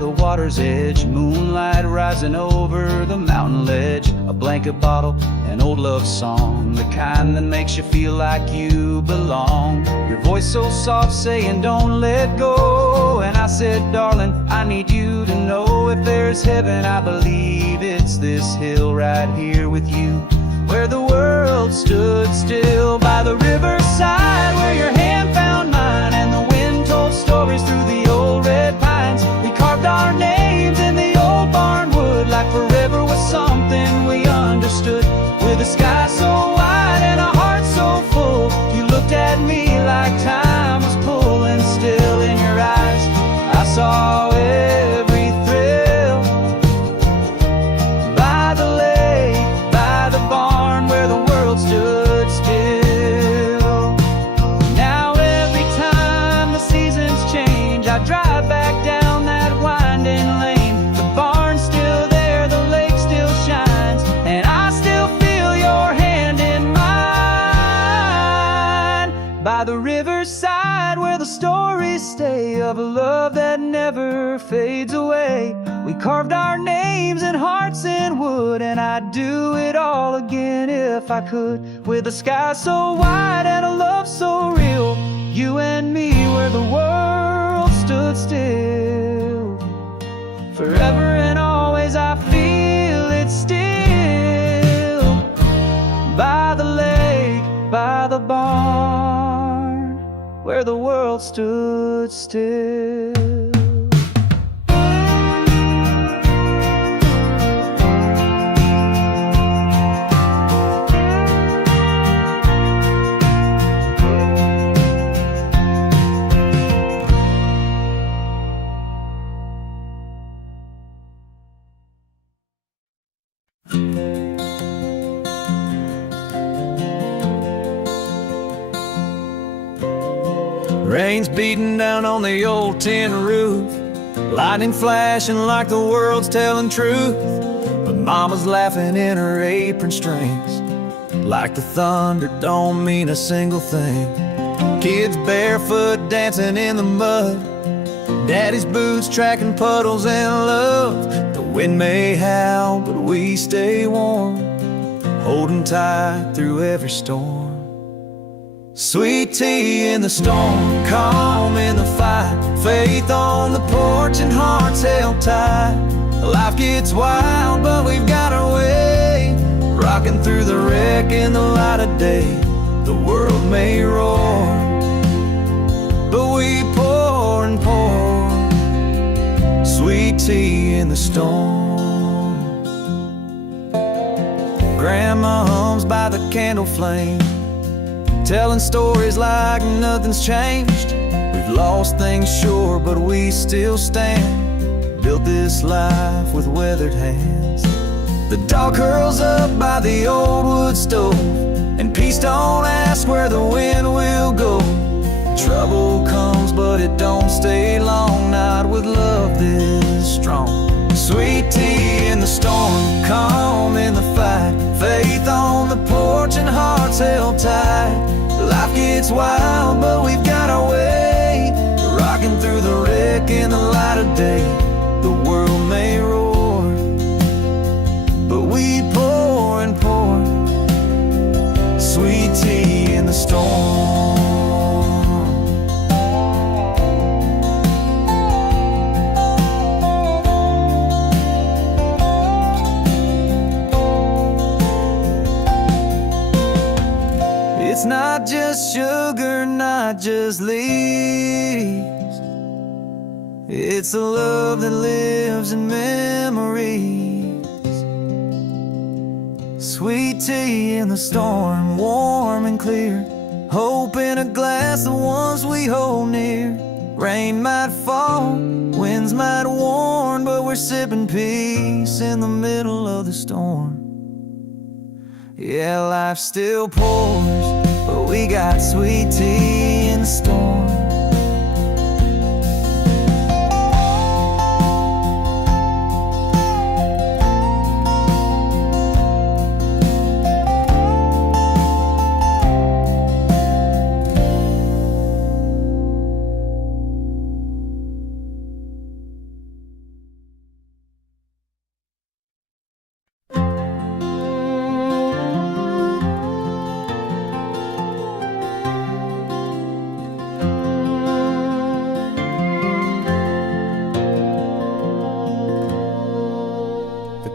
the water's edge, moonlight rising over the mountain ledge. A blanket bottle, an old love song, the kind that makes you feel like you belong. Your voice so soft saying don't let go. And I said, darling, I need you to know, if there's heaven, I believe it's this hill right here with you, where the world stood still. By the riverside where your hand found mine, and the wind told stories through the old red pines. We carved our names in the old barn wood, like forever was something we understood. With a sky so wide and a heart so full, you looked at me like time was pulling still. In your eyes I saw every thrill. By the lake, by the barn where the world stood still. Now every time the seasons change, I drive back down that winding lane. The barn's still there, the lake still shines, and I still feel your hand in mine. By the riverside where the stories stay of a love that never fades away, we carved our names and hearts in wood, and I'd do it all again if I could. With a sky so wide and a love so real, you and me where the world stood still. Forever and always I feel it still. By the lake, by the barn where the world stood still. Rain's beating down on the old tin roof, lightning flashing like the world's telling truth. But Mama's laughing in her apron strings, like the thunder don't mean a single thing. Kids barefoot dancing in the mud, Daddy's boots tracking puddles in love. The wind may howl, but we stay warm, holding tight through every storm. Sweet tea in the storm, calm in the fight, faith on the porch and hearts held tight. Life gets wild, but we've got our way, rocking through the wreck in the light of day. The world may roar, but we pour and pour sweet tea in the storm. Grandma hums by the candle flame, telling stories like nothing's changed. We've lost things, sure, but we still stand, built this life with weathered hands. The dog curls up by the old wood stove, and peace don't ask where the wind will go. Trouble comes, but it don't stay long, not with love this strong. Sweet tea in the storm, calm in the fight, faith on the porch and hearts held tight. Life gets wild, but we've got our way, rocking through the wreck in the light of day. The world may roar, but we pour and pour sweet tea in the storm. It's not just sugar, not just leaves, it's a love that lives in memories. Sweet tea in the storm, warm and clear, hope in a glass, the ones we hold near. Rain might fall, winds might warn, but we're sipping peace in the middle of the storm. Yeah, life still pours, but we got sweet tea in the storm.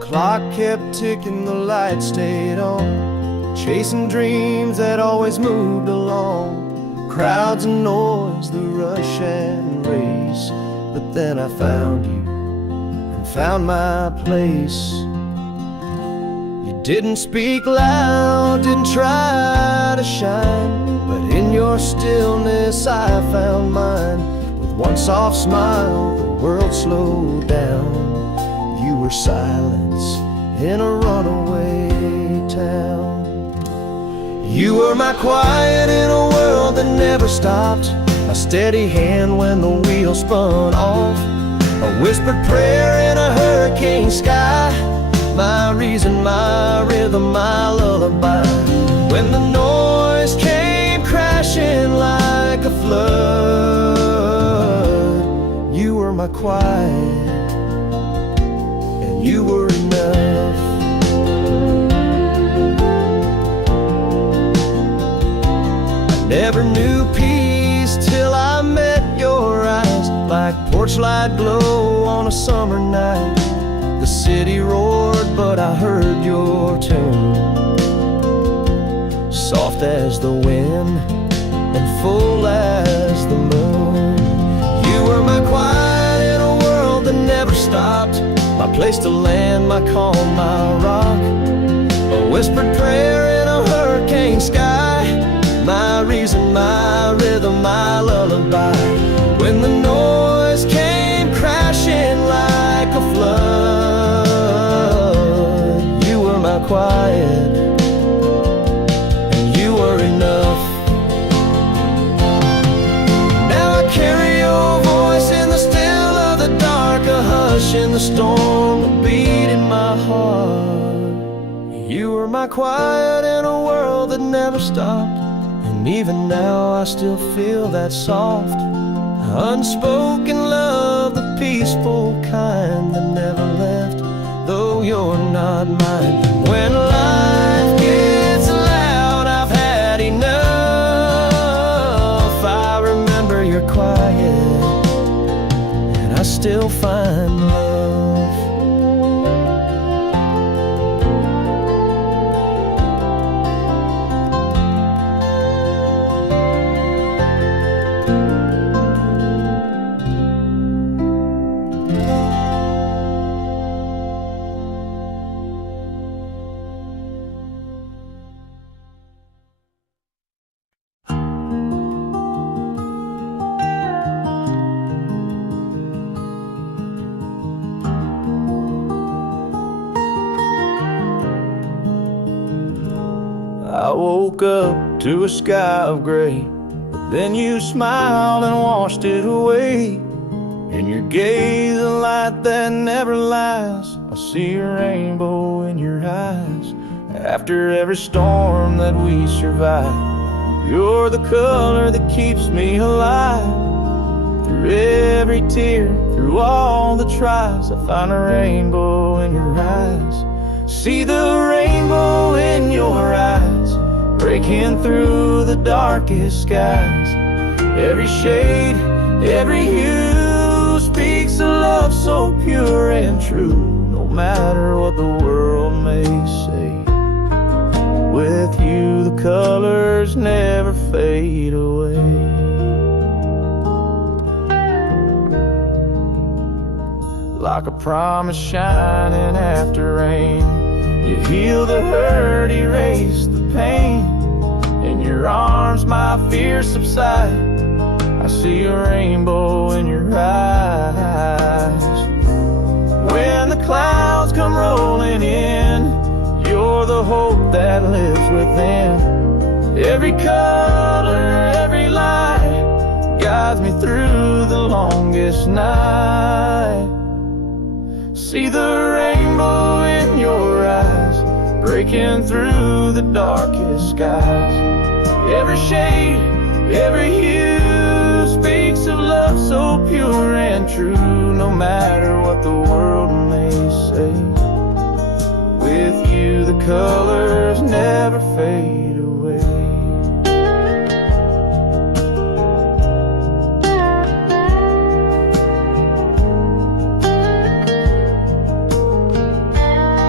clock kept ticking, the light stayed on, chasing dreams that always moved along. Crowds and noise, the rush and race, but then I found you and found my place. You didn't speak loud, didn't try to shine, but in your stillness I found mine. With one soft smile, the world slowed down. You were silence in a runaway town. You were my quiet in a world that never stopped, a steady hand when the wheel spun off, a whispered prayer in a hurricane sky, my reason, my rhythm, my lullaby. When the noise came crashing like a flood, you were my quiet, and you were enough. Never knew peace till I met your eyes, like porch light glow on a summer night. The city roared, but I heard your tune, soft as the wind and full as the moon. You were my quiet in a world that never stopped, my place to land, my calm, my rock, a whispered prayer in a hurricane sky, my reason, my rhythm, my lullaby. When the noise came crashing like a flood, you were my quiet, and you were enough. Now I carry your voice in the still of the dark, a hush in the storm, a beat in my heart. You were my quiet in a world that never stopped, and even now I still feel that soft, unspoken love, the peaceful kind that never left, though you're not mine. When life gets loud, I've had enough, I remember you're quiet, and I still find love. I woke up to a sky of gray, but then you smiled and washed it away. In your gaze, a light that never lies, I see a rainbow in your eyes. After every storm that we survive, you're the color that keeps me alive. Through every tear, through all the tries, I find a rainbow in your eyes. See the rainbow in your eyes, breaking through the darkest skies. Every shade, every hue speaks a love so pure and true. No matter what the world may say, with you the colors never fade away. Like a promise shining after rain, you heal the hurt, erase the pain. In your arms my fears subside, I see a rainbow in your eyes. When the clouds come rolling in, you're the hope that lives within. Every color, every light guides me through the longest night. See the rainbow in your eyes, breaking through the darkest skies. Every shade, every hue speaks of love so pure and true. No matter what the world may say, with you the colors never fade away.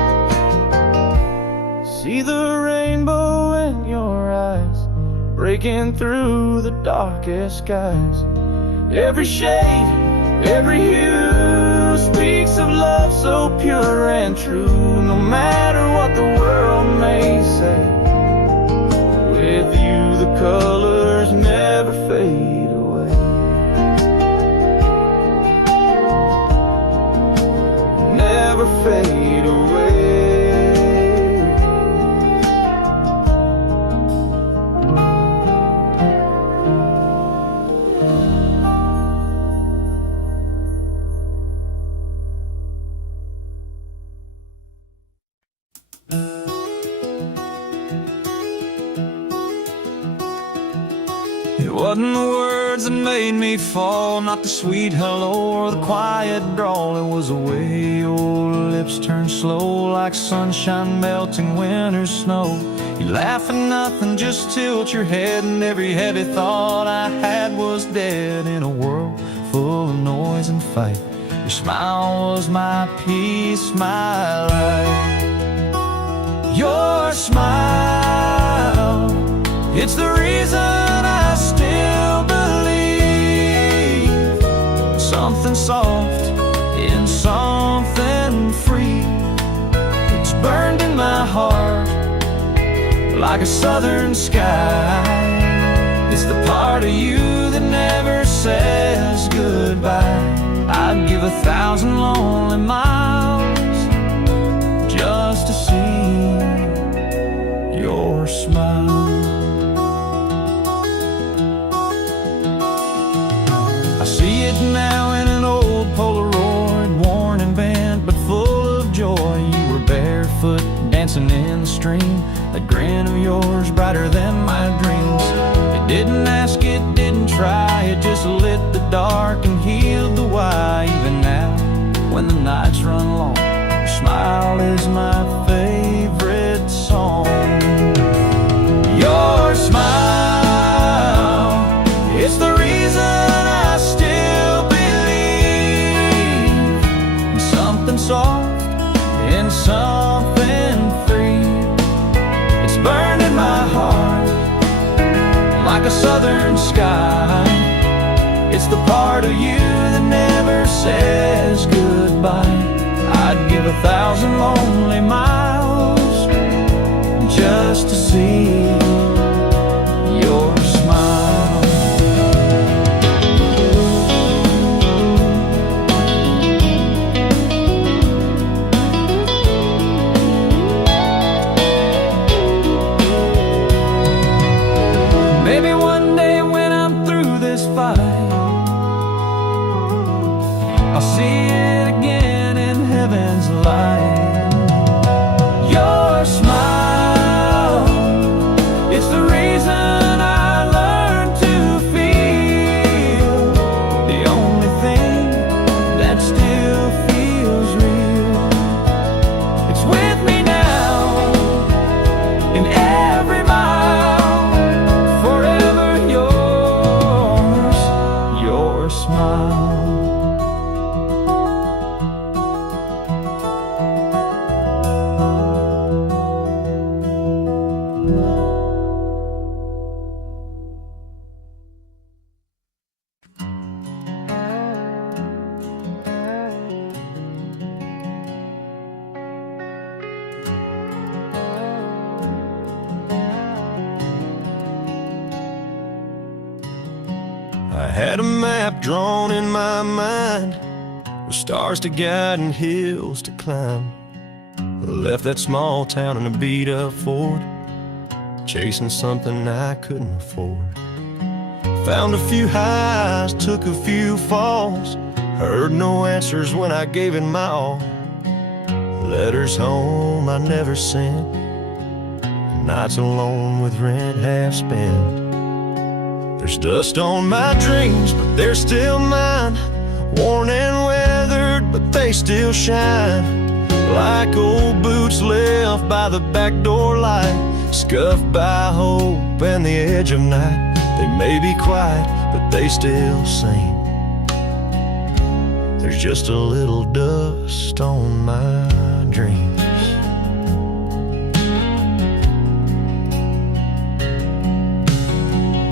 breaking through the darkest skies. Every shade, every hue speaks of love so pure and true. No matter what the world may say, with you the colors never fade away. Never fade away. It wasn't the words that made me fall, not the sweet hello or the quiet drawl. It was the way your lips turned slow, like sunshine melting winter's snow. You laugh at nothing, just tilt your head, and every heavy thought I had was dead. In a world full of noise and fight, your smile was my peace, my life. Your smile, it's the reason I still believe. Something soft in something free. It's burned in my heart like a southern sky. It's the part of you that never says goodbye. I'd give 1,000 lonely miles just to see your smile. I see it now in an old Polaroid, worn and bent but full of joy. You were barefoot, dancing in the stream, that grin of yours brighter than my dreams. It didn't ask, it didn't try, it just lit the dark and healed the why. Even now, when the nights run long, your smile is my favorite song. Your smile, it's the reason I still believe in something soft, in something free. It's burned in my heart like a southern sky. It's the part of you that never says goodbye. I'd give 1,000 lonely miles just to see your smile. Maybe one day when I'm through this fight, I'll see it again in heaven's light. Your smile, it's the reason I learned to feel. The only thing that still feels real. It's with me now in every mile, forever yours, your smile. I had a map drawn in my mind, with stars to guide and hills to climb. I left that small town in a beat-up Ford, chasing something I couldn't afford. Found a few highs, took a few falls, heard no answers when I gave it my all. Letters home I never sent, nights alone with rent half spent. There's dust on my dreams, but they're still mine. Worn and weathered, but they still shine. Like old boots left by the back door light, scuffed by hope and the edge of night. They may be quiet, but they still sing. There's just a little dust on my dreams.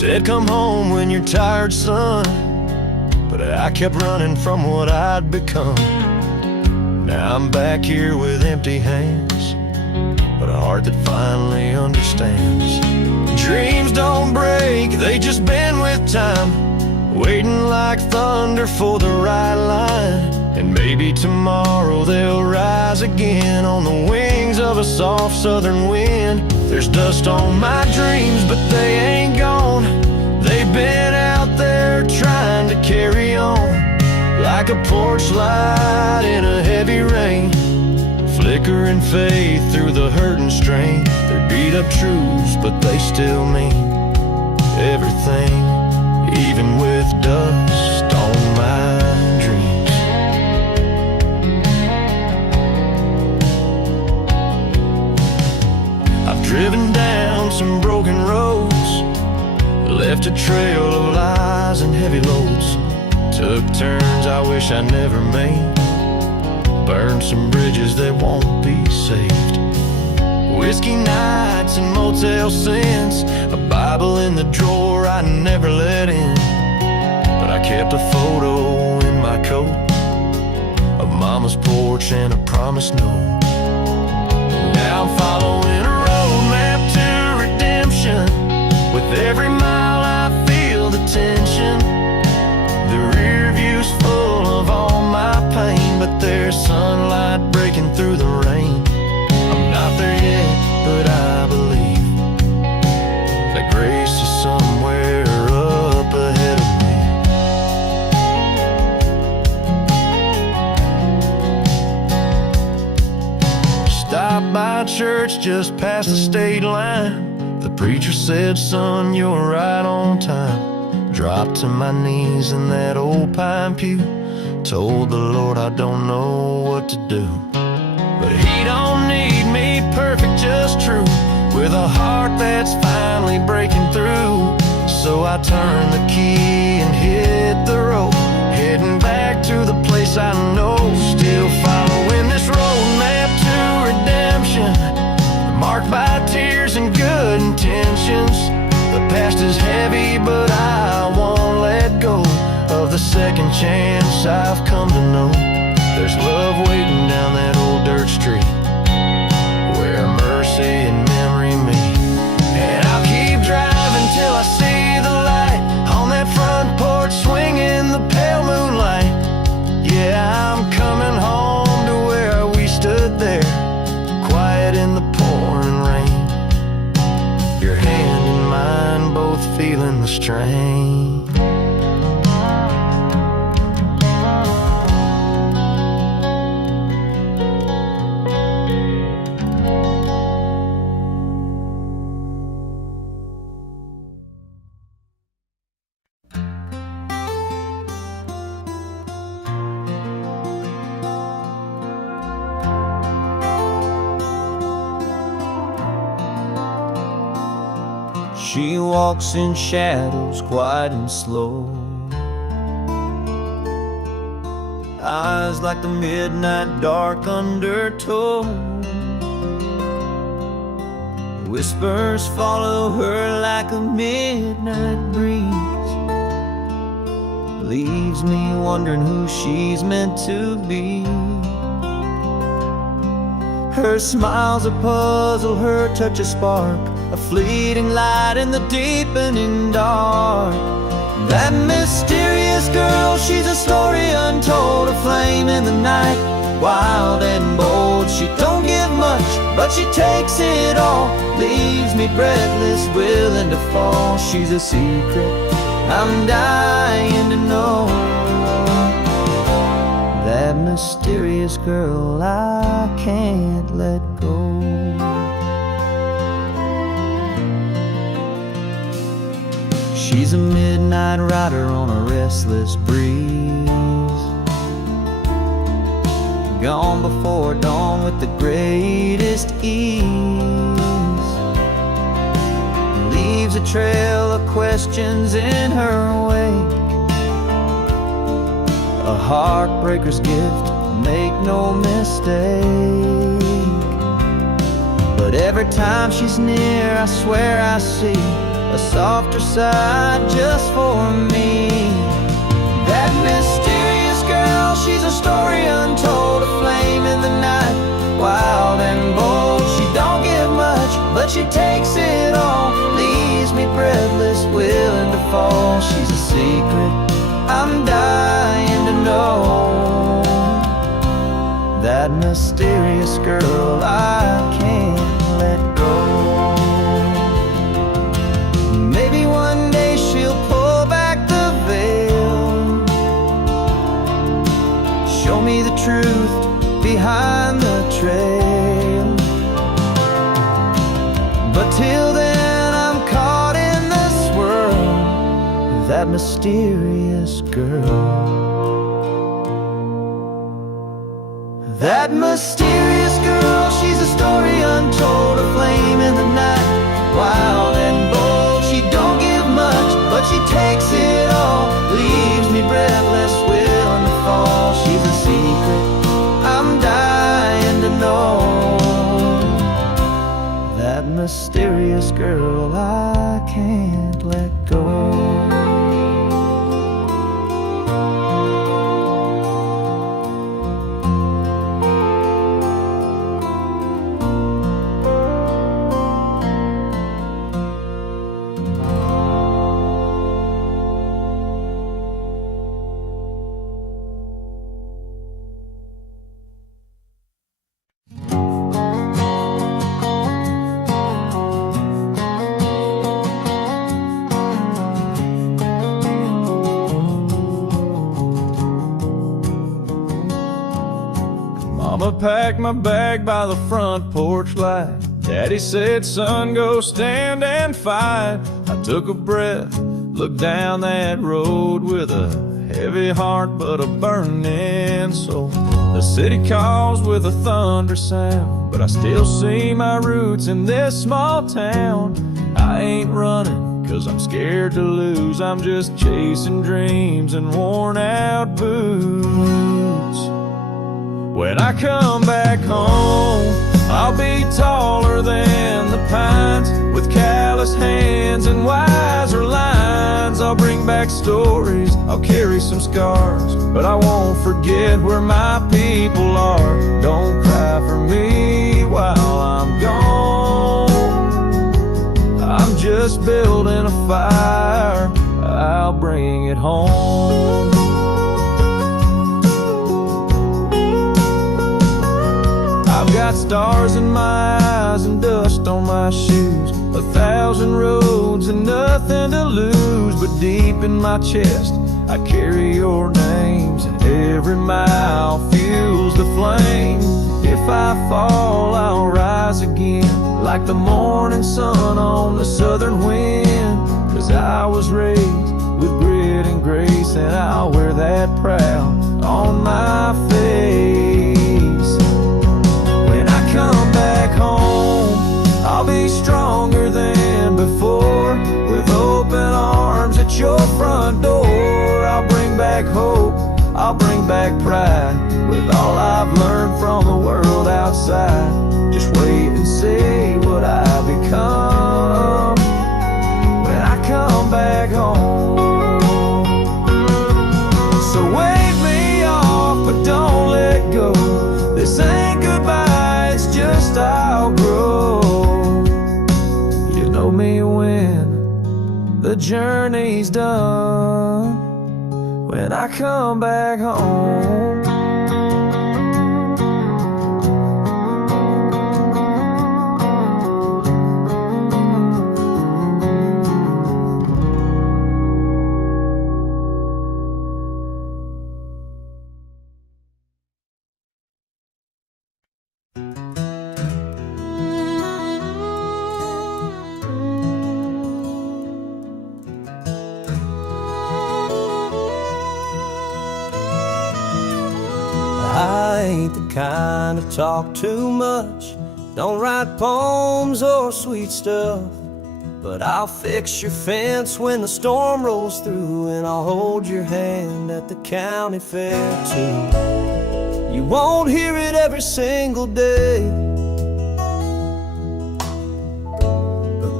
Said come home when you're tired, son, but I kept running from what I'd become. Now I'm back here with empty hands, but a heart that finally understands. Dreams don't break, they just bend with time, waiting like thunder for the right line. And maybe tomorrow they'll rise again on the wings of a soft southern wind. There's dust on my dreams, but they ain't gone. They've been out there trying to carry on, like a porch light in a heavy rain, flickering faith through the hurt and strain. They're beat up truths, but they still mean everything, even with dust on my dreams. I've driven down some broken roads, left a trail of lies and heavy loads, took turns I wish I never made, burned some bridges that won't be saved. Whiskey nights and motel sins, a Bible in the drawer I never let in, but I kept a photo in my coat of Mama's porch and a promised note. Now I'm following a roadmap to redemption. With every mile I feel the tension. The rear view's full of all my pain, but there's sunlight breaking through the rain. I'm not there yet, but I believe that grace is somewhere up ahead of me. Stopped by church just past the state line. The preacher said, son, you're right on time. Dropped to my knees in that old pine pew, told the Lord I don't know what to do, but he don't need me perfect, just true, with a heart that's finally breaking through. So I turned the key and hit the road, heading back to the place I know. Still following this roadmap to redemption, marked by tears and good intentions. The past is heavy, but I won't let go of the second chance I've come to know. There's love waiting down that old dirt street, where mercy and memory meet. And I'll keep driving till I see the light on that front porch, swinging the pale moonlight. Yeah, I'm coming home to where we stood there, quiet in the pouring rain, your hand in mine, both feeling the strain. She walks in shadows, quiet and slow, eyes like the midnight dark undertow. Whispers follow her like a midnight breeze, leaves me wondering who she's meant to be. Her smile's a puzzle, her touch a spark, a fleeting light in the deepening dark. That mysterious girl, she's a story untold, a flame in the night, wild and bold. She don't give much, but she takes it all, leaves me breathless, willing to fall. She's a secret I'm dying to know, that mysterious girl I can't let go. She's a midnight rider on a restless breeze, gone before dawn with the greatest ease, leaves a trail of questions in her wake, a heartbreaker's gift, make no mistake. But every time she's near, I swear I see a softer side just for me. That mysterious girl, she's a story untold, a flame in the night, wild and bold. She don't give much, but she takes it all, leaves me breathless, willing to fall. She's a secret I'm dying to know. That mysterious girl I can't let go. Maybe one day she'll pull back the veil, show me the truth behind the trail. But till then I'm caught in the swirl of that mysterious girl. That mysterious girl, she's a story untold, a flame in the night, wild and bold. She don't give much, but she takes it all, leaves me breathless, willing to fall. She's a secret I'm dying to know. That mysterious girl I can't let go. Mama packed my bag by the front porch light. Daddy said, son, go stand and fight. I took a breath, looked down that road with a heavy heart but a burning soul. The city calls with a thunder sound, but I still see my roots in this small town. I ain't running 'cause I'm scared to lose. I'm just chasing dreams and worn out boots. When I come back home, I'll be taller than the pines, with calloused hands and wiser lines. I'll bring back stories, I'll carry some scars, but I won't forget where my people are. Don't cry for me while I'm gone. I'm just building a fire, I'll bring it home. I've got stars in my eyes and dust on my shoes, 1,000 roads and nothing to lose. But deep in my chest, I carry your names, and every mile fuels the flame. If I fall, I'll rise again, like the morning sun on the southern wind. 'Cause I was raised with grit and grace, and I'll wear that proud on my face. When I come back home, I'll be stronger than before, with open arms at your front door. I'll bring back hope, I'll bring back pride, with all I've learned from the world outside. Just wait and see what I become when I come back home. So wave me off, but don't let go. This ain't goodbye, it's just I'll grow. You know me when the journey's done, when I come back home. I ain't the kind to talk too much, don't write poems or sweet stuff, but I'll fix your fence when the storm rolls through, and I'll hold your hand at the county fair too. You won't hear it every single day, but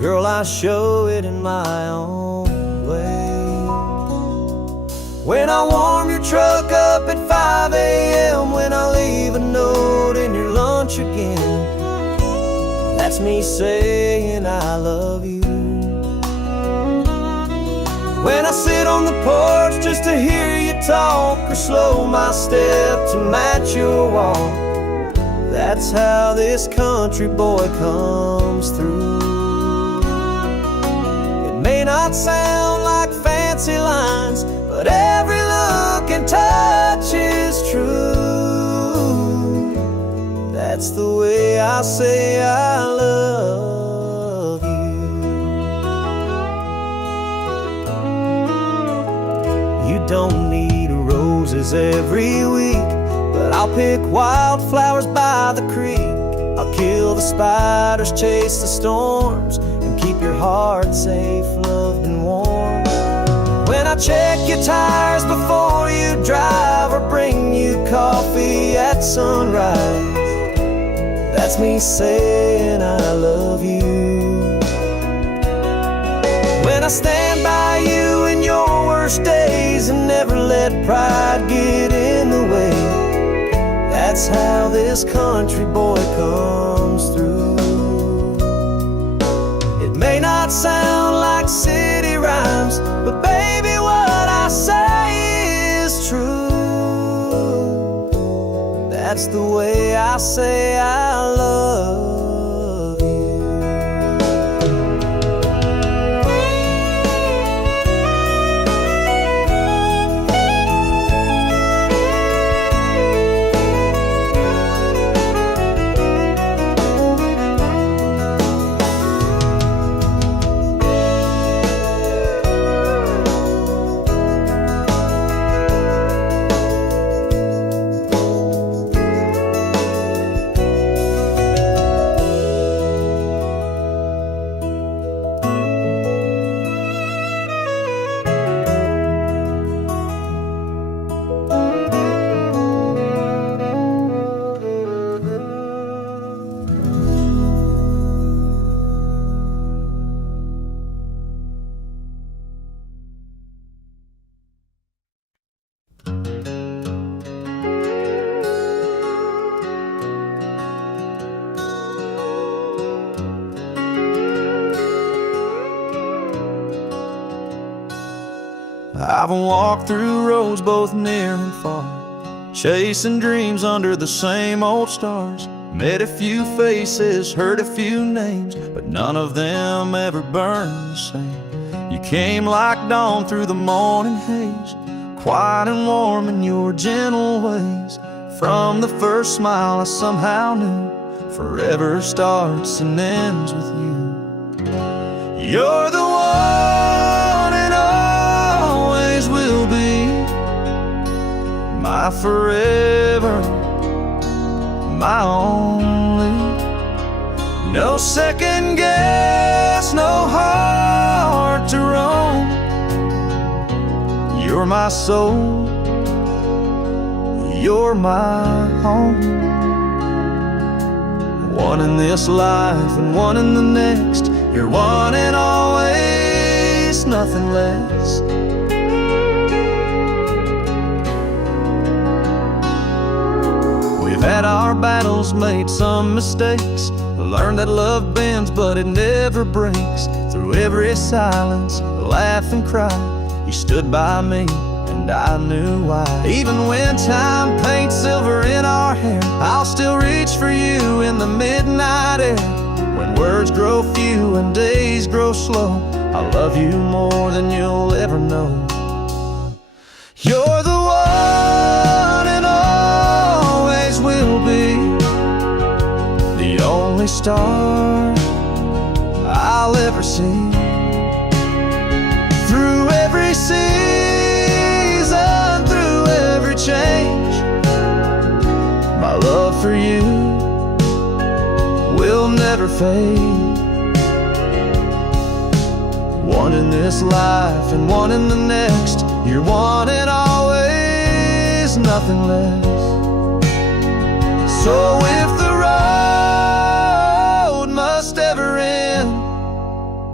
girl, I show it in my own way. When I warm your truck up at 5 a.m., when I leave a note in your lunch again, that's me saying I love you. When I sit on the porch just to hear you talk, or slow my step to match your walk, that's how this country boy comes through. It may not sound like fancy lines, but every look and touch is true. That's the way I say I love you. You don't need roses every week, but I'll pick wildflowers by the creek. I'll kill the spiders, chase the storms, and keep your heart safe, loved and warm. When I check your tires before you drive, or bring you coffee at sunrise, that's me saying I love you. When I stand by you in your worst days and never let pride get in the way, that's how this country boy comes through. It may not sound like city rhymes, but baby, what I say is true. That's the way I say I love you. I've walked through roads both near and far, chasing dreams under the same old stars. Met a few faces, heard a few names, but none of them ever burned the same. You came like dawn through the morning haze, quiet and warm in your gentle ways. From the first smile I somehow knew, forever starts and ends with you. You're the one and always will be, my forever, my only. No second guess, no heart to roam. You're my soul, you're my home. One in this life and one in the next, you're one and always, nothing less. We've had our battles, made some mistakes, learned that love bends but it never breaks. Through every silence, laugh and cry, you stood by me and I knew why. Even when time paints silver in our hair, I'll still reach for you in the midnight air. When words grow few and days grow slow, I love you more than you'll ever know. You're the one and always will be, the only star I'll ever see. Through every season, through every change, my love for you will never fade. One in this life and one in the next, you're one and always, nothing less. So if the road must ever end,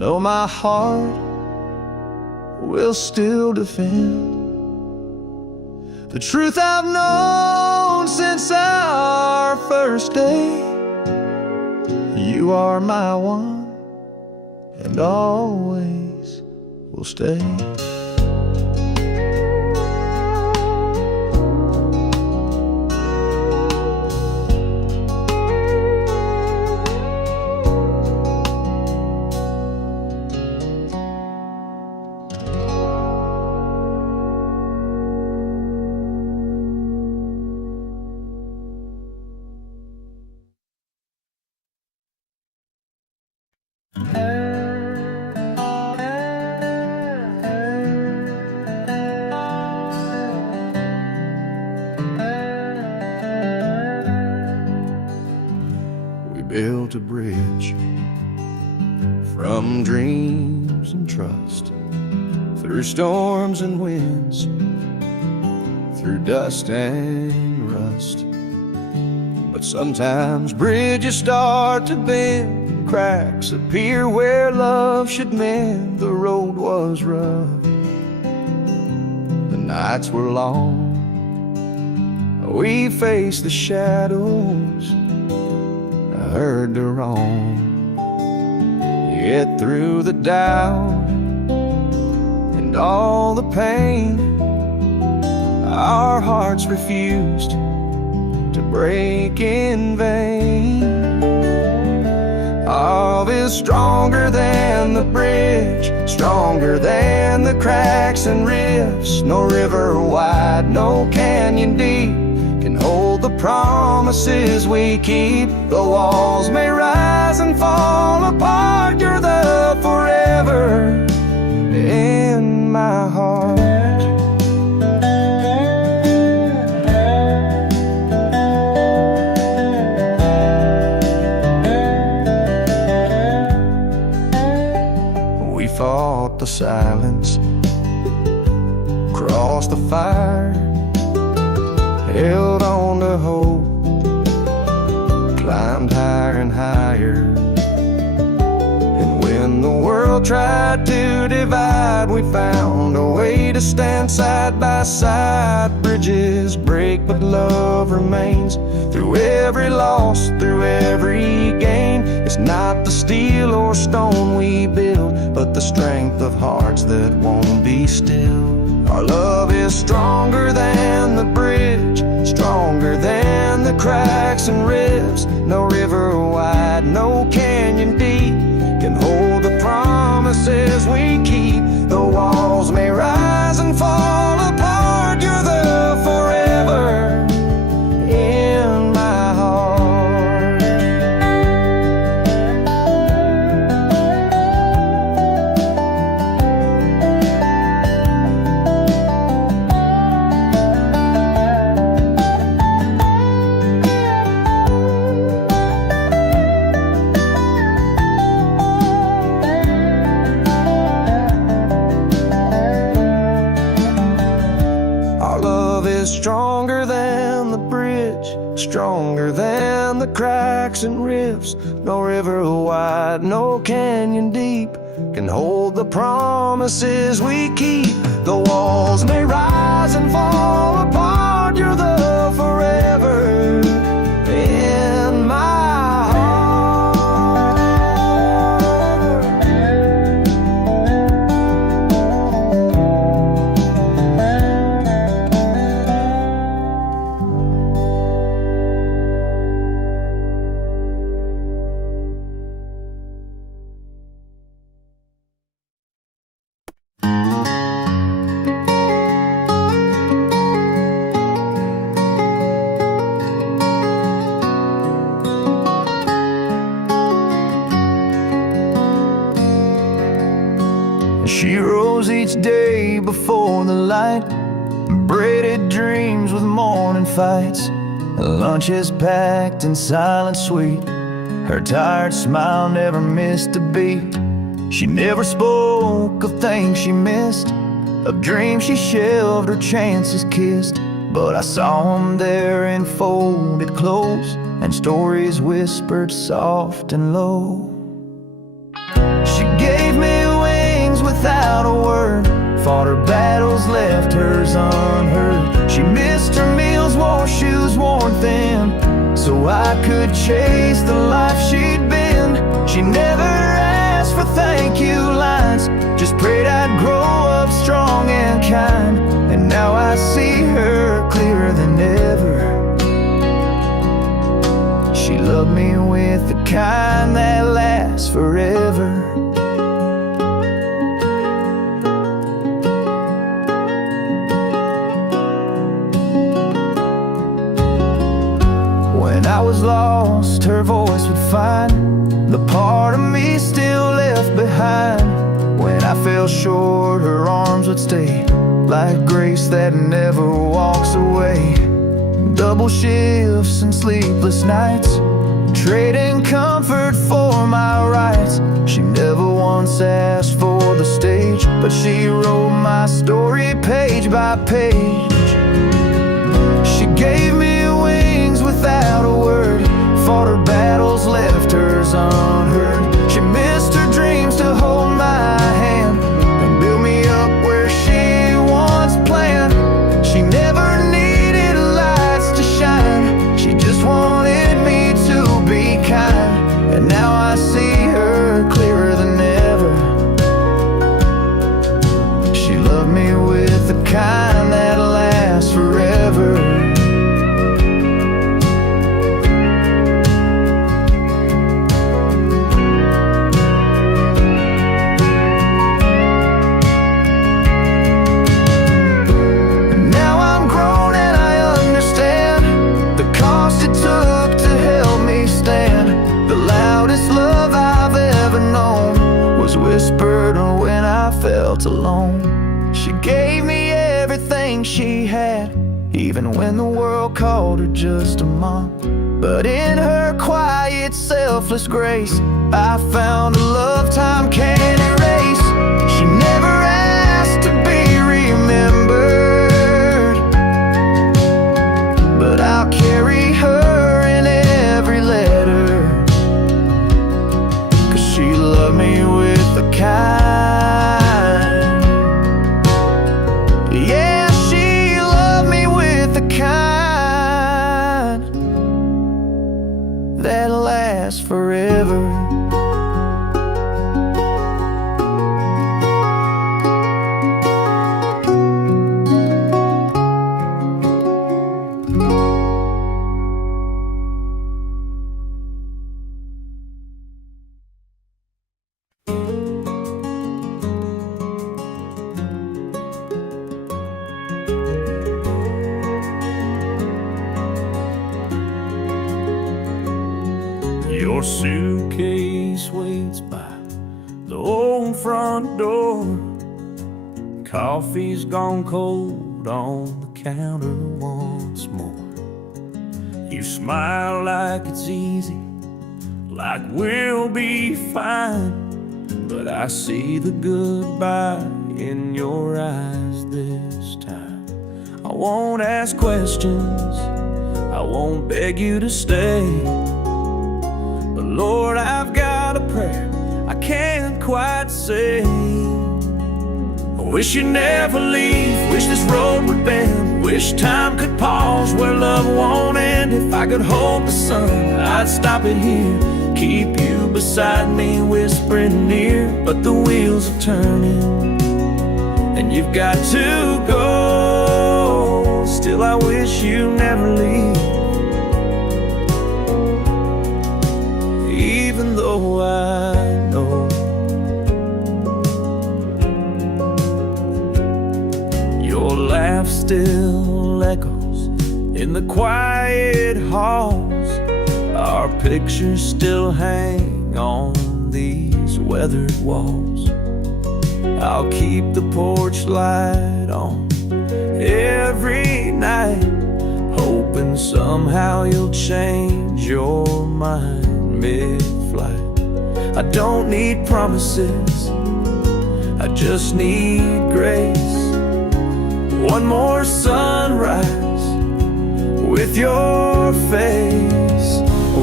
know my heart will still defend the truth I've known since our first day. You are my one and always will stay. We built a bridge from dreams and trust, through storms and winds, through dust and rust. But sometimes bridges start to bend, cracks appear where love should mend. The road was rough, the nights were long, we faced the shadows, heard the wrong. Yet through the doubt and all the pain, our hearts refused to break in vain. Love is stronger than the bridge, stronger than the cracks and rifts. No river wide, no canyon deep can hold the promises we keep. The walls may rise and fall apart, you're the forever in my heart. We fought the silence, crossed the fire, held on to hope, climbed higher and higher. And when the world tried to divide, we found a way to stand side by side. Bridges break, but love remains. Through every loss, through every gain, it's not the steel or stone we build, but the strength of hearts that won't be still. Our love is stronger than the bridge, stronger than the cracks and rifts. No river wide, no canyon deep can hold the promises we keep. The walls may rise and fall apart, you're the forever in my heart. Stronger than the bridge, stronger than the cracks and rifts. No river wide, no canyon deep can hold the promises we keep. The walls may rise and fall apart, you're the forever in my heart. She rose each day before the light, braided dreams with morning fights. Lunches packed and silent sweet, her tired smile never missed a beat. She never spoke of things she missed, of dreams she shelved or chances kissed. But I saw them there enfolded close, and stories whispered soft and low. She gave me wings without a word, fought her battles, left hers unheard. She missed her meals, wore shoes worn thin, so I could chase the life she'd been. She never asked for thank you lines, just prayed I'd grow up strong and kind. And now I see her clearer than ever. She loved me with the kind that lasts forever. When I was lost, her voice would find the part of me still left behind. When I fell short, her arms would stay, like grace that never walks away. Double shifts and sleepless nights, trading comfort for my rights. She never once asked for the stage, but she wrote my story page by page. She gave me wings without a word, fought her battles, left hers unheard. She missed her dreams to hold my hand and build me up where she once planned. She never needed lights to shine, she just wanted me to be kind. And now I see her clearer than ever. She loved me with the kind that lasts forever. Whispered when I felt alone. She gave me everything she had, even when the world called her just a mom. But in her quiet, selfless grace, I found a love time can't erase. She never asked to be remembered, but I'll carry her in every letter, 'cause she loved me with the kind. Yeah, she loved me with the kind that lasts forever. Your suitcase waits by the old front door. Coffee's gone cold on the counter once more. You smile like it's easy, like we'll be fine, but I see the goodbye in your eyes this time. I won't ask questions, I won't beg you to stay, but Lord, I've got a prayer I can't quite say. I wish you'd never leave, wish this road would bend, wish time could pause where love won't end. If I could hold the sun, I'd stop it here, keep you beside me, whispering near. But the wheels are turning, and you've got to go. Still, I wish you never leave, even though I know your laugh still echoes in the quiet halls. Our pictures still hang on these weathered walls. I'll keep the porch light on every night, hoping somehow you'll change your mind mid-flight. I don't need promises, I just need grace. One more sunrise with your face.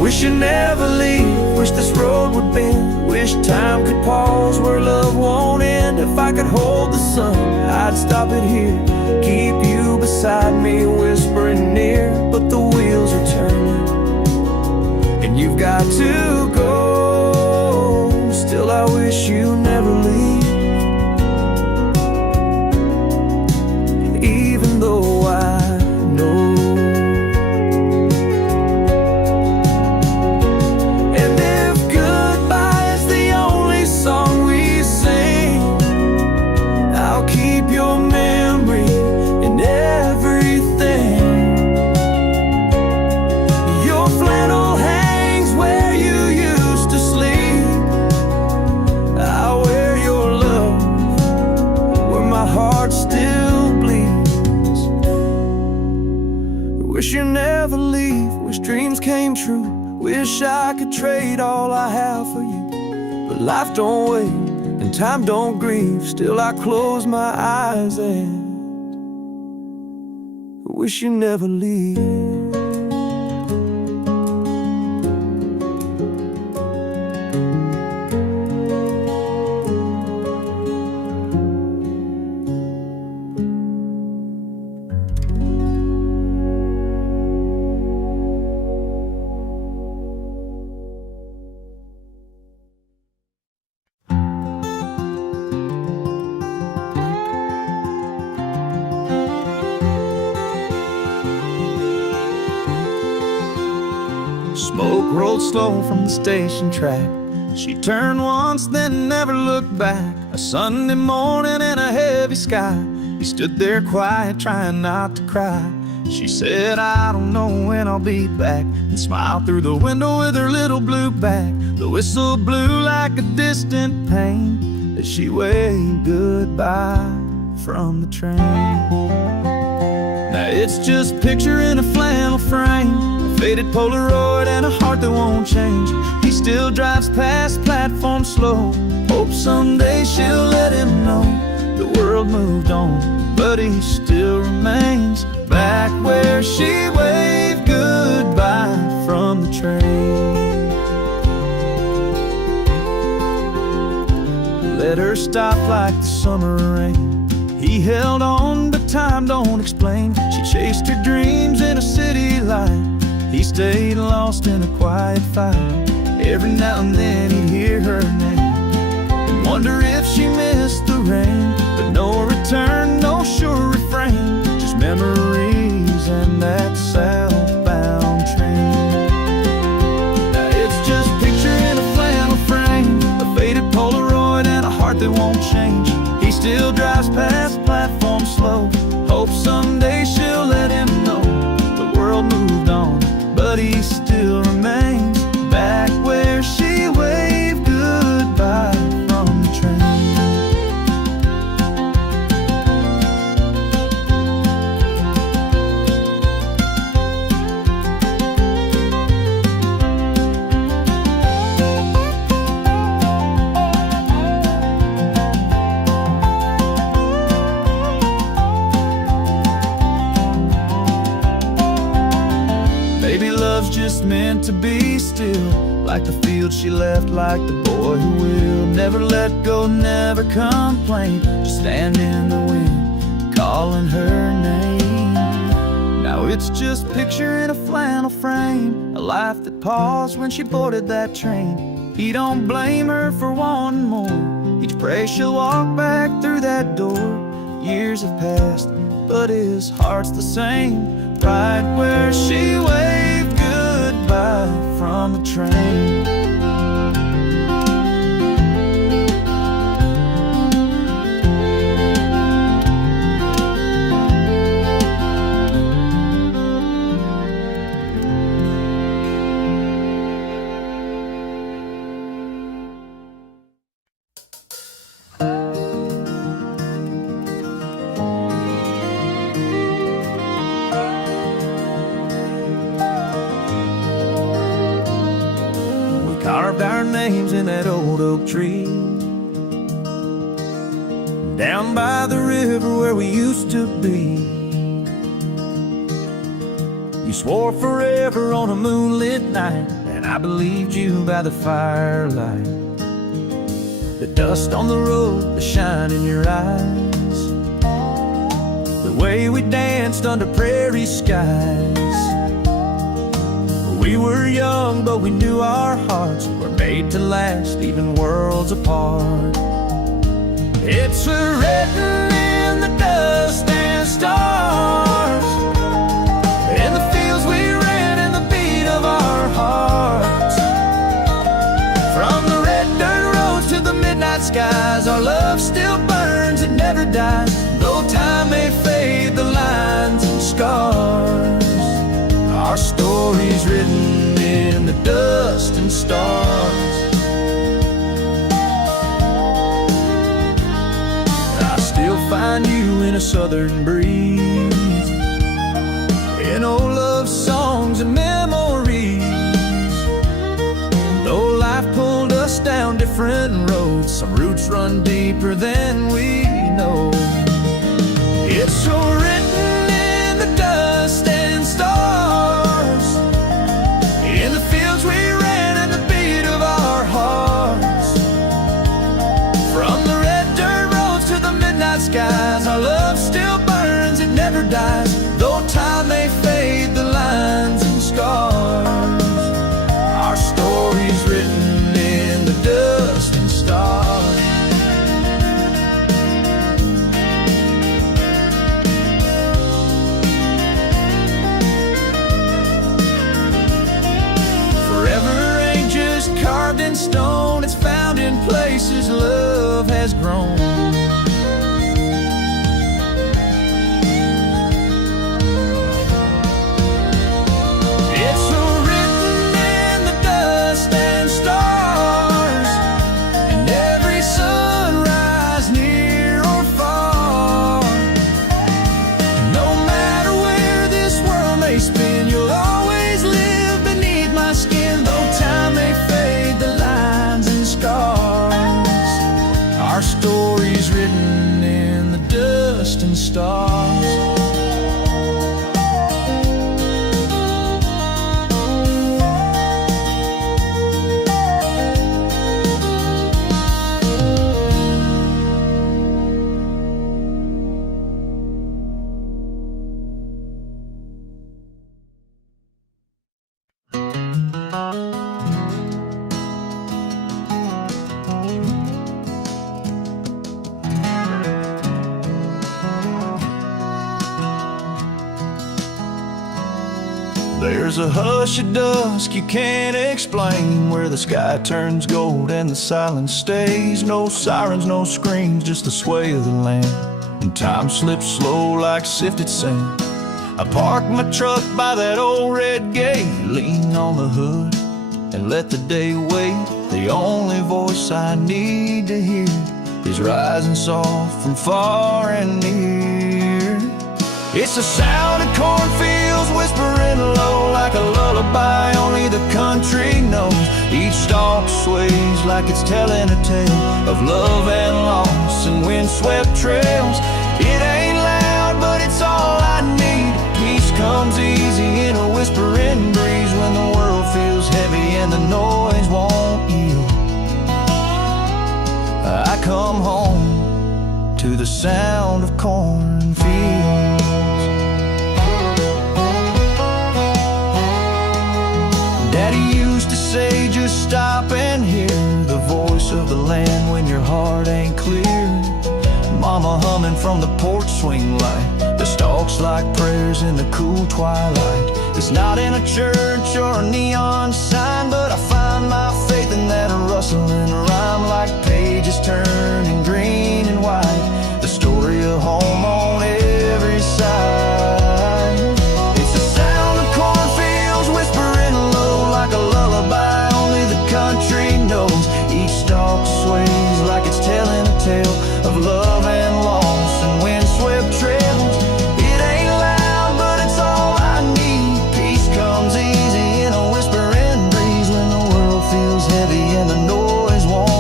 Wish you never leave, wish this road would bend, wish time could pause where love won't end. If I could hold the sun, I'd stop it here, keep you beside me, whispering near. But the wheels are turning, and you've got to go. Still I wish you never leave, even though I know. Wish you never leave, wish dreams came true, wish I could trade all I have for you. But life don't wait, and time don't grieve, still I close my eyes and wish you never leave. Smoke rolled slow from the station track. She turned once, then never looked back. A Sunday morning in a heavy sky, he stood there quiet, trying not to cry. She said, I don't know when I'll be back, and smiled through the window with her little blue bag. The whistle blew like a distant pain as she waved goodbye from the train. Now it's just a picture in a flannel frame, a faded Polaroid and a heart that won't change. He still drives past platform slow, hopes someday she'll let him know the world moved on, but he still remains back where she waved goodbye from the train. Let her stop like the summer rain. He held on, but time don't explain. She chased her dreams in a city light. He stayed lost in a quiet fight. Every now and then he'd hear her name and wonder if she missed the rain. But no return, no sure refrain, just memories and that southbound train. Now it's just a picture in a flannel frame, a faded Polaroid and a heart that won't change. He still drives past platform slow, hopes someday she'll let him know the world moved on, but he still remains back where she waved goodbye from the train. Maybe love's just meant to be still, like the field she left, like the boy who will never let go, never complain, just stand in the wind, calling her name. Now it's just a picture in a flannel frame, a life that paused when she boarded that train. He don't blame her for wanting more, each prays she'll walk back through that door. Years have passed, but his heart's the same, right where she waved goodbye from the train. Carved our names in that old oak tree down by the river where we used to be. You swore forever on a moonlit night, and I believed you by the firelight, the dust on the road, the shine in your eyes, the way we danced under prairie skies. We were young, but we knew our hearts were made to last, even worlds apart. It's written in the dust and stars, in the fields we ran, in the beat of our hearts. From the red dirt roads to the midnight skies, our love still burns, it never dies. Though time may fade the lines and scars, our story's written in the dust and stars. Find you in a southern breeze, in old love songs and memories. Though life pulled us down different roads, some roots run deeper than we know. It's so written in the dust and stars, in the fields we ran and the beat of our hearts. From the red dirt roads to the midnight skies, our love still burns, it never dies. Though time may fade the lines and scars, our story's written in the dust and stars. Forever ain't just carved in stone, it's found in places love has grown. Our story's written in the dust and stars. There's a hush at dusk you can't explain, where the sky turns gold and the silence stays. No sirens, no screams, just the sway of the land, and time slips slow like sifted sand. I park my truck by that old red gate, lean on the hood and let the day wait. The only voice I need to hear is rising soft from far and near. It's the sound of cornfields whispering low, like a lullaby only the country knows. Each stalk sways like it's telling a tale of love and loss and windswept trails. It ain't loud, but it's all I need. Peace comes easy in a whispering breeze, when the world feels heavy and the noise won't yield. I come home to the sound of cornfields. Daddy used to say, just stop and hear the voice of the land when your heart ain't clear. Mama humming from the porch swing light, the stalks like prayers in the cool twilight. It's not in a church or a neon sign, but I find my faith in that rustling rhyme, like pages turning green and white, the story of home on every side. It's the sound of cornfields whispering low, like a lullaby only the country knows. Each stalk sways like it's telling a tale of love and loss and windswept trails. It ain't loud, but it's all I need. Peace comes easy in a whispering breeze, when the world feels heavy and the noise won't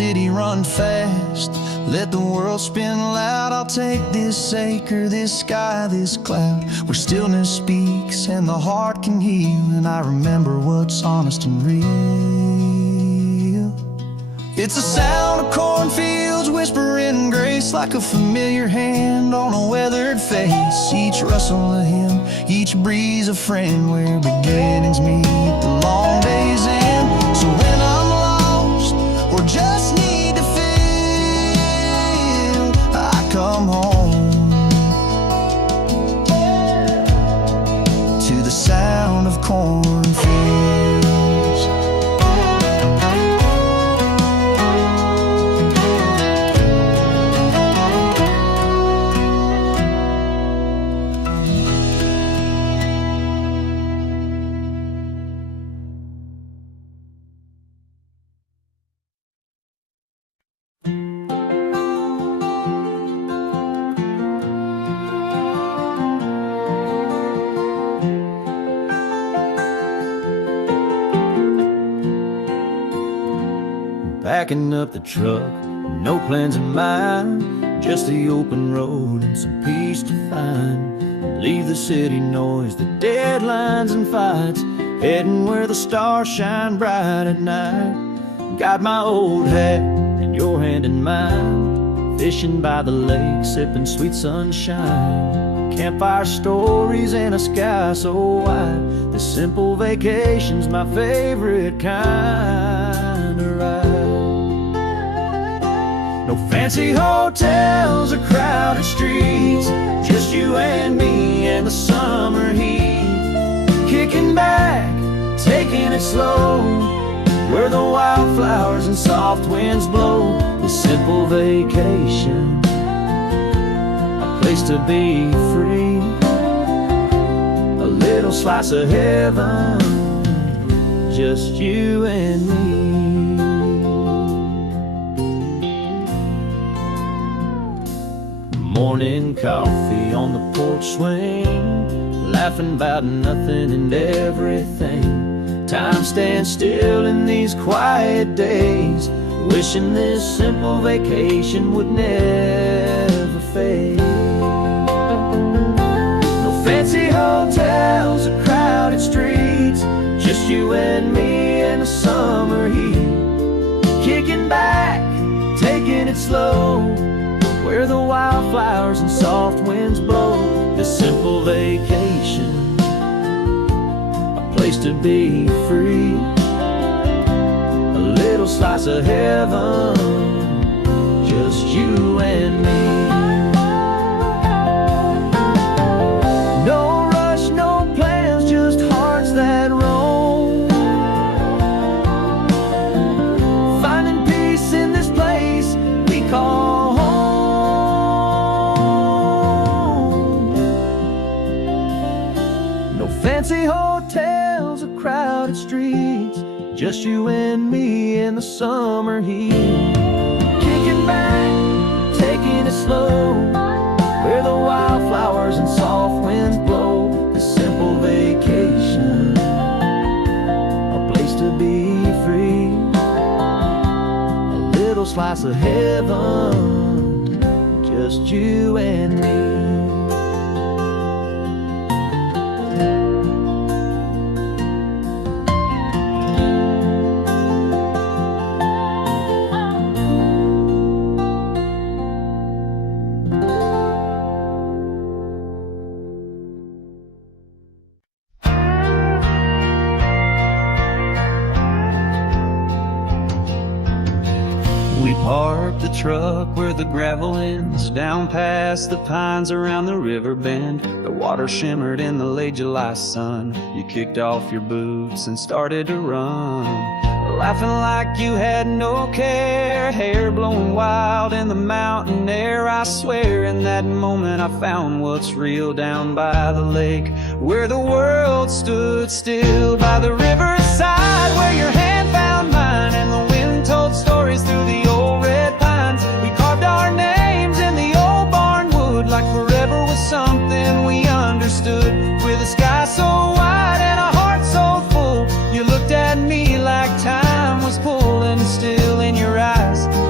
city run fast. Let the world spin loud. I'll take this acre, this sky, this cloud, where stillness speaks and the heart can heal, and I remember what's honest and real. It's the sound of cornfields whispering grace, like a familiar hand on a weathered face. Each rustle a hymn, each breeze a friend, where beginnings meet the long day's end. So when I'm lost or just need to feel, I come home to the sound of cornfields. Backing up the truck, no plans in mind, just the open road and some peace to find. Leave the city noise, the deadlines and fights, heading where the stars shine bright at night. Got my old hat and your hand in mine, fishing by the lake, sipping sweet sunshine. Campfire stories and a sky so wide, this simple vacation's my favorite kind of ride. No fancy hotels or crowded streets, just you and me and the summer heat. Kicking back, taking it slow, where the wildflowers and soft winds blow. This simple vacation, a place to be free, a little slice of heaven, just you and me. Morning coffee on the porch swing, laughing about nothing and everything. Time stands still in these quiet days, wishing this simple vacation would never fade. No fancy hotels or crowded streets, just you and me and the summer heat. Kicking back, taking it slow, where the wildflowers and soft winds blow. This simple vacation, a place to be free, a little slice of heaven, just you and me. No rush, no plans, just hearts that roam, finding peace in this place we call home. Fancy hotels or crowded streets, just you and me in the summer heat. Kicking back, taking it slow, where the wildflowers and soft winds blow. This simple vacation, a place to be free, a little slice of heaven, just you and me. We parked the truck where the gravel ends, down past the pines around the river bend. The water shimmered in the late July sun. You kicked off your boots and started to run, laughing like you had no care, hair blowing wild in the mountain air. I swear in that moment I found what's real down by the lake, where the world stood still by the riverside, where your hand found mine and the wind told stories through the old red pines. We carved our names in the old barn wood, like forever was something we understood. With a sky so wide and a heart so full, you looked at me like time was pulling still in your eyes.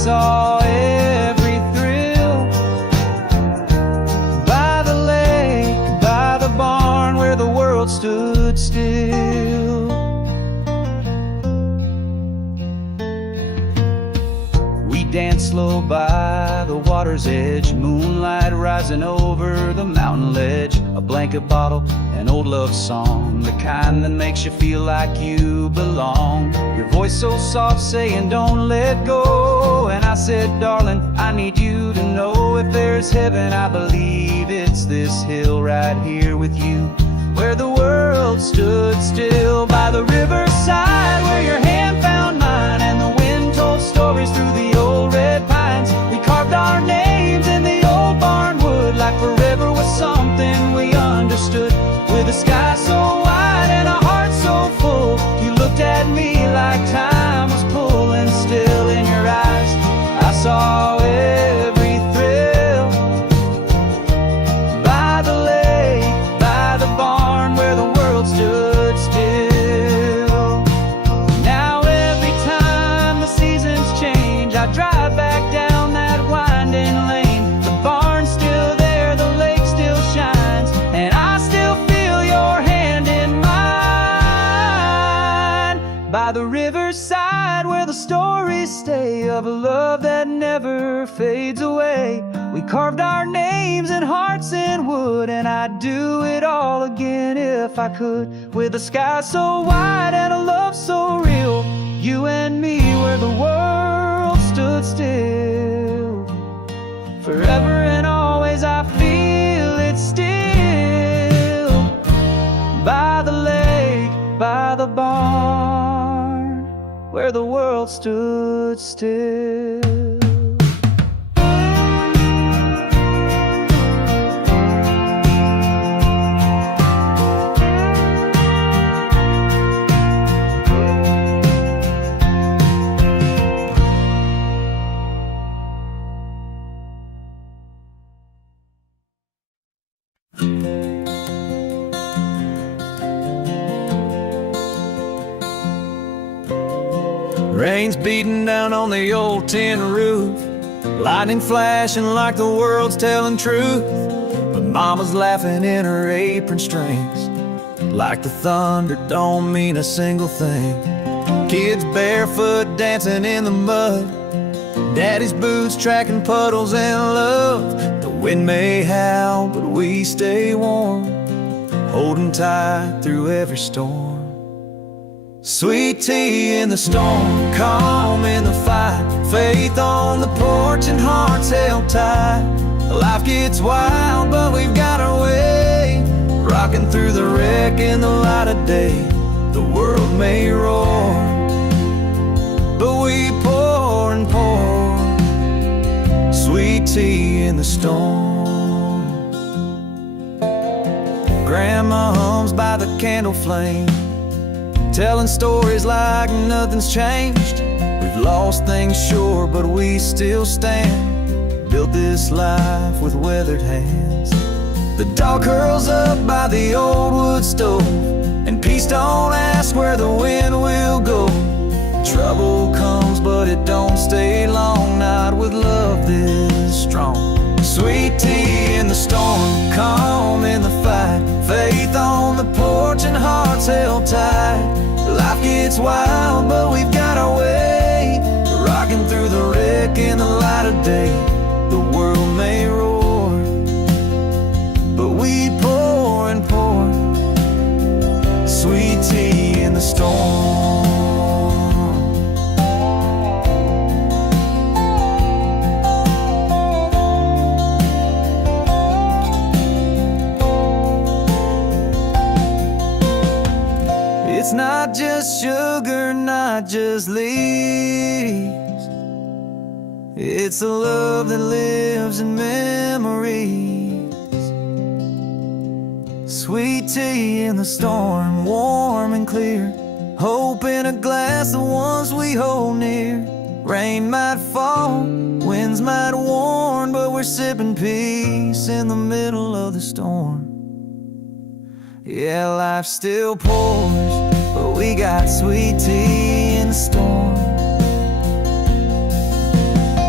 saw every thrill by the lake, by the barn where the world stood still. We danced slow by the water's edge, moonlight rising over the mountain ledge. A blanket bottle, an old love song, the kind that makes you feel like you belong. Your voice so soft saying don't let go. And I said, darling, I need you to know, if there's heaven, I believe it's this hill right here with you, where the world stood still. By the riverside where your hand found mine, and the wind told stories through the old red pines. We carved our names in the old barn wood, like forever was something we understood. With a sky so wide and a heart so full, you looked at me like time was pulling still. In your eyes I saw every thrill by the lake, by the barn where the world stood still. Now every time the seasons change, I drive back down that winding lane. The barn's still there, the lake still shines, and I still feel your hand in mine. By the riverside where the stories stay of a love that never fades away, we carved our names and hearts in wood, and I'd do it all again if I could. With a sky so wide and a love so real, you and me where the world stood still. Forever and always I feel it still. By the lake, by the barn where the world stood still. Rain's beating down on the old tin roof, lightning flashing like the world's telling truth. But mama's laughing in her apron strings, like the thunder don't mean a single thing. Kids barefoot dancing in the mud, daddy's boots tracking puddles in love. The wind may howl, but we stay warm, holding tight through every storm. Sweet tea in the storm, calm in the fight, faith on the porch and hearts held tight. Life gets wild, but we've got our way, rocking through the wreck in the light of day. The world may roar, but we pour and pour sweet tea in the storm. Grandma hums by the candle flame, telling stories like nothing's changed. We've lost things, sure, but we still stand, built this life with weathered hands. The dog curls up by the old wood stove, and peace don't ask where the wind will go. Trouble comes, but it don't stay long, not with love this strong. Sweet tea in the storm, calm in the fight, faith on the porch and hearts held tight. Life gets wild, but we've got our way, rocking through the wreck in the light of day. The world may roar, but we pour and pour sweet tea in the storm. It's not just sugar, not just leaves, it's a love that lives in memories. Sweet tea in the storm, warm and clear, hope in a glass, the ones we hold near. Rain might fall, winds might warn, but we're sipping peace in the middle of the storm. Yeah, life still pours, but we got sweet tea in the storm.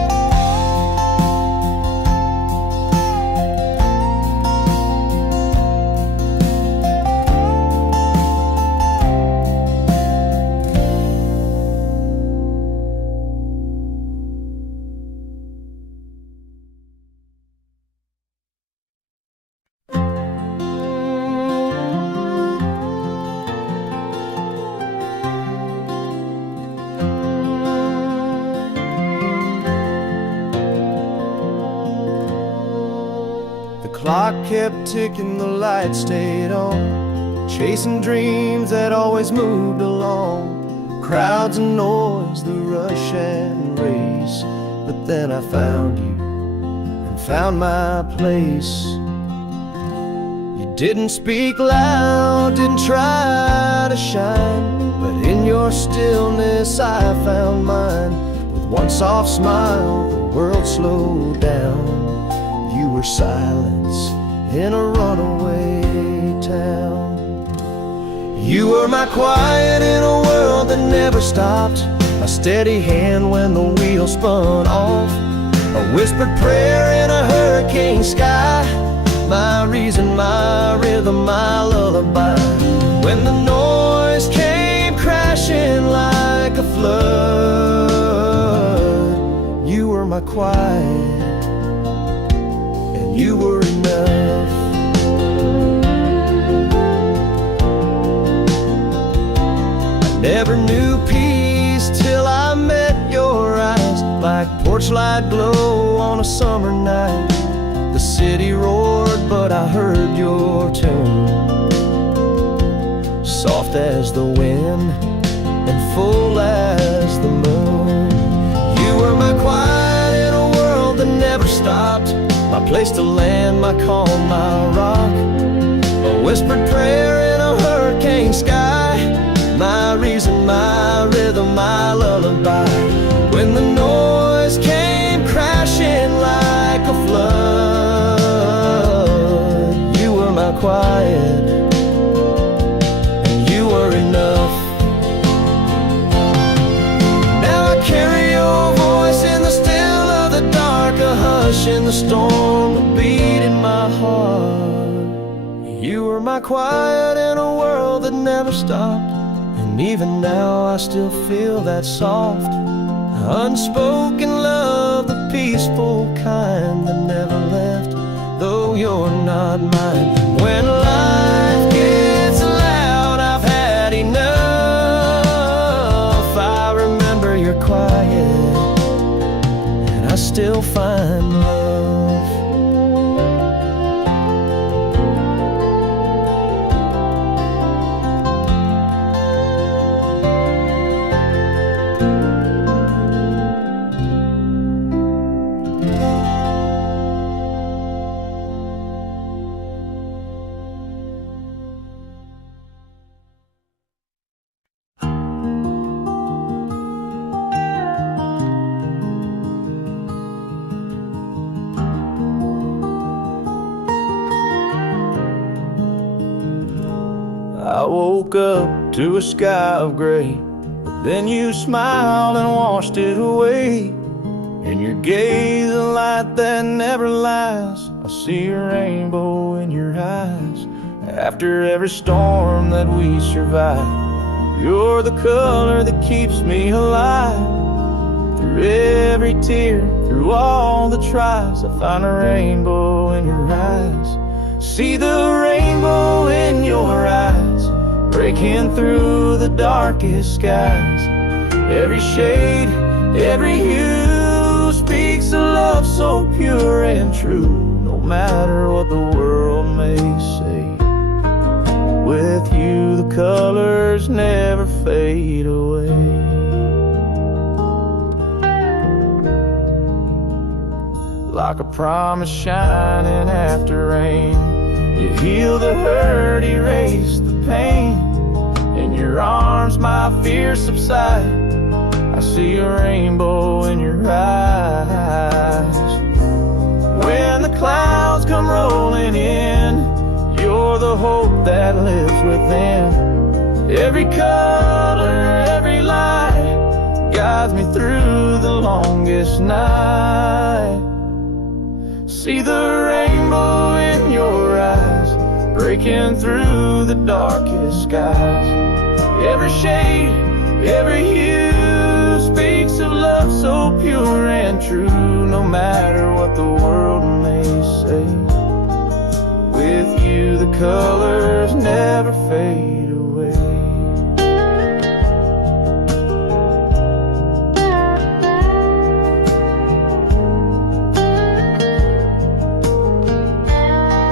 clock kept ticking, the light stayed on, chasing dreams that always moved along. Crowds and noise, the rush and race, but then I found you and found my place. You didn't speak loud, didn't try to shine, but in your stillness I found mine. With one soft smile, the world slowed down. You were silence in a runaway town. You were my quiet in a world that never stopped, my steady hand when the wheel spun off, a whispered prayer in a hurricane sky, my reason, my rhythm, my lullaby. When the noise came crashing like a flood, you were my quiet, and you were enough. I never knew peace till I met your eyes, like porch light glow on a summer night. The city roared, but I heard your tune, soft as the wind and full as the moon. You were my quiet in a world that never stopped, my place to land, my calm, my rock, a whispered prayer in a hurricane sky, my reason, my rhythm, my lullaby. When the noise came crashing like a flood, you were my quiet, and you were enough. Now I carry your voice in the still of the dark, a hush in the storm, a beat in my heart. You were my quiet in a world that never stopped, and even now I still feel that soft, unspoken love, the peaceful kind that never left, though you're not mine. When life gets loud, I've had enough, I remember you're quiet, and I still find love. I woke up to a sky of gray, but then you smiled and washed it away. In your gaze, a light that never lies, I see a rainbow in your eyes. After every storm that we survive, you're the color that keeps me alive. Through every tear, through all the tries, I find a rainbow in your eyes. See the rainbow in your eyes, breaking through the darkest skies. Every shade, every hue speaks a love so pure and true. No matter what the world may say, with you the colors never fade away. Like a promise shining after rain, you heal the hurt, erase the pain. In your arms my fears subside, I see a rainbow in your eyes. When the clouds come rolling in, you're the hope that lives within. Every color, every light guides me through the longest night. See the rainbow in your eyes, breaking through the darkest skies. Every shade, every hue speaks of love so pure and true. No matter what the world may say, with you the colors never fade away.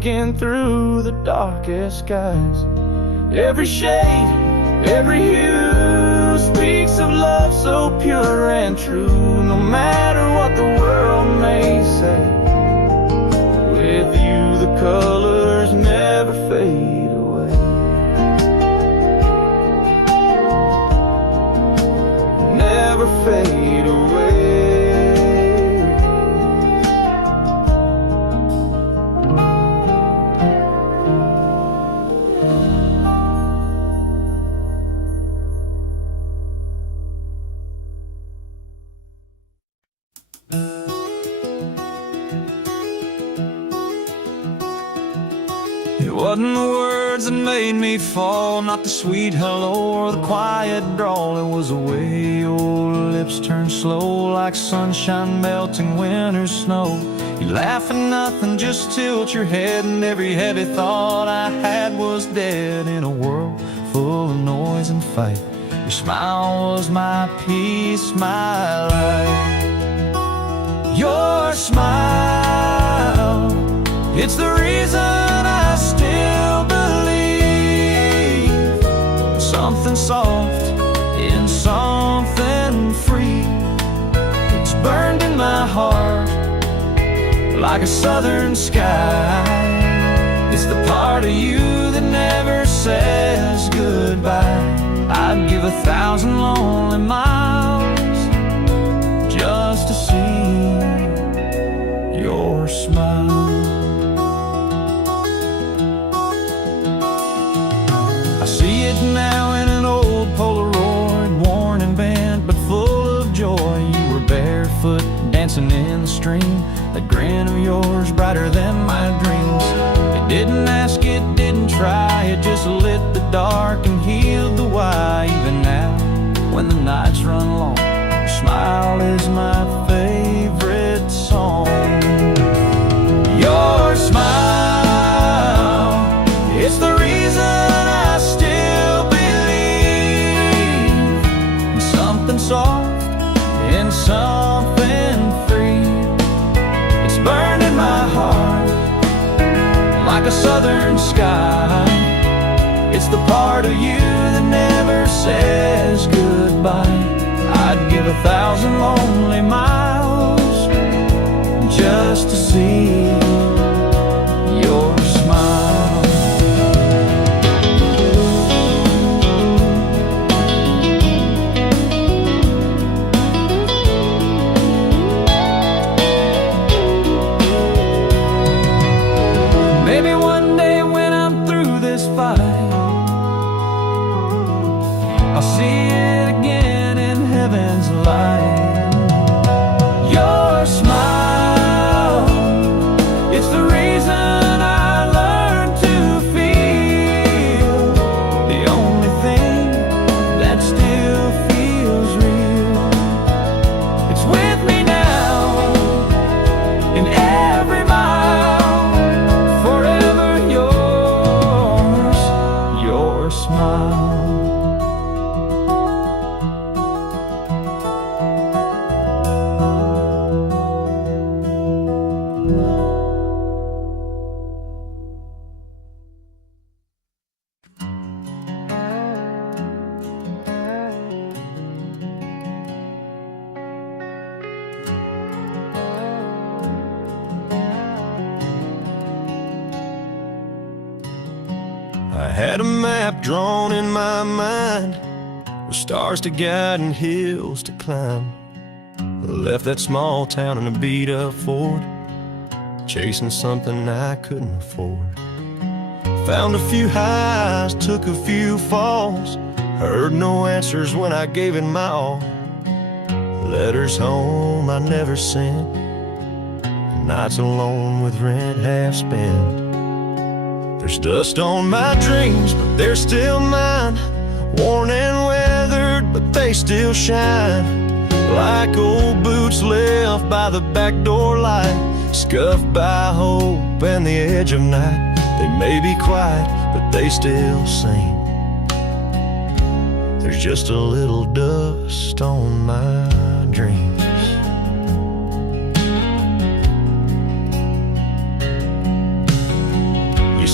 breaking through the darkest skies. Every shade, every hue speaks of love so pure and true. No matter what the world may say, with you the colors never fade away. Never fade away. It wasn't the words that made me fall, not the sweet hello or the quiet drawl. It was the way your lips turned slow, like sunshine melting winter's snow. You laugh at nothing, just tilt your head, and every heavy thought I had was dead. In a world full of noise and fight, your smile was my peace, my life. Your smile, it's the reason I still believe. Something soft in something free. It's burned in my heart like a southern sky. It's the part of you that never says goodbye. I'd give 1,000 lonely miles just to see your smile. I see it now in an old Polaroid, worn and bent but full of joy. You were barefoot, dancing in the stream, that grin of yours brighter than my dreams. It didn't ask, it didn't try, it just lit the dark and healed the why. Even now, when the nights run long, your smile is my favorite song. Your smile, it's the reason I still believe in something soft, in something free. It's burned in my heart like a southern sky. It's the part of you that never says goodbye. I'd give 1,000 lonely miles just to see your smile. Maybe one day when I'm through this fight, I'll see it again in heaven's light. Your smile, it's the reason I learned to feel. The only thing that still feels real. It's with me now in every mile, forever yours, your smile. I had a map drawn in my mind, with stars to guide and hills to climb. I left that small town in a beat-up Ford, chasing something I couldn't afford. Found a few highs, took a few falls, heard no answers when I gave it my all. Letters home I never sent, nights alone with rent half spent. There's dust on my dreams, but they're still mine. Worn and weathered, but they still shine. Like old boots left by the back door light, scuffed by hope and the edge of night. They may be quiet, but they still sing. There's just a little dust on my dreams.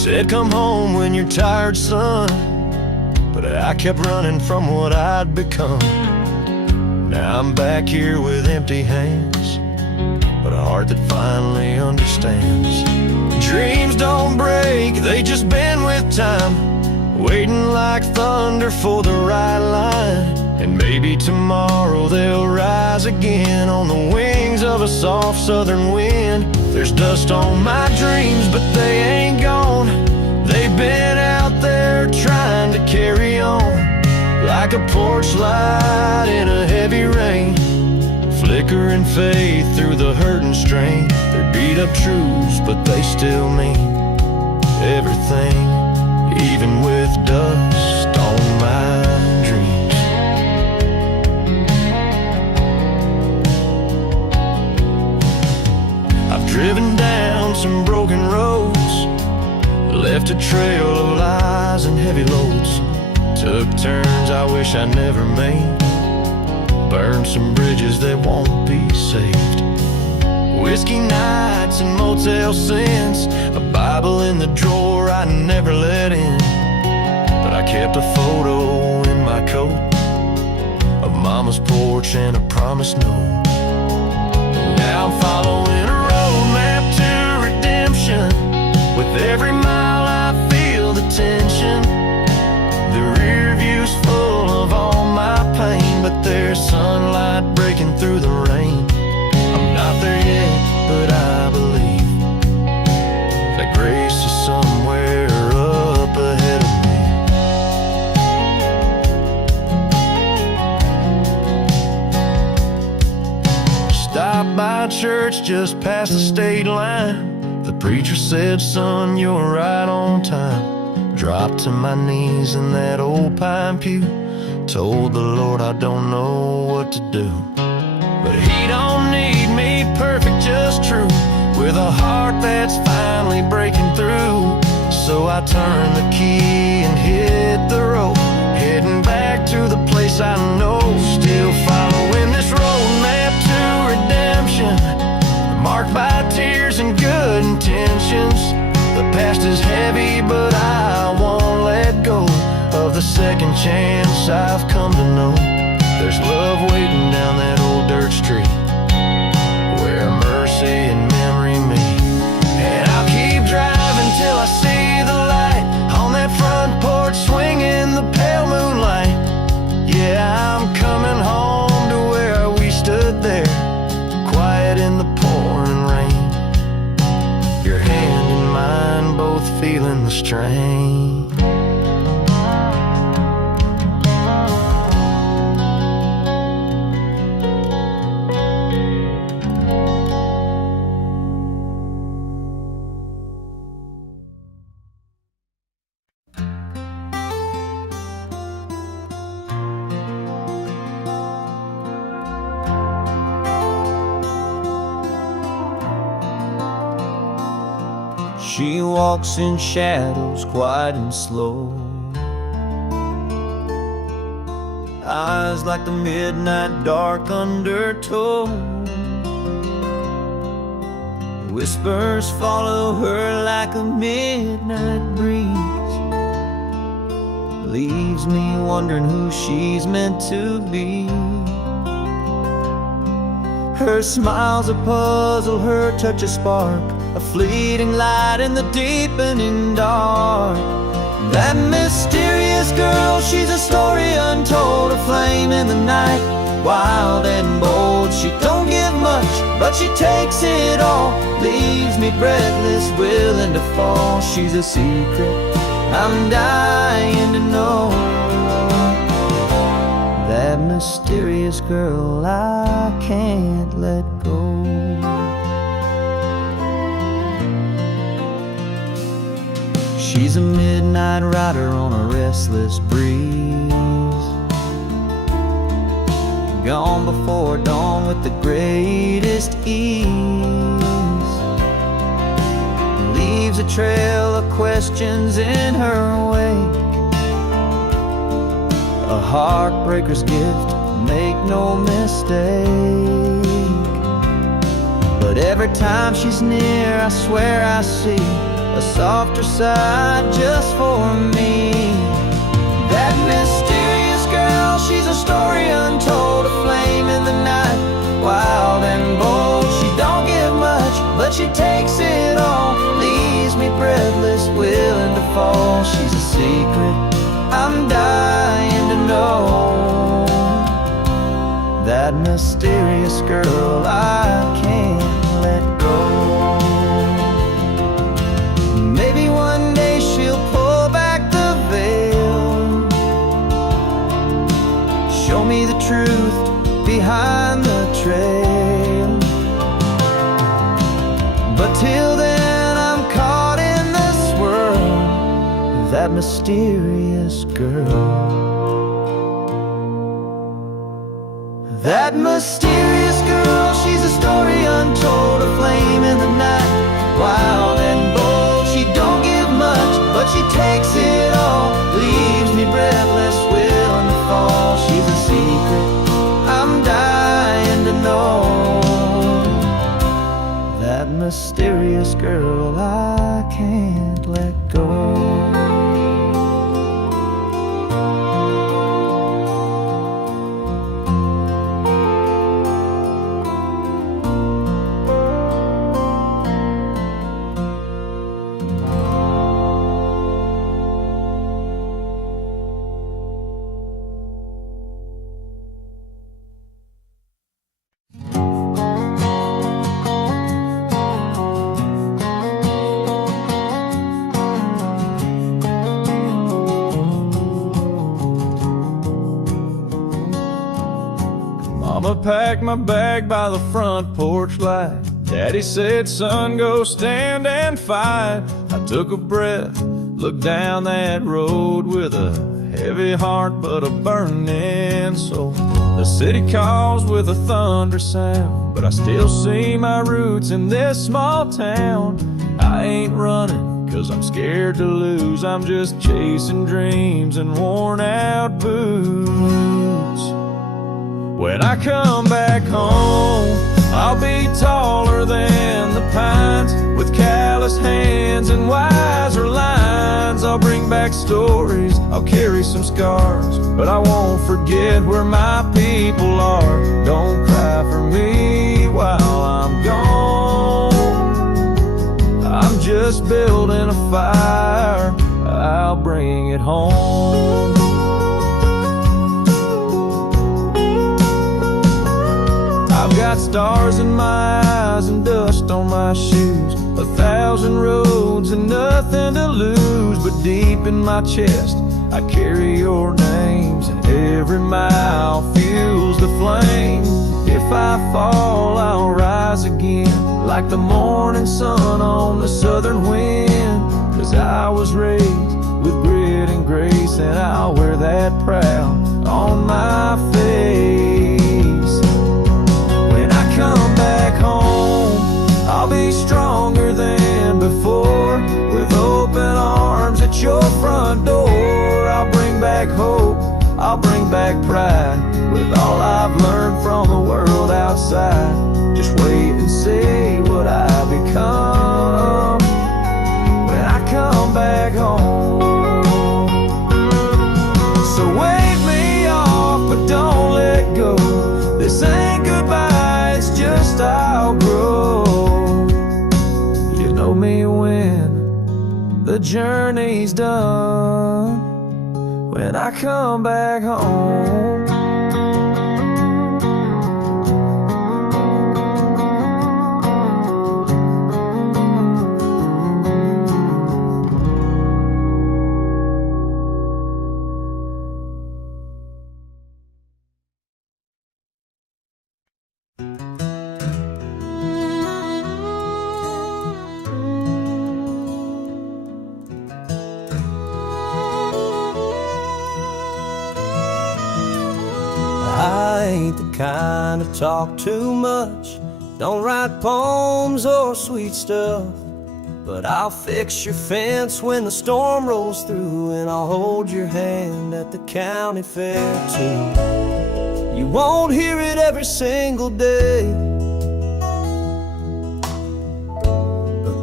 Said come home when you're tired, son, but I kept running from what I'd become. Now I'm back here with empty hands, but a heart that finally understands. Dreams don't break, they just bend with time, waiting like thunder for the right line. And maybe tomorrow they'll rise again on the wings of a soft southern wind. There's dust on my dreams, but they ain't gone. They've been out there trying to carry on, like a porch light in a heavy rain, flickering faith through the hurt and strain. They're beat up truths, but they still mean everything, even with dust on my dreams. I've driven down some broken roads, left a trail of lies and heavy loads, took turns I wish I never made, burned some bridges that won't be saved. Whiskey nights and motel scents, a Bible in the drawer I never let in, but I kept a photo in my coat of Mama's porch and a promise note. Now I'm following a roadmap to redemption. With every mile I feel the tension. The rear view's full of all my pain, but there's sunlight breaking through the rain. I'm not there yet, but I believe that grace is somewhere up ahead of me. Stopped by church just past the state line. The preacher said, son, you're right on time. Dropped to my knees in that old pine pew, told the Lord I don't know what to do, but he don't need me perfect, just true, with a heart that's finally breaking through. So I turned the key and hit the road, heading back to the place I know. Still following this roadmap to redemption, marked by tears and good intentions. The past is heavy, but I won't let go of the second chance I've come to know. There's love waiting down that old dirt street, where mercy and memory meet. And I'll keep driving till I see the light on that front porch, swinging the pale moonlight. Yeah, I'm coming home to where we stood there, quiet in the pouring rain, your hand in mine, both feeling the strain. She walks in shadows, quiet and slow, eyes like the midnight dark undertow. Whispers follow her like a midnight breeze, leaves me wondering who she's meant to be. Her smile's a puzzle, her touch a spark, a fleeting light in the deepening dark. That mysterious girl, she's a story untold, a flame in the night, wild and bold. She don't give much, but she takes it all, leaves me breathless, willing to fall. She's a secret I'm dying to know, that mysterious girl I can't let go. She's a midnight rider on a restless breeze, gone before dawn with the greatest ease, leaves a trail of questions in her wake, a heartbreaker's gift, make no mistake. But every time she's near, I swear I see a softer side just for me. That mysterious girl, she's a story untold, a flame in the night, wild and bold. She don't give much, but she takes it all, leaves me breathless, willing to fall. She's a secret I'm dying to know, that mysterious girl I can't let go. Maybe one day she'll pull back the veil, show me the truth behind the trail. But till then I'm caught in the swirl of that mysterious girl. That mysterious girl, she's a story untold, a flame in the night, wild and bold. She don't give much, but she takes it all, leaves me breathless, willing to fall. She's a secret I'm dying to know, that mysterious girl I can't let go. Mama packed my bag by the front porch light. Daddy said, son, go stand and fight. I took a breath, looked down that road with a heavy heart but a burning soul. The city calls with a thunder sound, but I still see my roots in this small town. I ain't running 'cause I'm scared to lose, I'm just chasing dreams and worn out boots. When I come back home, I'll be taller than the pines, with callous hands and wiser lines. I'll bring back stories, I'll carry some scars, but I won't forget where my people are. Don't cry for me while I'm gone, I'm just building a fire, I'll bring it home. I've got stars in my eyes and dust on my shoes, 1,000 roads and nothing to lose. But deep in my chest, I carry your names, and every mile fuels the flame. If I fall, I'll rise again, like the morning sun on the southern wind. 'Cause I was raised with grit and grace, and I'll wear that proud on my face. Come back home, I'll be stronger than before, with open arms at your front door. I'll bring back hope, I'll bring back pride, with all I've learned from the world outside. Just wait and see what I become when I come back home. So wave me off, but don't let go. This ain't goodbye, it's just I'll grow. You know me when the journey's done, when I come back home. I ain't the kind to talk too much, don't write poems or sweet stuff, but I'll fix your fence when the storm rolls through, and I'll hold your hand at the county fair too. You won't hear it every single day, but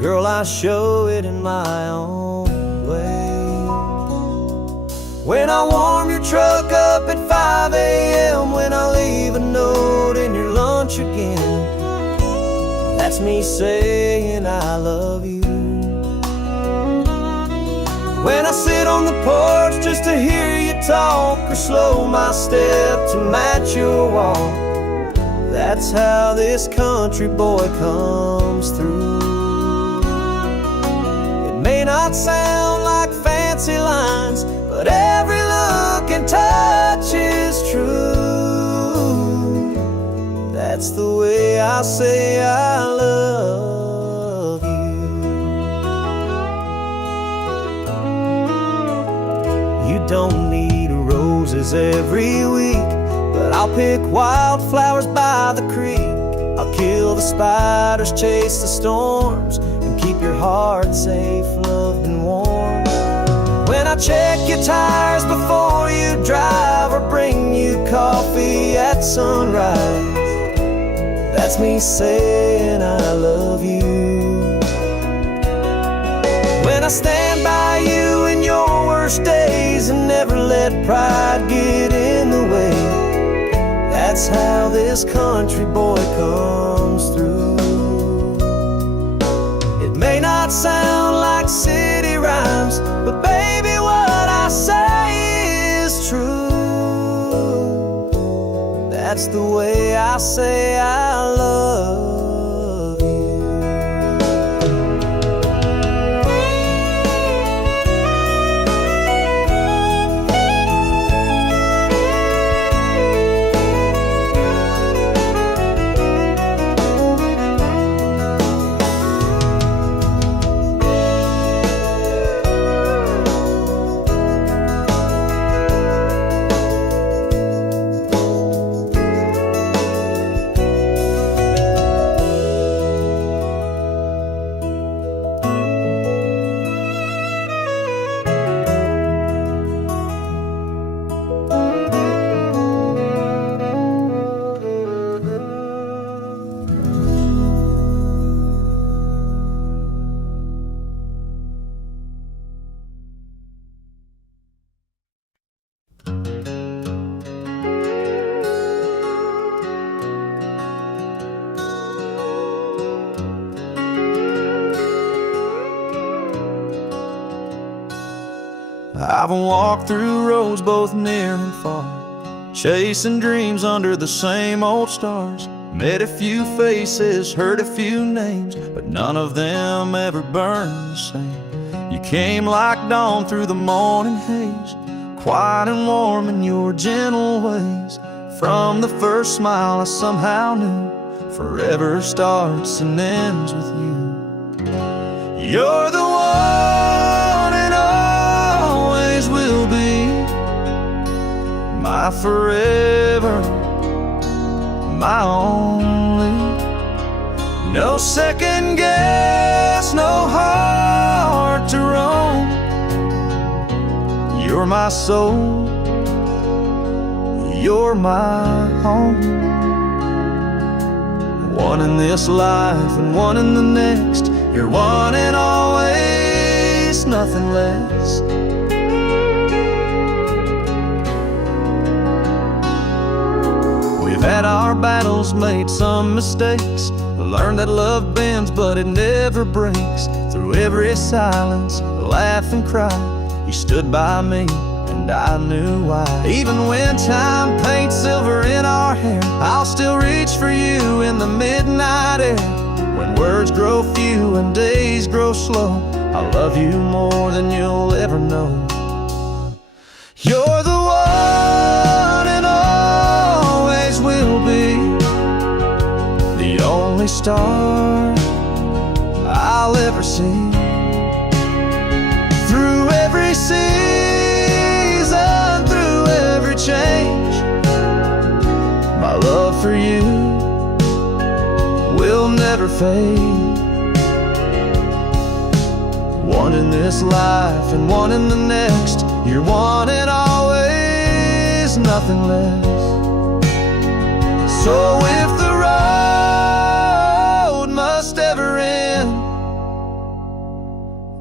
girl, I show it in my own way. When I warm your truck up at 5 a.m., when I leave a note in your lunch again, that's me saying I love you. When I sit on the porch just to hear you talk, or slow my step to match your walk, that's how this country boy comes through. It may not sound like fancy lines, but every look and touch is true. That's the way I say I love you. You don't need roses every week, but I'll pick wildflowers by the creek. I'll kill the spiders, chase the storms, and keep your heart safe, loved and warm. When I check your tires before you drive, or bring you coffee at sunrise, that's me saying I love you. When I stand by you in your worst days and never let pride get in the way, that's how this country boy comes through. It may not sound like city rhymes, but baby, what I say is true. That's the way I say I love you. I've walked through roads both near and far, chasing dreams under the same old stars. Met a few faces, heard a few names, but none of them ever burned the same. You came like dawn through the morning haze, quiet and warm in your gentle ways. From the first smile I somehow knew, forever starts and ends with you. You're the one and always will be, my forever, my only. No second guess, no heart to roam. You're my soul, you're my home. One in this life and one in the next, you're one and always, nothing less. We've had our battles, made some mistakes, learned that love bends but it never breaks. Through every silence, laugh and cry, you stood by me and I knew why. Even when time paints silver in our hair, I'll still reach for you in the midnight air. When words grow few and days grow slow, I love you more than you'll ever know. You're the one and always will be, the only star I'll ever see. Through every season, through every change, my love for you will never fade. One in this life and one in the next, you're one and always, nothing less. So if the road must ever end,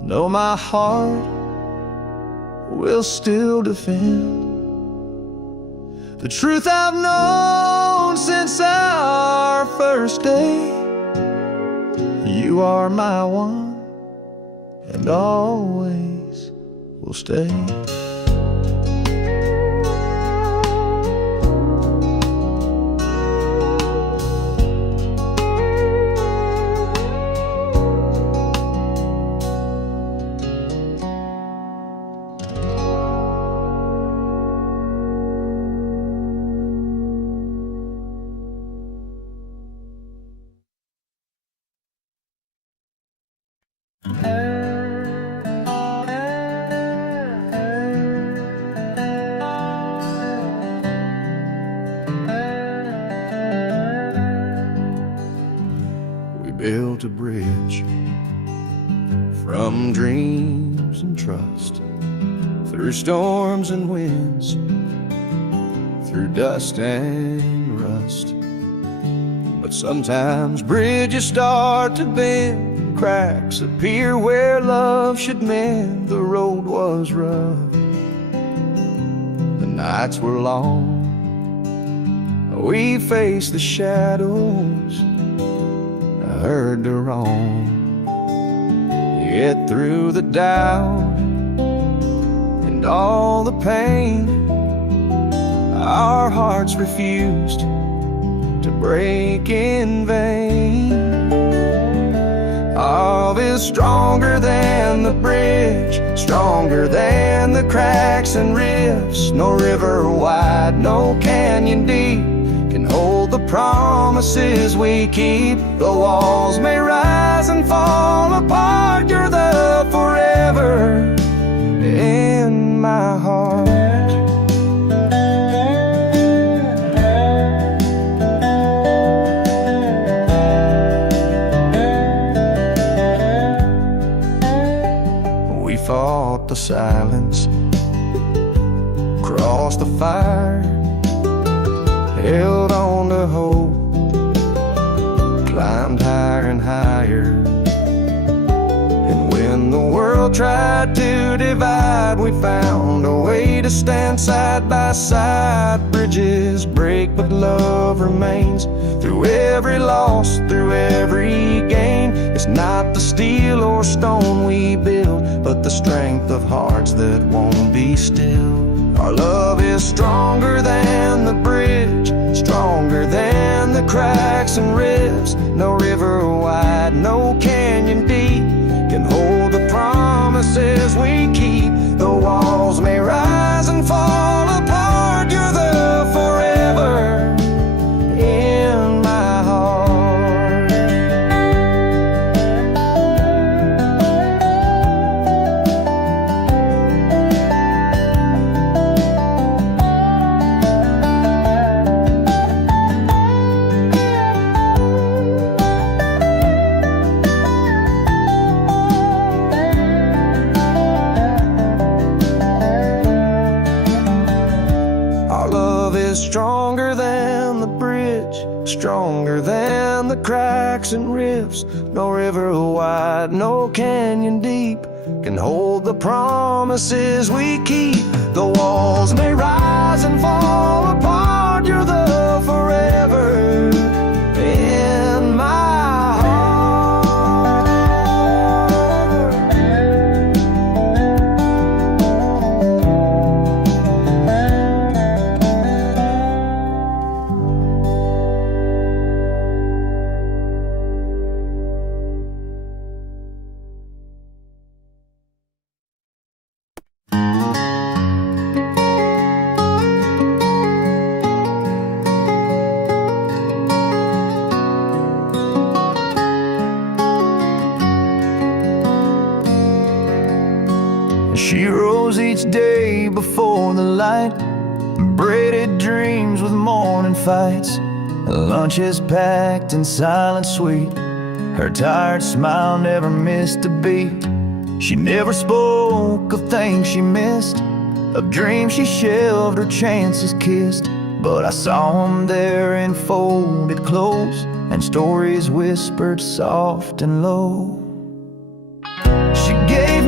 No, my heart will still defend the truth I've known since our first day. You are my one and always will stay. Built a bridge from dreams and trust, through storms and winds, through dust and rust. But sometimes bridges start to bend, cracks appear where love should mend. The road was rough, the nights were long, we faced the shadows, heard the wrong. Yet through the doubt and all the pain, our hearts refused to break in vain. Love is stronger than the bridge, stronger than the cracks and rifts. No river wide, no canyon deep can hold the promises we keep. The walls may rise and fall apart, you're the forever in my heart. We fought the silence, crossed the fire, held on to hope, climbed higher and higher. And when the world tried to divide, we found a way to stand side by side. Bridges break, but love remains. Through every loss, through every gain, it's not the steel or stone we build, but the strength of hearts that won't be still. Our love is stronger than the bridge, stronger than the cracks and rifts. No river wide, no canyon deep can hold the promises we keep. The walls may rise and fall apart, you're the forever in my heart. Stronger than the bridge, stronger than the cracks and rifts. No river wide, no canyon deep can hold the promises we keep. The walls may rise and fall apart, you're the forever in my heart. She rose each day before the light, braided dreams with morning fights, lunches packed and silent sweet. Her tired smile never missed a beat. She never spoke of things she missed, of dreams she shelved or chances kissed. But I saw them there in folded clothes, and stories whispered soft and low. She gave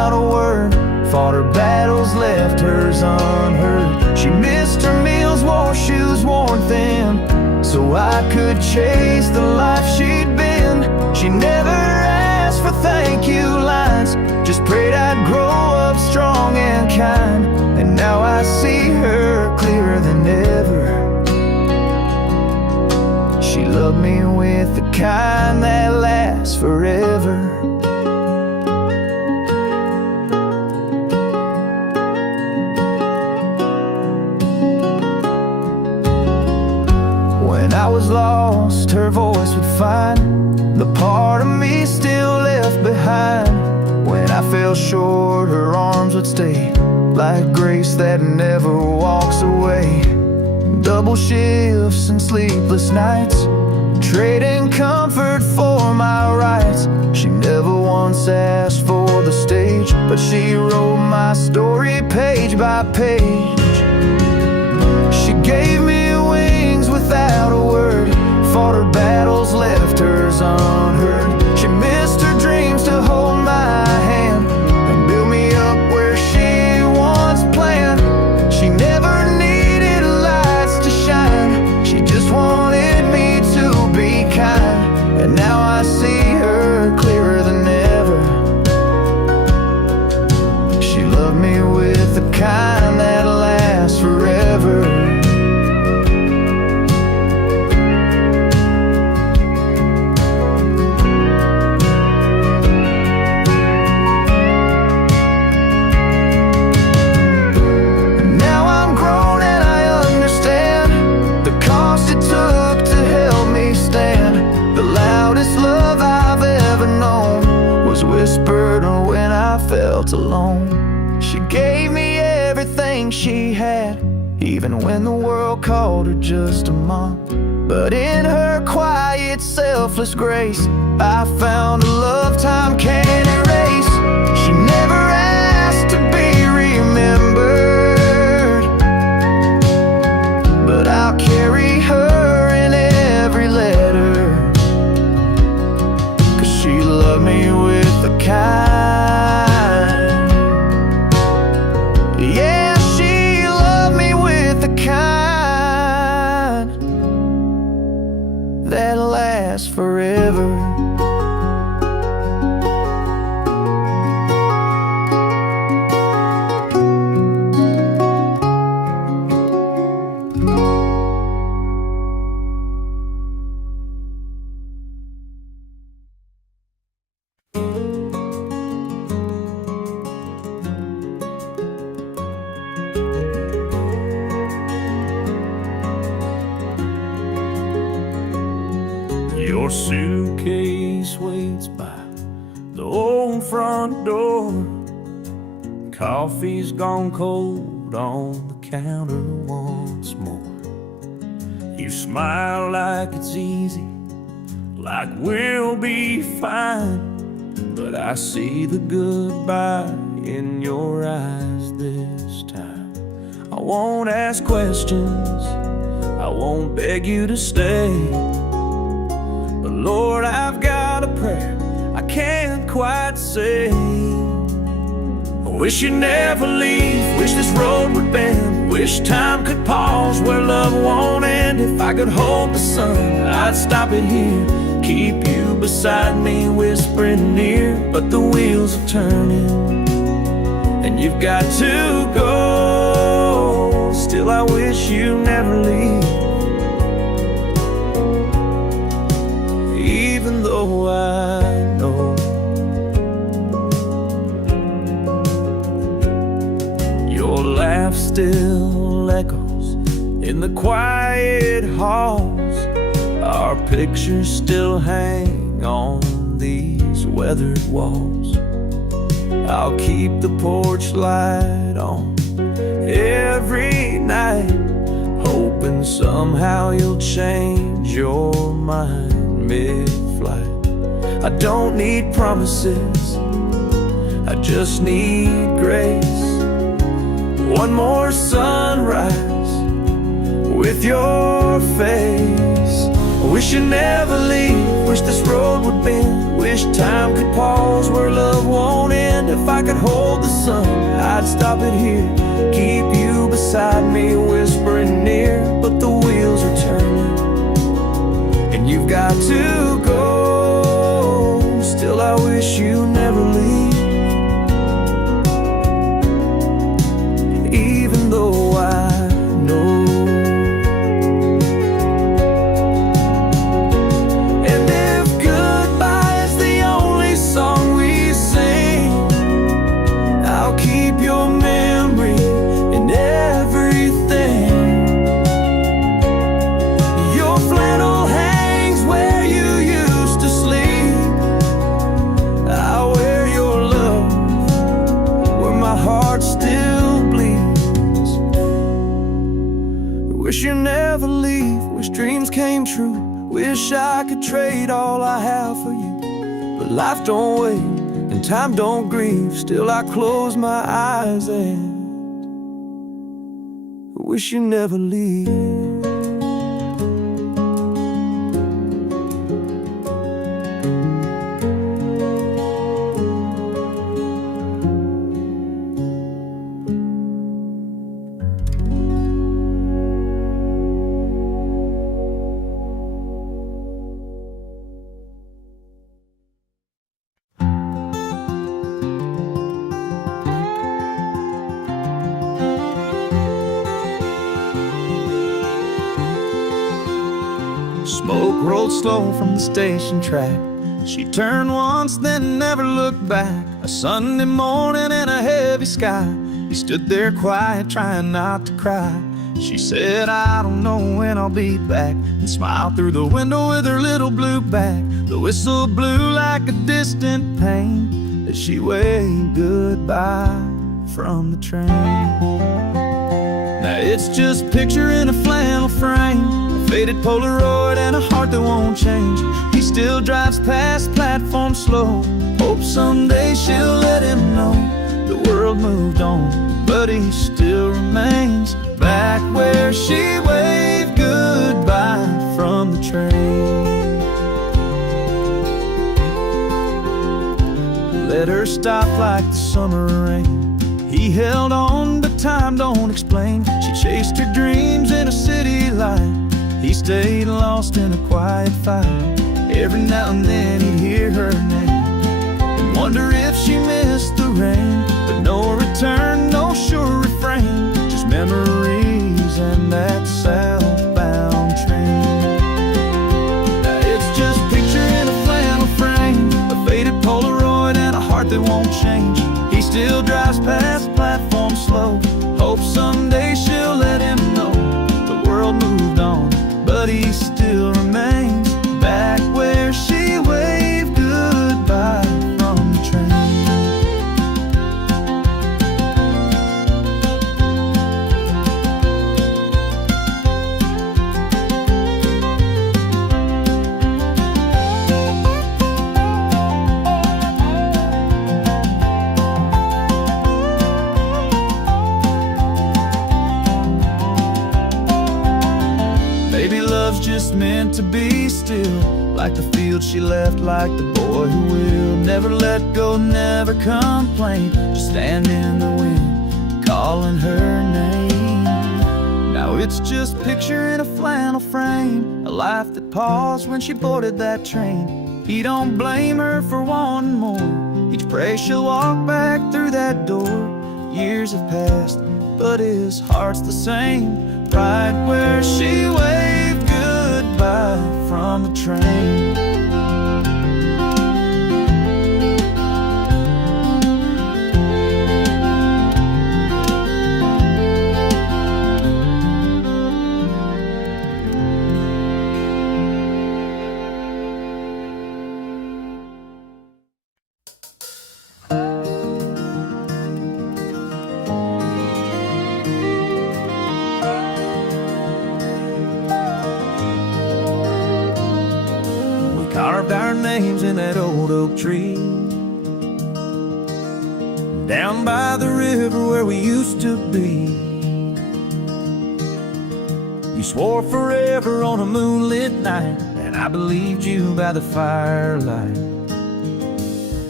without a word, fought her battles, left hers unheard. She missed her meals, wore shoes worn thin, so I could chase the life she'd been. She never asked for thank you lines, just prayed I'd grow up strong and kind. And now I see her clearer than ever. She loved me with the kind that lasts forever. When I was lost, her voice would find the part of me still left behind. When I fell short, her arms would stay, like grace that never walks away. Double shifts and sleepless nights, trading comfort for my rights. She never once asked for the stage, but she wrote my story page by page. She gave me wings without a word, fought her battles, left hers unheard. She missed her dreams to hold my hand and build me up where she once planned. She never needed lights to shine, she just wanted me to be kind. And now I see her clearer than ever. She loved me with the kind that lasts forever. Whispered when I felt alone. She gave me everything she had, even when the world called her just a mom. But in her quiet, selfless grace, I found a love time can't erase. She never asked to be remembered, but I'll carry her in every letter, 'cause she loved me with the kind. Yeah, she loved me with the kind that lasts forever. Your suitcase waits by the old front door. Coffee's gone cold on the counter once more. You smile like it's easy, like we'll be fine, but I see the goodbye in your eyes this time. I won't ask questions, I won't beg you to stay, but Lord, I've got a prayer I can't quite say. I wish you'd never leave, wish this road would bend, wish time could pause where love won't end. If I could hold the sun, I'd stop it here, keep you beside me, whispering near. But the wheels are turning, and you've got to go. Still, I wish you never leave, even though I know your laugh still echoes in the quiet halls. Our pictures still hang on these weathered walls. I'll keep the porch light on every night, hoping somehow you'll change your mind mid-flight. I don't need promises, I just need grace. One more sunrise with your face. I wish you'd never leave, wish this road would bend, wish time could pause where love won't end. If I could hold the sun, I'd stop it here, keep you beside me, whispering near. But the wheels are turning, and you've got to go. Still I wish you never leave, even though I know. And if goodbye is the only song we sing, I'll keep your memory in everything. Your flannel hangs where you used to sleep. I'll wear your love where my heart still bleeds. Wish you never leave, wish dreams came true, wish I could trade all I have for you. But life don't wait and time don't grieve, still I close my eyes and wish you never leave. Smoke rolled slow from the station track. She turned once, then never looked back. A Sunday morning in a heavy sky, he stood there quiet, trying not to cry. She said, I don't know when I'll be back, and smiled through the window with her little blue bag. The whistle blew like a distant pain as she waved goodbye from the train. Now it's just a picture in a flannel frame, a faded Polaroid and a heart that won't change. He still drives past platform slow, hopes someday she'll let him know the world moved on, but he still remains back where she waved goodbye from the train. Let her stop like the summer rain. He held on, but time don't explain. She chased her dreams in a city light. He stayed lost in a quiet fight. Every now and then he'd hear her name and wonder if she missed the rain. But no return, no sure refrain, just memories and that southbound train. Now it's just a picture in a flannel frame, a faded Polaroid and a heart that won't change. He still drives past platform slow, hopes someday she'll let him know the world moved on, but he still remains back where she waved goodbye from the train. Maybe love's just meant to be still, like the field she left, like the boy who will never let go, never complain, just stand in the wind, calling her name. Now it's just a picture in a flannel frame, a life that paused when she boarded that train. He don't blame her for wanting more, each pray she'll walk back through that door. Years have passed, but his heart's the same, right where she waved goodbye from the train. Carved our names in that old oak tree down by the river where we used to be. You swore forever on a moonlit night, and I believed you by the firelight.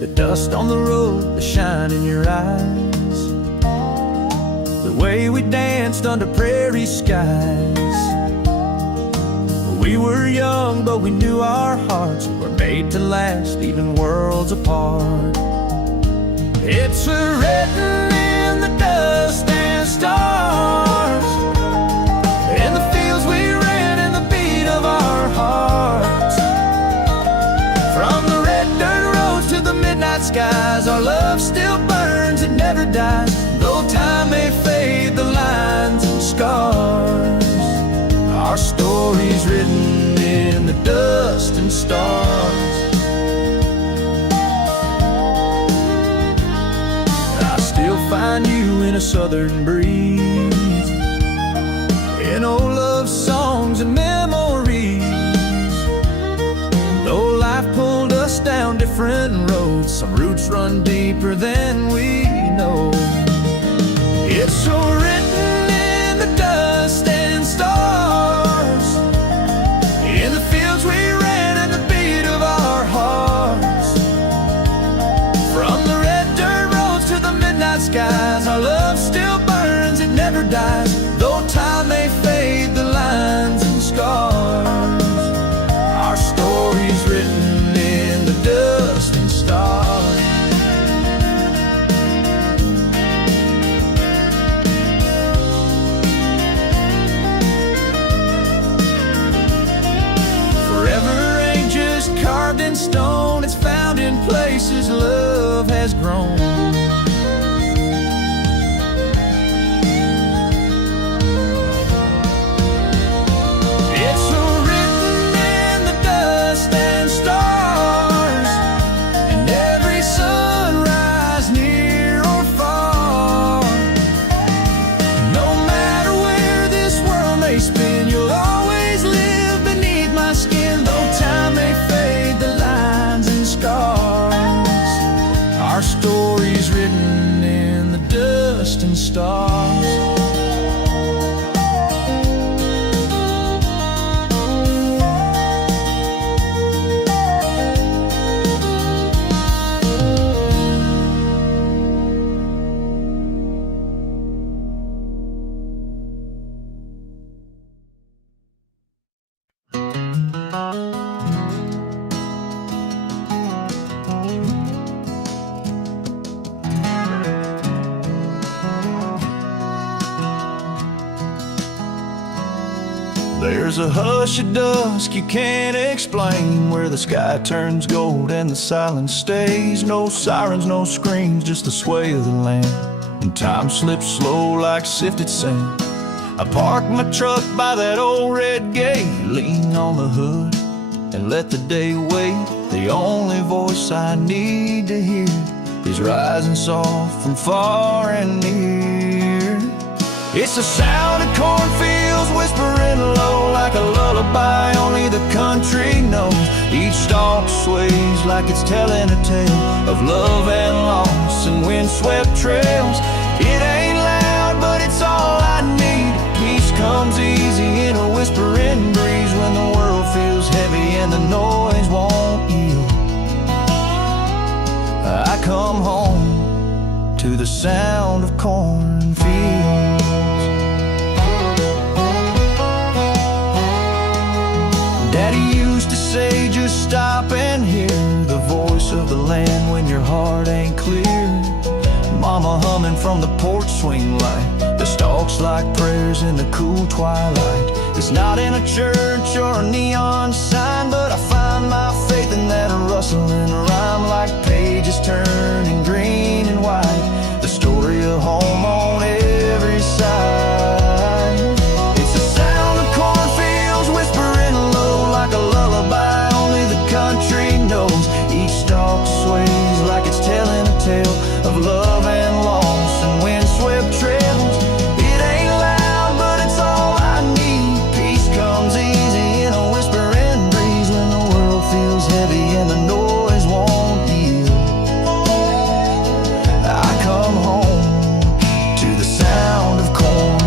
the dust on the road, the shine in your eyes, the way we danced under prairie skies. We were young, but we knew our hearts were made to last, even worlds apart. It's written in the dust and stars, in the fields we ran, in the beat of our hearts. From the red dirt roads to the midnight skies, our love still burns, it never dies. Though time may fade the lines and scars, our story's written in the dust and stars. I still find you in a southern breeze, in old love songs and memories. Though life pulled us down different roads, some roots run deeper than we know. It's so written in the dust and stars, in the fields we ran and the beat of our hearts. From the red dirt roads to the midnight skies, our love still burns, it never dies. Though time may fade the lines and scars, our story's written in the dust and stars. Forever ain't just carved in stone, it's found in places love has grown. It's written in the dust and stars, and every sunrise near or far. No matter where this world may spin, you'll always live beneath my skin. Though time may fade the lines and scars, our story's written in the dust and stars. There's a hush at dusk you can't explain, where the sky turns gold and the silence stays. No sirens, no screams, just the sway of the land, and time slips slow like sifted sand. I park my truck by that old red gate, lean on the hood and let the day wait. The only voice I need to hear is rising soft from far and near. It's the sound of cornfields whispering low, like a lullaby only the country knows. Each stalk sways like it's telling a tale of love and loss and windswept trails. It ain't loud, but it's all I need. Peace comes easy in a whispering breeze, when the world feels heavy and the noise won't yield. I come home to the sound of cornfields. Daddy used to say, just stop and hear the voice of the land when your heart ain't clear. Mama humming from the porch swing light, the stalks like prayers in the cool twilight. It's not in a church or a neon sign, but I find my faith in that rustling rhyme, like pages turning green and white, the story of home on every side. It's the sound of cornfields whispering low, like a lullaby only the country knows. Each stalk sways like it's telling a tale of love and loss and windswept trails. It ain't loud, but it's all I need. Peace comes easy in a whispering breeze, when the world feels heavy and the noise won't yield. I come home to the sound of corn.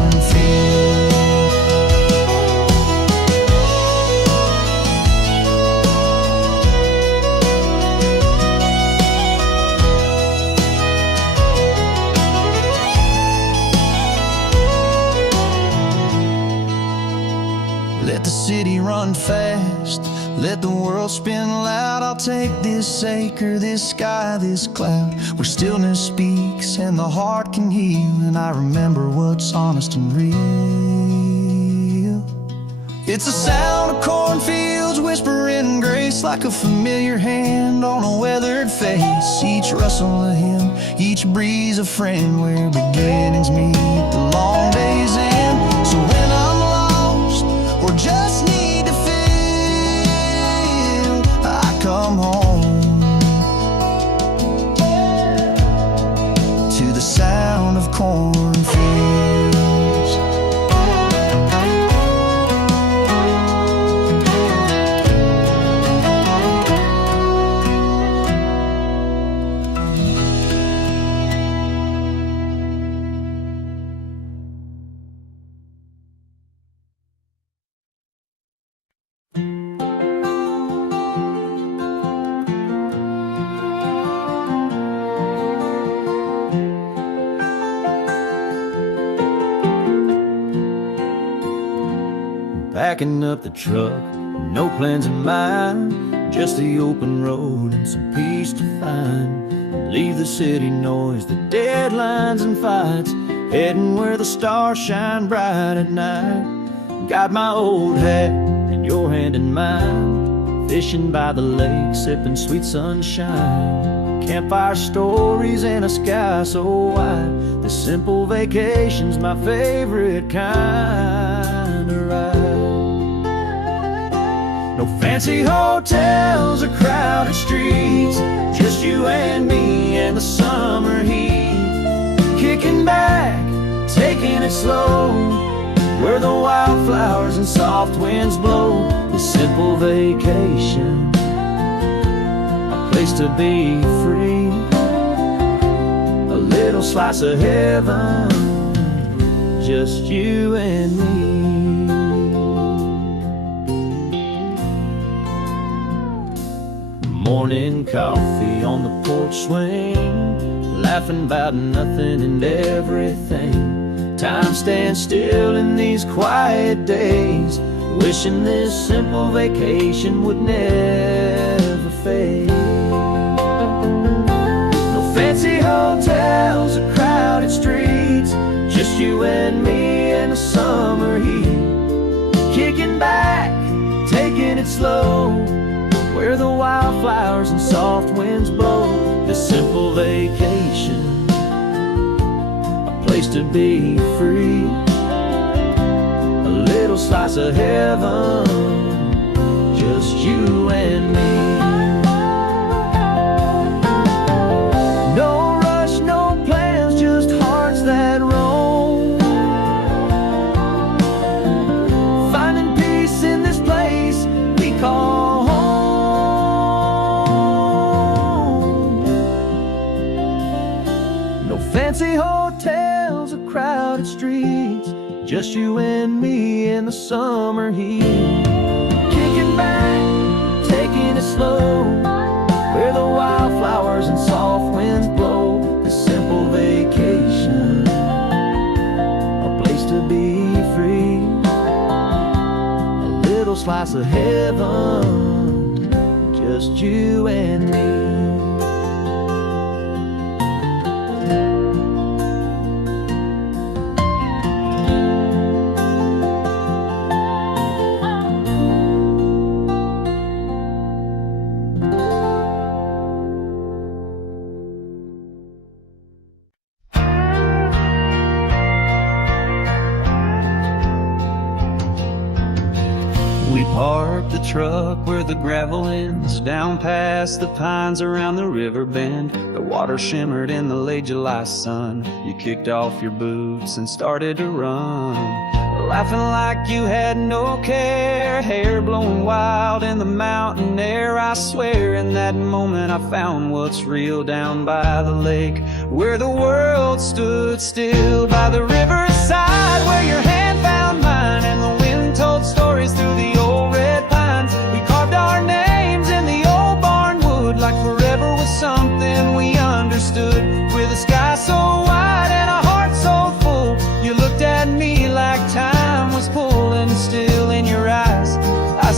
Let the city run fast, let the world spin loud. I'll take this acre, this sky, this cloud, where stillness speaks and the heart can heal, and I remember what's honest and real. It's the sound of cornfields whispering grace, like a familiar hand on a weathered face. Each rustle a hymn, each breeze a friend, where beginnings meet the long day's end. So when I'm lost or just need to feel, I come home to the sound of cornfields. Backing up the truck, no plans in mind, just the open road and some peace to find. Leave the city noise, the deadlines and fights, heading where the stars shine bright at night. Got my old hat and your hand in mine, fishing by the lake, sipping sweet sunshine. Campfire stories and a sky so wide, this simple vacation's my favorite kind of ride. No fancy hotels or crowded streets, just you and me and the summer heat. Kicking back, taking it slow, where the wildflowers and soft winds blow. This simple vacation, a place to be free, a little slice of heaven, just you and me. Morning coffee on the porch swing, laughing about nothing and everything. Time stands still in these quiet days, wishing this simple vacation would never fade. No fancy hotels or crowded streets, just you and me in the summer heat. Kicking back, taking it slow, where the wildflowers and soft winds blow. This simple vacation, a place to be free, a little slice of heaven, just you and me. No rush, no plans, just hearts that roam, finding peace in this place we call home. Fancy hotels or crowded streets, just you and me in the summer heat. Kicking back, taking it slow, where the wildflowers and soft winds blow. This simple vacation, a place to be free, a little slice of heaven, just you and me. We parked the truck where the gravel ends, down past the pines around the river bend. The water shimmered in the late July sun. You kicked off your boots and started to run, laughing like you had no care, hair blowing wild in the mountain air. I swear in that moment I found what's real, down by the lake where the world stood still. By the riverside where your hand found mine and the wind told stories through the old red pines. We carved our names in the old barn wood, like forever was something we understood. With a sky so wide and a heart so full, you looked at me like time was pulling still in your eyes.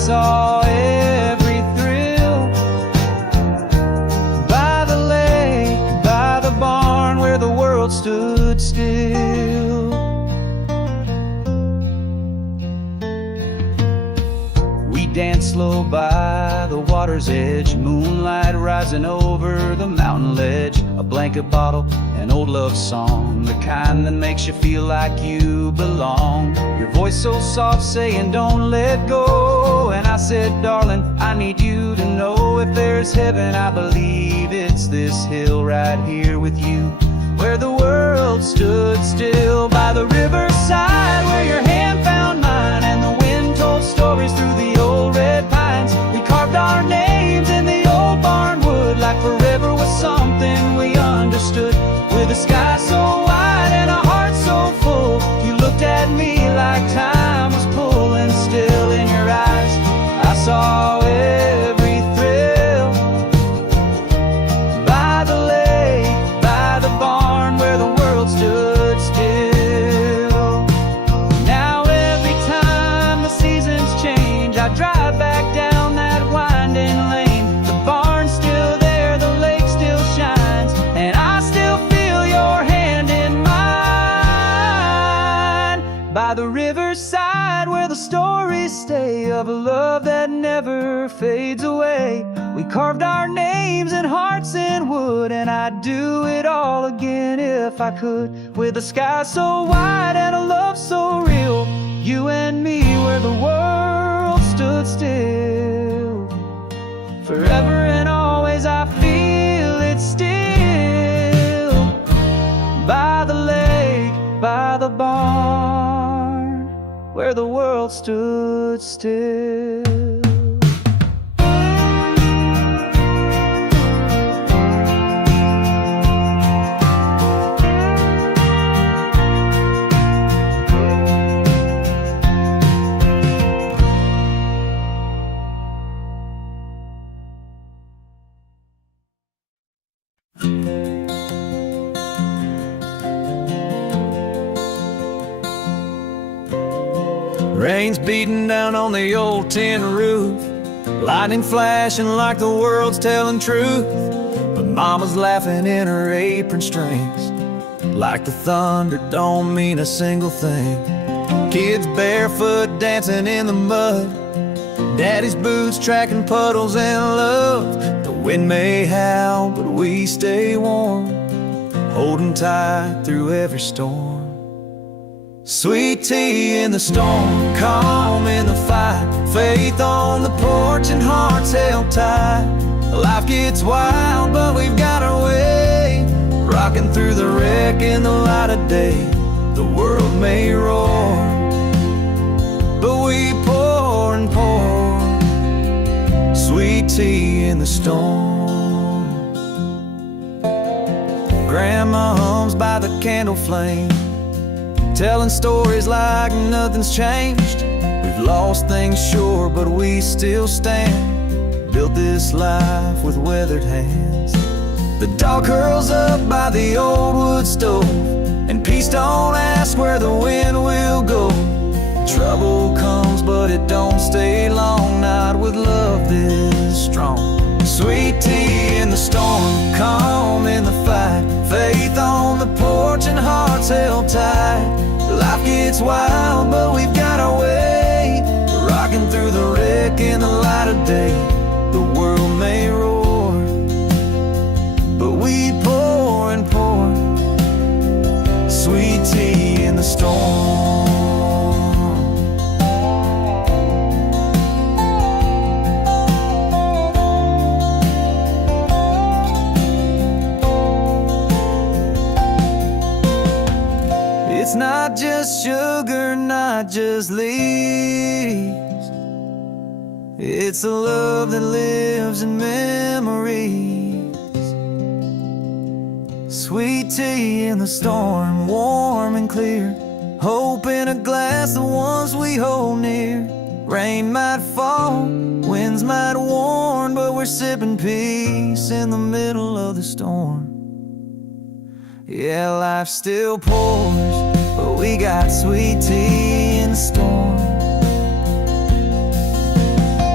saw every thrill by the lake, by the barn where the world stood still. We danced slow by the water's edge, moonlight rising over the mountain ledge. A blanket bottle, an old love song, the kind that makes you feel like you belong. Your voice so soft saying don't let go. And I said, darling, I need you to know, if there's heaven, I believe it's this hill right here with you, where the world stood still. By the riverside where your hand found mine, and the wind told stories through the old red pines. We carved our names in the old barn wood, like forever was something we understood. With a sky so wide and a heart so full, you looked at me like time was pulling still. In your eyes I saw every thrill by the lake, by the barn where the world stood still. Now every time the seasons change, I drive back down that winding lane. The barn's still there, the lake still shines, and I still feel your hand in mine. By the riverside where the stories stay of a love that never fades away, we carved our names and hearts in wood, and I'd do it all again if I could. With a sky so wide and a love so real, you and me where the world stood still. Forever and always I feel it still. By the lake, by the barn where the world stood still. Rain's beating down on the old tin roof, lightning flashing like the world's telling truth. But mama's laughing in her apron strings, like the thunder don't mean a single thing. Kids barefoot dancing in the mud, daddy's boots tracking puddles in love. The wind may howl, but we stay warm, holding tight through every storm. Sweet tea in the storm, calm in the fight, faith on the porch and hearts held tight. Life gets wild, but we've got our way, rocking through the wreck in the light of day. The world may roar, but we pour and pour sweet tea in the storm. Grandma hums by the candle flame, telling stories like nothing's changed. We've lost things, sure, but we still stand, built this life with weathered hands. The dog curls up by the old wood stove, and peace don't ask where the wind will go. Trouble comes, but it don't stay long, not with love this strong. Sweet tea in the storm, calm in the fight, faith on the porch and hearts held tight. Life gets wild, but we've got our way, rocking through the wreck in the light of day. The world may roar, but we pour and pour sweet tea in the storm. It's not just sugar, not just leaves, it's a love that lives in memories. Sweet tea in the storm, warm and clear, hope in a glass, the ones we hold near. Rain might fall, winds might warn, but we're sipping peace in the middle of the storm. Yeah, life still pours, but we got sweet tea in the storm.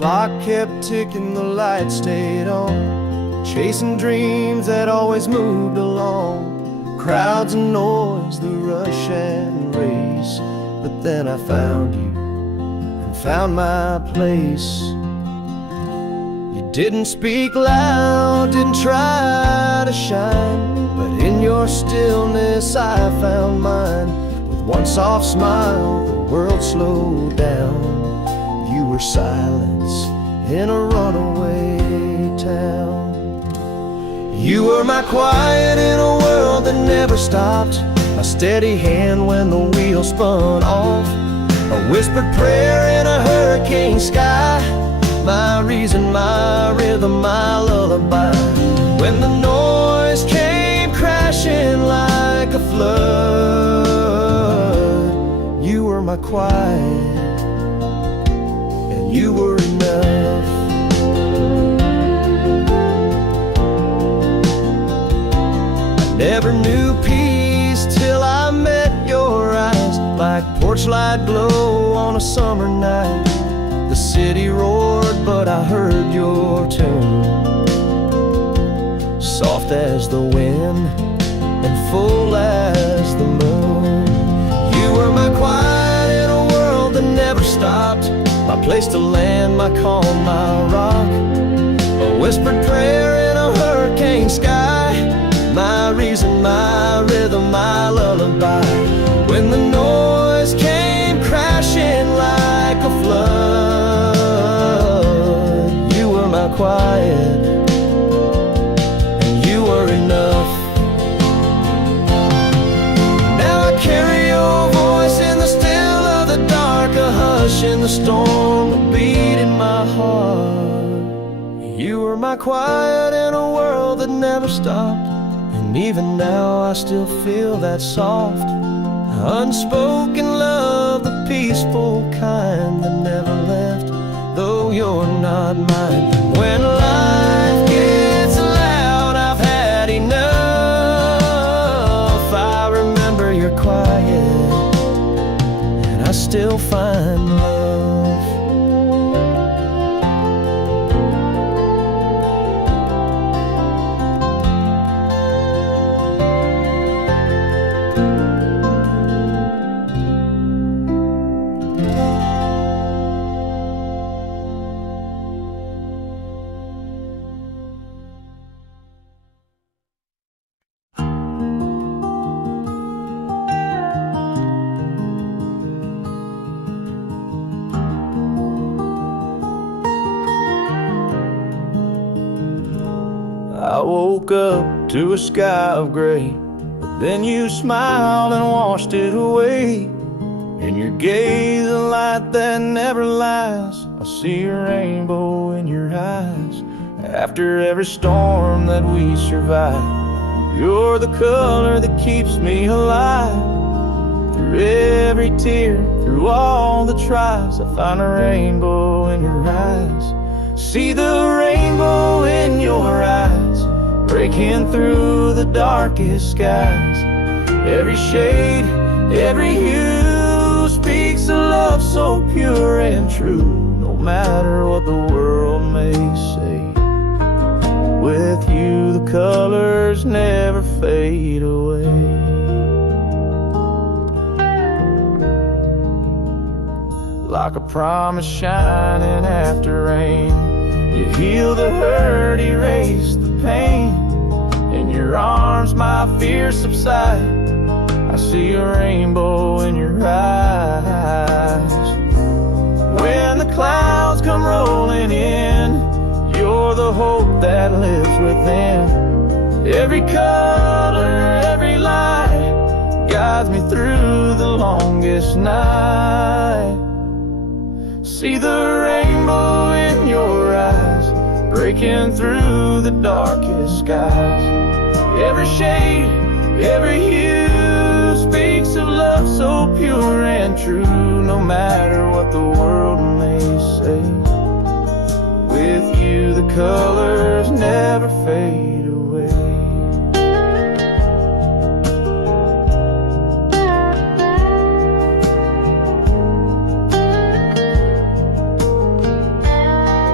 clock kept ticking, the light stayed on, chasing dreams that always moved along. Crowds and noise, the rush and race, but then I found you and found my place. You didn't speak loud, didn't try to shine, but in your stillness I found mine. With one soft smile, the world slowed down. You were silence in a runaway town. You were my quiet in a world that never stopped, a steady hand when the wheel spun off, a whispered prayer in a hurricane sky, my reason, my rhythm, my lullaby. When the noise came crashing like a flood, you were my quiet, and you were enough. I never knew peace till I met your eyes, like porch light glow on a summer night. The city roared, but I heard your tune, soft as the wind and full as the moon. You were my quiet in a world that never stopped, my place to land, my calm, my rock, a whispered prayer in a hurricane sky, my reason, my rhythm, my lullaby. When the noise came crashing like a flood, you were my quiet, and you were enough. Now I carry your voice in the still of the dark, a hush in the storm, a beat in my heart. You were my quiet in a world that never stopped, and even now I still feel that soft, unspoken love, the peaceful kind that never left, though you're not mine. When life gets loud, I've had enough, I remember you're quiet, and I still find love. I woke up to a sky of gray, but then you smiled and washed it away. In your gaze, a light that never lies, I see a rainbow in your eyes. After every storm that we survive, you're the color that keeps me alive. Through every tear, through all the tries, I find a rainbow in your eyes. See the rainbow in your eyes, breaking through the darkest skies. Every shade, every hue speaks a love so pure and true. No matter what the world may say, with you the colors never fade away. Like a promise shining after rain, you heal the hurt, erase the pain. In your arms my fears subside, I see a rainbow in your eyes. When the clouds come rolling in, you're the hope that lives within. Every color, every light guides me through the longest night. See the rainbow in your eyes, breaking through the darkest skies. Every shade, every hue speaks of love so pure and true. No matter what the world may say, with you the colors never fade away.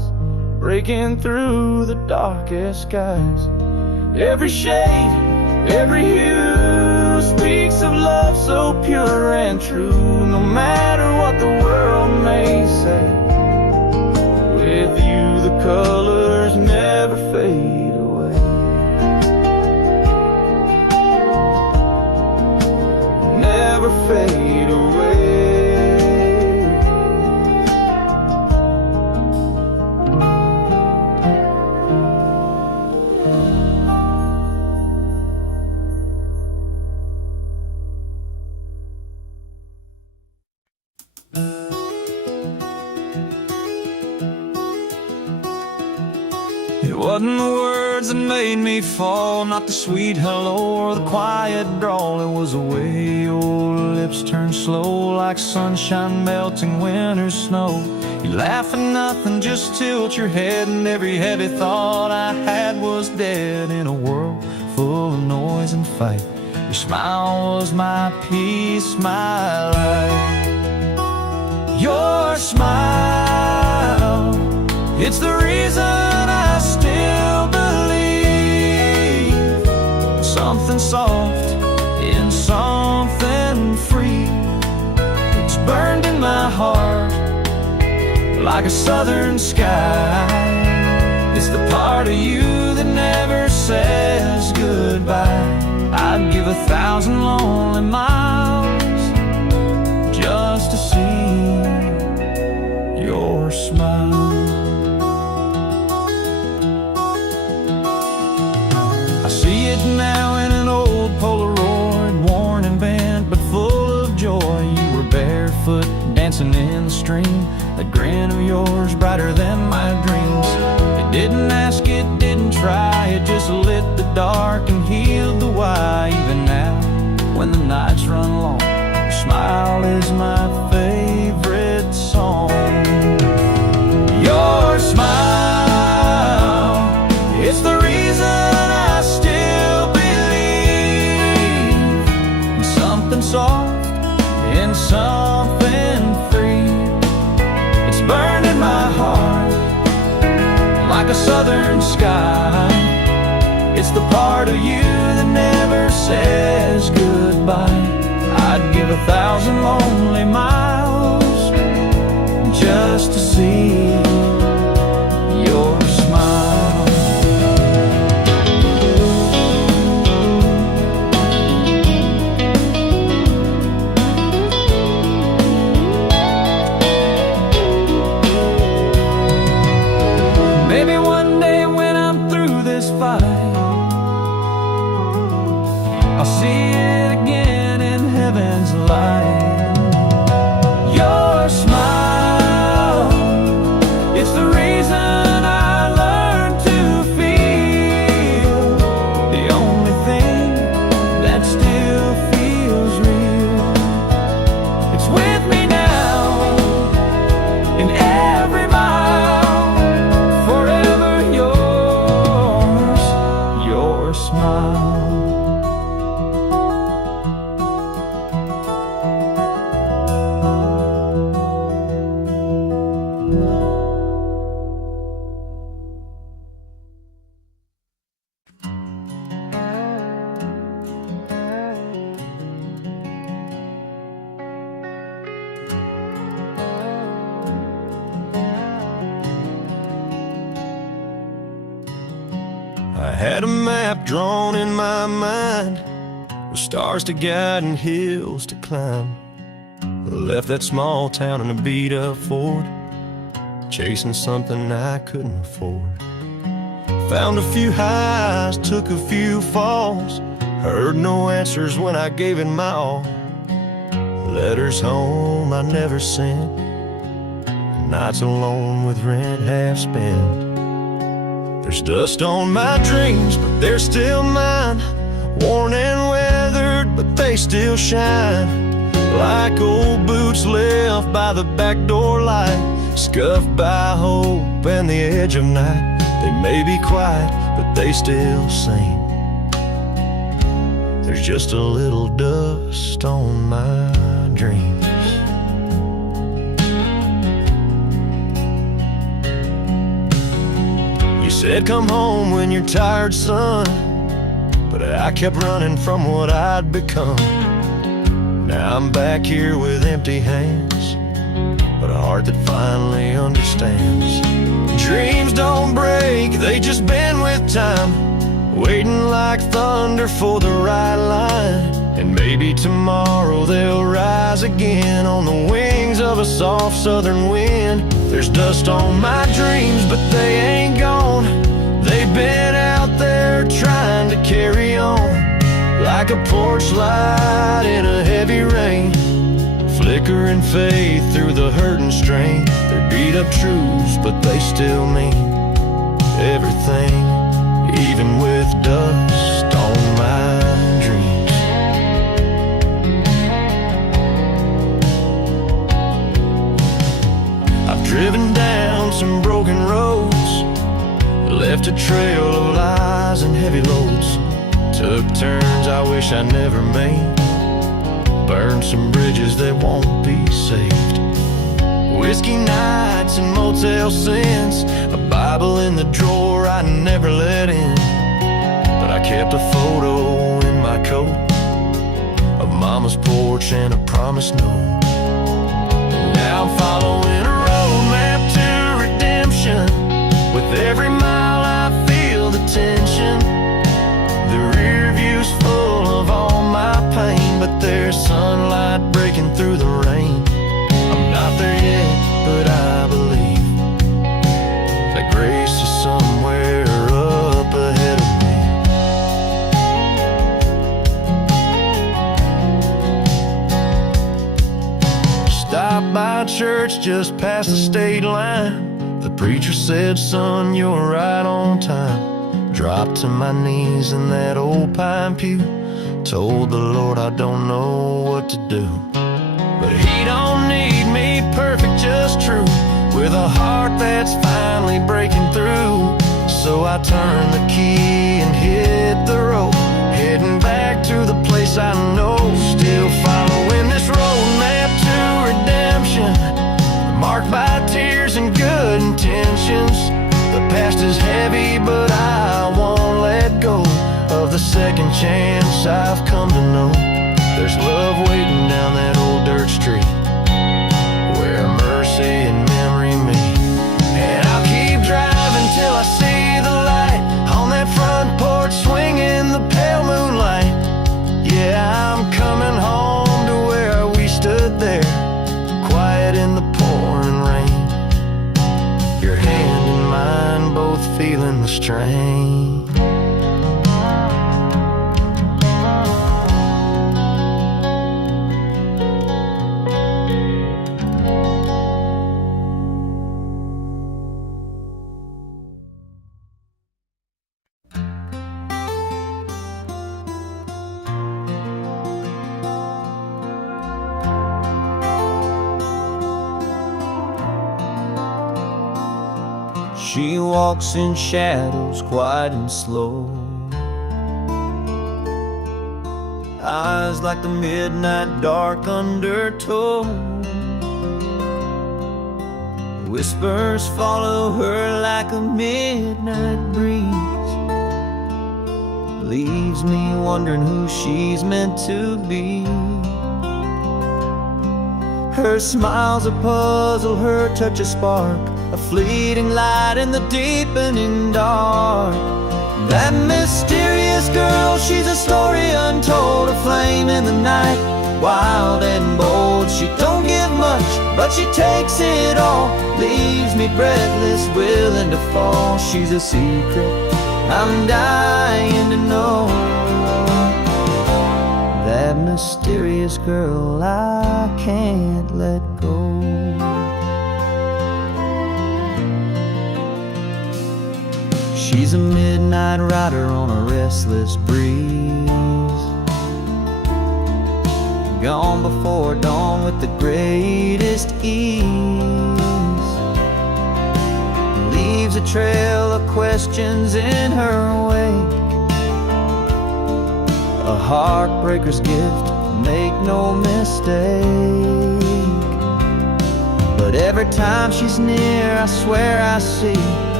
seen through the darkest skies. Every shade, every hue speaks of love so pure and true. No matter what the world may say, with you the colors never fade away. Never fade away. It wasn't the words that made me fall, not the sweet hello or the quiet drawl. It was the way your lips turned slow, like sunshine melting winter snow. You laugh at nothing, just tilt your head, and every heavy thought I had was dead. In a world full of noise and fight, your smile was my peace, my life. Your smile, it's the reason I still believe. Something soft in something free. It's burned in my heart like a southern sky. It's the part of you that never says goodbye. I'd give 1,000 lonely miles just to see your smile. I see it now in an old Polaroid, worn and bent but full of joy. You were barefoot dancing in the stream, that grin of yours brighter than my dreams. It didn't ask, it didn't try, it just lit the dark and healed the why. Even now, when the nights run long, your smile is my favorite song. Your smile, it's the reason I still believe in something soft, in something free. It's burned in my heart like a southern sky. It's the part of you that never says goodbye. I'd give 1,000 lonely miles just to see your smile. Maybe one day when I'm through this fight, I'll see it again in heaven's light. Your smile, it's the reason I learned to feel. The only thing that still feels real. It's with me now in every mile. Forever yours, your smile. I had a map drawn in my mind, with stars to guide and hills to climb. I left that small town in a beat-up Ford, chasing something I couldn't afford. Found a few highs, took a few falls, heard no answers when I gave it my all. Letters home I never sent, nights alone with rent half spent. There's dust on my dreams, but they're still mine. Worn and weathered, but they still shine. Like old boots left by the back door light, scuffed by hope and the edge of night. They may be quiet, but they still sing. There's just a little dust on my dreams. said, come home when you're tired, son. But I kept running from what I'd become. Now I'm back here with empty hands, but a heart that finally understands. Dreams don't break, they just bend with time, waiting like thunder for the right line. And maybe tomorrow they'll rise again on the wings of a soft southern wind. There's dust on my dreams, but they ain't gone. They've been out there trying to carry on, like a porch light in a heavy rain, flickering faith through the hurt and strain. They're beat up truths, but they still mean everything, even with dust on my dreams. I've driven down some broken roads, left a trail of lies and heavy loads, took turns I wish I never made, burned some bridges that won't be saved. Whiskey nights and motel sins, a Bible in the drawer I never let in, but I kept a photo in my coat of Mama's porch and a promise note. Now I'm following a roadmap to redemption. With every mile I feel the tension. The rear view's full of all my pain, but there's sunlight breaking through the rain. I'm not there yet, but I believe that grace is somewhere up ahead of me. Stopped by church just past the state line. The preacher said, son, you're right on time. Dropped to my knees in that old pine pew, told the Lord I don't know what to do, but He don't need me perfect, just true, with a heart that's finally breaking through. So I turned the key and hit the road, heading back to the place I know. Still following this roadmap to redemption, marked by tears and good intentions. The past is heavy, but I won't let go of the second chance I've come to know. There's love waiting down that old dirt street, where mercy and memory meet. And I'll keep driving till I see the light on that front porch, swinging the pale moonlight. Yeah, I'm coming home to where we stood there, quiet in the pouring rain. Your hand in mine, both feeling the strain. She walks in shadows, quiet and slow, eyes like the midnight dark undertow. Whispers follow her like a midnight breeze, leaves me wondering who she's meant to be. Her smile's a puzzle, her touch a spark, a fleeting light in the deepening dark. That mysterious girl, she's a story untold, a flame in the night, wild and bold. She don't give much, but she takes it all, leaves me breathless, willing to fall. She's a secret I'm dying to know, that mysterious girl I can't let go. She's a midnight rider on a restless breeze, gone before dawn with the greatest ease, leaves a trail of questions in her wake, a heartbreaker's gift, make no mistake. But every time she's near, I swear I see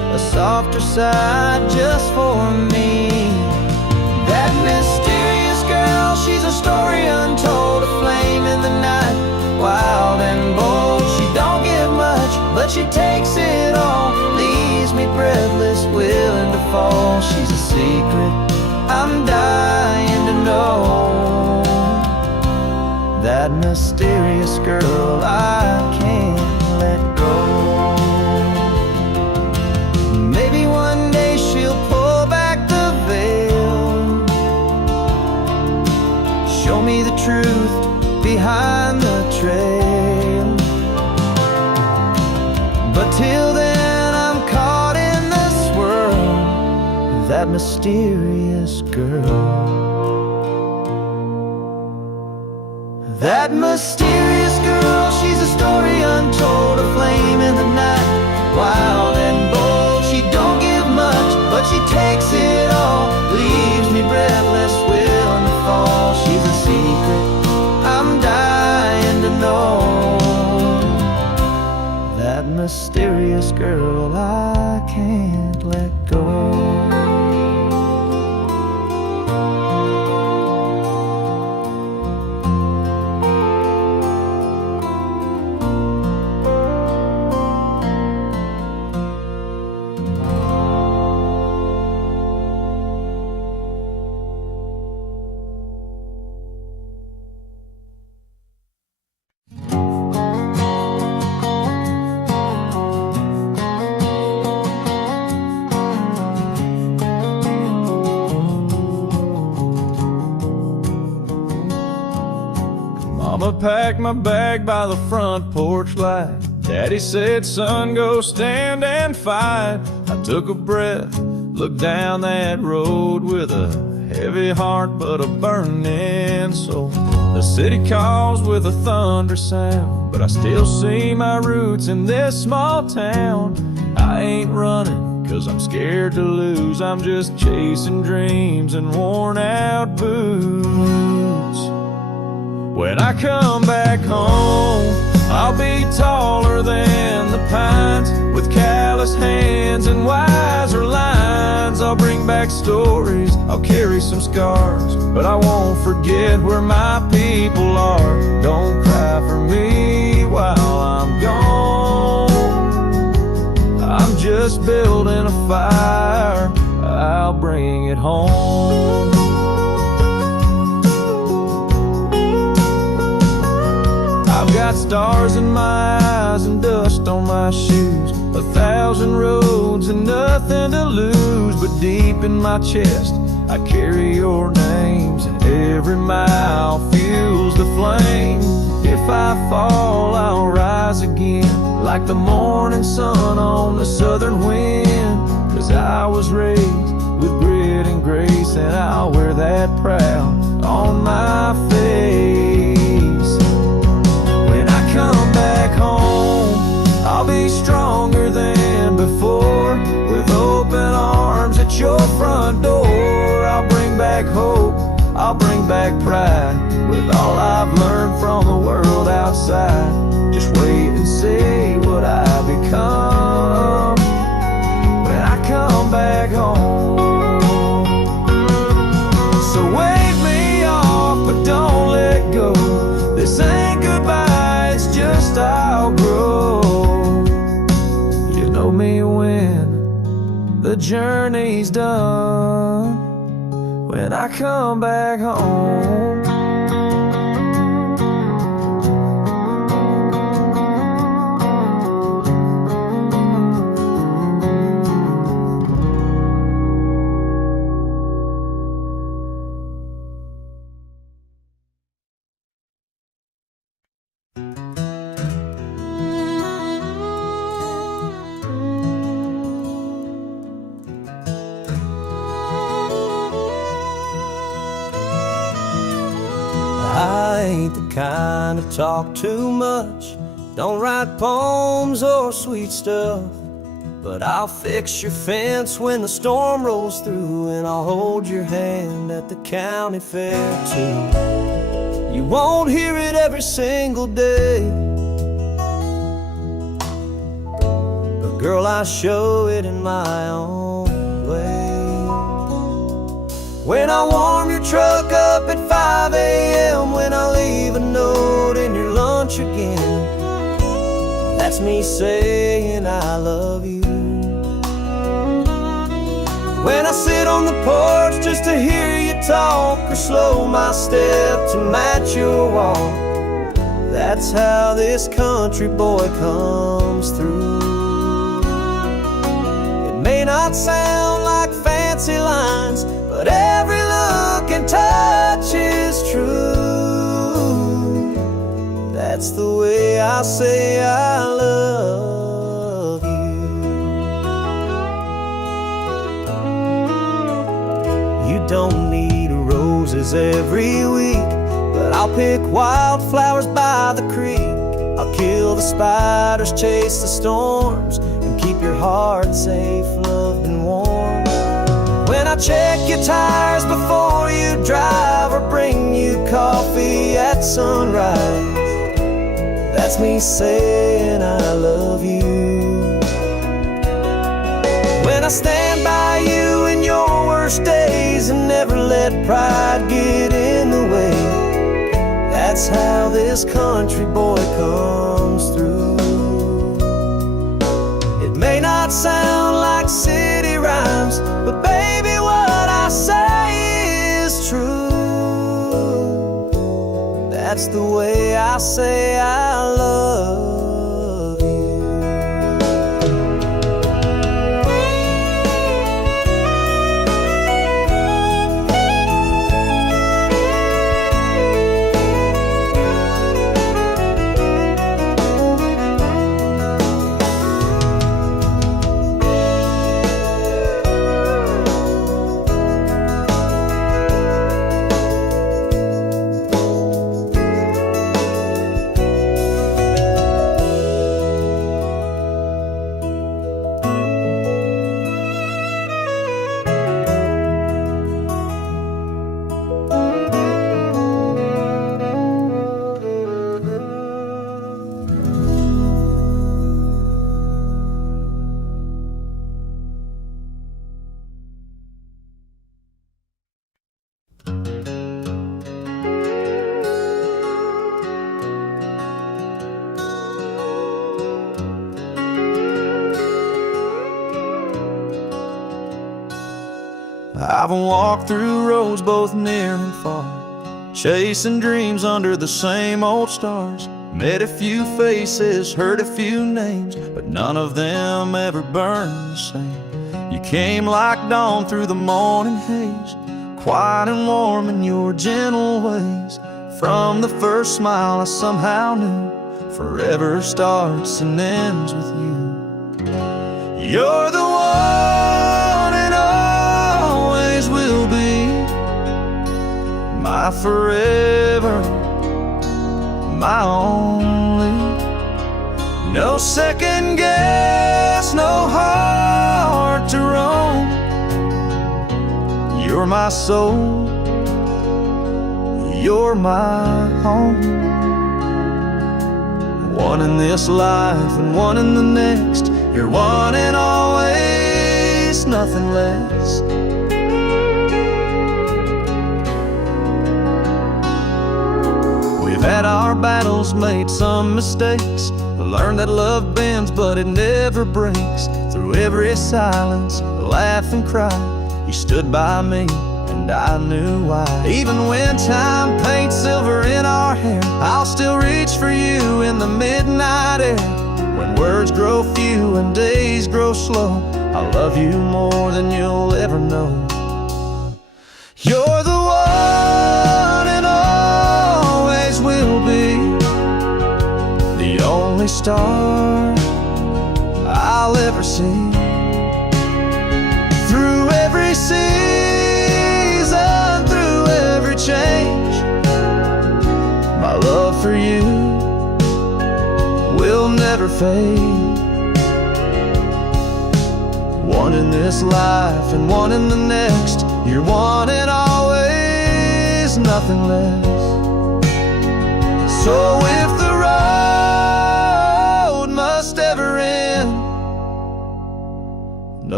a softer side just for me. That mysterious girl, she's a story untold, a flame in the night, wild and bold. She don't give much, but she takes it all, leaves me breathless, willing to fall. She's a secret I'm dying to know. That mysterious girl I can't let go. Maybe one day she'll pull back the veil, show me the truth behind the trail. But till then I'm caught in the swirl of that mysterious girl. That mysterious girl, she's a story untold, a flame in the night, wild and bold. She don't give much, but she takes it all, leaves me breathless, willing to fall. She's a secret I'm dying to know. That mysterious girl I can't let go. Mama packed my bag by the front porch light. Daddy said, son, go stand and fight. I took a breath, looked down that road with a heavy heart but a burning soul. The city calls with a thunder sound, but I still see my roots in this small town. I ain't running 'cause I'm scared to lose, I'm just chasing dreams and worn out boots. When I come back home, I'll be taller than the pines, with callous hands and wiser lines. I'll bring back stories, I'll carry some scars, but I won't forget where my people are. Don't cry for me while I'm gone, I'm just building a fire, I'll bring it home. I've got stars in my eyes and dust on my shoes, 1,000 roads and nothing to lose. But deep in my chest, I carry your names, and every mile fuels the flame. If I fall, I'll rise again, like the morning sun on the southern wind. 'Cause I was raised with grit and grace, and I'll wear that proud on my face. Come back home, I'll be stronger than before, with open arms at your front door. I'll bring back hope, I'll bring back pride, with all I've learned from the world outside. Just wait and see what I become when I come back home. So wave me off, but don't let go. This ain't goodbye, it's just I'll grow. You know me when the journey's done, when I come back home. I ain't the kind to talk too much, don't write poems or sweet stuff, but I'll fix your fence when the storm rolls through, and I'll hold your hand at the county fair too. You won't hear it every single day, but Girl, I show it in my own way. When I warm your truck up at 5 a.m., when I leave a note in your lunch again, that's me saying I love you. When I sit on the porch just to hear you talk, or slow my step to match your walk, that's how this country boy comes through. It may not sound like fancy lines, but every look and touch is true. That's the way I say I love you. You don't need roses every week, but I'll pick wildflowers by the creek. I'll kill the spiders, chase the storms, and keep your heart safe, loved and warm. When I check your tires before you drive, or bring you coffee at sunrise, that's me saying I love you. When I stand by you in your worst days and never let pride get in the way, that's how this country boy comes through. It may not sound like city rhymes, but baby, what I say is true. That's the way I say I love you. I've walked through roads both near and far, chasing dreams under the same old stars. Met a few faces, heard a few names, but none of them ever burned the same. You came like dawn through the morning haze, quiet and warm in your gentle ways. From the first smile I somehow knew forever starts and ends with you. You're the one and always will be, my forever, my only. No second guess, no heart to roam. You're my soul, you're my home. One in this life and one in the next. You're one and always, nothing less. We've had our battles, made some mistakes, learned that love bends but it never breaks. Through every silence, laugh and cry, you stood by me and I knew why. Even when time paints silver in our hair, I'll still reach for you in the midnight air. When words grow few and days grow slow, I love you more than you'll ever know. You're the one and always will be, the only star I'll ever see. Through every season, through every change, my love for you will never fade. One in this life and one in the next. You're one and always, nothing less. So if the road must ever end,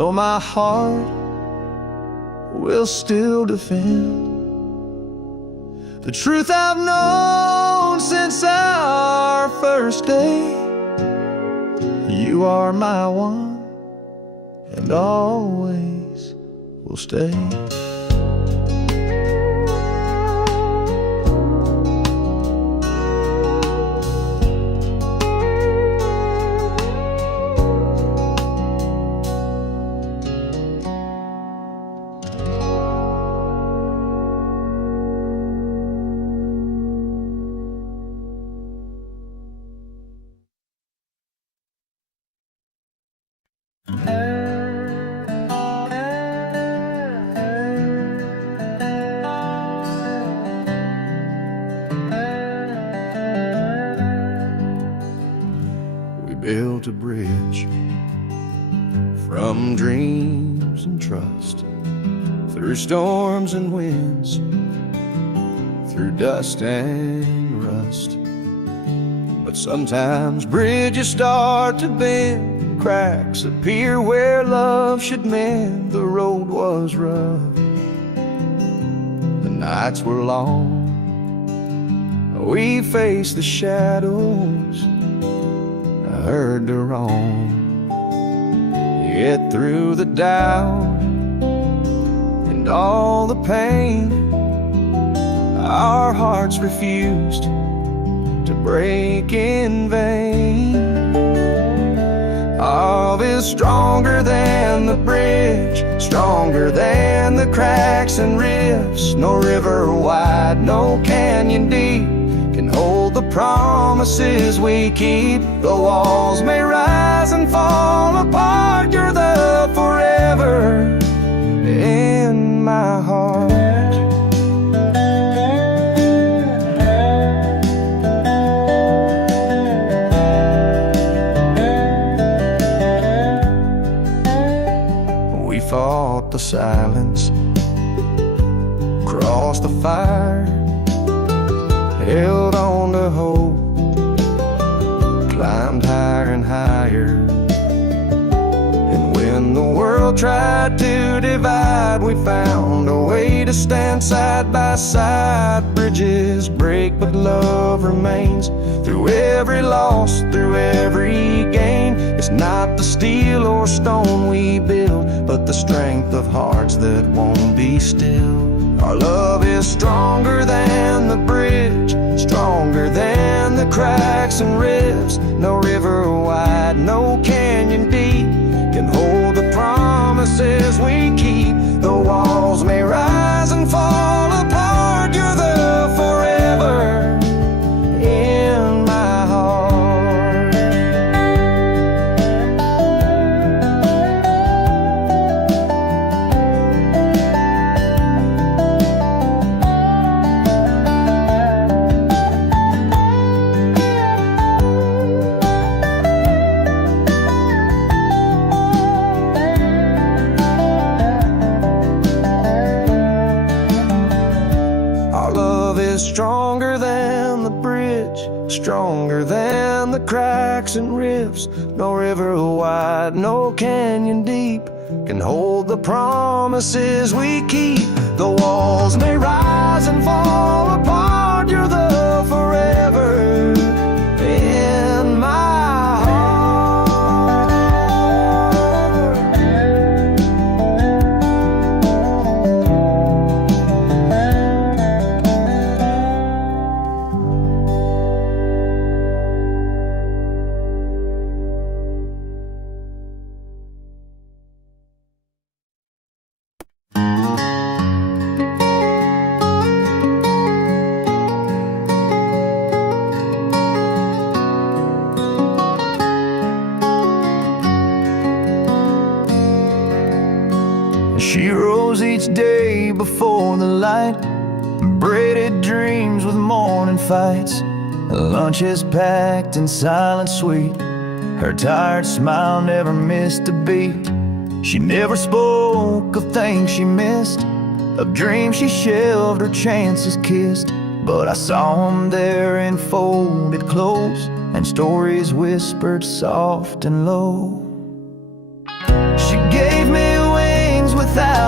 though my heart will still defend the truth I've known since our first day. You are my one and always will stay. We built a bridge from dreams and trust, through storms and winds, through dust and rust. But sometimes bridges start to bend, cracks appear where love should mend. The road was rough, the nights were long, we faced the shadows, I heard the wrong. Yet through the doubt and all the pain, our hearts refused to break in vain. Love is stronger than the bridge, stronger than the cracks and rifts. No river wide, no canyon deep can hold the promises we keep. The walls may rise and fall apart, you're the forever in my heart. We fought the silence, crossed the fire, held on to hope, climbed higher and higher. And when the world tried to divide, we found a way to stand side by side. Bridges break, but love remains. Through every loss, through every gain, it's not the steel or stone we build, but the strength of hearts that won't be still. Our love is stronger than the bridge, stronger than the cracks and rifts. No river wide, no canyon deep can hold the promises we keep. The walls may rise and fall apart, you're the forever in my heart. Our love is stronger than the bridge, stronger than the cracks and rifts. No river wide, no canyon deep can hold the promises we keep. The walls may rise and fall apart, you're the forever in my heart. She rose each day before the light, braided dreams with morning fights. Lunches packed and silent sweet, her tired smile never missed a beat. She never spoke of things she missed, of dreams she shelved or chances kissed. But I saw them there enfolded close, and stories whispered soft and low. She gave me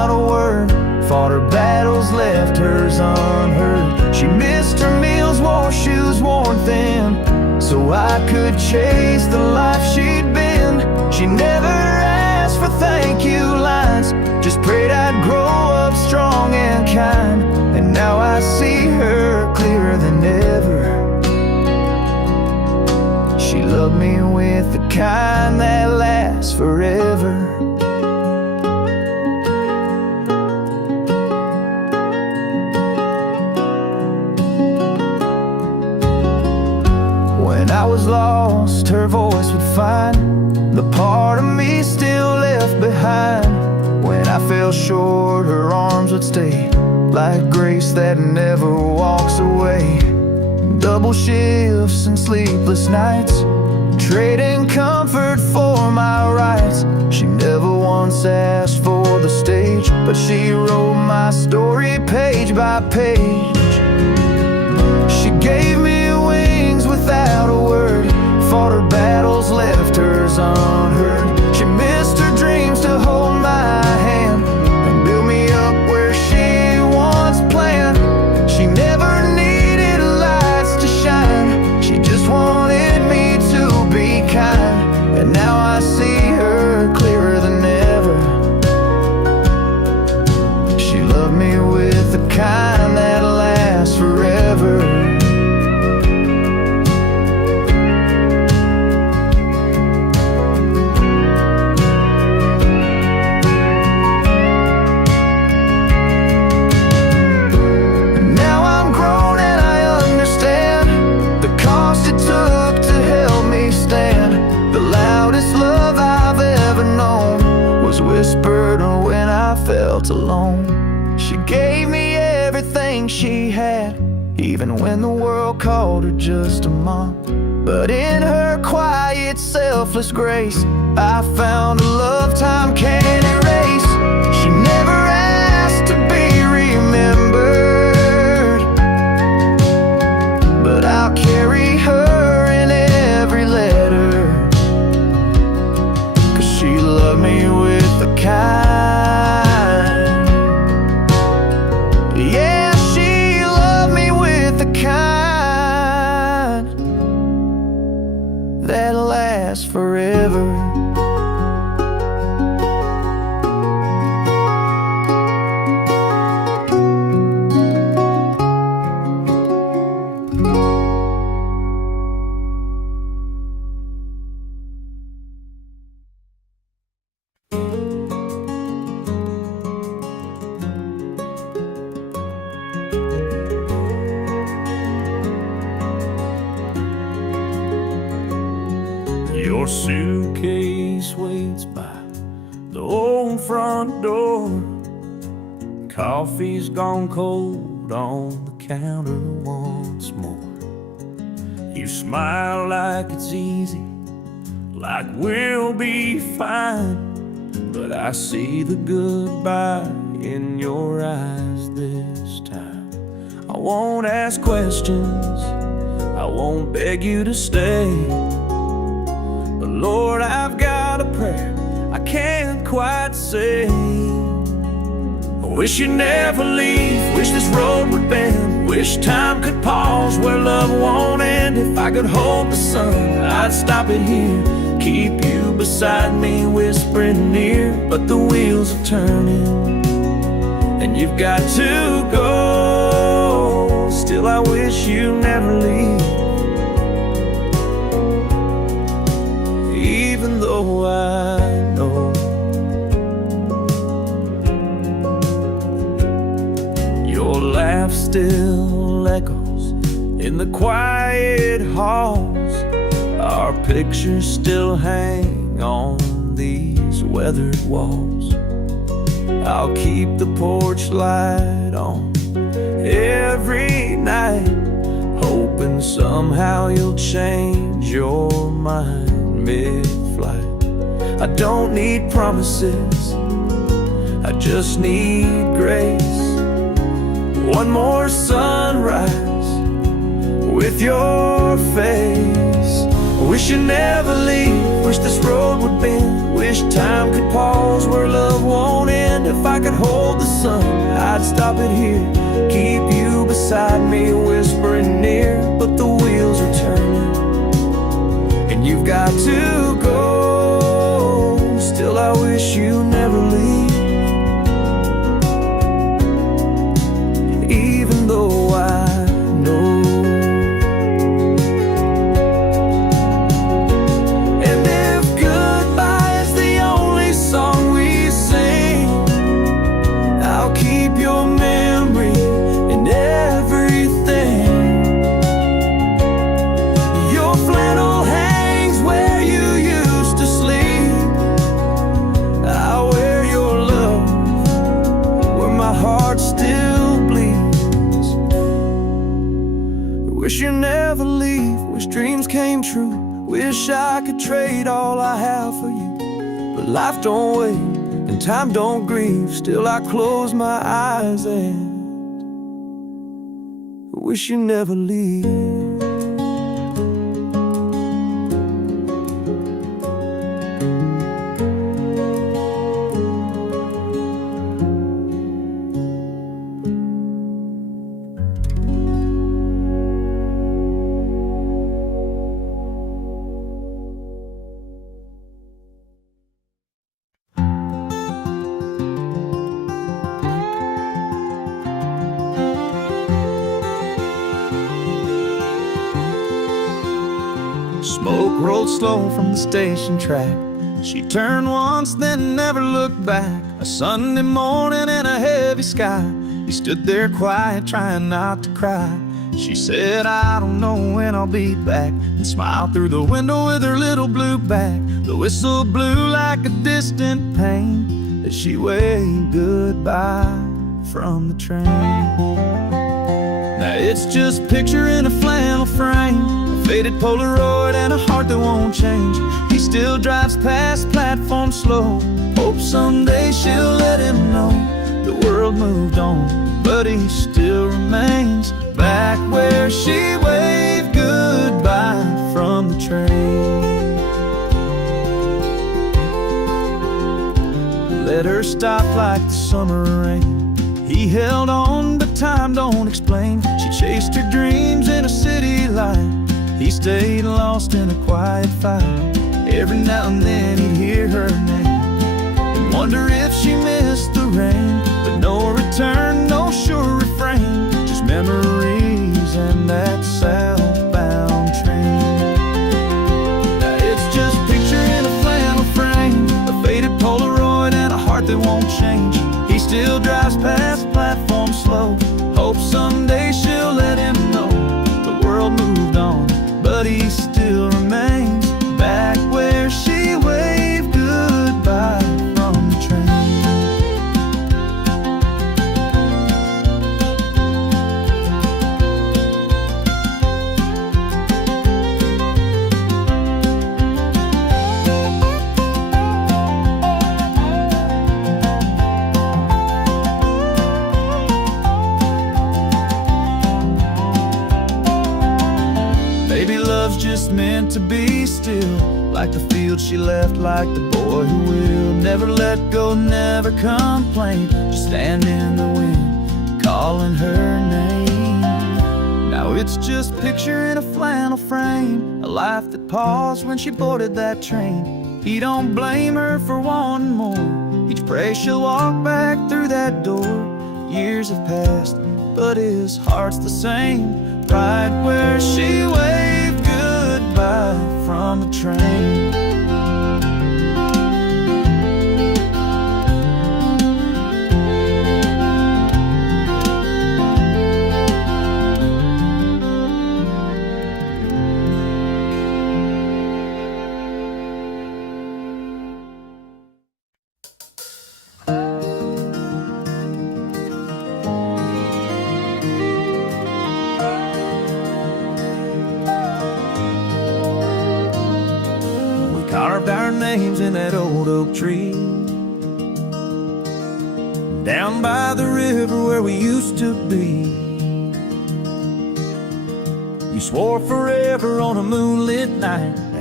without a word, fought her battles, left hers unheard. She missed her meals, wore shoes worn thin, so I could chase the life she'd been. She never asked for thank you lines, just prayed I'd grow up strong and kind. And now I see her clearer than ever. She loved me with the kind that lasts forever. When I was lost, her voice would find the part of me still left behind. When I fell short, her arms would stay, like grace that never walks away. Double shifts and sleepless nights, trading comfort for my rights. She never once asked for the stage, but she wrote my story page by page. She gave me wings without a word, fought her battles, left hers unheard. She missed her dreams to hold my hand and build me up where she once planned. She never needed lights to shine, she just wanted me to be kind. And now I see her clearer than ever. She loved me with the kind that lasts forever. Whispered when I felt alone. She gave me everything she had, even when the world called her just a mom. But in her quiet, selfless grace, I found a love time can't erase. She never asked to be remembered, but I'll carry her in every letter, 'cause she loved me with the kind. Yeah, she loved me with the kind that lasts forever. Your suitcase waits by the old front door. Coffee's gone cold on the counter once more. You smile like it's easy, like we'll be fine, but I see the goodbye in your eyes this time. I won't ask questions, I won't beg you to stay, but Lord, I've got a prayer I can't quite say. I wish you'd never leave, wish this road would bend, wish time could pause where love won't end. If I could hold the sun, I'd stop it here, keep you beside me, whispering near. But the wheels are turning, and you've got to go. Still, I wish you never leave, even though I know your laugh still echoes in the quiet halls. Our pictures still hang on these weathered walls. I'll keep the porch light on every night, hoping somehow you'll change your mind mid-flight. I don't need promises, I just need grace. One more sunrise with your face. Wish you never leave, wish this road would bend, wish time could pause where love won't end. If I could hold the sun, I'd stop it here, keep you beside me, whispering near. But the wheels are turning, and you've got to go. Still I wish you never leave, even though I know. Wish you never leave, wish dreams came true, wish I could trade all I have for you. But life don't wait and time don't grieve, still I close my eyes and wish you never leave. Smoke rolled slow from the station track. She turned once, then never looked back. A Sunday morning in a heavy sky, he stood there quiet, trying not to cry. She said, I don't know when I'll be back, and smiled through the window with her little blue bag. The whistle blew like a distant pain as she waved goodbye from the train. Now it's just a picture in a flannel frame, faded Polaroid and a heart that won't change. He still drives past platform slow, hopes someday she'll let him know the world moved on, but he still remains back where she waved goodbye from the train. Let her stop like the summer rain. He held on, but time don't explain. She chased her dreams in a city light, he stayed lost in a quiet fight. Every now and then he'd hear her name and wonder if she missed the rain. But no return, no sure refrain, just memories and that southbound train. Now it's just a picture in a flannel frame, a faded Polaroid and a heart that won't change. He still drives past platform slow, hopes someday she'll let him know the world moved on, but he still remains back where she waved goodbye from the train. Maybe love's just meant to be still, like the field she left, like the boy who will never let go, never complain, just stand in the wind, calling her name. Now it's just a picture in a flannel frame, a life that paused when she boarded that train. He don't blame her for wanting more, each pray she'll walk back through that door. Years have passed, but his heart's the same, right where she waved goodbye from the train. Carved our names in that old oak tree down by the river where we used to be. You swore forever on a moonlit night that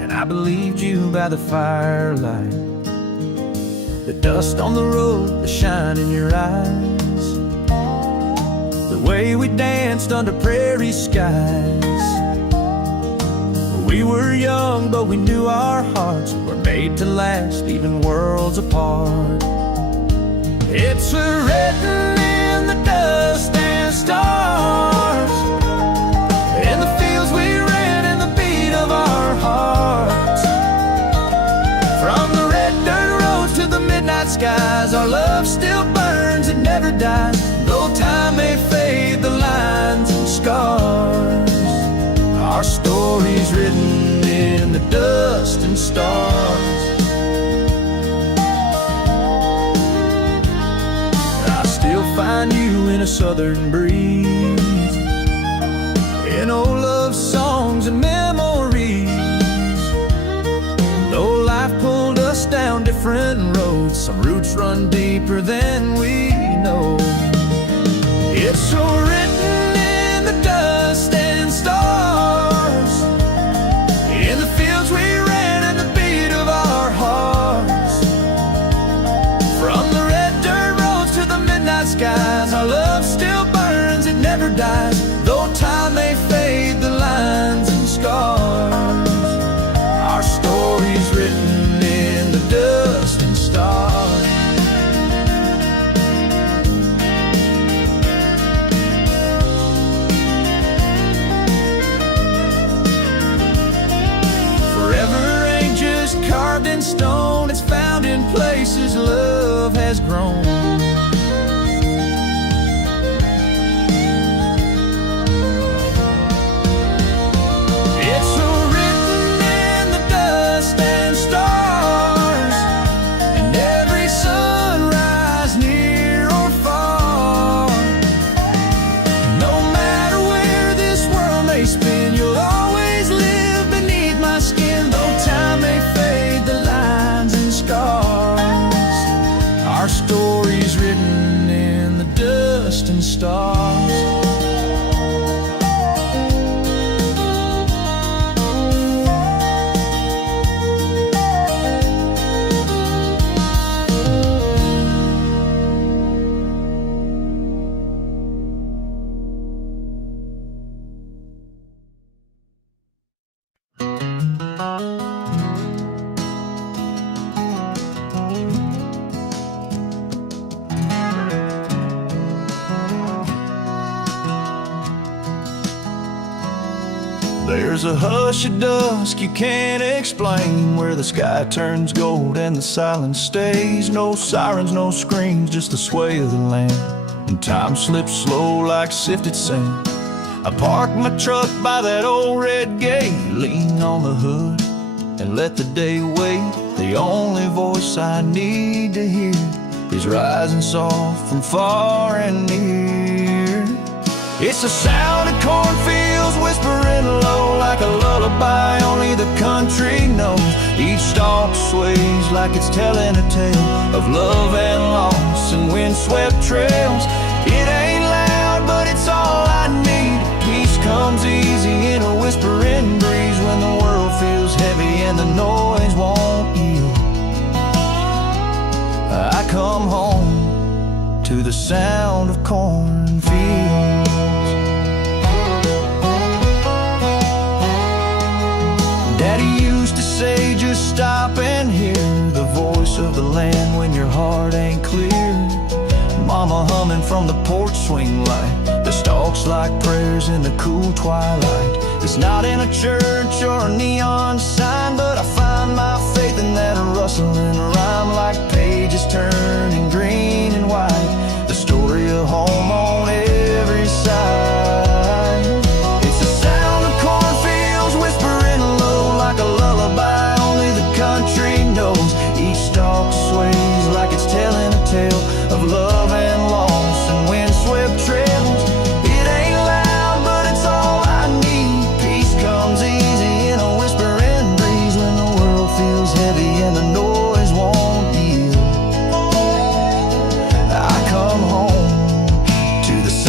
and I believed you by the firelight. The dust on the road, the shine in your eyes, the way we danced under prairie skies. We were young, but we knew our hearts were made to last, even worlds apart. It's written in the dust and stars, in the fields we ran, in the beat of our hearts. From the red dirt roads to the midnight skies, our love still burns, it never dies. Though time may fade the lines and scars, our story's written in the dust and stars. I still find you in a southern breeze, in old love songs and memories. Though life pulled us down different roads, some roots run deeper than we know. It's so written in the dust and stars, in the fields we ran and the beat of our hearts. From the red dirt roads to the midnight skies, our love still burns, it never dies. Though time may fade the lines and scars, our story's written in the dust and stars. Forever ain't just carved in stone, it's found in places love has grown. It's written in the dust and stars, and every sunrise near or far. No matter where this world may spin, you'll always live beneath my skin. Though time may fade the lines and scars, our story's written in the dust and stars. There's a hush at dusk you can't explain, where the sky turns gold and the silence stays. No sirens, no screams, just the sway of the land, and time slips slow like sifted sand. I park my truck by that old red gate, lean on the hood and let the day wait. The only voice I need to hear is rising soft from far and near. It's the sound of cornfields whispering low, like a lullaby only the country knows. Each stalk sways like it's telling a tale of love and loss and windswept trails. It ain't loud, but it's all I need. Peace comes easy in a whispering breeze, when the world feels heavy and the noise won't yield. I come home to the sound of cornfields. Daddy used to say, just stop and hear the voice of the land when your heart ain't clear. Mama humming from the porch swing light, the stalks like prayers in the cool twilight. It's not in a church or a neon sign, but I find my faith in that rustling rhyme, like pages turning green and white, the story of home on every side. It's the sound of cornfields whispering low, like a lullaby only the country knows. Each stalk sways like it's telling a tale of love and loss and windswept trails. It ain't loud, but it's all I need. Peace comes easy in a whispering breeze, when the world feels heavy and the noise won't yield. I come home to the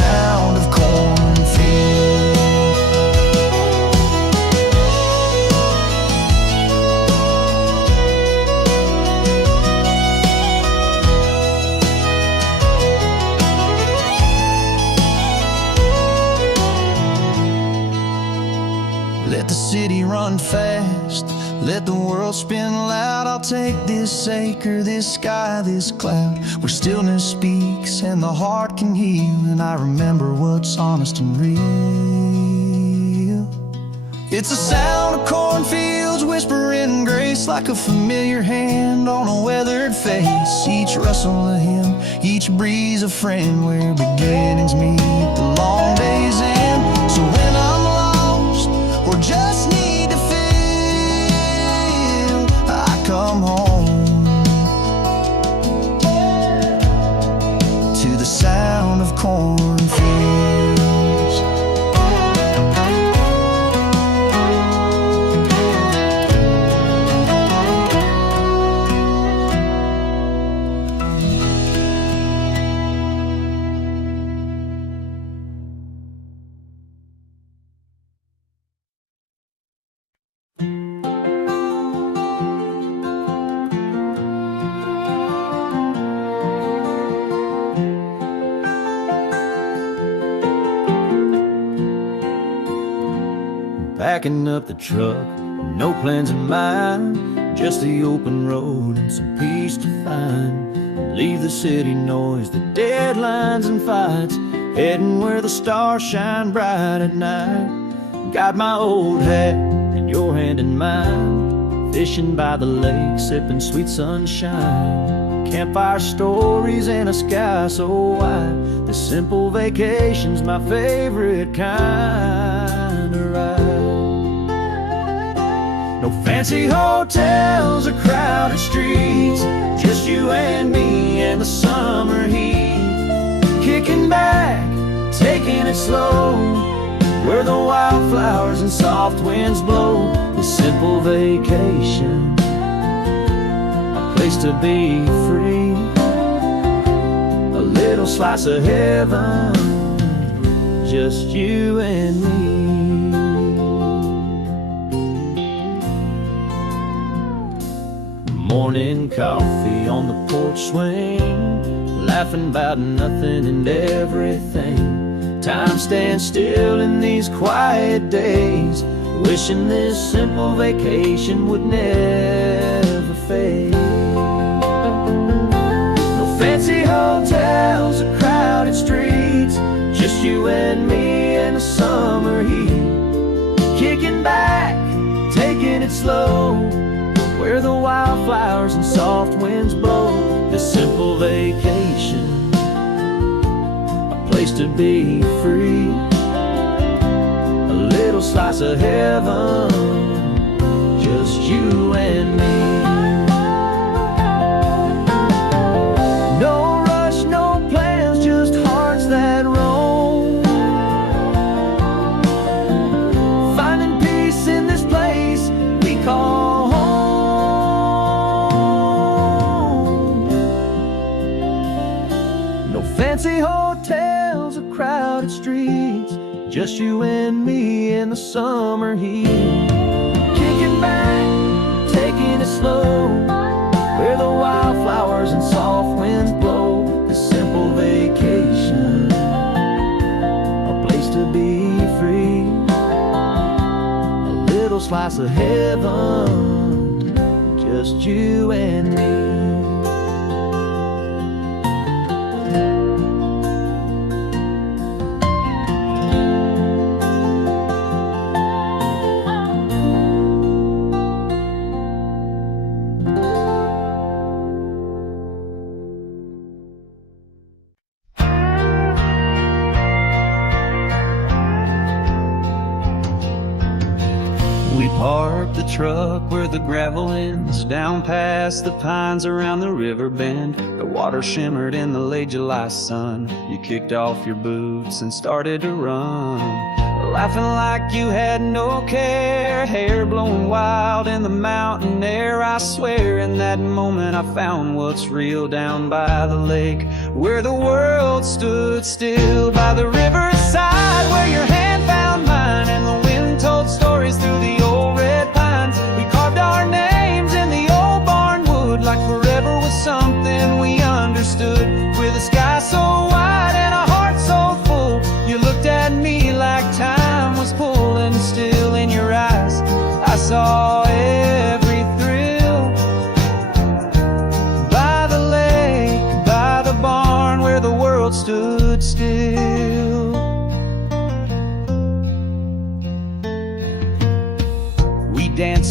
city run fast, let the world spin loud. I'll take this acre, this sky, this cloud, where stillness speaks and the heart can heal, and I remember what's honest and real. It's the sound of cornfields whispering grace, like a familiar hand on a weathered face. Each rustle a hymn, each breeze a friend, where beginnings meet the long day's end. So when I'm lost or just need to feel, I come home to the sound of cornfields. Packing up the truck, no plans in mind, just the open road and some peace to find. Leave the city noise, the deadlines and fights, heading where the stars shine bright at night. Got my old hat and your hand in mine, fishing by the lake, sipping sweet sunshine. Campfire stories and a sky so wide, this simple vacation's my favorite kind of ride. No fancy hotels or crowded streets, just you and me and the summer heat. Kicking back, taking it slow, where the wildflowers and soft winds blow. This simple vacation, a place to be free, a little slice of heaven, just you and me. Morning coffee on the porch swing, laughing about nothing and everything. Time stands still in these quiet days, wishing this simple vacation would never fade. No fancy hotels or crowded streets, just you and me and the summer heat. Kicking back, taking it slow, where the wildflowers and soft winds blow. This simple vacation, a place to be free, a little slice of heaven, just you and me. No rush, no plans, just hearts that roam, finding peace in this place we call fancy hotels or crowded streets, just you and me in the summer heat. Kicking back, taking it slow, where the wildflowers and soft winds blow. This simple vacation, a place to be free, a little slice of heaven, just you and me. We parked the truck where the gravel ends, down past the pines around the river bend. The water shimmered in the late July sun. You kicked off your boots and started to run, laughing like you had no care, hair blowing wild in the mountain air. I swear in that moment I found what's real, down by the lake where the world stood still, by the riverside where your hand found mine and the wind told stories through the old red pines. We carved our names in the old barn wood, like forever was something we understood. With a sky so wide and a heart so full, you looked at me like time was pulling still in your eyes.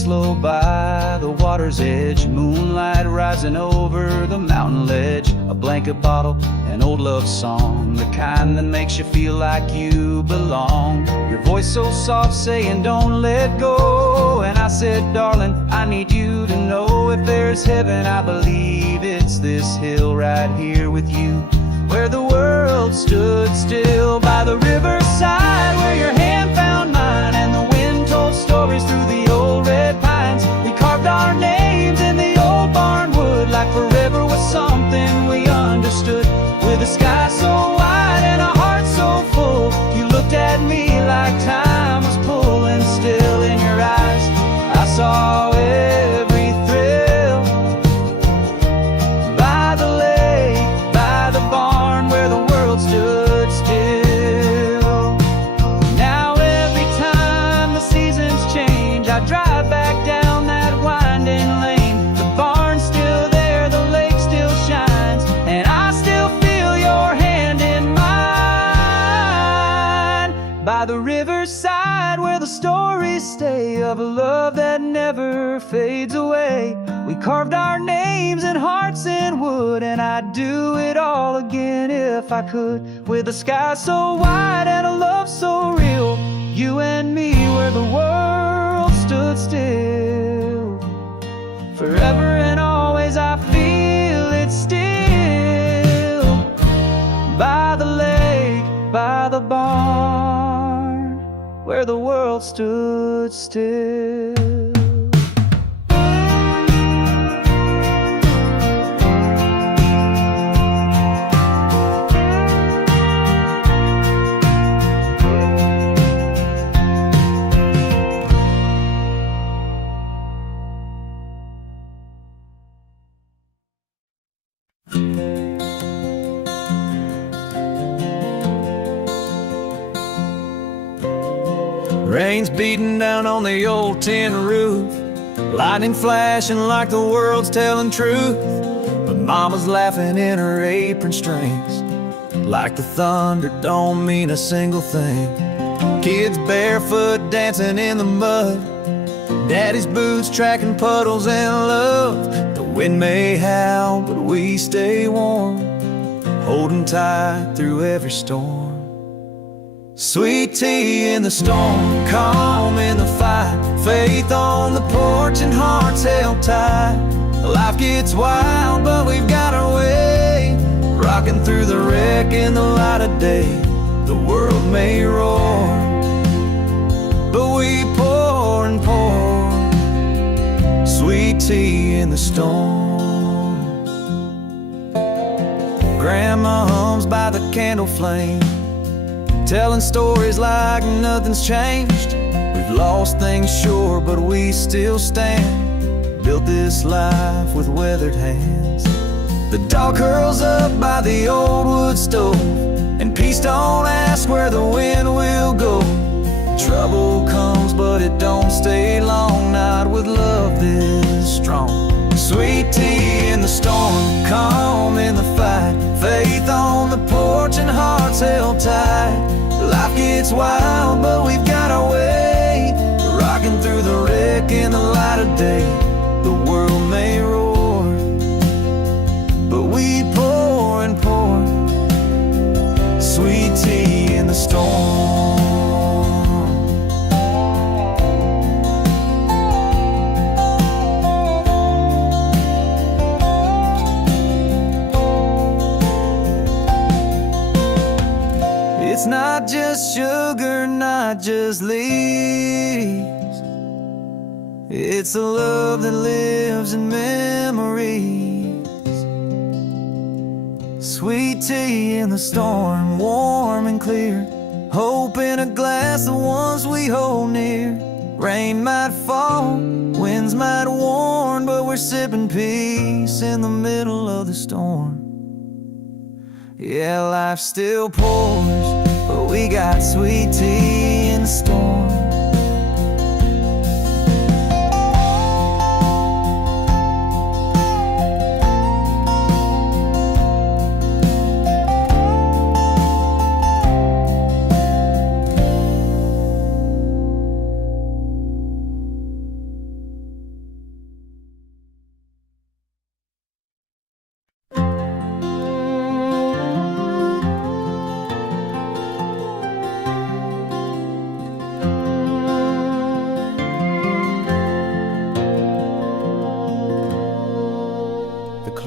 slow by the water's edge. Moonlight rising over the mountain ledge. A blanket bottle, an old love song, the kind that makes you feel like you belong. Your voice so soft saying don't let go. And I said, darling, I need you to know, if there's heaven, I believe it's this hill right here with you, where the world stood still. By the riverside where your hand found mine, and the wind told stories through the old red pines. We carved our names in the old barn wood, like forever was something we understood. With a sky so wide and a heart so full, you looked at me like time was pulling still. In your eyes I saw every thrill. By the lake, by the barn, where the world stood still. Now every time the seasons change, I drive back down that winding lane. The barn's still there, the lake still shines, and I still feel your hand in mine. By the riverside where the stories stay of a love that never fades away, we carved our names and hearts in wood, and I'd do it all again if I could. With a sky so wide and a love so real, you and me, where the world stood still. Forever and always I feel it still. By the lake, by the barn, where the world stood still. Rain's beating down on the old tin roof, lightning flashing like the world's telling truth. But Mama's laughing in her apron strings, like the thunder don't mean a single thing. Kids barefoot dancing in the mud, Daddy's boots tracking puddles and love. The wind may howl, but we stay warm, holding tight through every storm. Sweet tea in the storm, calm in the fight, faith on the porch and hearts held tight. Life gets wild, but we've got our way, rocking through the wreck in the light of day. The world may roar, but we pour and pour sweet tea in the storm. Grandma hums by the candle flame, telling stories like nothing's changed. We've lost things, sure, but we still stand, built this life with weathered hands. The dog curls up by the old wood stove, and peace don't ask where the wind will go. Trouble comes, but it don't stay long, not with love this strong. Sweet tea in the storm, calm in the fight, faith on the porch and hearts held tight. Life gets wild, but we've got our way, rocking through the wreck in the light of day. The world may roar, but we pour and pour sweet tea in the storm. It's not just sugar, not just leaves, it's a love that lives in memories. Sweet tea in the storm, warm and clear, hope in a glass, the ones we hold near. Rain might fall, winds might warn, but we're sipping peace in the middle of the storm. Yeah, life still pours, but we got sweet tea in the storm.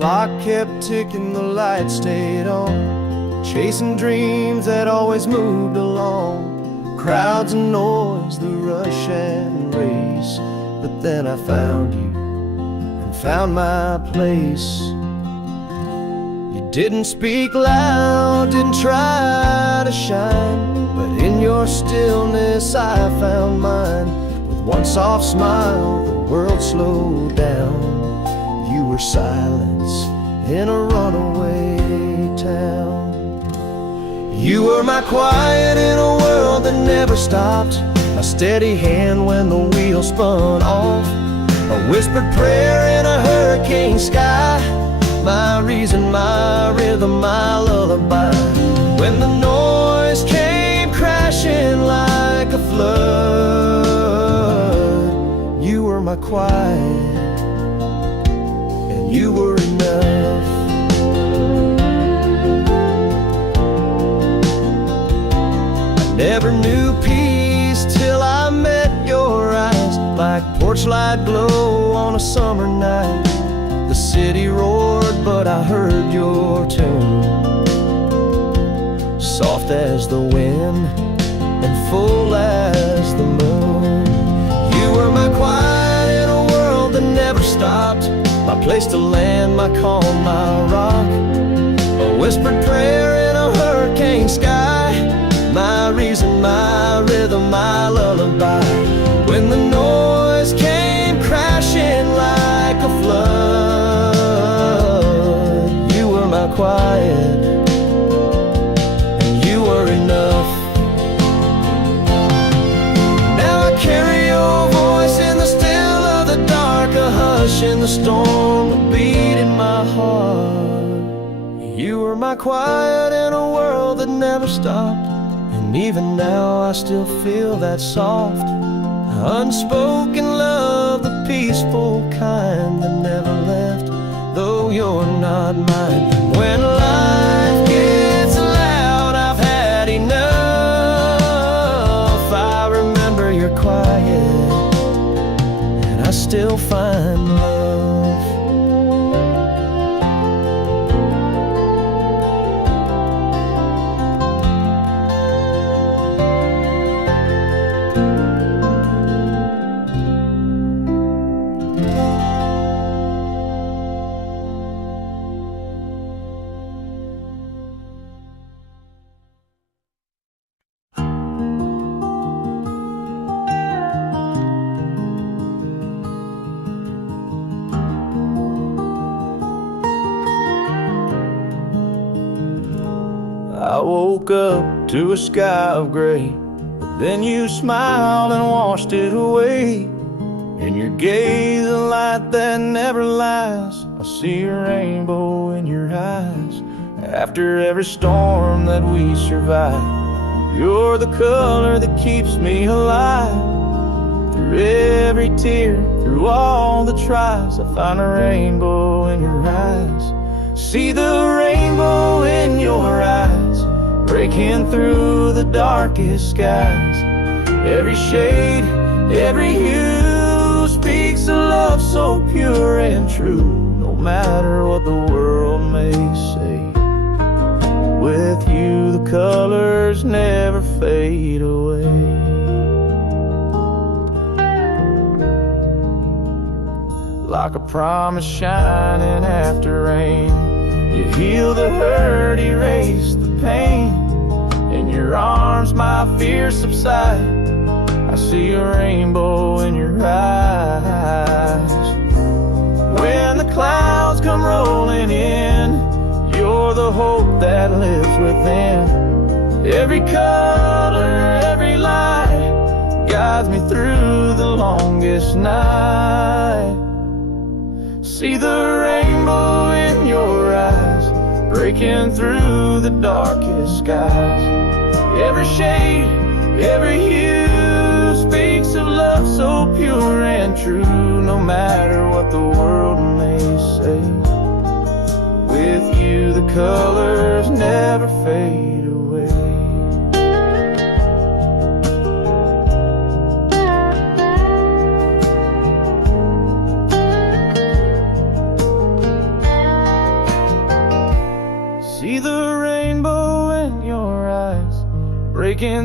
clock kept ticking, the light stayed on, chasing dreams that always moved along. Crowds and noise, the rush and race, but then I found you and found my place. You didn't speak loud, didn't try to shine, but in your stillness I found mine. With one soft smile, the world slowed down. You were silence in a runaway town. You were my quiet in a world that never stopped, a steady hand when the wheel spun off, a whispered prayer in a hurricane sky, my reason, my rhythm, my lullaby. When the noise came crashing like a flood, you were my quiet, and you were enough. Never knew peace till I met your eyes, like porch light glow on a summer night. The city roared, but I heard your tune, soft as the wind and full as the moon. You were my quiet in a world that never stopped, my place to land, my calm, my rock, a whispered prayer in a hurricane sky, my reason, my rhythm, my lullaby. When the noise came crashing like a flood, you were my quiet, and you were enough. Now I carry your voice in the still of the dark, a hush in the storm, a beat in my heart. You were my quiet in a world that never stopped, and even now I still feel that soft, unspoken love, the peaceful kind that never left, though you're not mine. When life gets loud, I've had enough, I remember you're quiet, and I still find love. I woke up to a sky of gray, but then you smiled and washed it away. In your gaze, a light that never lies, I see a rainbow in your eyes. After every storm that we survive, you're the color that keeps me alive. Through every tear, through all the tries, I find a rainbow in your eyes. See the rainbow in your eyes, breaking through the darkest skies. Every shade, every hue speaks a love so pure and true. No matter what the world may say, with you the colors never fade away. Like a promise shining after rain, you heal the hurt, erase the pain. In your arms my fears subside, I see a rainbow in your eyes. When the clouds come rolling in, you're the hope that lives within. Every color, every light guides me through the longest night. See the rainbow in your eyes, breaking through the darkest skies. Every shade, every hue speaks of love so pure and true. No matter what the world may say, with you the colors never fade away.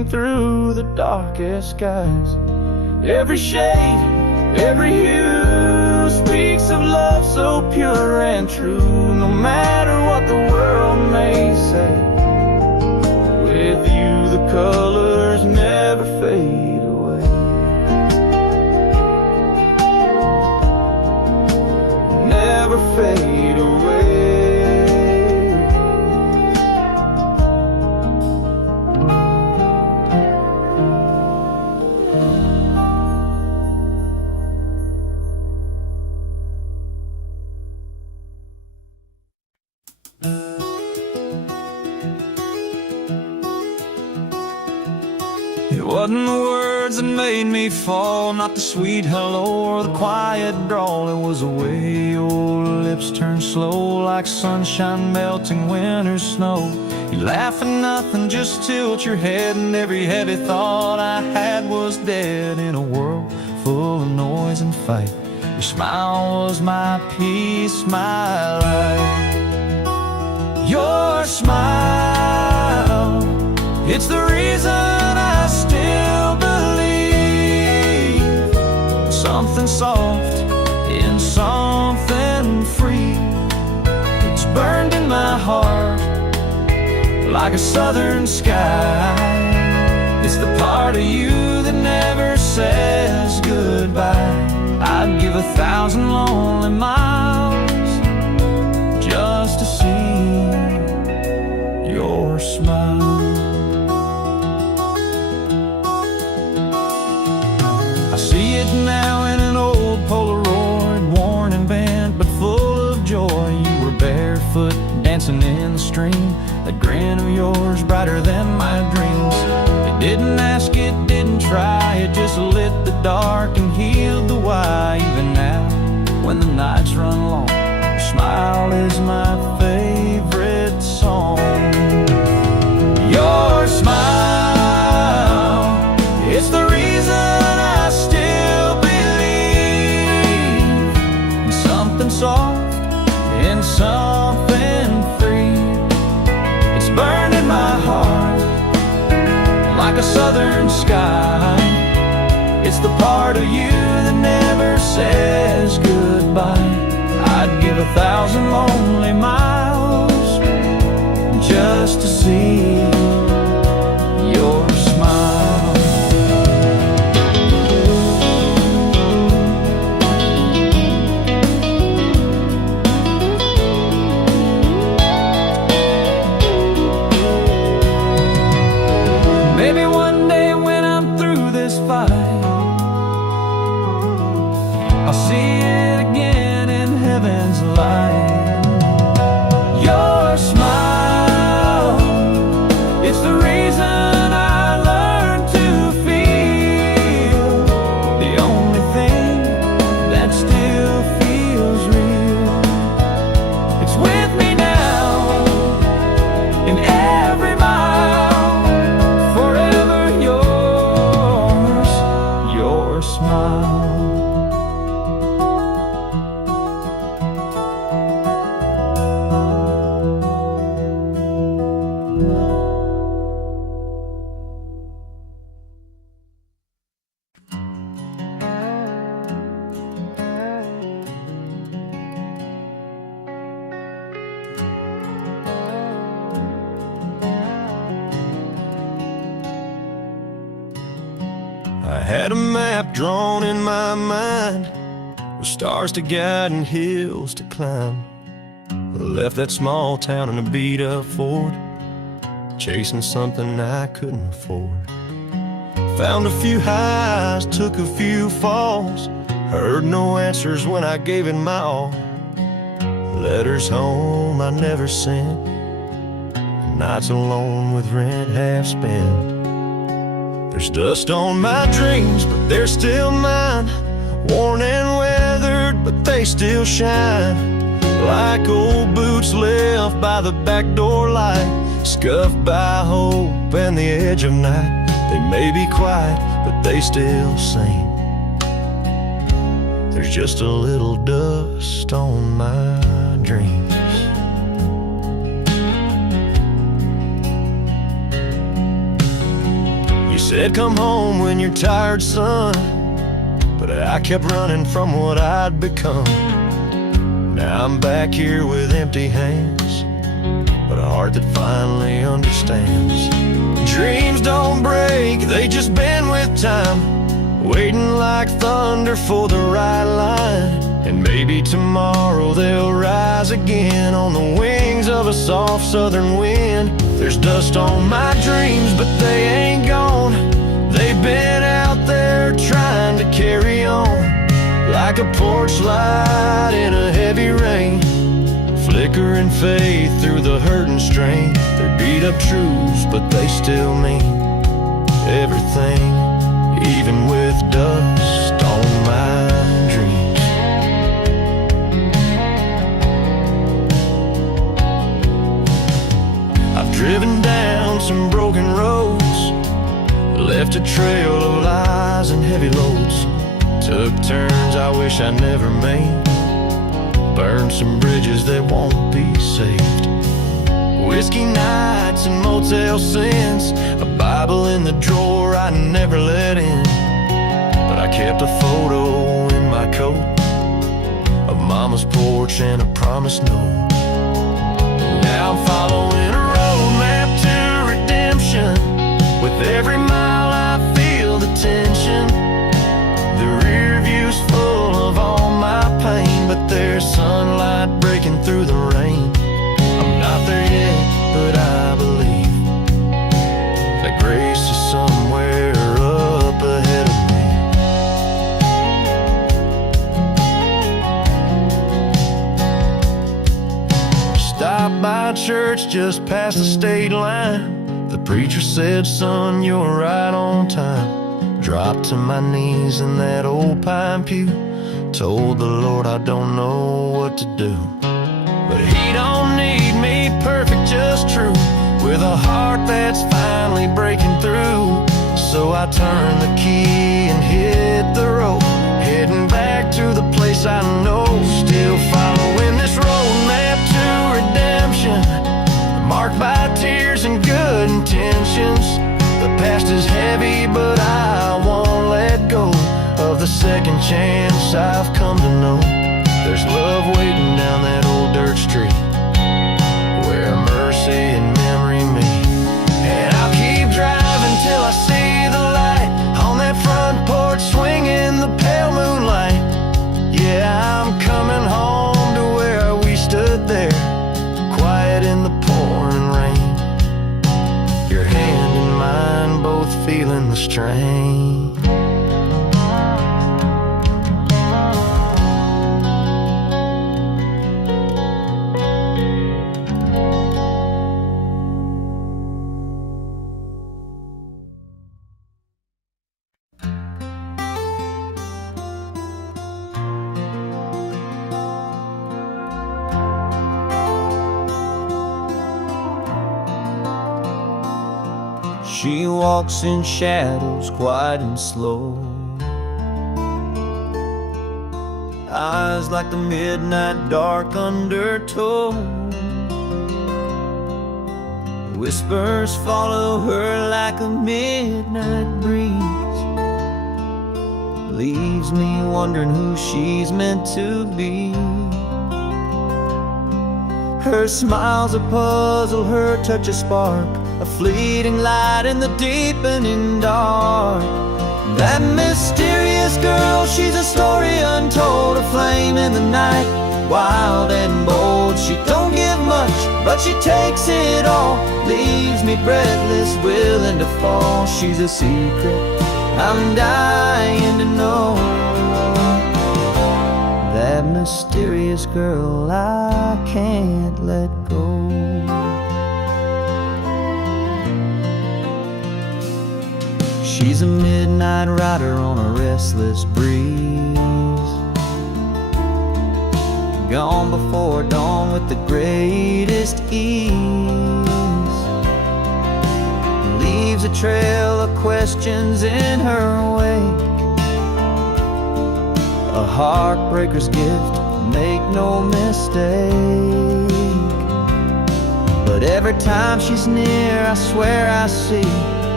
through the darkest skies. Every shade, every hue speaks of love so pure and true. No matter what the world may say, with you the colors never fade away. Never fade away. It wasn't the words that made me fall, not the sweet hello or the quiet drawl. It was the way your lips turned slow, like sunshine melting winter snow. You laugh at nothing, just tilt your head, and every heavy thought I had was dead. In a world full of noise and fight, your smile was my peace, my life. Your smile, it's the reason I still believe. Something soft in something free. It's burned in my heart like a southern sky. It's the part of you that never says goodbye. I'd give 1,000 lonely miles just to see your smile. I see it now in an old Polaroid, worn and bent but full of joy. You were barefoot dancing in the stream, that grin of yours brighter than my dreams. It didn't ask, it didn't try, it just lit the dark and healed the why. Even now, when the nights run long, your smile is my favorite song. Your smile, it's the reason I still believe in something soft, in something free. It's burned in my heart like a southern sky. It's the part of you that never says goodbye. I'd give 1,000 lonely miles just to see your smile. Maybe one day when I'm through this fight, I'll see it again in heaven's light. Your smile, it's the reason I learned to feel. The only thing that still feels real. It's with me now in every mile. Forever yours, your smile. I had a map drawn in my mind, with stars to guide and hills to climb. I left that small town in a beat-up Ford, chasing something I couldn't afford. Found a few highs, took a few falls, heard no answers when I gave it my all. Letters home I never sent, nights alone with rent half spent. There's dust on my dreams, but they're still mine. Worn and weathered, but they still shine. Like old boots left by the back door light, scuffed by hope and the edge of night. They may be quiet, but they still sing. There's just a little dust on my dreams. said, come home when you're tired, son. But I kept running from what I'd become. Now I'm back here with empty hands, but a heart that finally understands. Dreams don't break, they just bend with time, waiting like thunder for the right line. And maybe tomorrow they'll rise again on the wings of a soft southern wind. There's dust on my dreams, but they ain't gone. They've been out there trying to carry on, like a porch light in a heavy rain, flickering faith through the hurt and strain. They're beat up truths, but they still mean everything, even with dust on my dreams. I've driven down some broken roads, left a trail of lies and heavy loads, took turns I wish I never made, burned some bridges that won't be saved. Whiskey nights and motel sins, a Bible in the drawer I never let in, but I kept a photo in my coat of Mama's porch and a promised note. Now I'm following a roadmap to redemption. With every mile I feel the tension. The rear view's full of all my pain, but there's sunlight breaking through the rain. I'm not there yet, but I believe that grace is somewhere up ahead of me. Stopped by church just past the state line. The preacher said, son, you're right on time. Dropped to my knees in that old pine pew, told the Lord I don't know what to do. But he don't need me perfect, just true, with a heart that's finally breaking through. So I turned the key and hit the road, heading back to the place I know. Still following this roadmap to redemption, marked by tears and good intentions. The past is heavy, but I won't let go of the second chance I've come to know. There's love waiting down that old dirt street, where mercy and memory meet. And I'll keep driving till I see the light on that front porch, swinging the pale moonlight. Yeah, I'm coming home to where we stood there, quiet in the pouring rain, your hand in mine, both feeling the strain. She walks in shadows, quiet and slow, eyes like the midnight dark undertow. Whispers follow her like a midnight breeze, leaves me wondering who she's meant to be. Her smile's a puzzle, her touch a spark, a fleeting light in the deepening dark. That mysterious girl, she's a story untold, a flame in the night, wild and bold. She don't give much, but she takes it all, leaves me breathless, willing to fall. She's a secret I'm dying to know, that mysterious girl I can't let go. She's a midnight rider on a restless breeze, gone before dawn with the greatest ease, leaves a trail of questions in her wake, a heartbreaker's gift, make no mistake. But every time she's near, I swear I see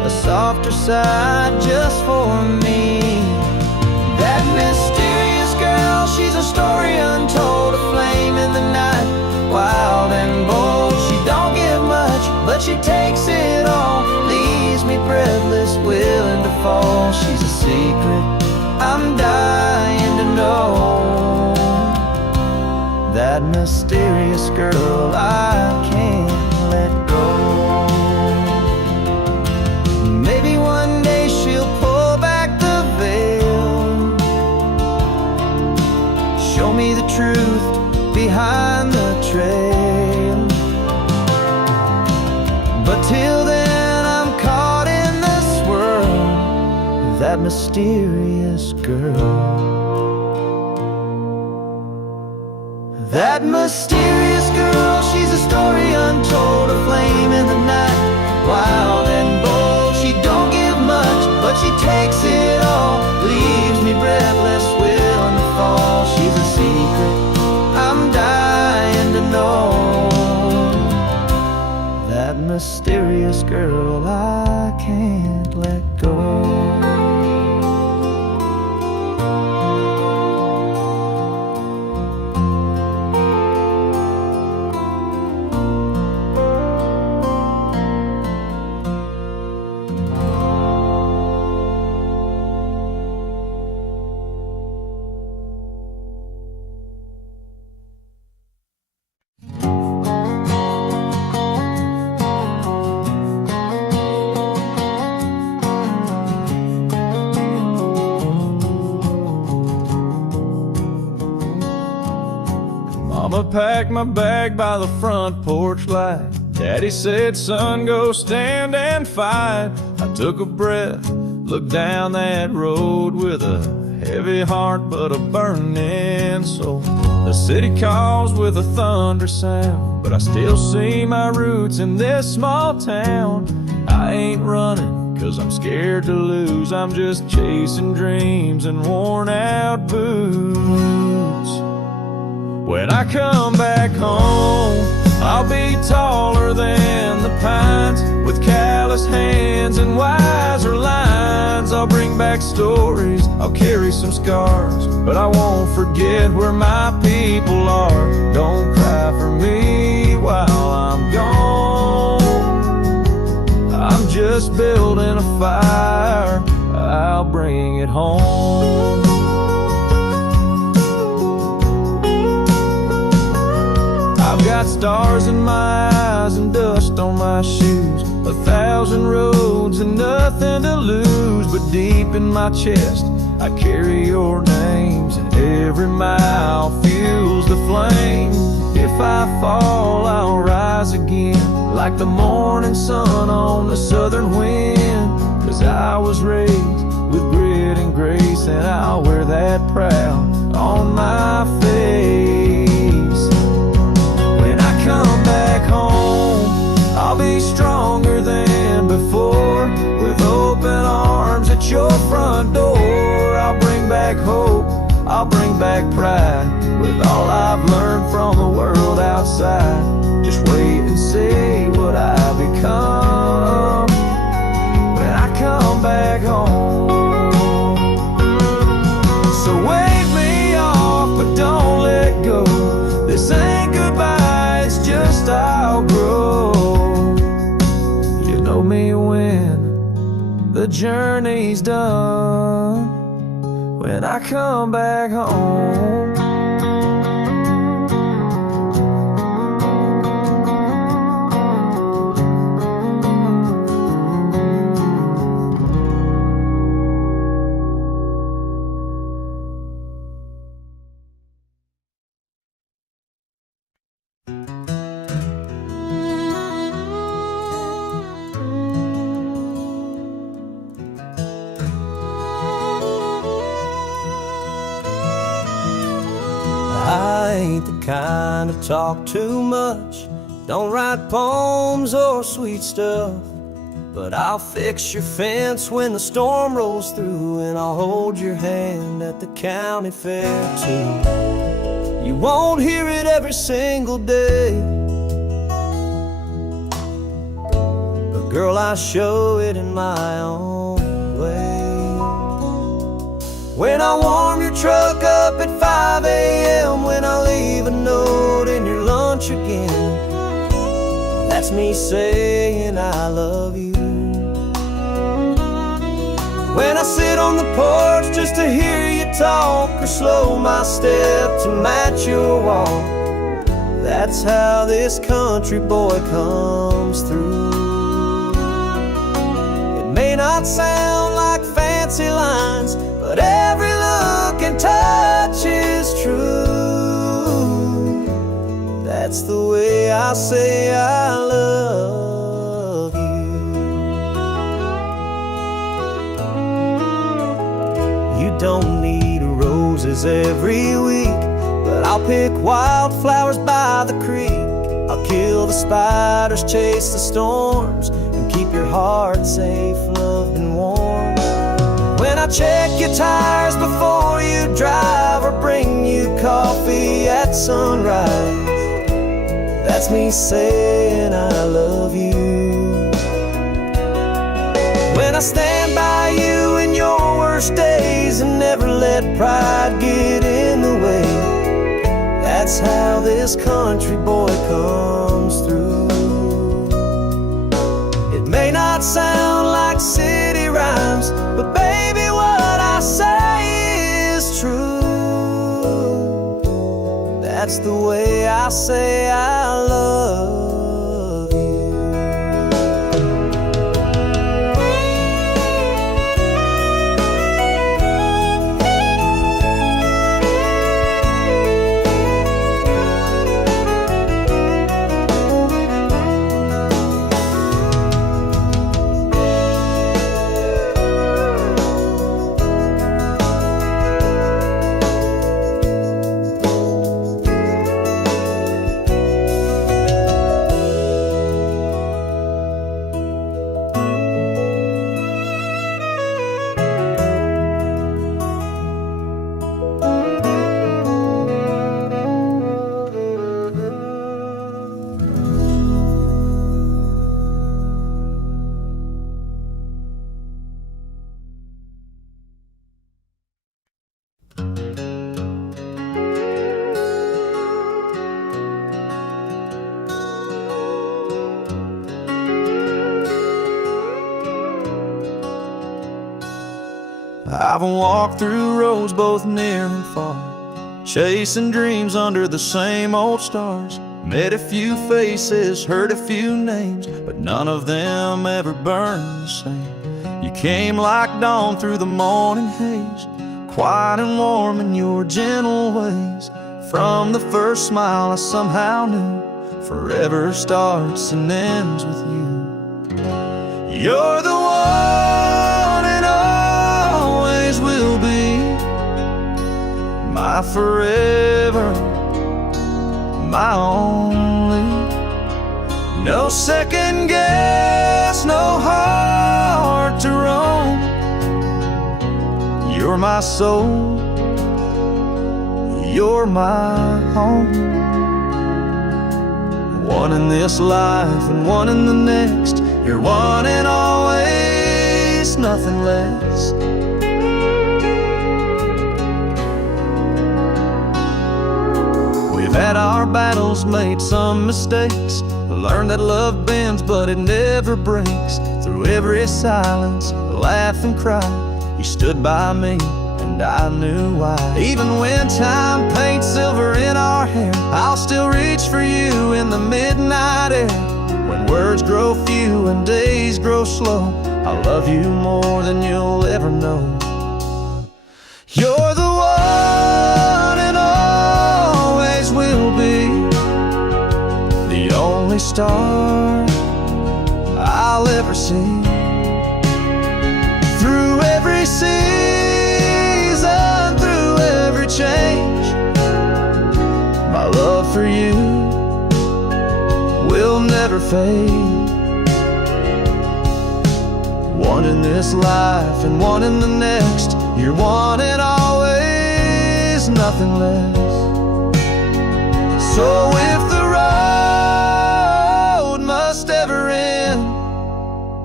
a softer side just for me. That mysterious girl, she's a story untold, a flame in the night, wild and bold. She don't give much, but she takes it all, leaves me breathless, willing to fall. She's a secret I'm dying to know. That mysterious girl I can't let go. Maybe one day she'll pull back the veil, show me the truth behind the trail. But till then I'm caught in the swirl of that mysterious girl. That mysterious girl, she's a story untold, a flame in the night, wild and bold. She don't give much, but she takes it all, leaves me breathless, willing to fall. She's a secret I'm dying to know. That mysterious girl I can't let go. Mama packed my bag by the front porch light. Daddy said, son, go stand and fight. I took a breath, looked down that road with a heavy heart but a burning soul. The city calls with a thunder sound, but I still see my roots in this small town. I ain't running 'cause I'm scared to lose. I'm just chasing dreams and worn out boots. When I come back home, I'll be taller than the pines, with calloused hands and wiser lines. I'll bring back stories, I'll carry some scars, but I won't forget where my people are. Don't cry for me while I'm gone. I'm just building a fire, I'll bring it home. I've got stars in my eyes and dust on my shoes, 1,000 roads and nothing to lose. But deep in my chest I carry your names, and every mile fuels the flame. If I fall, I'll rise again, like the morning sun on the southern wind. 'Cause I was raised with grit and grace, and I'll wear that proud on my face. When I come back home, I'll be stronger than before, with open arms at your front door. I'll bring back hope, I'll bring back pride, with all I've learned from the world outside. Just wait and see what I become when I come back home. So wave me off, but don't let go. This ain't goodbye, it's just I'll grow. You know me when the journey's done, when I come back home. I ain't the kind to talk too much, don't write poems or sweet stuff, but I'll fix your fence when the storm rolls through, and I'll hold your hand at the county fair too. You won't hear it every single day, but girl, I show it in my own way. When I warm your truck up at 5 a.m., when I leave a note in your lunch again, that's me saying I love you. When I sit on the porch just to hear you talk, or slow my step to match your walk, that's how this country boy comes through. It may not sound like fancy lines, but every look and touch is true. That's the way I say I love you. You don't need roses every week, but I'll pick wildflowers by the creek. I'll kill the spiders, chase the storms, and keep your heart safe, loved and warm. When I check your tires before you drive, or bring you coffee at sunrise, that's me saying I love you. When I stand by you in your worst days and never let pride get in the way, that's how this country boy comes through. It may not sound like city rhymes, but baby, what I say is true. That's the way I say I love you. I've walked through roads both near and far, chasing dreams under the same old stars. Met a few faces, heard a few names, but none of them ever burned the same. You came like dawn through the morning haze, quiet and warm in your gentle ways. From the first smile I somehow knew, forever starts and ends with you. You're the one and always will be, my forever, my only. No second guess, no heart to roam. You're my soul, you're my home. One in this life and one in the next. You're one and always, nothing less. We've had our battles, made some mistakes, learned that love bends but it never breaks. Through every silence, laugh and cry, you stood by me and I knew why. Even when time paints silver in our hair, I'll still reach for you in the midnight air. When words grow few and days grow slow, I love you more than you'll ever know. You're the one and always will be, the only star I'll ever see. Through every season, through every change, my love for you will never fade. One in this life and one in the next. You're one and always, nothing less. So if the road must ever end,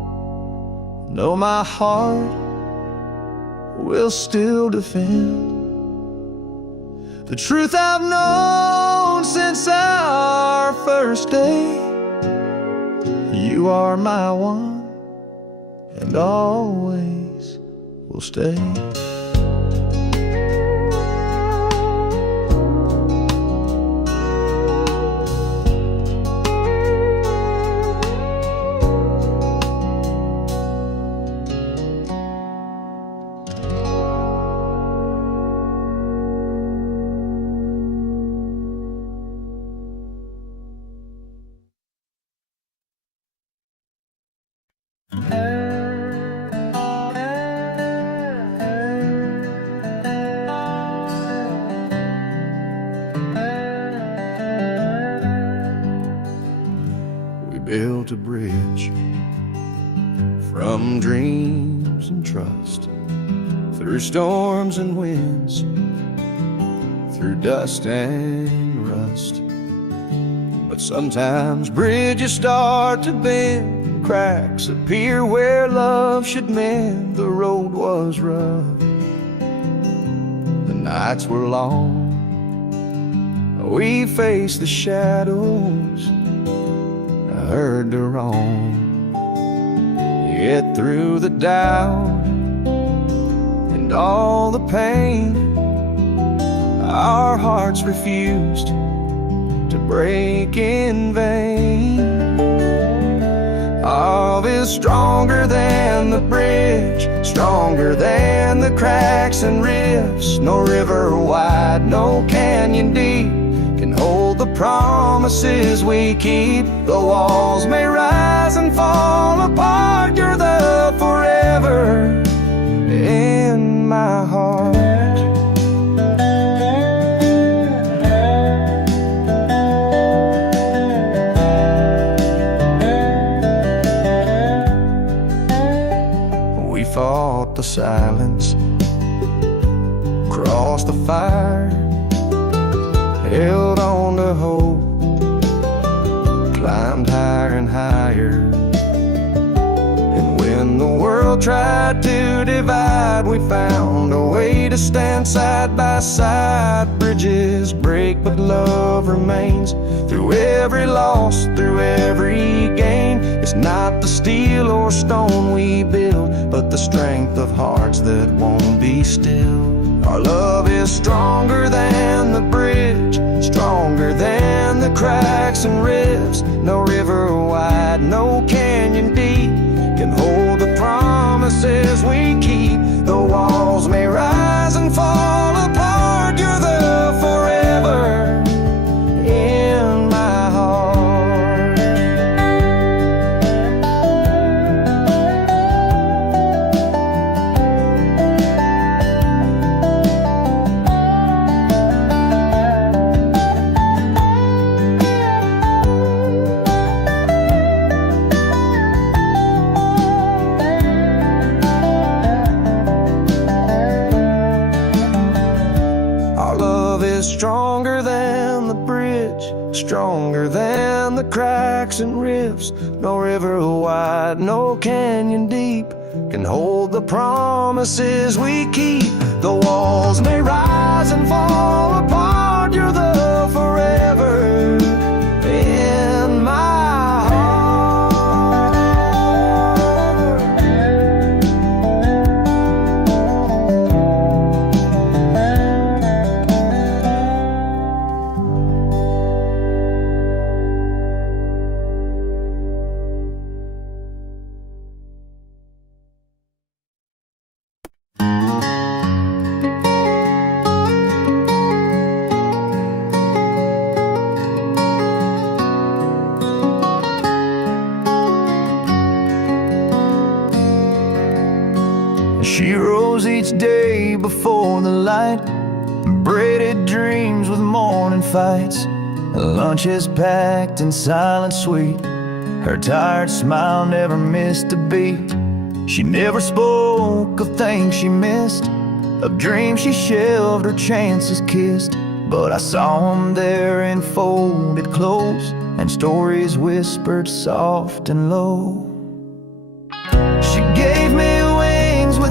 know my heart will still defend the truth I've known since our first day. You are my one and always will stay. We built a bridge from dreams and trust, through storms and winds, through dust and rust. But sometimes bridges start to bend, cracks appear where love should mend. The road was rough, the nights were long, we faced the shadows, heard the wrong. Yet through the doubt and all the pain, our hearts refused to break in vain. Love is stronger than the bridge, stronger than the cracks and rifts. No river wide, no canyon deep can hold the promises we keep. The walls may rise and fall apart, you're the forever in my heart. We fought the silence, crossed the fire, held on to hope, climbed higher and higher. And when the world tried to divide, we found a way to stand side by side. Bridges break, but love remains. Through every loss, through every gain, it's not the steel or stone we build, but the strength of hearts that won't be still. Our love is stronger than the bridge, stronger than the cracks and rifts. No river wide, no canyon deep can hold the promises we keep. The walls may rise and fall apart, you're the forever in my heart. Stronger than the bridge, stronger than the cracks and rifts. No river wide, no canyon deep can hold the promises we keep. The walls may rise and fall apart, you're the forever in my heart. She rose each day before the light, braided dreams with morning fights. Lunches packed and silent sweet, her tired smile never missed a beat. She never spoke of things she missed, of dreams she shelved or chances kissed. But I saw them there in folded clothes, and stories whispered soft and low. She gave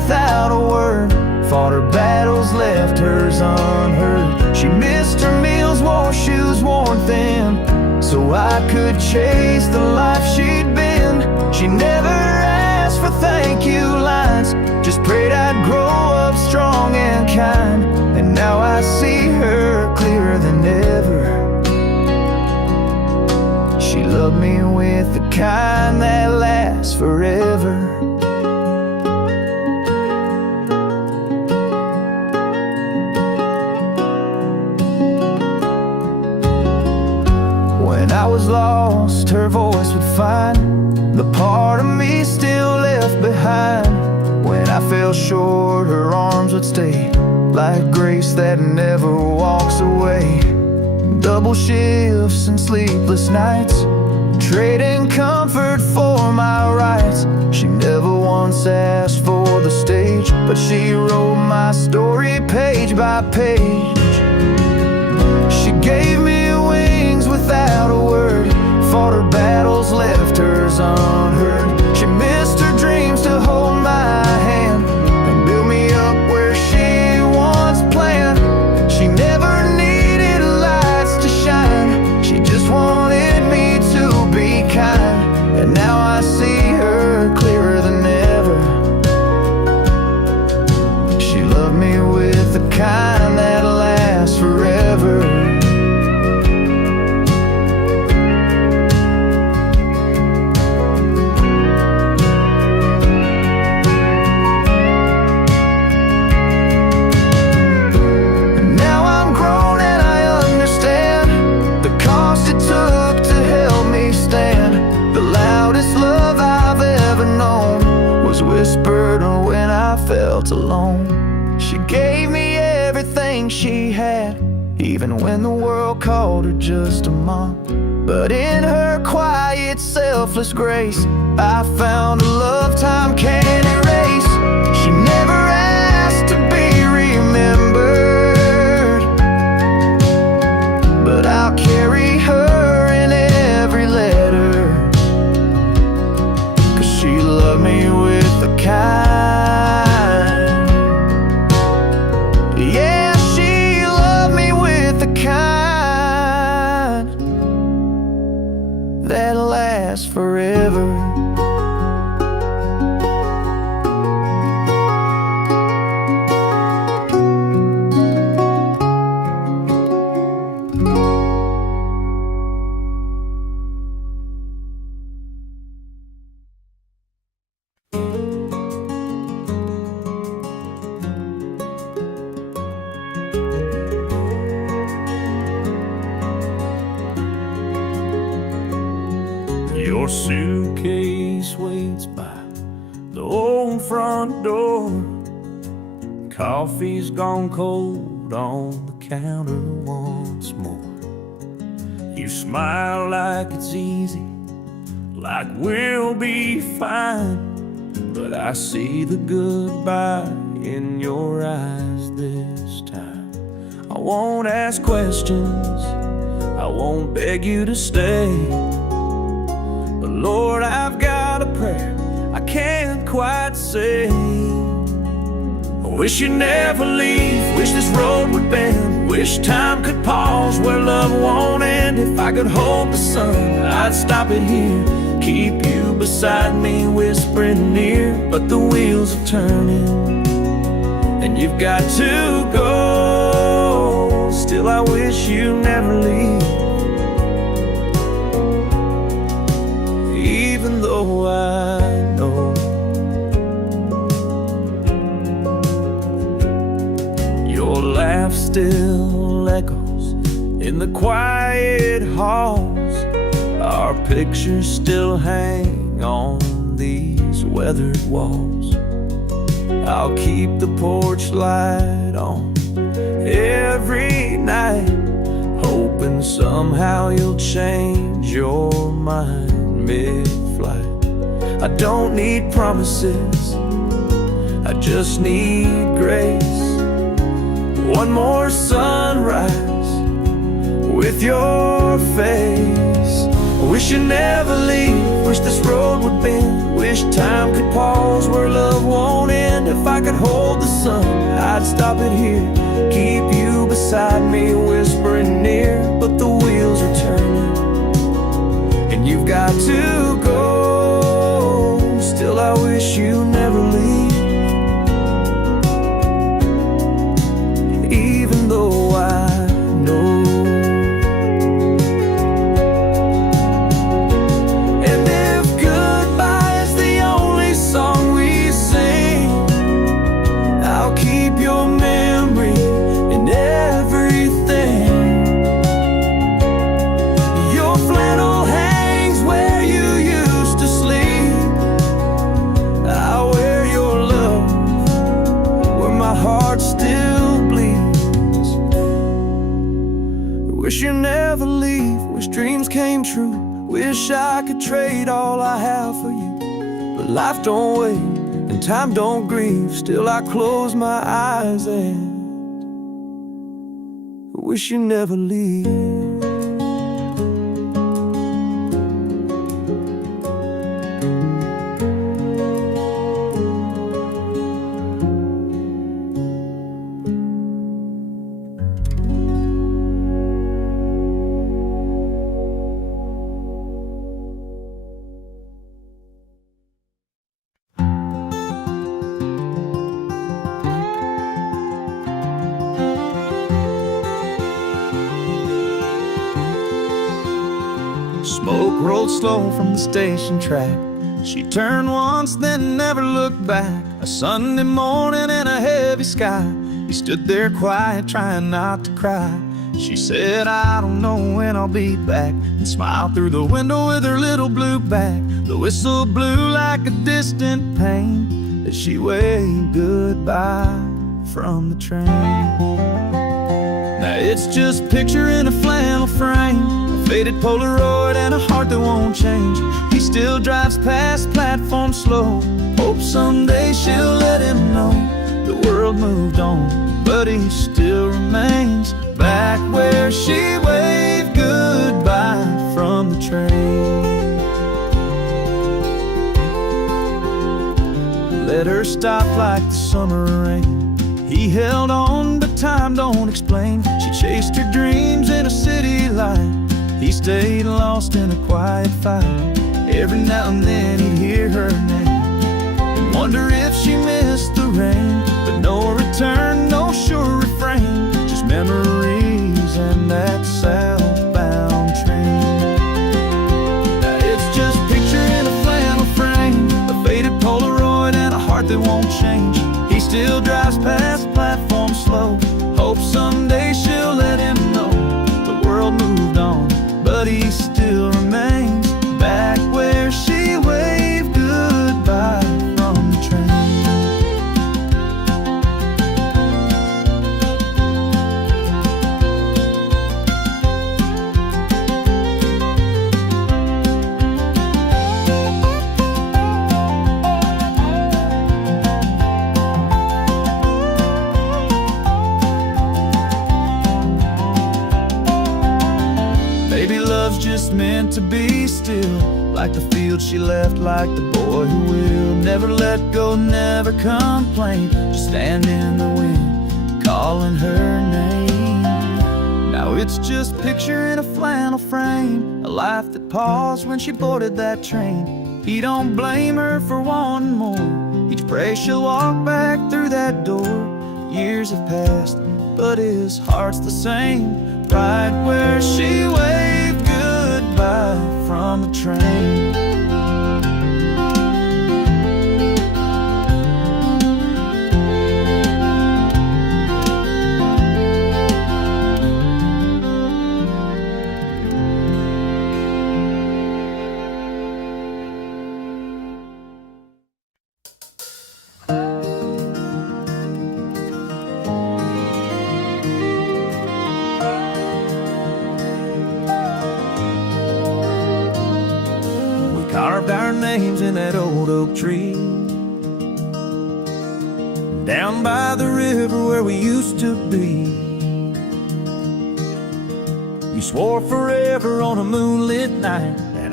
without a word, fought her battles, left hers unheard. She missed her meals, wore shoes worn thin, so I could chase the life she'd been. She never asked for thank you lines, just prayed I'd grow up strong and kind. And now I see her clearer than ever. She loved me with the kind that lasts forever. When I was lost, her voice would find the part of me still left behind. When I fell short, her arms would stay, like grace that never walks away. Double shifts and sleepless nights, trading comfort for my rights. She never once asked for the stage, but she wrote my story page by page. She gave me wings without a word, fought her battles, left hers unheard. She missed her dreams to hold my hand and build me up where she once planned. She never needed lights to shine, she just wanted me to be kind. And now I see her clearer than ever. She loved me with the kind that lasts forever. Whispered when I felt alone. She gave me everything she had, even when the world called her just a mom. But in her quiet, selfless grace, I found a love time can't erase. She never asked to be remembered, but I'll carry her in every letter, 'cause she loved me with the kind. Yeah, she loved me with the kind that lasts forever. Your suitcase waits by the old front door. Coffee's gone cold on the counter once more. You smile like it's easy, like we'll be fine, but I see the goodbye in your eyes this time. I won't ask questions, I won't beg you to stay, but Lord, I've got a prayer I can't quite say. I wish you'd never leave, wish this road would bend, wish time could pause where love won't end. If I could hold the sun, I'd stop it here, keep you beside me, whispering near. But the wheels are turning, and you've got to go. Still, I wish you never leave, even though I know your laugh still echoes in the quiet halls. Our pictures still hang on these weathered walls. I'll keep the porch light on every night, hoping somehow you'll change your mind mid-flight. I don't need promises, I just need grace. One more sunrise with your face. Wish you never leave, wish this road would bend, wish time could pause where love won't end. If I could hold the sun, I'd stop it here, keep you beside me, whispering near. But the wheels are turning, and you've got to go. Still I wish you never leave, even though I know. Wish you never leave, wish dreams came true, wish I could trade all I have for you. But life don't wait and time don't grieve, still I close my eyes and wish you never leave. Smoke rolled slow from the station track. She turned once, then never looked back. A Sunday morning in a heavy sky, he stood there quiet, trying not to cry. She said, I don't know when I'll be back, and smiled through the window with her little blue bag. The whistle blew like a distant pain as she waved goodbye from the train. Now it's just a picture in a flannel frame, faded Polaroid and a heart that won't change. He still drives past platform slow, hopes someday she'll let him know the world moved on, but he still remains back where she waved goodbye from the train. Let her stop like the summer rain. He held on, but time don't explain. She chased her dreams in a city light, he stayed lost in a quiet fight. Every now and then he'd hear her name and wonder if she missed the rain. But no return, no sure refrain, just memories and that southbound train. Now it's just a picture in a flannel frame, a faded Polaroid and a heart that won't change. He still drives past platform slow, hopes someday she'll let him know the world moved on, but he still remains back where she waved goodbye from the train. Maybe love's just meant to be still, like the field she left, like the boy who will never let go, never complain, just stand in the wind, calling her name. Now it's just a picture in a flannel frame, a life that paused when she boarded that train. He don't blame her for wanting more, each prays she'll walk back through that door. Years have passed, but his heart's the same, right where she waved goodbye from the train. Carved our names in that old oak tree down by the river where we used to be. You swore forever on a moonlit night, and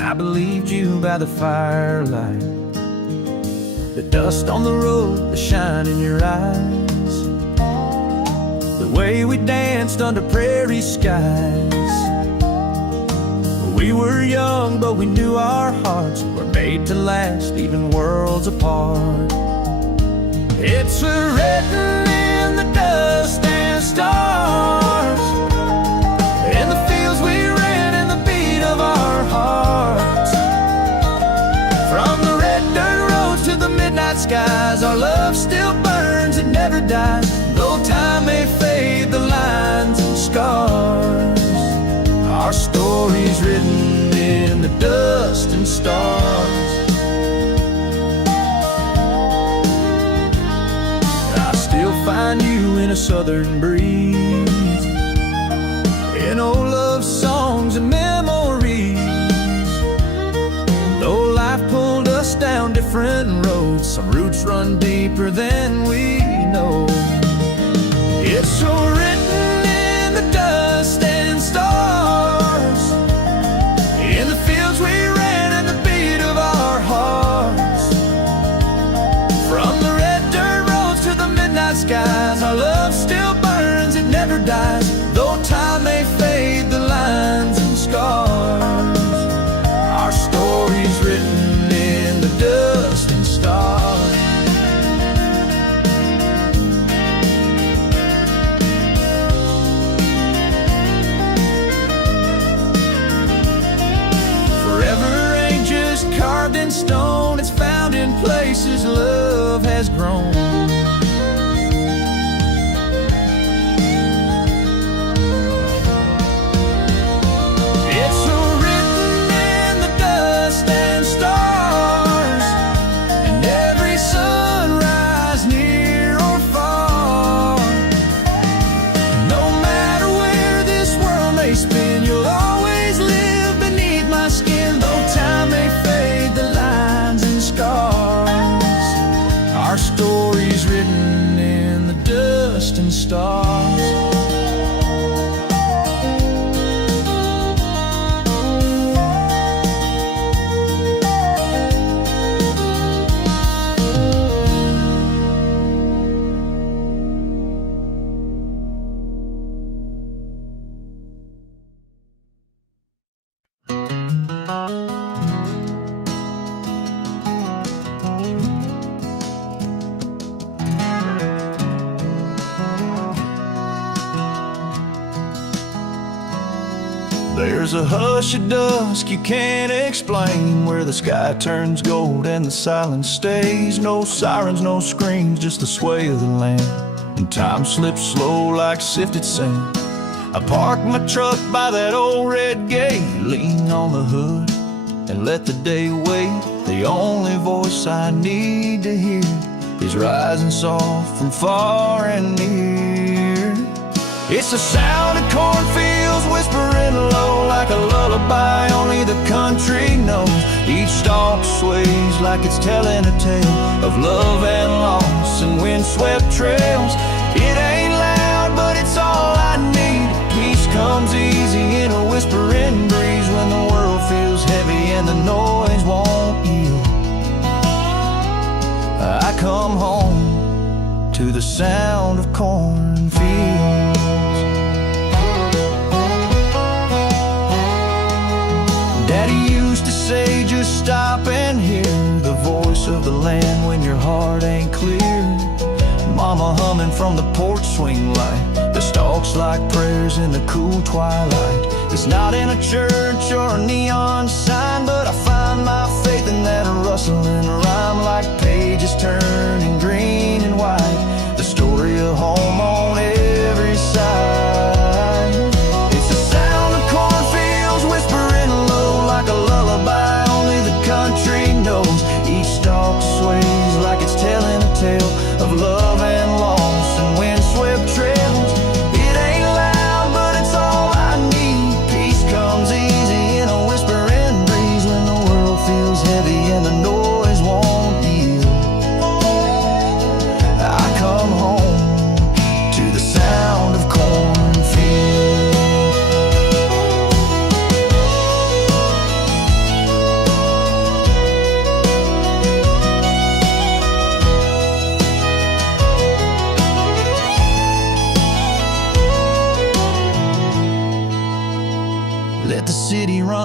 I believed you by the firelight, the dust on the road, the shine in your eyes, the way we danced under prairie skies. We were young, but we knew our hearts were made to last, even worlds apart. It's written in the dust and stars, in the fields we ran, in the beat of our hearts. From the red dirt roads to the midnight skies, our love still burns, it never dies. Though time may fade the lines and scars, our story's written in the dust and stars. I still find you in a southern breeze, in old love songs and memories. Though life pulled us down different roads, some roots run deeper than we know. It's so written in the dust and stars, in the fields we ran and the beat of our hearts. From the red dirt roads to the midnight skies, our love still burns, it never dies. Though time may fade the lines and scars, our story's written in the dust and stars. Forever ain't just carved in stone, it's found in places love has grown. It's so written in the dust and stars, in every sunrise near or far. No matter where this world may spin, you'll always live beneath my skin. Though time may fade the lines and scars, our story's written in the dust and stars. There's a hush at dusk you can't explain, where the sky turns gold and the silence stays. No sirens, no screams, just the sway of the land, and time slips slow like sifted sand. I park my truck by that old red gate, lean on the hood and let the day wait. The only voice I need to hear is rising soft from far and near. It's the sound of cornfields whispering low, like a lullaby only the country knows. Each stalk sways like it's telling a tale of love and loss and windswept trails. It ain't loud, but it's all I need. Peace comes easy in a whispering breeze, when the world feels heavy and the noise won't yield. I come home to the sound of cornfields. Daddy used to say, just stop and hear the voice of the land when your heart ain't clear. Mama humming from the porch swing light, the stalks like prayers in the cool twilight. It's not in a church or a neon sign, but I find my faith in that rustling rhyme, like pages turning green and white, the story of home on every side. It's the sound of cornfields whispering low, like a lullaby only the country knows. Each stalk sways like it's telling a tale of love and loss and windswept trails. It ain't loud, but it's all I need. Peace comes easy in a whispering breeze, when the world feels heavy and the noise won't yield. I come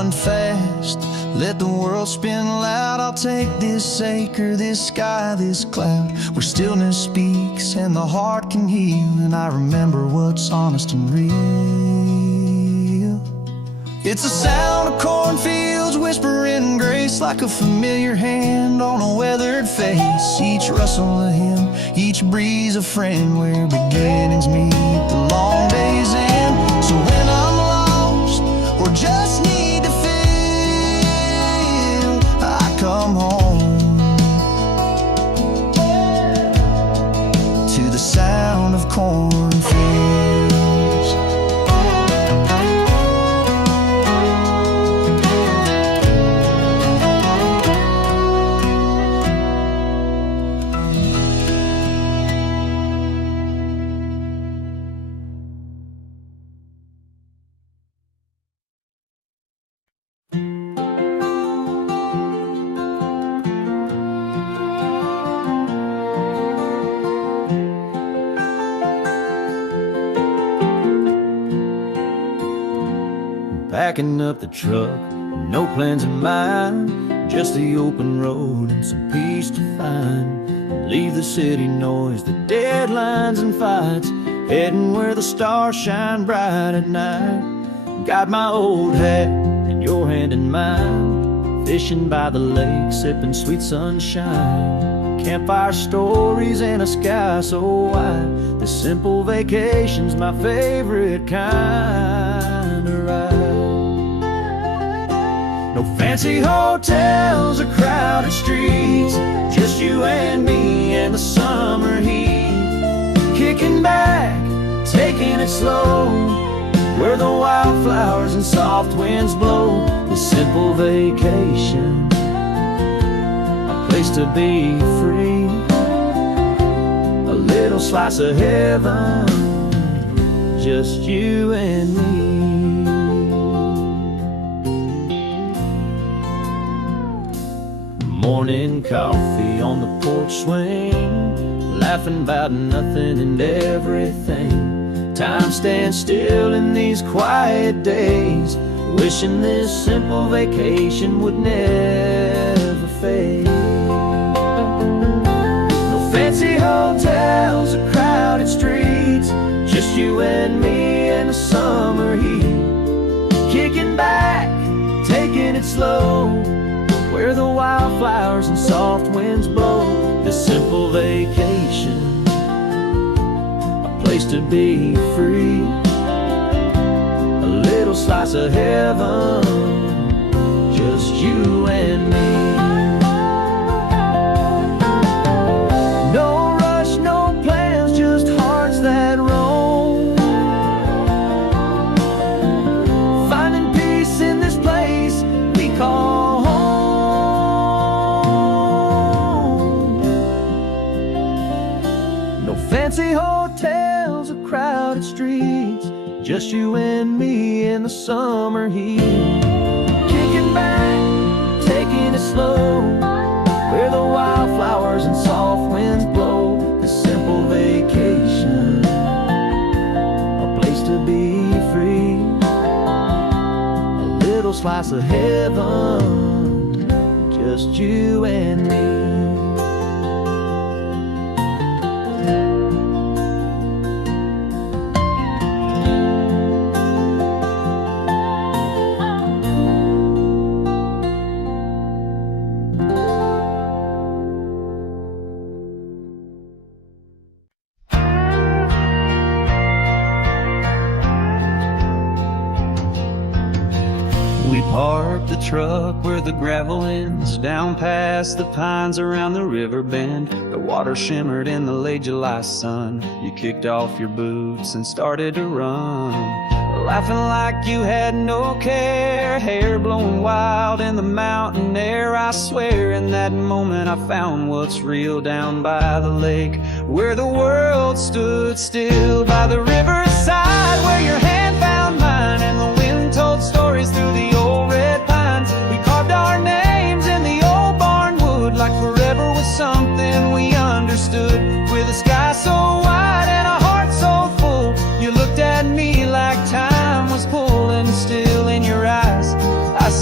run fast, let the world spin loud. I'll take this acre, this sky, this cloud, where stillness speaks and the heart can heal, and I remember what's honest and real. It's the sound of cornfields whispering grace, like a familiar hand on a weathered face. Each rustle a hymn, each breeze a friend, where beginnings meet the long day's end. So when I'm lost or just need to feel, I come home to the sound of cornfields. Packing up the truck, no plans in mind, just the open road and some peace to find. Leave the city noise, the deadlines and fights, heading where the stars shine bright at night. Got my old hat and your hand in mine, fishing by the lake, sipping sweet sunshine. Campfire stories and a sky so wide, this simple vacation's my favorite kind of ride. No fancy hotels or crowded streets, just you and me and the summer heat. Kicking back, taking it slow, where the wildflowers and soft winds blow. This simple vacation, a place to be free, a little slice of heaven, just you and me. Morning coffee on the porch swing, laughing about nothing and everything. Time stands still in these quiet days, wishing this simple vacation would never fade. No fancy hotels or crowded streets, just you and me and the summer heat. Kicking back, taking it slow, where the wildflowers and soft winds blow. This simple vacation, a place to be free, a little slice of heaven, just you and me. No rush, no plans, just hearts that roam, finding peace in this place we call home. Fancy hotels or crowded streets, just you and me in the summer heat. Kicking back, taking it slow, where the wildflowers and soft winds blow. This simple vacation, a place to be free, a little slice of heaven, just you and me. We parked the truck where the gravel ends, down past the pines around the river bend. The water shimmered in the late July sun. You kicked off your boots and started to run, laughing like you had no care, hair blowing wild in the mountain air. I swear in that moment I found what's real down by the lake, where the world stood still by the riverside, where your hand found mine and the wind told stories through the old red pines. We carved our names in the old barn wood, like forever was something we understood, with a sky so wide and a heart so full. You looked at me like time was pulling still in your eyes. I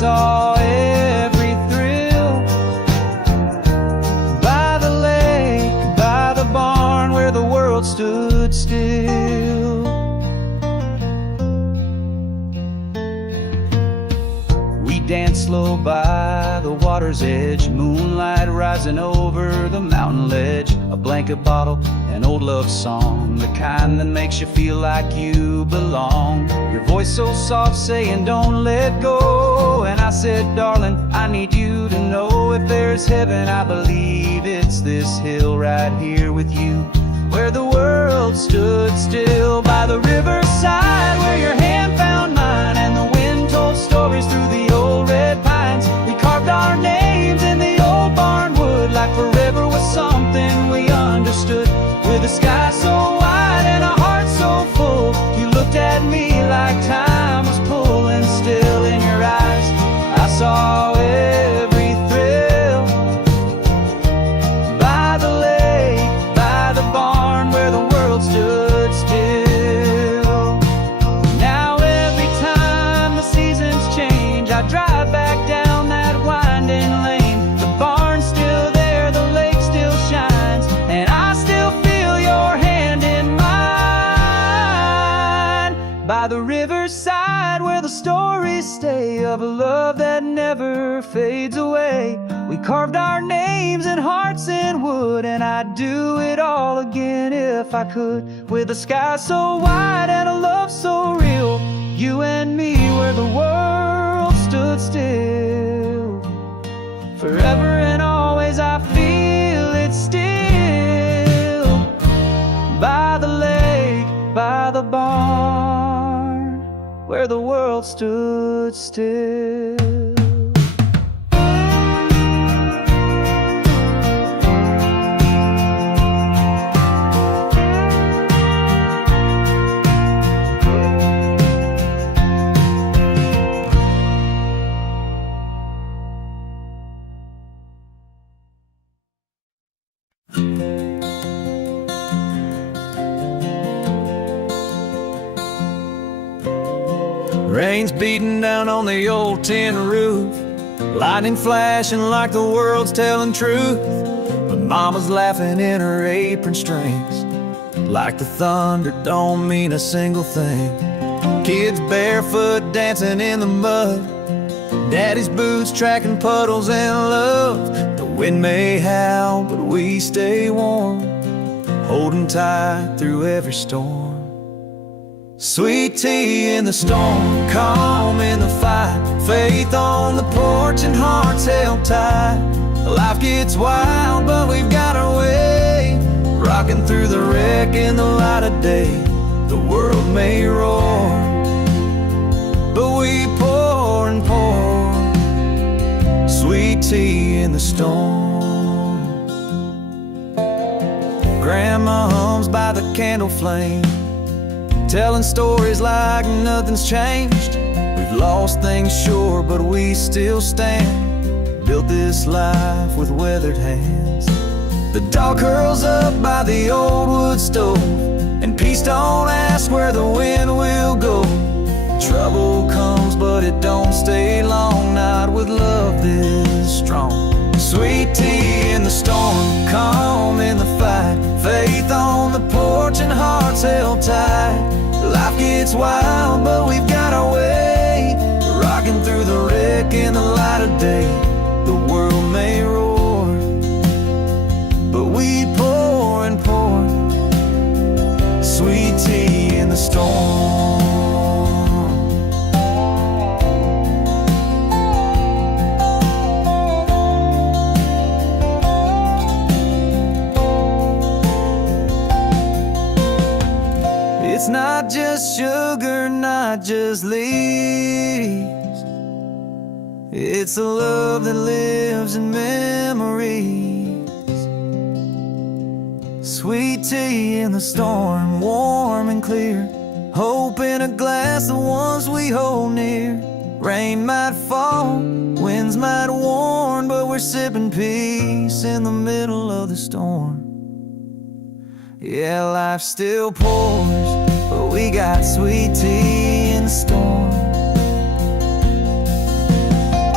saw every thrill. By the lake, by the barn, where the world stood still. We danced slow by the water's edge, moonlight rising over the mountain ledge. A blanket bottle, an old love song, the kind that makes you feel like you belong. Your voice so soft saying don't let go. And I said, darling, I need you to know, if there's heaven, I believe it's this hill right here with you, where the world stood still. By the riverside, where your hand found mine, and the wind told stories through the old red pines. We carved our names in the old barn wood, like forever was something we understood. With a sky so wide and a heart so full, you looked at me like time was pulling still. In your eyes I saw every thrill. By the lake, by the barn, where the world stood still. Now every time the seasons change, I drive back down that winding lane. The barn's still there, the lake still shines, and I still feel your hand in mine. By the riverside, where the stories stay of a love that never fades away, we carved our names and hearts in wood, and I'd do it all again if I could. With a sky so wide and a love so real, you and me, where the world stood still. Forever and always I feel it still. By the lake, by the barn, where the world stood still. Rain's beating down on the old tin roof, lightning flashing like the world's telling truth. But mama's laughing in her apron strings, like the thunder don't mean a single thing. Kids barefoot dancing in the mud, daddy's boots tracking puddles and love. The wind may howl, but we stay warm, holding tight through every storm. Sweet tea in the storm, calm in the fight, faith on the porch and hearts held tight. Life gets wild, but we've got our way, rocking through the wreck in the light of day. The world may roar, but we pour and pour sweet tea in the storm. Grandma hums by the candle flame, telling stories like nothing's changed. We've lost things, sure, but we still stand. Built this life with weathered hands. The dog curls up by the old wood stove, and peace don't ask where the wind will go. Trouble comes, but it don't stay long, not with love this strong. Sweet tea in the storm, calm in the fight, faith on the porch and hearts held tight. Life gets wild, but we've got our way, rocking through the wreck in the light of day. The world may roar, but we pour and pour sweet tea in the storm. It's not just sugar, not just leaves, it's a love that lives in memories. Sweet tea in the storm, warm and clear, hope in a glass, the ones we hold near. Rain might fall, winds might warn, but we're sipping peace in the middle of the storm. Yeah, life still pours, but we got sweet tea in the storm.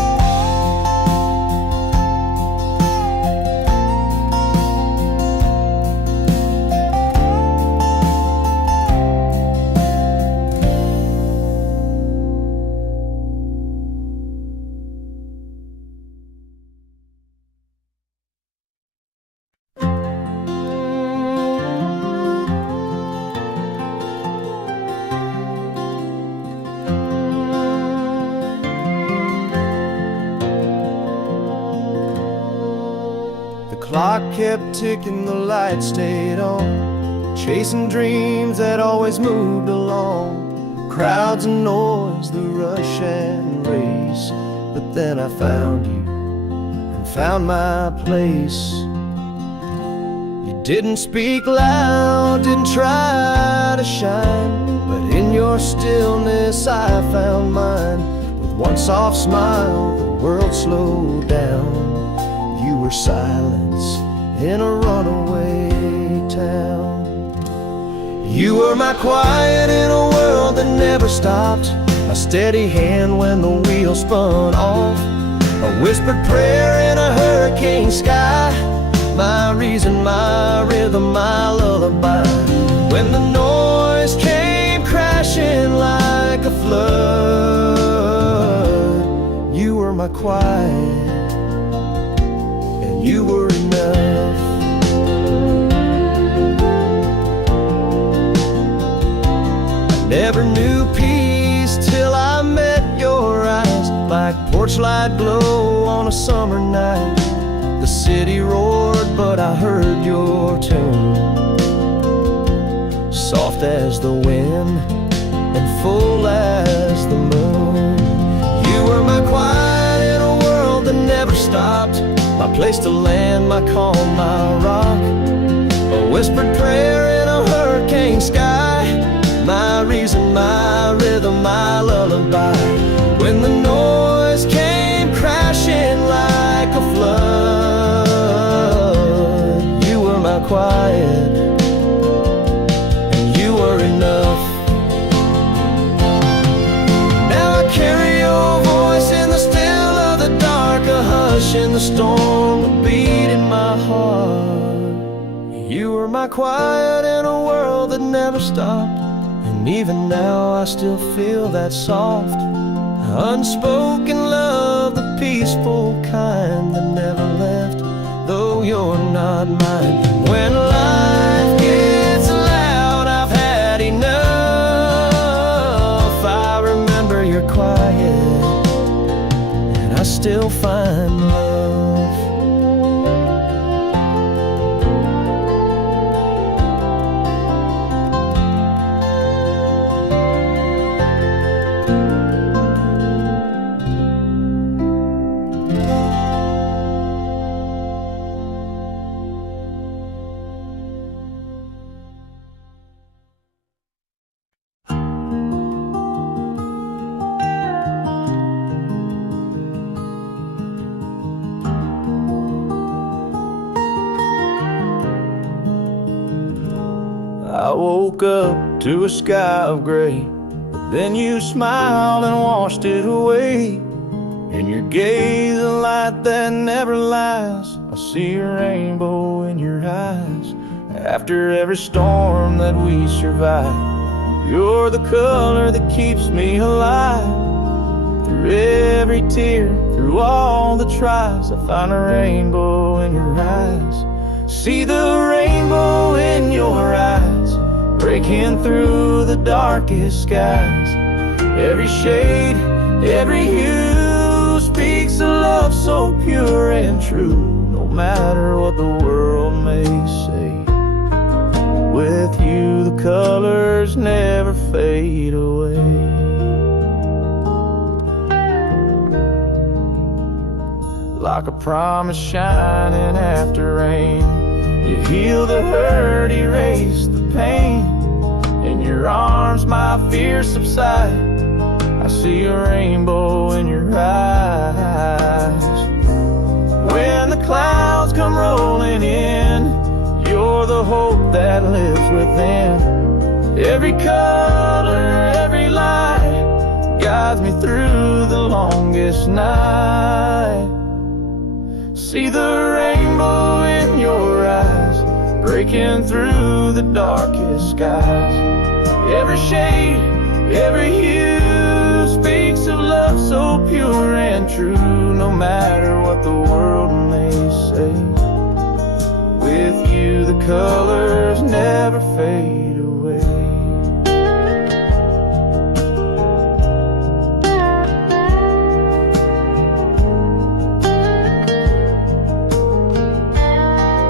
clock kept ticking, the light stayed on, chasing dreams that always moved along. Crowds and noise, the rush and race, but then I found you and found my place. You didn't speak loud, didn't try to shine, but in your stillness I found mine. With one soft smile, the world slowed down. You were silence in a runaway town. You were my quiet in a world that never stopped, my steady hand when the wheel spun off, a whispered prayer in a hurricane sky, my reason, my rhythm, my lullaby. When the noise came crashing like a flood, you were my quiet, and you were enough. I never knew peace till I met your eyes, like porch light glow on a summer night. The city roared, but I heard your tune, soft as the wind and full as the moon. You were my quiet in a world that never stopped, my place to land, my calm, my rock, a whispered prayer in a hurricane sky, my reason, my rhythm, my lullaby. When the noise came crashing like a flood, you were my quiet, and you were enough. Now I carry your voice in the still of the dark, a hush in the storm, a beat in my heart. You were my quiet in a world that never stopped, and even now I still feel that soft, unspoken love, the peaceful kind that never left, though you're not mine. When life gets loud, I've had enough, I remember you're quiet, and I still find love. I woke up to a sky of gray, but then you smiled and washed it away. In your gaze, a light that never lies, I see a rainbow in your eyes. After every storm that we survive, you're the color that keeps me alive. Through every tear, through all the tries, I find a rainbow in your eyes. See the rainbow in your eyes, breaking through the darkest skies. Every shade, every hue speaks a love so pure and true. No matter what the world may say, with you the colors never fade away. Like a promise shining after rain, you heal the hurt, erase the pain. In your arms my fears subside, I see a rainbow in your eyes. When the clouds come rolling in, you're the hope that lives within. Every color, every light guides me through the longest night. See the rainbow in your eyes, breaking through the darkest skies. Every shade, every hue speaks of love so pure and true. No matter what the world may say, with you the colors never fade away.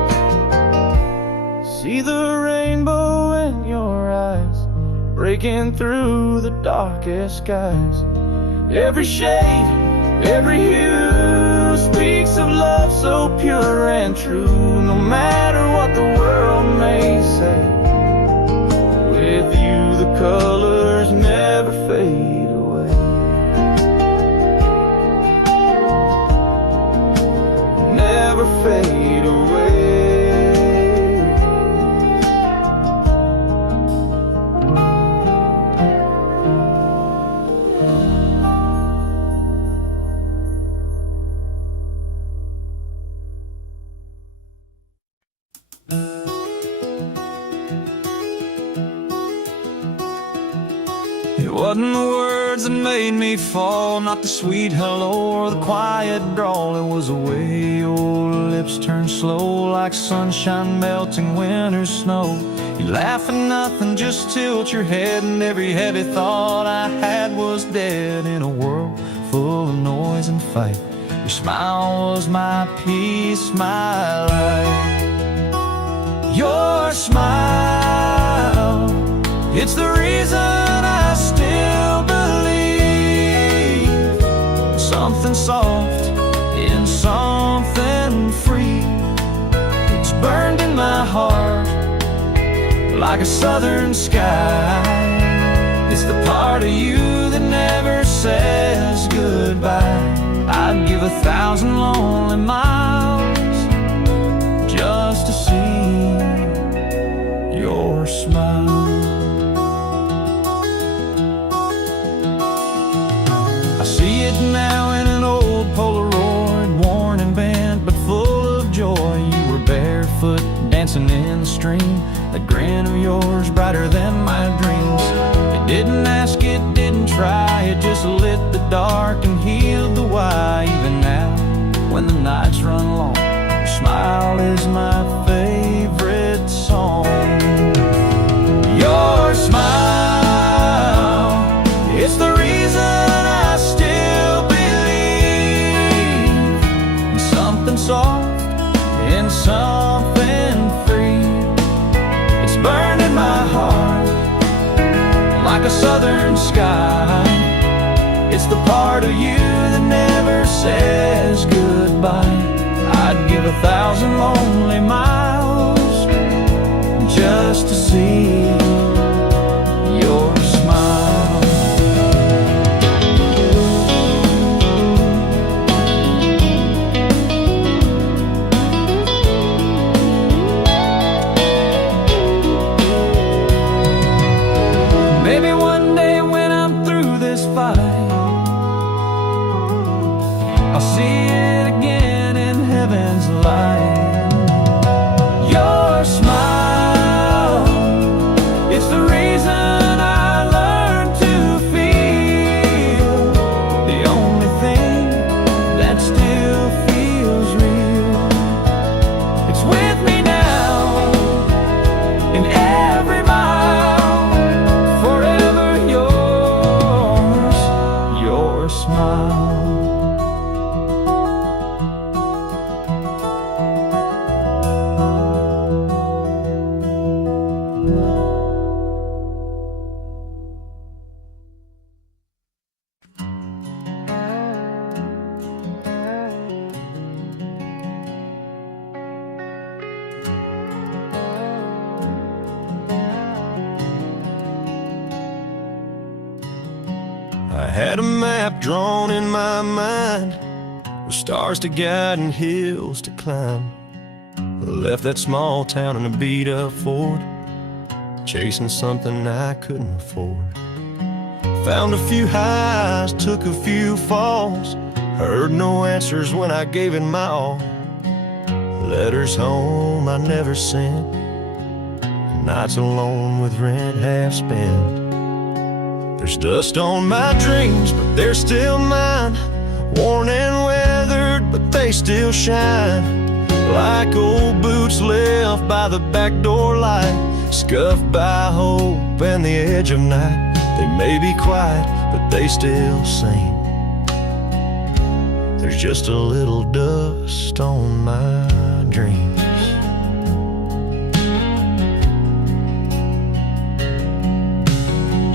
breaking through the darkest skies. Every shade, every hue speaks of love so pure and true. No matter what the world may say, with you the colors never fade away. Never fade away. It wasn't the words that made me fall, not the sweet hello or the quiet drawl. It was the way your lips turned slow, like sunshine melting winter's snow. You laugh at nothing, just tilt your head, and every heavy thought I had was dead. In a world full of noise and fight, your smile was my peace, my light. Your smile, it's the reason I still believe. Something soft in something free. It's burned in my heart like a southern sky. It's the part of you that never says goodbye. I'd give 1,000 lonely miles just to see your smile. I see it now in an old Polaroid, worn and bent but full of joy. You were barefoot, dancing in the stream, that grin of yours brighter than my dreams. It didn't ask, it didn't try, it just lit the dark and healed the why. Even now, when the nights run long, your smile is my favorite song. Your smile, it's the reason I still believe in something soft, in something free. It's burned in my heart like a southern sky. It's the part of you that never says goodbye. I'd give 1,000 lonely miles just to see your smile. Maybe one day when I'm through this fight, I'll see it again in heaven's light. Your smile, it's the reason I learned to feel. The only thing that still feels real. It's with me now in every mile, forever yours, your smile. I had a map drawn in my mind, with stars to guide and hills to climb. I left that small town in a beat-up Ford, chasing something I couldn't afford. Found a few highs, took a few falls, heard no answers when I gave it my all. Letters home I never sent, nights alone with rent half spent. There's dust on my dreams, but they're still mine. Worn and weathered, but they still shine. Like old boots left by the back door light, scuffed by hope and the edge of night. They may be quiet, but they still sing. There's just a little dust on my dreams.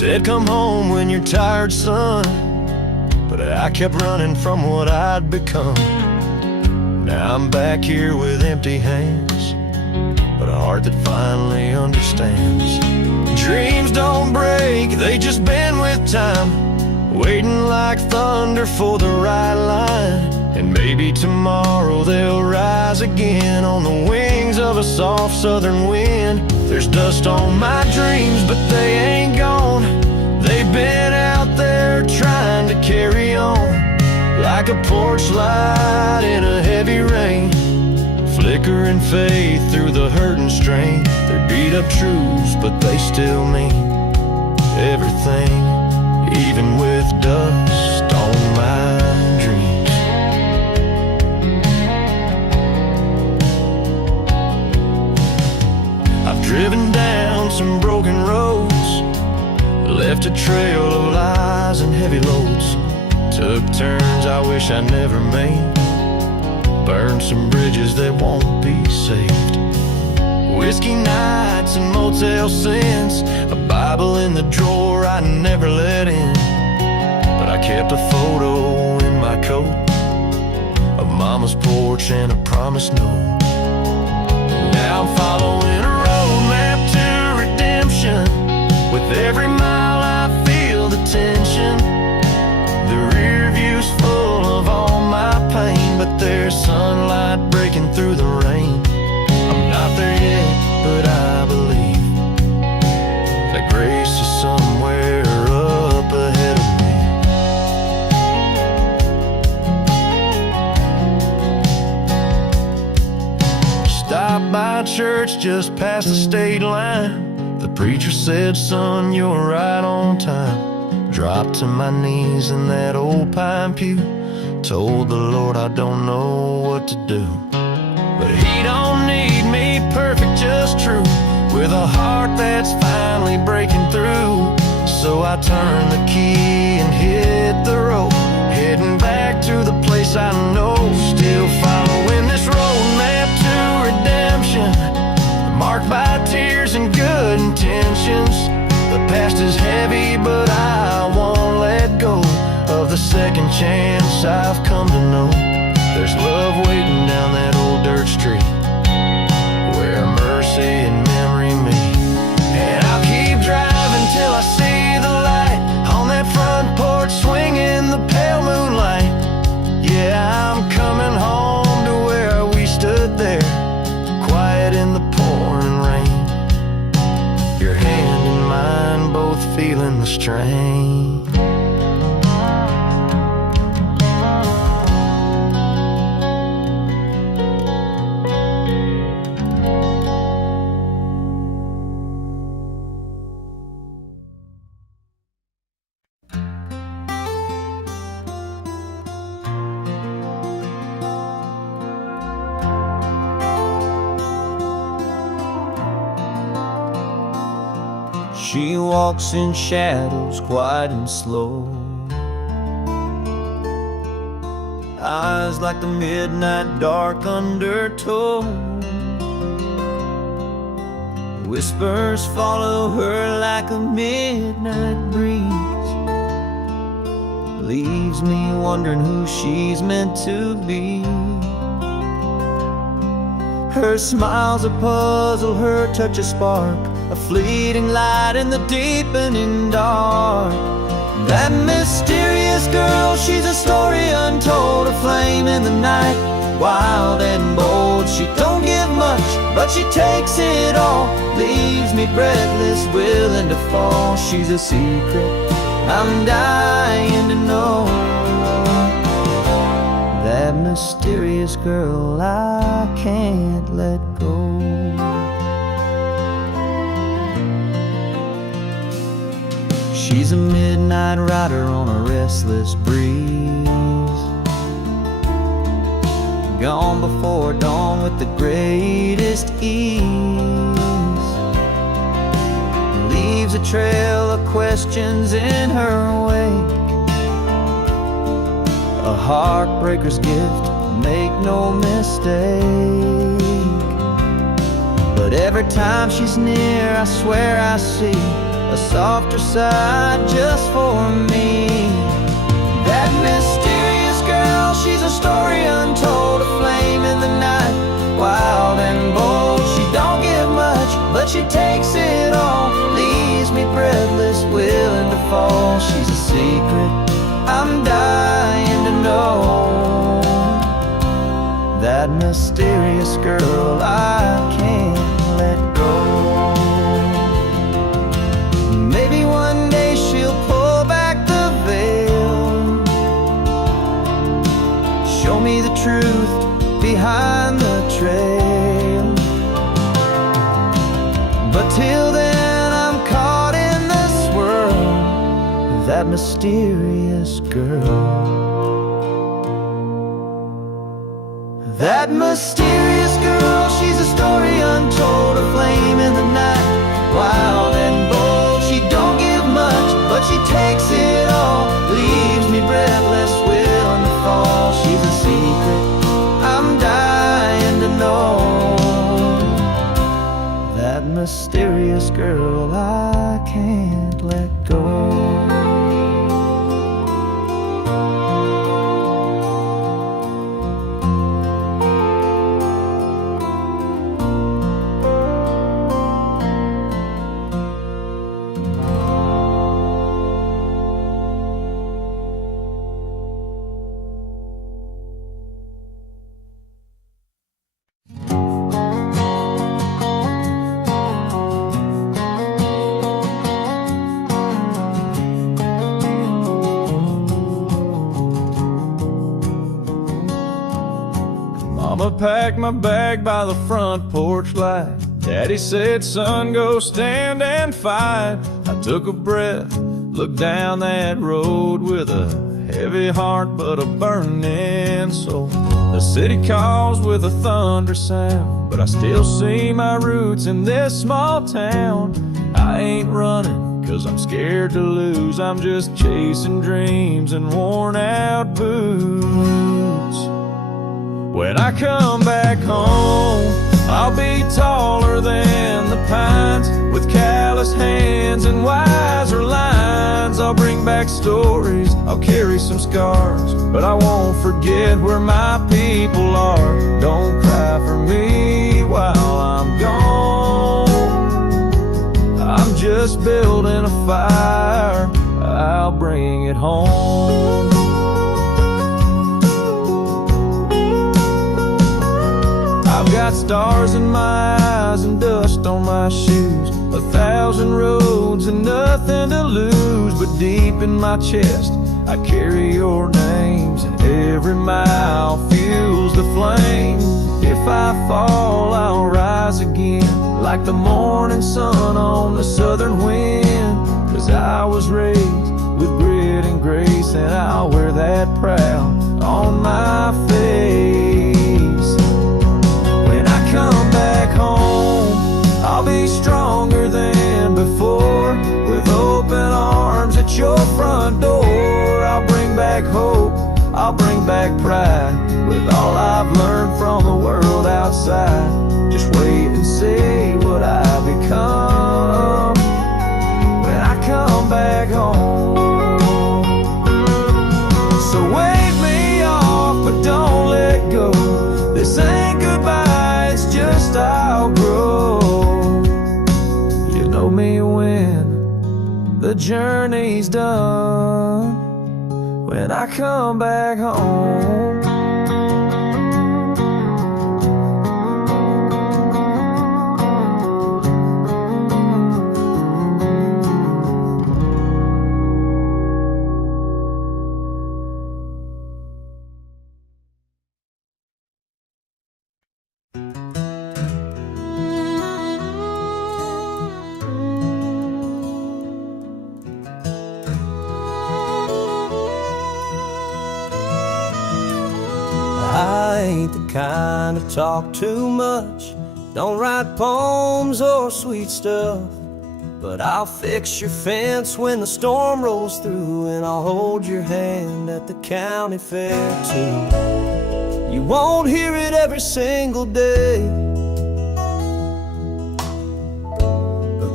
Said come home when you're tired, son, but I kept running from what I'd become. Now I'm back here with empty hands, but a heart that finally understands. Dreams don't break, they just bend with time, waiting like thunder for the right line. And maybe tomorrow they'll rise again on the wings of a soft southern wind. There's dust on my dreams, but they ain't gone. They've been out there trying to carry on, like a porch light in a heavy rain, flickering faith through the hurt and strain. They're beat up truths, but they still mean everything, even with dust on my dreams. I've driven down some broken roads, left a trail of lies and heavy loads, took turns I wish I never made, burned some bridges that won't be saved. Whiskey nights and motel sins, a Bible in the drawer I never let in, but I kept a photo in my coat of Mama's porch and a promised note. Now I'm following a roadmap to redemption. With every mile I feel the tension. The rear view's full of all my pain, but there's sunlight breaking through the rain. I'm not there yet, but I believe that grace is somewhere up ahead of me. Stopped by church just past the state line. The preacher said, son, you're right on time. Dropped to my knees in that old pine pew, told the Lord I don't know what to do, but He don't need me perfect, just true, with a heart that's finally breaking through. So I turned the key and hit the road, heading back to the place I know. Still following this roadmap to redemption, marked by tears and good intentions. The past is heavy, but I won't let go of the second chance I've come to know. There's love waiting down that old dirt street, where mercy and memory meet. And I'll keep driving till I see the light on that front porch, swinging the pale moonlight. Yeah, I'm coming home to where we stood there, quiet in the pouring rain, your hand in mine, both feeling the strain. She walks in shadows, quiet and slow, eyes like the midnight dark undertow. Whispers follow her like a midnight breeze, leaves me wondering who she's meant to be. Her smile's a puzzle, her touch a spark, a fleeting light in the deepening dark. That mysterious girl, she's a story untold, a flame in the night, wild and bold. She don't give much, but she takes it all, leaves me breathless, willing to fall. She's a secret I'm dying to know, that mysterious girl I can't let go. She's a midnight rider on a restless breeze, gone before dawn with the greatest ease, leaves a trail of questions in her wake, a heartbreaker's gift, make no mistake. But every time she's near, I swear I see a softer side just for me. That mysterious girl, she's a story untold, a flame in the night, wild and bold. She don't give much, but she takes it all, leaves me breathless, willing to fall. She's a secret I'm dying to know. That mysterious girl I can't let go. Maybe one day she'll pull back the veil, show me the truth behind the trail. But till then I'm caught in this world with that mysterious girl. That mysterious girl, she's a story untold, a flame in the night, wild and bold. She don't give much, but she takes it all, leaves me breathless, willing to fall. She's a secret I'm dying to know. That mysterious girl I can't let go. Mama packed my bag by the front porch light. Daddy said, son, go stand and fight. I took a breath, looked down that road with a heavy heart but a burning soul. The city calls with a thunder sound, but I still see my roots in this small town. I ain't running 'cause I'm scared to lose. I'm just chasing dreams and worn out boots. When I come back home, I'll be taller than the pines, with callous hands and wiser lines. I'll bring back stories, I'll carry some scars, but I won't forget where my people are. Don't cry for me while I'm gone. I'm just building a fire, I'll bring it home. I've got stars in my eyes and dust on my shoes, 1,000 roads and nothing to lose. But deep in my chest, I carry your names, and every mile fuels the flame. If I fall, I'll rise again, like the morning sun on the southern wind. 'Cause I was raised with grit and grace, and I'll wear that proud on my face. Come back home, I'll be stronger than before, with open arms at your front door. I'll bring back hope, I'll bring back pride, with all I've learned from the world outside. Just wait and see what I become when I come back home. So wave me off, but don't let go. This ain't goodbye, it's just I'll grow. You know me when the journey's done, when I come back home. I ain't the kind to talk too much, don't write poems or sweet stuff, but I'll fix your fence when the storm rolls through, and I'll hold your hand at the county fair too. You won't hear it every single day, but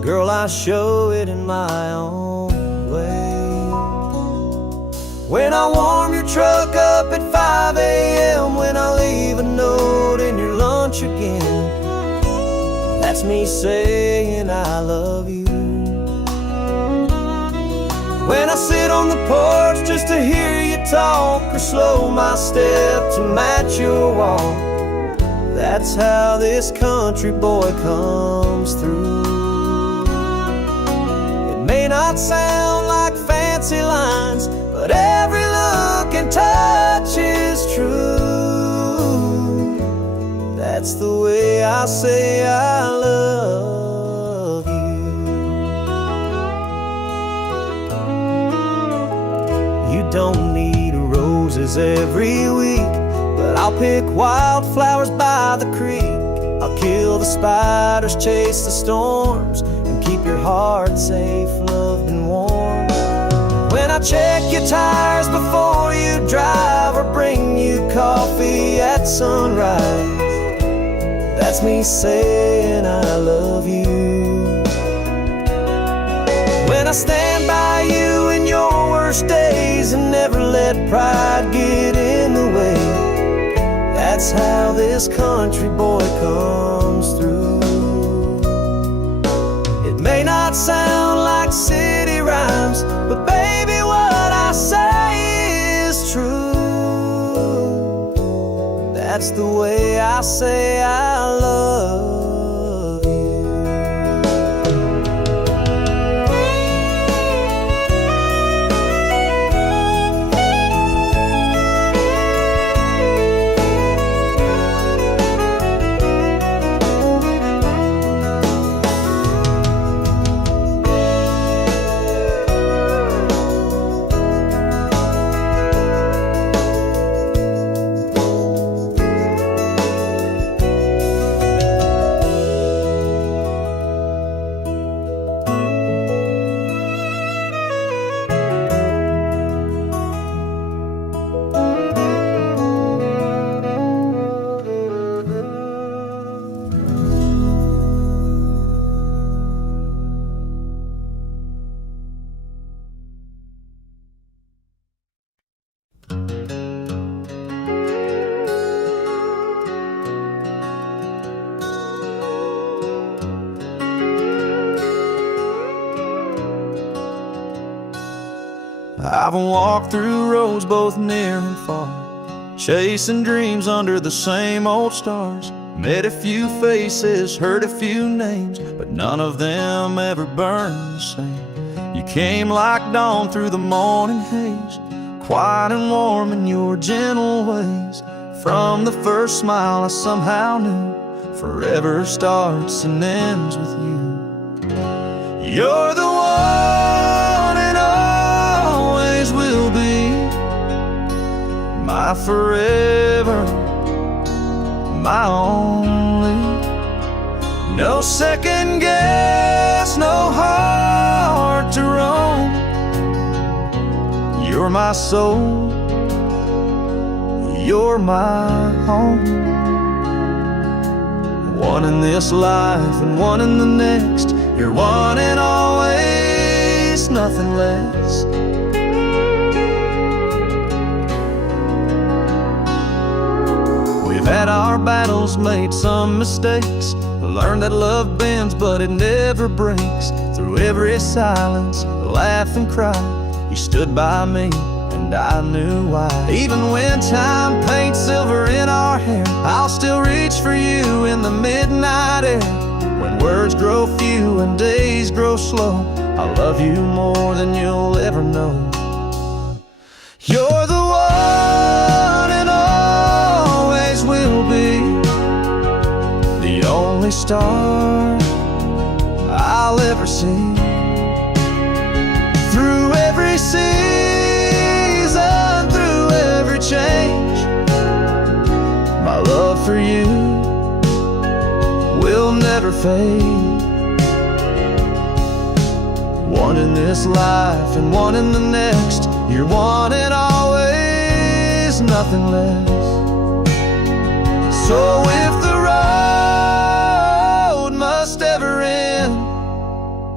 girl, I show it in my own way. When I warm your truck up at 5 a.m., when I leave a note in your lunch again, that's me saying I love you. When I sit on the porch just to hear you talk, or slow my step to match your walk, that's how this country boy comes through. It may not sound like fancy lines, but every look and touch is true. That's the way I say I love you. You don't need roses every week, but I'll pick wildflowers by the creek. I'll kill the spiders, chase the storms, and keep your heart safe, loved and warm. When I check your tires before you drive, or bring you coffee at sunrise, that's me saying I love you. When I stand by you in your worst days and never let pride get in the way, that's how this country boy comes through. It may not sound like city rhymes, but baby, what I say is true. That's the way I say I love you. I've walked through roads both near and far, chasing dreams under the same old stars. Met a few faces, heard a few names, but none of them ever burned the same. You came like dawn through the morning haze, quiet and warm in your gentle ways. From the first smile I somehow knew, forever starts and ends with you. You're the one and always will be, my forever, my only. No second guess, no heart to roam. You're my soul, you're my home. One in this life and one in the next. You're one and always, nothing less. We've had our battles, made some mistakes, learned that love bends but it never breaks. Through every silence, laugh and cry, you stood by me and I knew why. Even when time paints silver in our hair, I'll still reach for you in the midnight air. When words grow few and days grow slow, I love you more than you'll ever know. You're the one and always will be, the only star I'll ever see. Through every season, through every change, my love for you will never fade. One in this life and one in the next. You're one and always, nothing less. So if the road must ever end,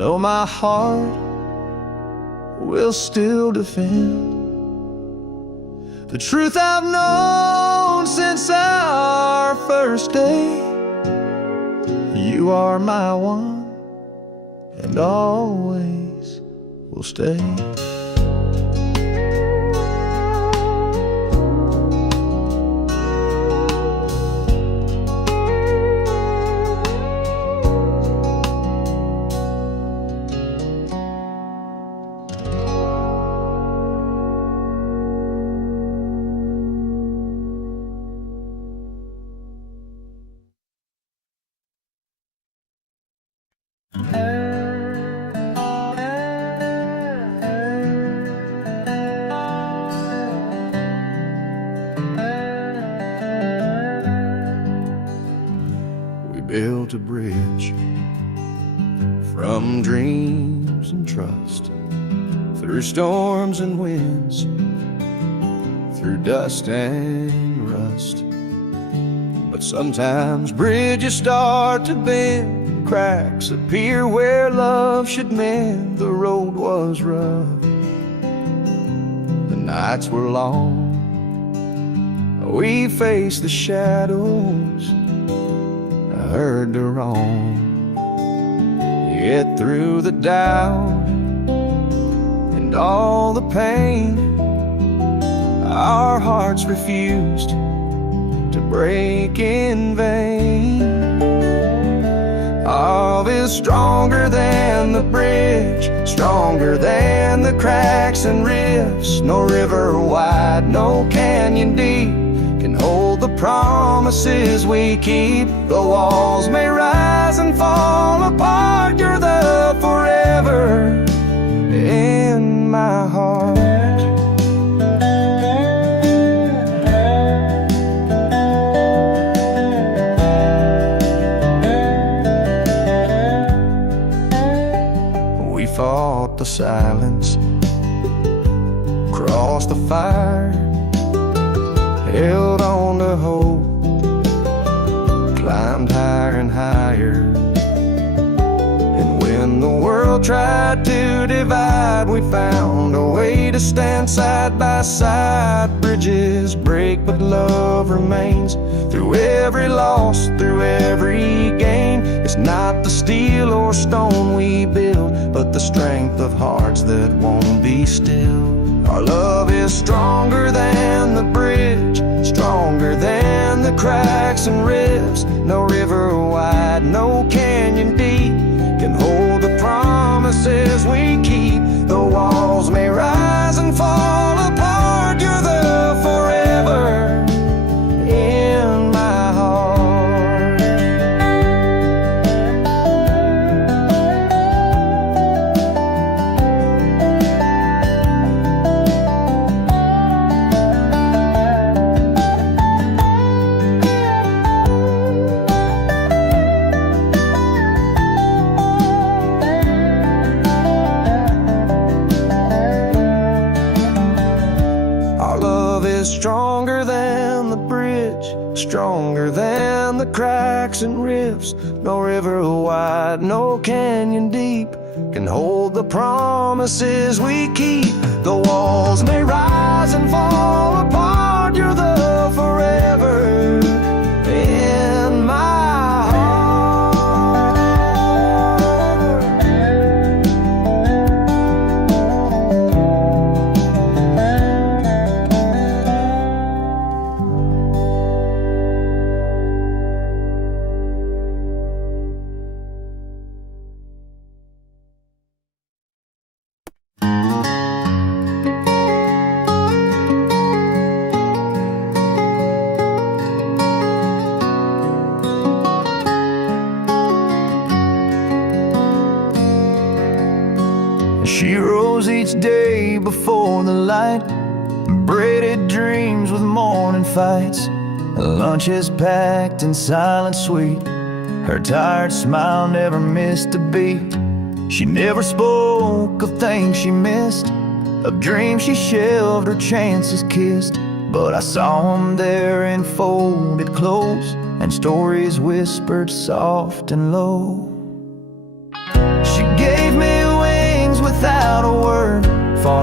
know my heart will still defend the truth I've known since our first day. You are my one and always will stay. Built a bridge from dreams and trust, through storms and winds, through dust and rust. But sometimes bridges start to bend, cracks appear where love should mend. The road was rough, the nights were long, we faced the shadows, heard the wrong. Yet through the doubt and all the pain, our hearts refused to break in vain. Love is stronger than the bridge, stronger than the cracks and rifts. No river wide, no canyon deep can hold the promises we keep. The walls may rise and fall apart, you're the forever in my heart. We fought the silence, crossed the fire, held on to hope, climbed higher and higher. And when the world tried to divide, we found a way to stand side by side. Bridges break, but love remains. Through every loss, through every gain, it's not the steel or stone we build, but the strength of hearts that won't be still. Our love is stronger than the bridge, stronger than the cracks and rifts. No river wide, no canyon deep can hold the promises we keep. The walls may rise and fall apart, you're the forever in my heart. Stronger than the bridge, stronger than the cracks and rifts. No river wide, no canyon deep can hold the promises we keep. The walls may rise and fall apart, you're the forever in my heart. She rose each day before the light, braided dreams with morning fights, lunches packed in silent sweet. Her tired smile never missed a beat. She never spoke of things she missed, of dreams she shelved or chances kissed. But I saw them there in folded clothes, and stories whispered soft and low. She gave me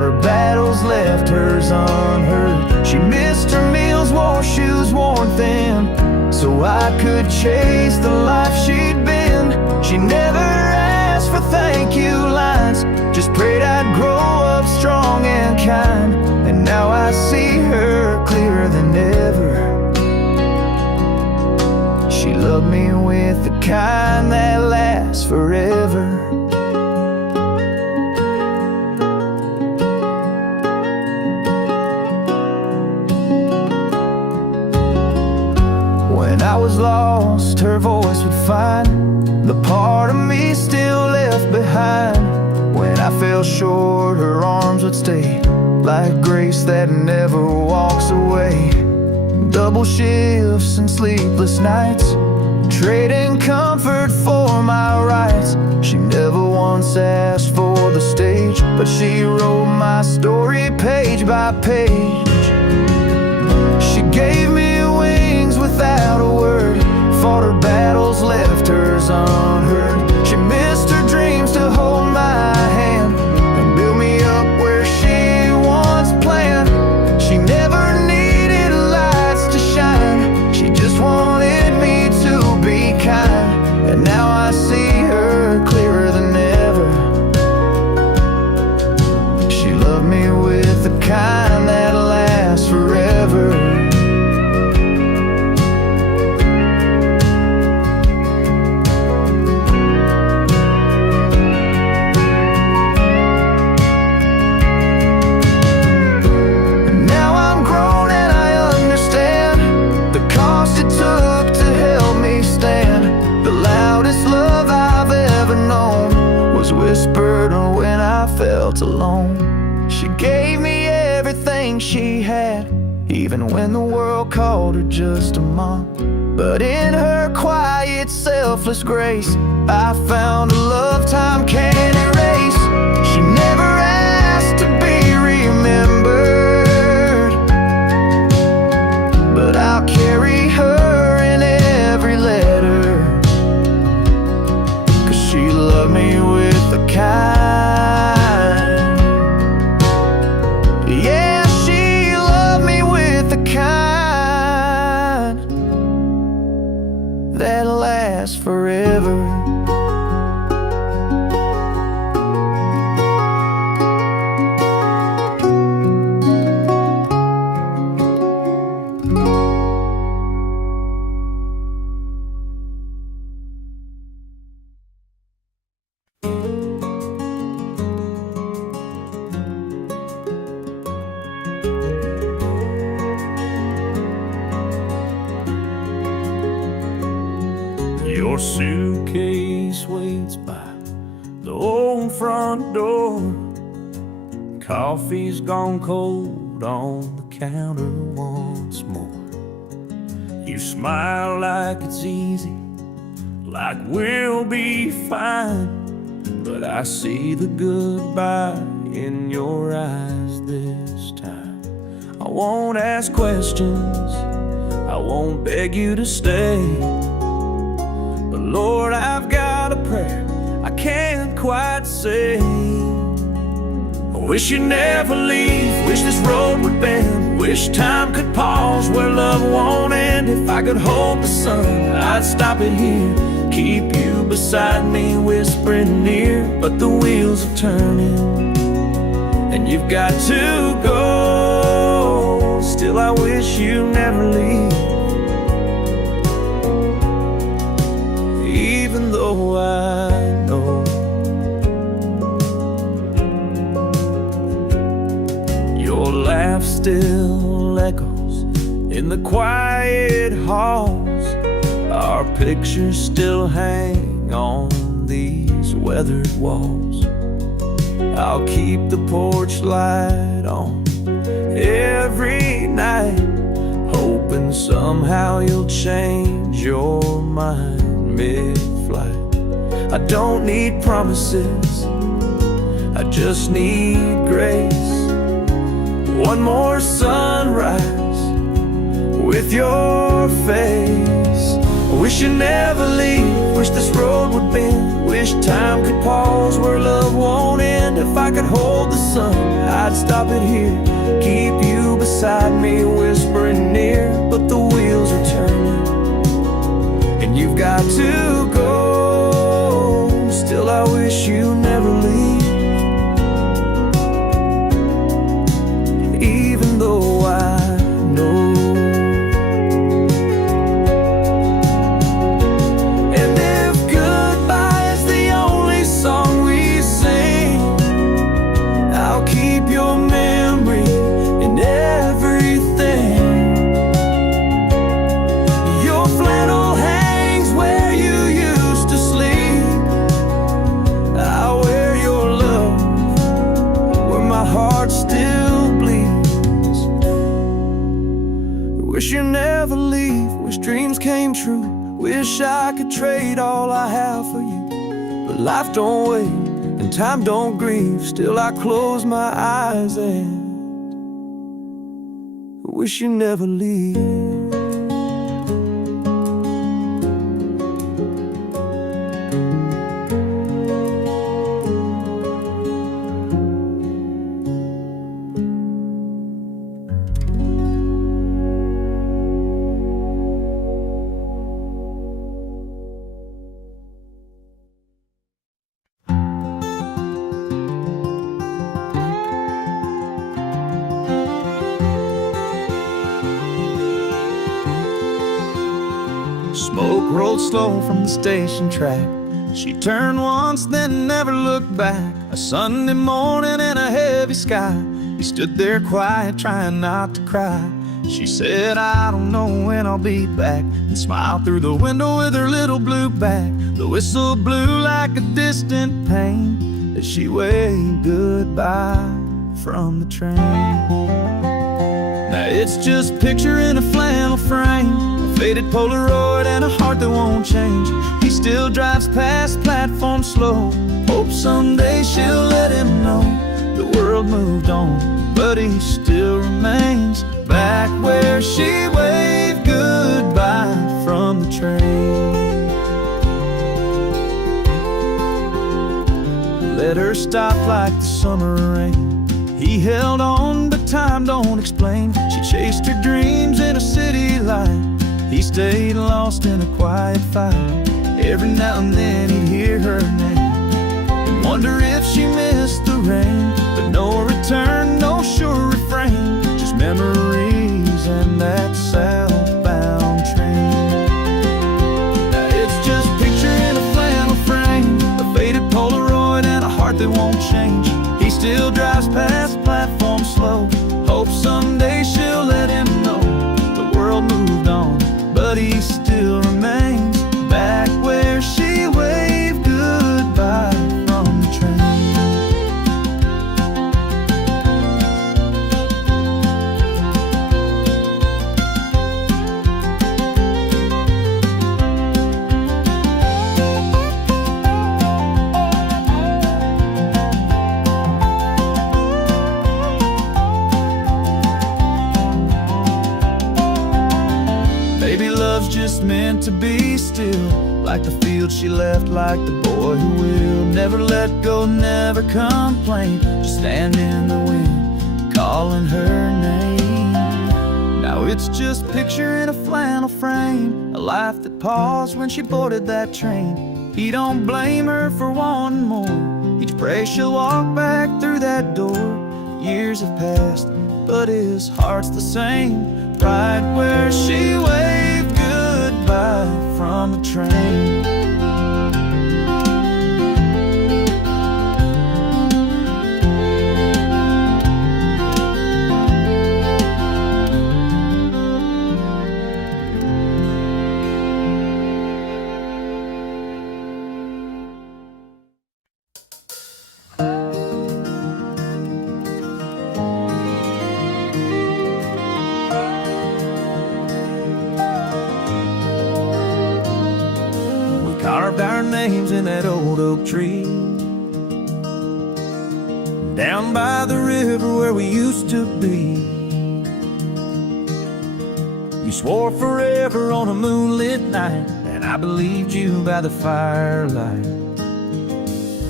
her battles left hers unheard. She missed her meals, wore shoes worn thin, so I could chase the life she'd been. She never asked for thank you lines, just prayed I'd grow up strong and kind. And now I see her clearer than ever. She loved me with the kind that lasts forever. When I was lost, her voice would find the part of me still left behind. When I fell short, her arms would stay, like grace that never walks away. Double shifts and sleepless nights, trading comfort for my rights. She never once asked for the stage, but she wrote my story page by page. She gave me wings without a word, fought her battles, left hers unheard. She missed her dreams to hold my hand and build me up where she once planned. She never needed lights to shine, she just wanted me to be kind. And now I see her clearer than ever. She loved me with the kind that lasts forever. Whispered when I felt alone. She gave me everything she had, even when the world called her just a mom. But in her quiet, selfless grace, I found a love time can't erase. She never asked to be remembered, but I'll carry her in every letter, 'cause she loved me with the kind. Yeah, she loved me with the kind that lasts forever. Your suitcase waits by the old front door. Coffee's gone cold on the counter once more. You smile like it's easy, like we'll be fine, but I see the goodbye in your eyes this time. I won't ask questions, I won't beg you to stay, but Lord, I've got a prayer I can't quite say. I wish you'd never leave, wish this road would bend, wish time could pause where love won't end. If I could hold the sun, I'd stop it here, keep you beside me, whispering near. But the wheels are turning, and you've got to go. Still, I wish you never leave, even though I know your laugh still echoes in the quiet halls. Our pictures still hang on these weathered walls. I'll keep the porch light on every night, hoping somehow you'll change your mind mid-flight. I don't need promises, I just need grace. One more sunrise with your face. I wish you never leave, wish this road would bend, wish time could pause where love won't end. If if I could hold the sun, I'd stop it here, keep you beside me, whispering near. But the wheels are turning, and you've got to go. Still I wish you never leave, even though I know. And if goodbye is the only song we sing, I'll keep your memory in everything. Your flannel hangs where you used to sleep, I'll wear your love where my heart still bleeds. Wish you never leave, wish dreams came true, wish I could trade all I have for you. But life don't wait and time don't grieve, still I close my eyes and wish you never leave. Smoke rolled slow from the station track. She turned once, then never looked back. A Sunday morning in a heavy sky, he stood there quiet, trying not to cry. She said, I don't know when I'll be back, and smiled through the window with her little blue bag. The whistle blew like a distant pain as she waved goodbye from the train. Now it's just a picture in a flannel frame, a faded Polaroid and a heart that won't change. He still drives past platform slow, hopes someday she'll let him know the world moved on, but he still remains back where she waved goodbye from the train. Let her stop like the summer rain. He held on, but time don't explain. She chased her dreams in a city light, he stayed lost in a quiet fight. Every now and then he'd hear her name and wonder if she missed the rain. But no return, no sure refrain, just memories and that southbound train. Now it's just a picture in a flannel frame, a faded Polaroid and a heart that won't change. He still drives past platform slow, hopes someday she'll let him know the world moved on, but he still remains back where she waved goodbye from the train. Maybe love's just meant to be still, like the field she left, like the boy who will never let go, never complain, just stand in the wind, calling her name. Now it's just a picture in a flannel frame, a life that paused when she boarded that train. He don't blame her for wanting more, he just prays she'll walk back through that door. Years have passed, but his heart's the same, right where she waved goodbye from the train. Carved our names in that old oak tree down by the river where we used to be. You swore forever on a moonlit night, and I believed you by the firelight.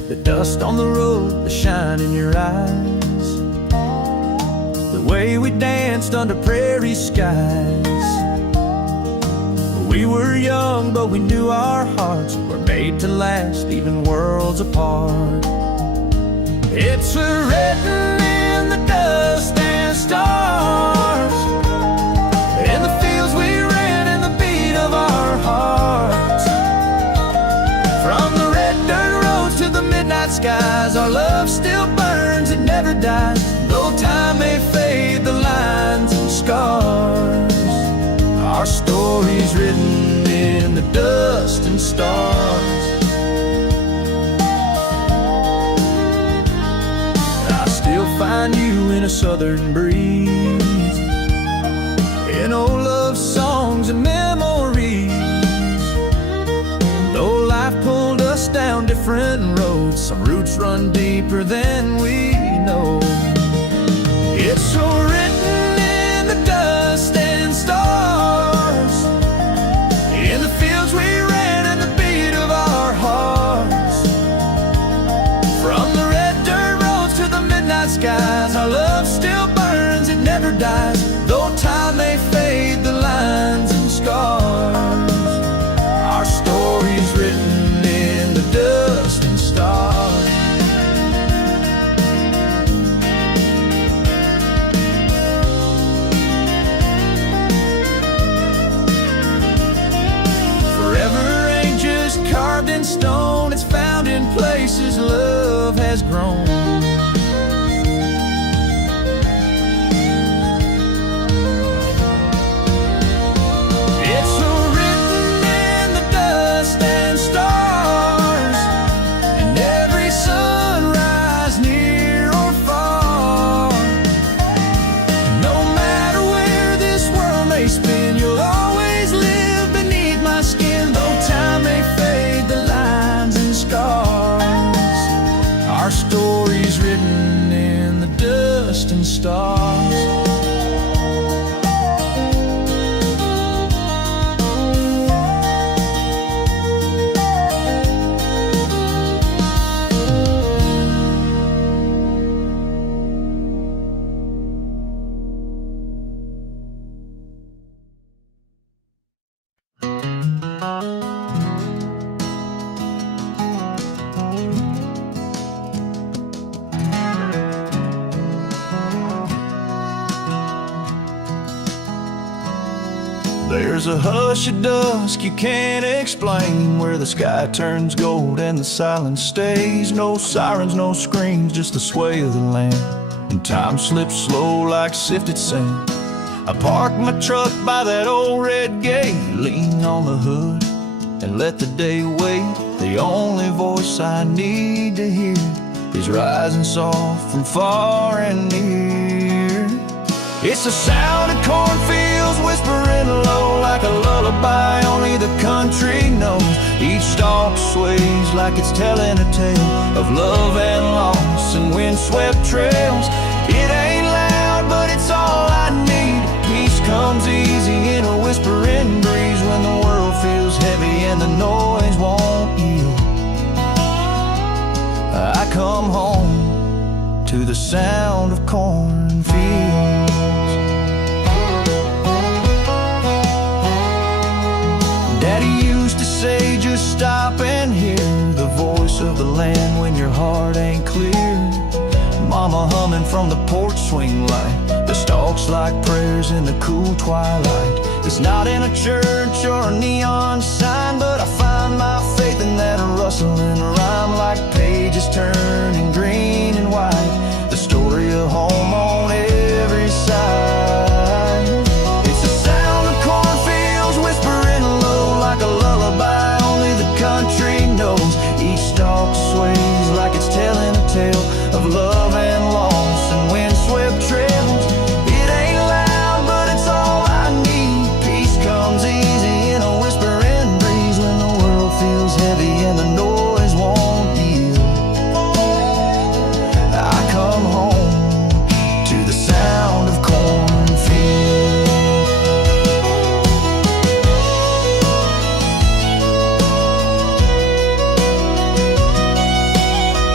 The dust on the road, the shine in your eyes, the way we danced under prairie skies. We were young, but we knew our hearts were made to last, even worlds apart. It's written in the dust and stars, in the fields we ran, in the beat of our hearts. From the red dirt roads to the midnight skies, our love still burns, it never dies. Though time may fade the lines and scars, our story's written in the dust and stars. I still find you in a southern breeze, in old love songs and memories. Though life pulled us down different roads, some roots run deeper than we know. It's so written in the dust and stars, in the fields we ran and the beat of our hearts. From the red dirt roads to the midnight skies, our love still burns, it never dies. Though time may fade the lines and scars, our story's written in the dust and stars. Forever ain't just carved in stone, it's found in places love has grown. It's so written in the dust and stars, and every sunrise near or far. No matter where this world may spin, you'll always live beneath my skin. Though time may fade the lines and scars, our story's written in the dust and stars. There's a hush at dusk you can't explain, where the sky turns gold and the silence stays. No sirens, no screams, just the sway of the land, and time slips slow like sifted sand. I park my truck by that old red gate, lean on the hood and let the day wait. The only voice I need to hear is rising soft from far and near. It's the sound of cornfields whispering low, like a lullaby only the country knows. Each stalk sways like it's telling a tale of love and loss and windswept trails. It ain't loud, but it's all I need. Peace comes easy in a whispering breeze, when the world feels heavy and the noise won't yield. I come home to the sound of cornfields. Daddy used to say, just stop and hear the voice of the land when your heart ain't clear. Mama humming from the porch swing light, the stalks like prayers in the cool twilight. It's not in a church or a neon sign, but I find my faith in that rustling rhyme, like pages turning green and white, the story of home on every side. It's the sound of cornfields whispering low, like a lullaby only the country knows. Each stalk sways like it's telling a tale of love and loss and windswept trails. It ain't loud, but it's all I need. Peace comes easy in a whispering breeze, when the world feels heavy and the noise won't yield. I come home to the sound of cornfields.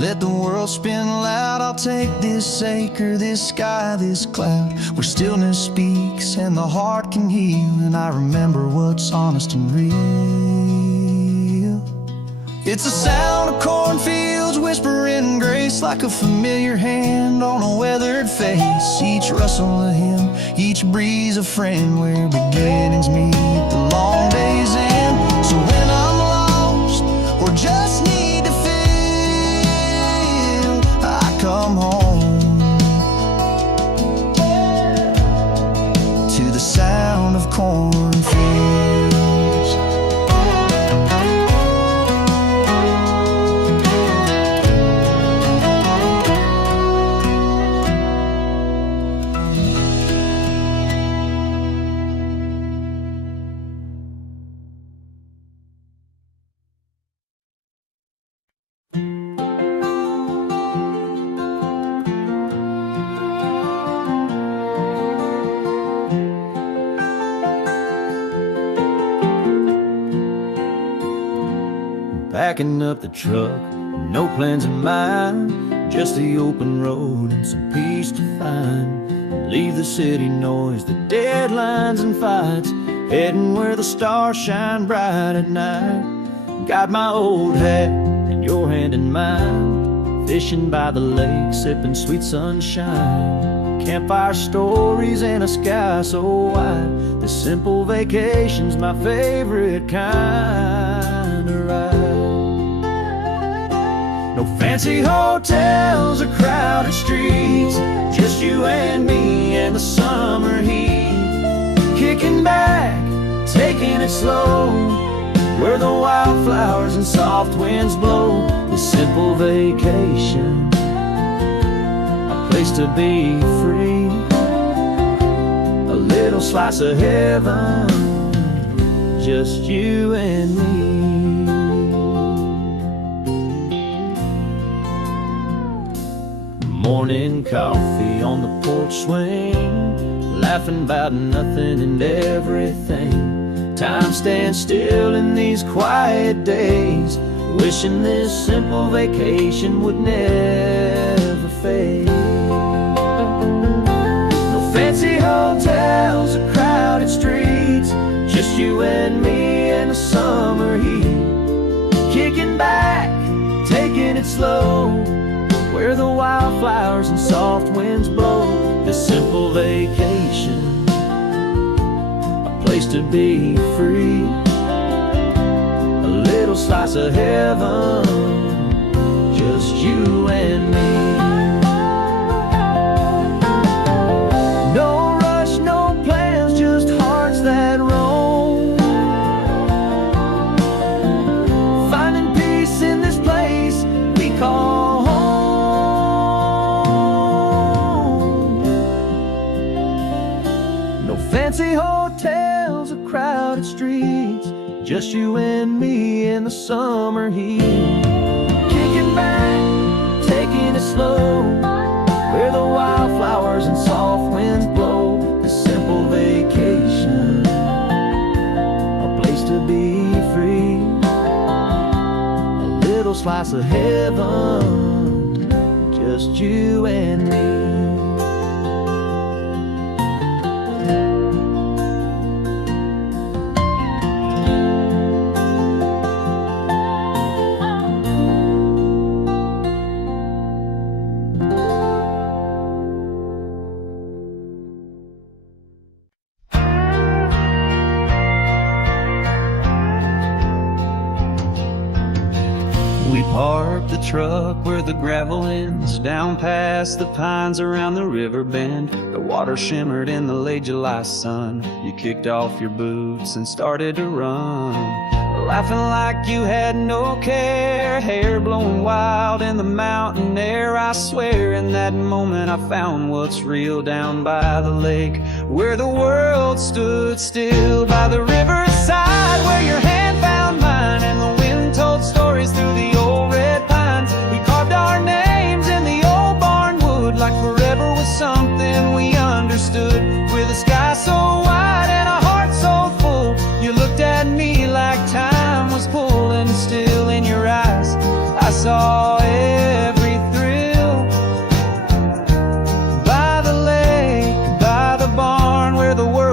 Let the world spin loud. I'll take this acre, this sky, this cloud, where stillness speaks and the heart can heal, and I remember what's honest and real. It's the sound of cornfields whispering grace, like a familiar hand on a weathered face. Each rustle a hymn, each breeze a friend, where beginnings meet the long day's end. So when I'm lost or just need to feel, I come home to the sound of cornfields. Packing up the truck, no plans in mind, just the open road and some peace to find. Leave the city noise, the deadlines and fights, heading where the stars shine bright at night. Got my old hat and your hand in mine, fishing by the lake, sipping sweet sunshine. Campfire stories and a sky so wide, this simple vacation's my favorite kind of ride. No fancy hotels or crowded streets, just you and me and the summer heat. Kicking back, taking it slow, where the wildflowers and soft winds blow. This simple vacation, a place to be free, a little slice of heaven, just you and me. Morning coffee on the porch swing, laughing about nothing and everything. Time stands still in these quiet days, wishing this simple vacation would never fade. No fancy hotels or crowded streets, just you and me and the summer heat. Kicking back, taking it slow, where the wildflowers and soft winds blow. This simple vacation, a place to be free, a little slice of heaven, just you and me. No rush, no plans, just hearts that roam, finding peace in this place we call home. Fancy hotels or crowded streets, just you and me in the summer heat. Kicking back, taking it slow, where the wildflowers and soft winds blow. This simple vacation, a place to be free, a little slice of heaven, just you and me. We parked the truck where the gravel ends, down past the pines around the river bend. The water shimmered in the late July sun. You kicked off your boots and started to run, laughing like you had no care, hair blowing wild in the mountain air. I swear in that moment I found what's real, down by the lake where the world stood still, by the riverside where your hand found mine and the wind told stories through the old red pines. We carved our names in the old barn wood, like forever was something we understood. With a sky so wide and a heart so full, you looked at me like time was pulling still. In your eyes I saw everything.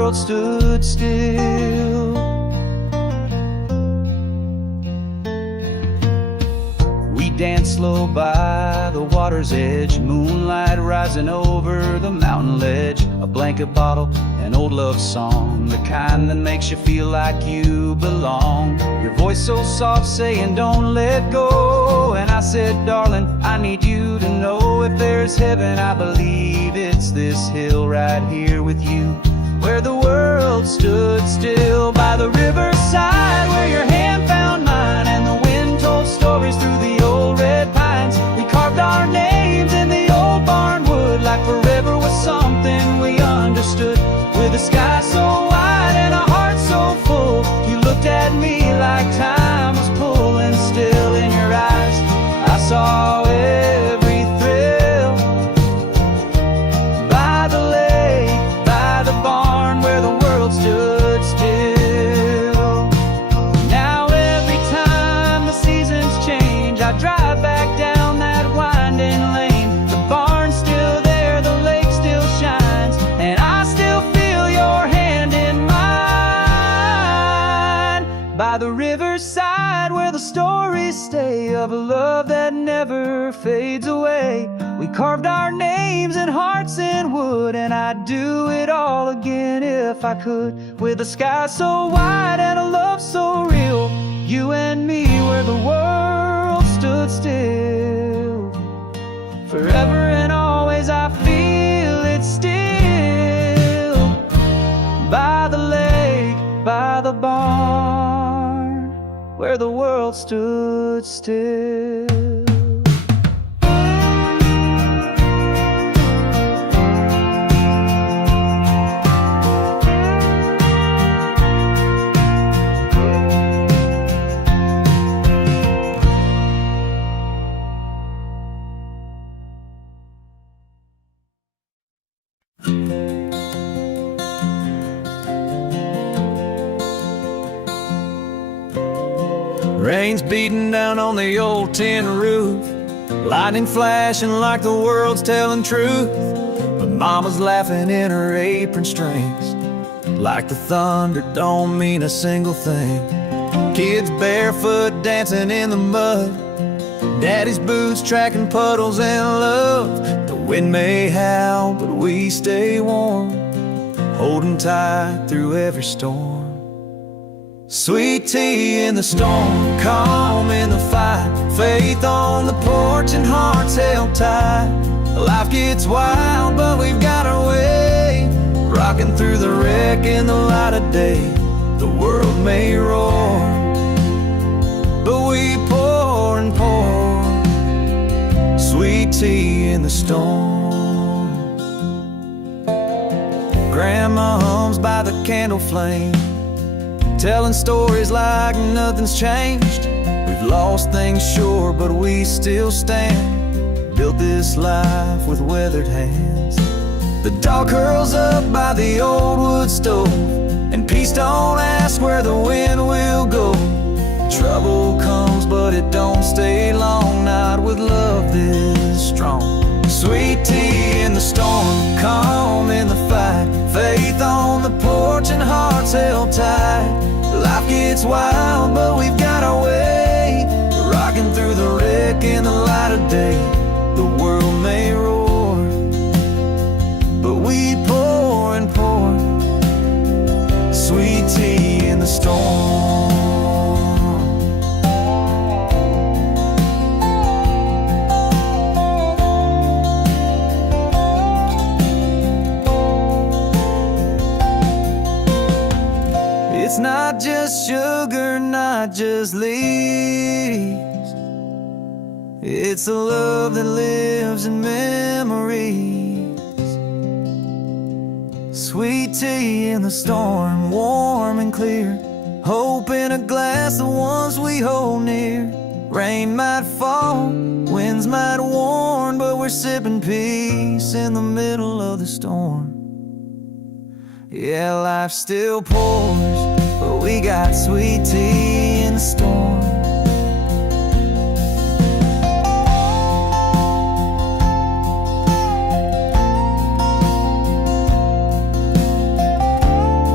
world stood still. We danced slow by the water's edge, moonlight rising over the mountain ledge. A blanket bottle, an old love song, the kind that makes you feel like you belong. Your voice so soft saying don't let go. And I said, darling, I need you to know, if there's heaven, I believe it's this hill right here with you, where the world stood still. By the riverside where your hand found mine, and the wind told stories through the old red pines. We carved our names in the old barn wood, like forever was something we understood. With a sky so wide and a heart so full, you looked at me like time was pulling still. In your eyes I saw every thrill. By the lake, by the barn, where the world stood still. Now every time the seasons change, I drive back down that winding lane. The barn's still there, the lake still shines, and I still feel your hand in mine. By the riverside where the stories stay of a love that never fades away, we carved our names and hearts in wood, and I'd do it all again if I could. With a sky so wide and a love so real, you and me, where the world stood still. Forever and always I feel it still. By the lake, by the barn, where the world stood still. Rain's beating down on the old tin roof, lightning flashing like the world's telling truth. But mama's laughing in her apron strings, like the thunder don't mean a single thing. Kids barefoot dancing in the mud, daddy's boots tracking puddles in love. The wind may howl, but we stay warm, holding tight through every storm. Sweet tea in the storm, calm in the fight, faith on the porch and hearts held tight. Life gets wild, but we've got our way, rocking through the wreck in the light of day. The world may roar, but we pour and pour sweet tea in the storm. Grandma hums by the candle flame, telling stories like nothing's changed. We've lost things, sure, but we still stand, built this life with weathered hands. The dog curls up by the old wood stove, and peace don't ask where the wind will go. Trouble comes, but it don't stay long, not with love this strong. Sweet tea in the storm, calm in the fight, faith on the porch and hearts held tight. Life gets wild, but we've got our way, rocking through the wreck in the light of day. The world may roar, but we pour and pour sweet tea in the storm. It's not just sugar, not just leaves, it's a love that lives in memories. Sweet tea in the storm, warm and clear, hope in a glass, the ones we hold near. Rain might fall, winds might warn, but we're sipping peace in the middle of the storm. Yeah, life still pours, but we got sweet tea in the storm.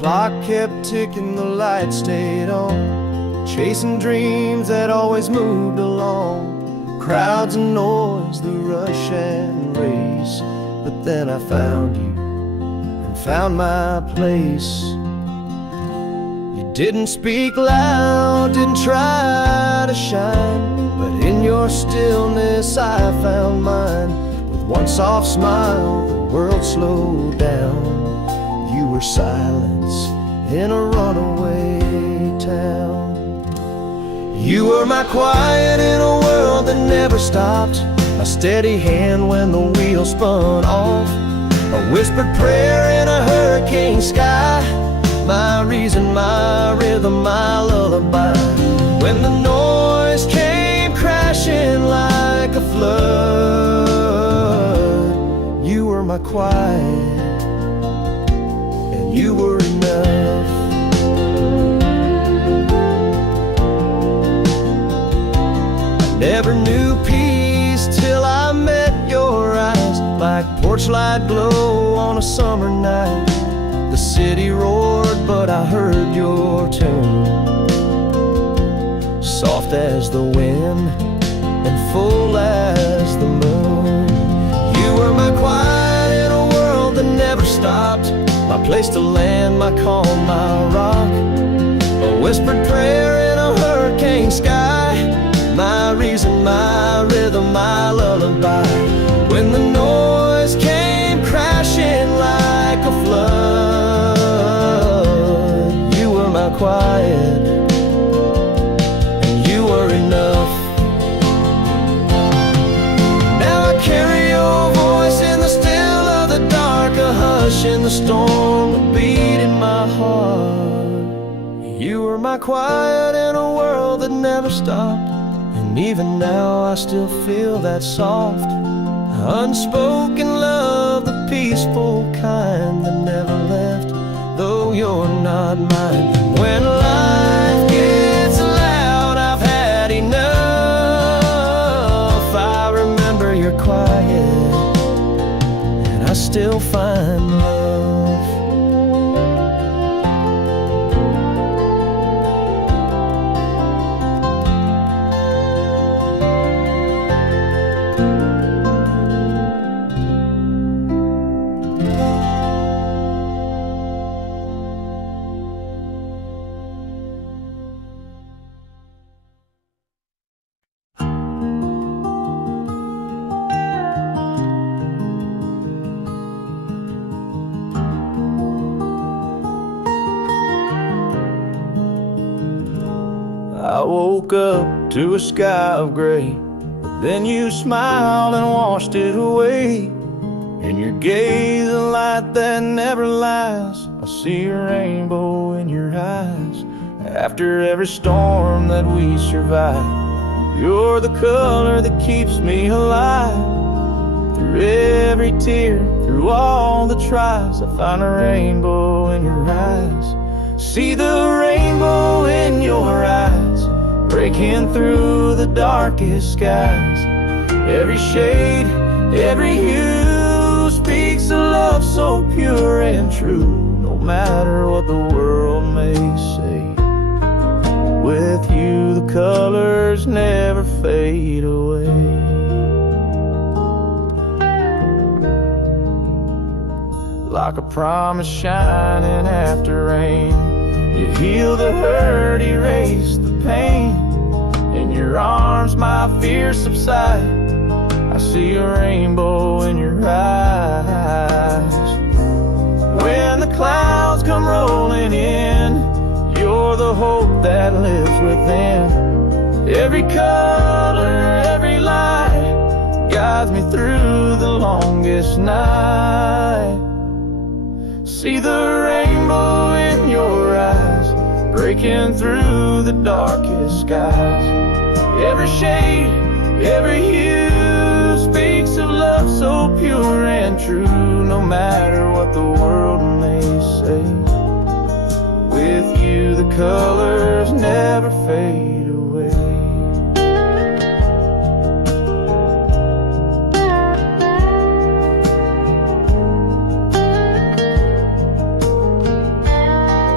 clock kept ticking, the light stayed on, chasing dreams that always moved along. Crowds and noise, the rush and race, but then I found you and found my place. You didn't speak loud, didn't try to shine, but in your stillness I found mine. With one soft smile, the world slowed down. You were silence in a runaway town. You were my quiet in a world that never stopped, a steady hand when the wheel spun off, a whispered prayer in a hurricane sky, my reason, my rhythm, my lullaby. When the noise came crashing like a flood, you were my quiet, and you were enough. I never knew peace till I met your eyes, like porch light glow on a summer night. The city roared, but I heard your tune, soft as the wind and full as the moon. You were my quiet in a world that never stopped, my place to land, my calm, my rock, a whispered prayer in a hurricane sky, my reason, my rhythm, my lullaby. When the noise came crashing like a flood, you were my quiet, and you were enough. Now I carry your voice in the still of the dark, a hush in the storm, a beat in my heart. You were my quiet in a world that never stopped, and even now I still feel that soft, unspoken love, the peaceful kind that never left, though you're not mine. When life gets loud, I've had enough, I remember you're quiet, and I still find love. I woke up to a sky of gray, but then you smiled and washed it away. In your gaze, a light that never lies, I see a rainbow in your eyes. After every storm that we survive, you're the color that keeps me alive. Through every tear, through all the tries, I find a rainbow in your eyes. See the rainbow in your eyes, breaking through the darkest skies. Every shade, every hue speaks a love so pure and true. No matter what the world may say, with you the colors never fade away. Like a promise shining after rain, you heal the hurt, erase the pain. In your arms my fears subside, I see a rainbow in your eyes. When the clouds come rolling in, you're the hope that lives within. Every color, every light guides me through the longest night. See the rainbow in your eyes, breaking through the darkest skies. Every shade, every hue speaks of love so pure and true. No matter what the world may say, with you the colors never fade away.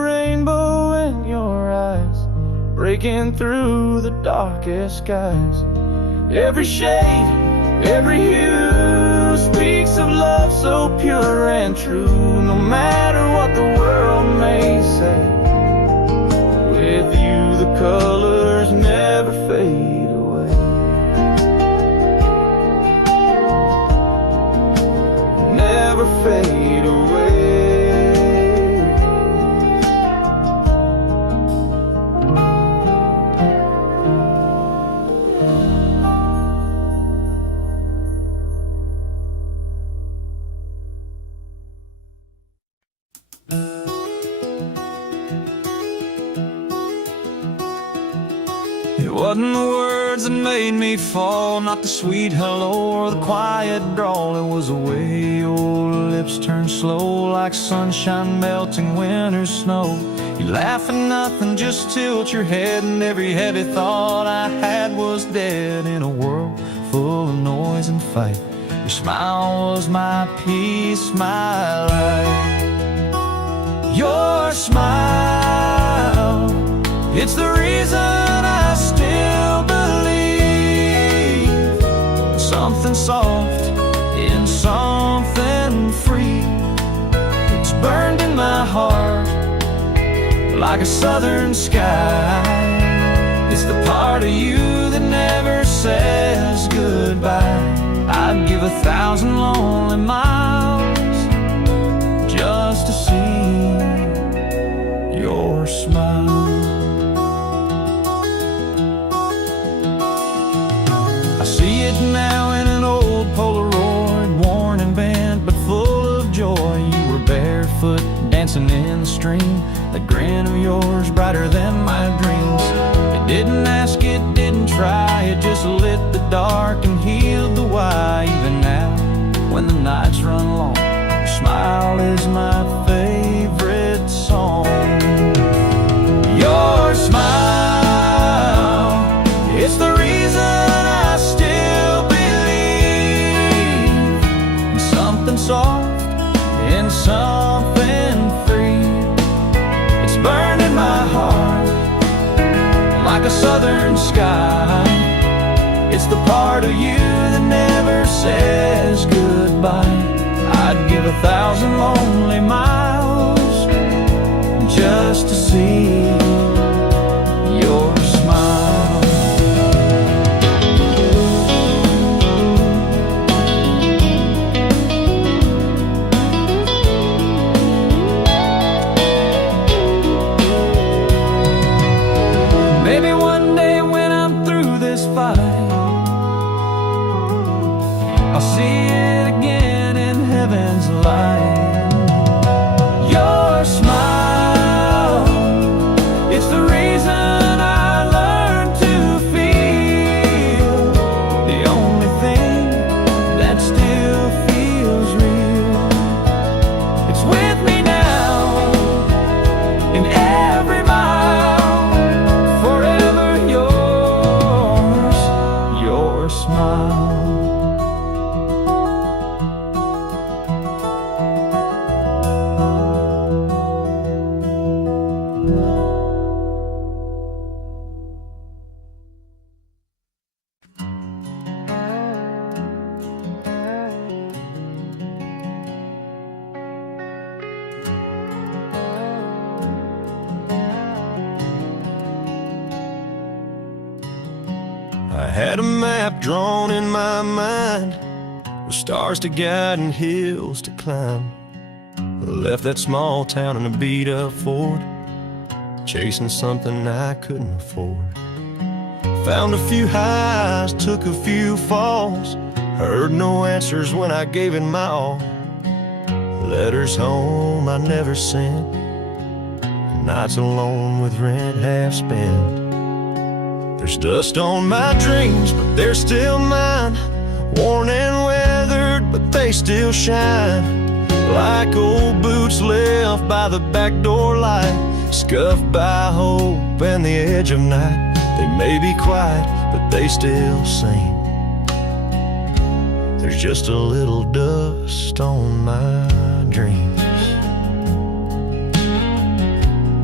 rainbow in your eyes, breaking through the darkest skies. Every shade, every hue speaks of love so pure and true. No matter what the world may say, with you the colors never fade away. Never fade away. It wasn't the words that made me fall, not the sweet hello or the quiet drawl. It was the way your lips turned slow, like sunshine melting winter snow. You laugh at nothing, just tilt your head, and every heavy thought I had was dead. In a world full of noise and fight, your smile was my peace, my life. Your smile, it's the reason I still believe. Something soft in something free. It's burned in my heart like a southern sky. It's the part of you that never says goodbye. I'd give 1,000 lonely miles just to see your smile. I see it now in an old Polaroid, worn and bent but full of joy. You were barefoot, dancing in the stream, that grin of yours brighter than my dreams. It didn't ask, it didn't try, it just lit the dark and healed the why. Even now, when the nights run long, your smile is my favorite song. Your smile, it's the reason I still believe in something soft, in something free. It's burned in my heart like a southern sky. It's the part of you that never says goodbye. I'd give 1,000 lonely miles just to see your smile. Maybe one day when I'm through this fight, I'll see it again in heaven's light. Your smile, it's the reason I learned to feel. The only thing that still feels real. It's with me now in every mile, forever yours, your smile. I had a map drawn in my mind, with stars to guide and hills to climb. I left that small town in a beat-up Ford, chasing something I couldn't afford. Found a few highs, took a few falls, heard no answers when I gave it my all. Letters home I never sent, nights alone with rent half spent. There's dust on my dreams, but they're still mine. Worn and weathered, but they still shine. Like old boots left by the back door light, scuffed by hope and the edge of night. They may be quiet, but they still sing. There's just a little dust on my dreams.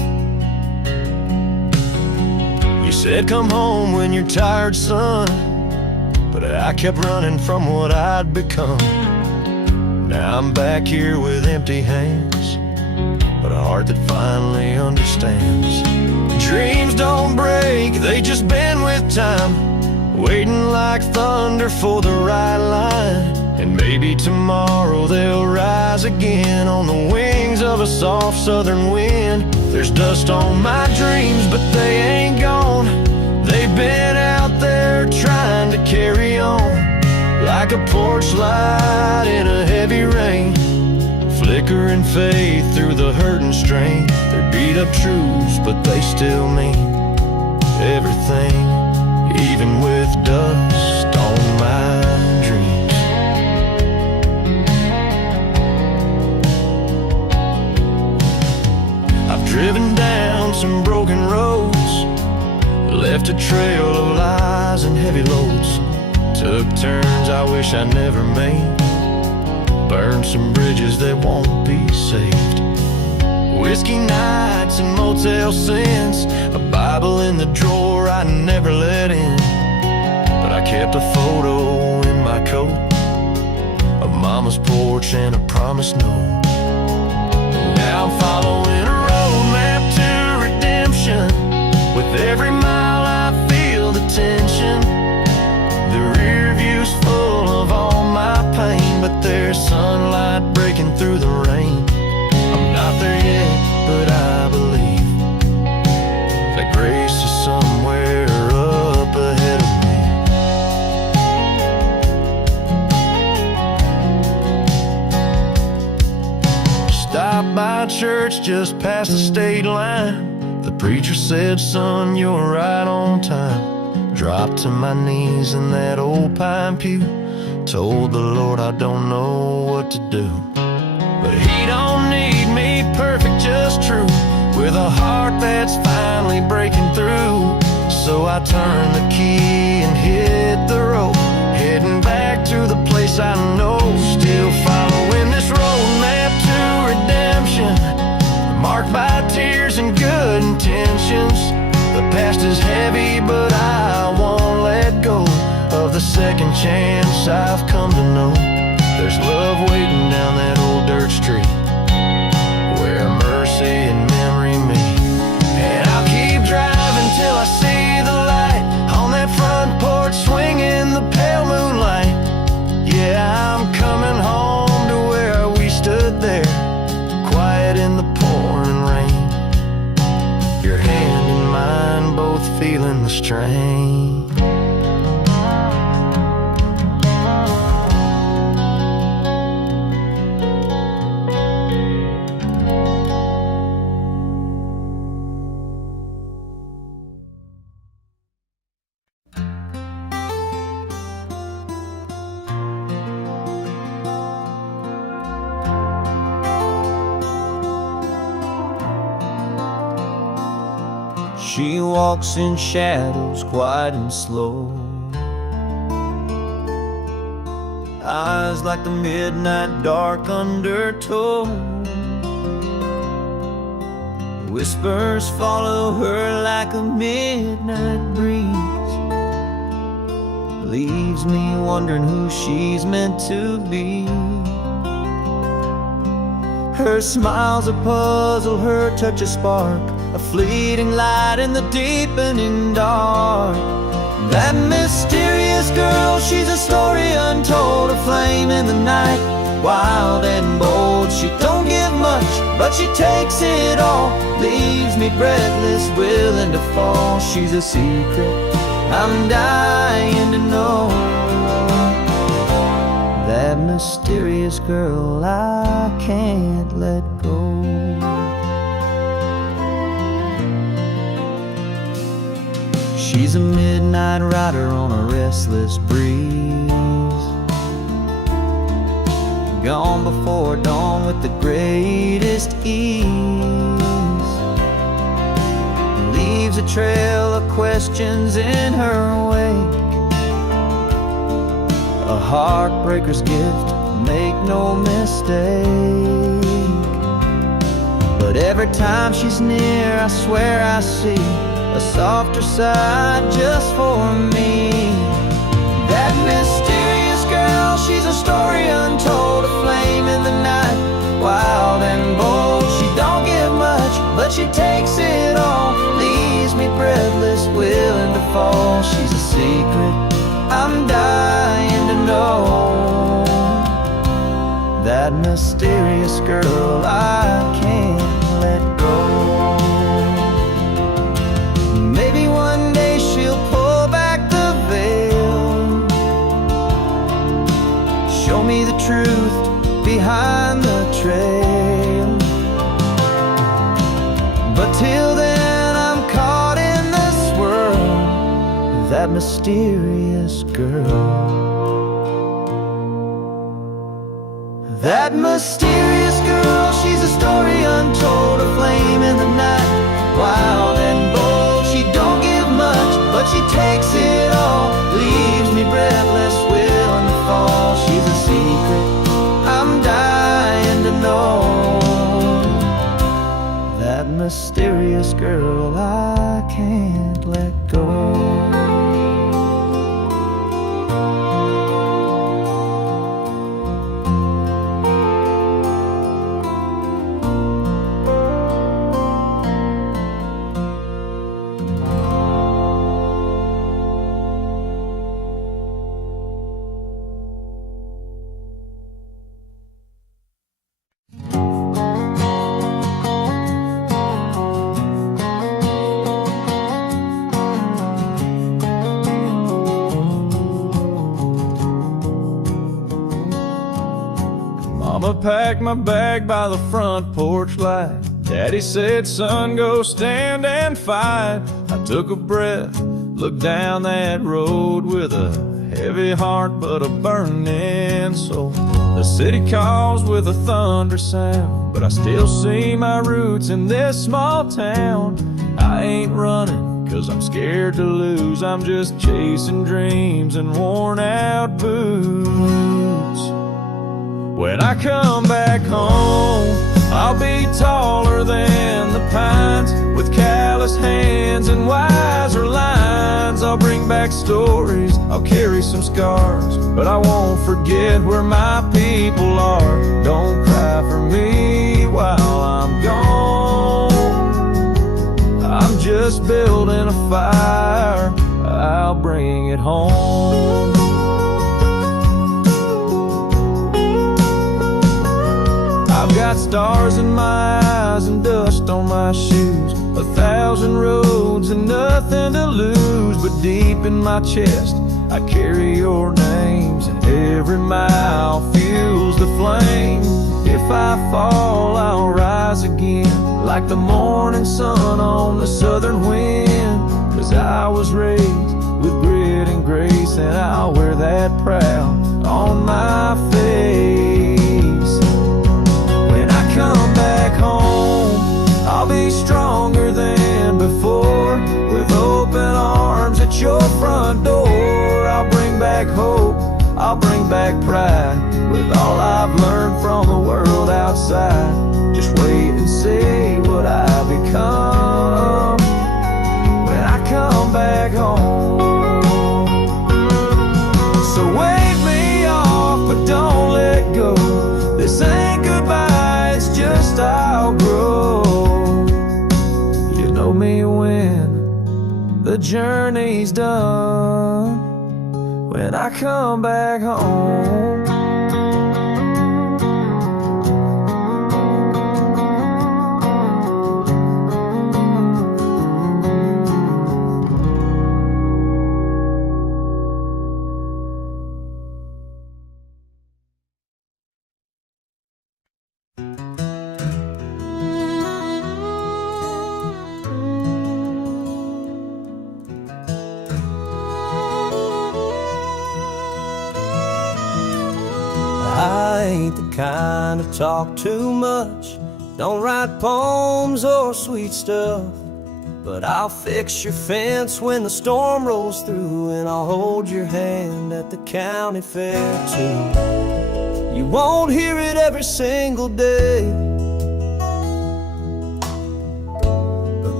Said come home when you're tired, son, but I kept running from what I'd become. Now I'm back here with empty hands, but a heart that finally understands. Dreams don't break, they just bend with time, waiting like thunder for the right line. And maybe tomorrow they'll rise again on the wings of a soft southern wind. There's dust on my dreams, but they ain't gone. They've been out there trying to carry on, like a porch light in a heavy rain, flickering faith through the hurt and strain. They're beat up truths, but they still mean everything, even with dust on my dreams. I've driven down some broken roads, left a trail of lies and heavy loads, took turns I wish I never made, burned some bridges that won't be saved. Whiskey nights and motel sins, a Bible in the drawer I never let in, but I kept a photo in my coat of Mama's porch and a promise note. Now I'm following a roadmap to redemption. With every mile I feel the tension. The rear view's full of all my pain, but there's sunlight breaking through the rain. I'm not there yet, but I believe that grace is somewhere up ahead of me. Stopped by church just past the state line. The preacher said, son, you're right on time. Dropped to my knees in that old pine pew, told the Lord I don't know what to do, but he don't need me perfect, just true, with a heart that's finally breaking through. So I turned the key and hit the road, heading back to the place I know. Still following this roadmap to redemption, marked by tears and good intentions. The past is heavy, but I won't let go of the second chance I've come to know. There's love waiting down that old dirt street, where mercy and memory meet. And I'll keep driving till I see the light on that front porch, swinging the pale moonlight. Yeah, I'm coming home to where we stood there, quiet in the pouring rain, your hand in mine, both feeling the strain. She walks in shadows, quiet and slow, eyes like the midnight dark undertow. Whispers follow her like a midnight breeze, leaves me wondering who she's meant to be. Her smile's a puzzle, her touch a spark, a fleeting light in the deepening dark. That mysterious girl, she's a story untold, a flame in the night, wild and bold. She don't give much, but she takes it all, leaves me breathless, willing to fall. She's a secret I'm dying to know, that mysterious girl I can't let go. She's a midnight rider on a restless breeze, gone before dawn with the greatest ease, leaves a trail of questions in her wake, a heartbreaker's gift, make no mistake. But every time she's near, I swear I see a softer side just for me. That mysterious girl, she's a story untold, a flame in the night, wild and bold. She don't give much, but she takes it all, leaves me breathless, willing to fall. She's a secret I'm dying to know. That mysterious girl I can't let go. Maybe one day she'll pull back the veil, show me the truth behind the trail. But till then I'm caught in the swirl of that mysterious girl. That mysterious girl, she's a story untold, a flame in the night, wild and bold. She don't give much, but she takes it all, leaves me breathless, willing to fall. She's a secret I'm dying to know. That mysterious girl I can't let go. Mama packed my bag by the front porch light. Daddy said, son, go stand and fight. I took a breath, looked down that road with a heavy heart but a burning soul. The city calls with a thunder sound, but I still see my roots in this small town. I ain't running 'cause I'm scared to lose, I'm just chasing dreams and worn out boots. When I come back home, I'll be taller than the pines, with callous hands and wiser lines. I'll bring back stories, I'll carry some scars, but I won't forget where my people are. Don't cry for me while I'm gone, I'm just building a fire, I'll bring it home. I've got stars in my eyes and dust on my shoes, 1,000 roads and nothing to lose. But deep in my chest, I carry your names, and every mile fuels the flame. If I fall, I'll rise again, like the morning sun on the southern wind. 'Cause I was raised with grit and grace, and I'll wear that proud on my face. When I come back home, I'll be stronger than before, with open arms at your front door. I'll bring back hope, I'll bring back pride, with all I've learned from the world outside. Just wait and see what I become when I come back home. So wave me off, but don't let go. This ain't goodbye, it's just I'll grow. You know me when the journey's done, when I come back home. I ain't the kind to talk too much, don't write poems or sweet stuff, but I'll fix your fence when the storm rolls through, and I'll hold your hand at the county fair too. You won't hear it every single day, but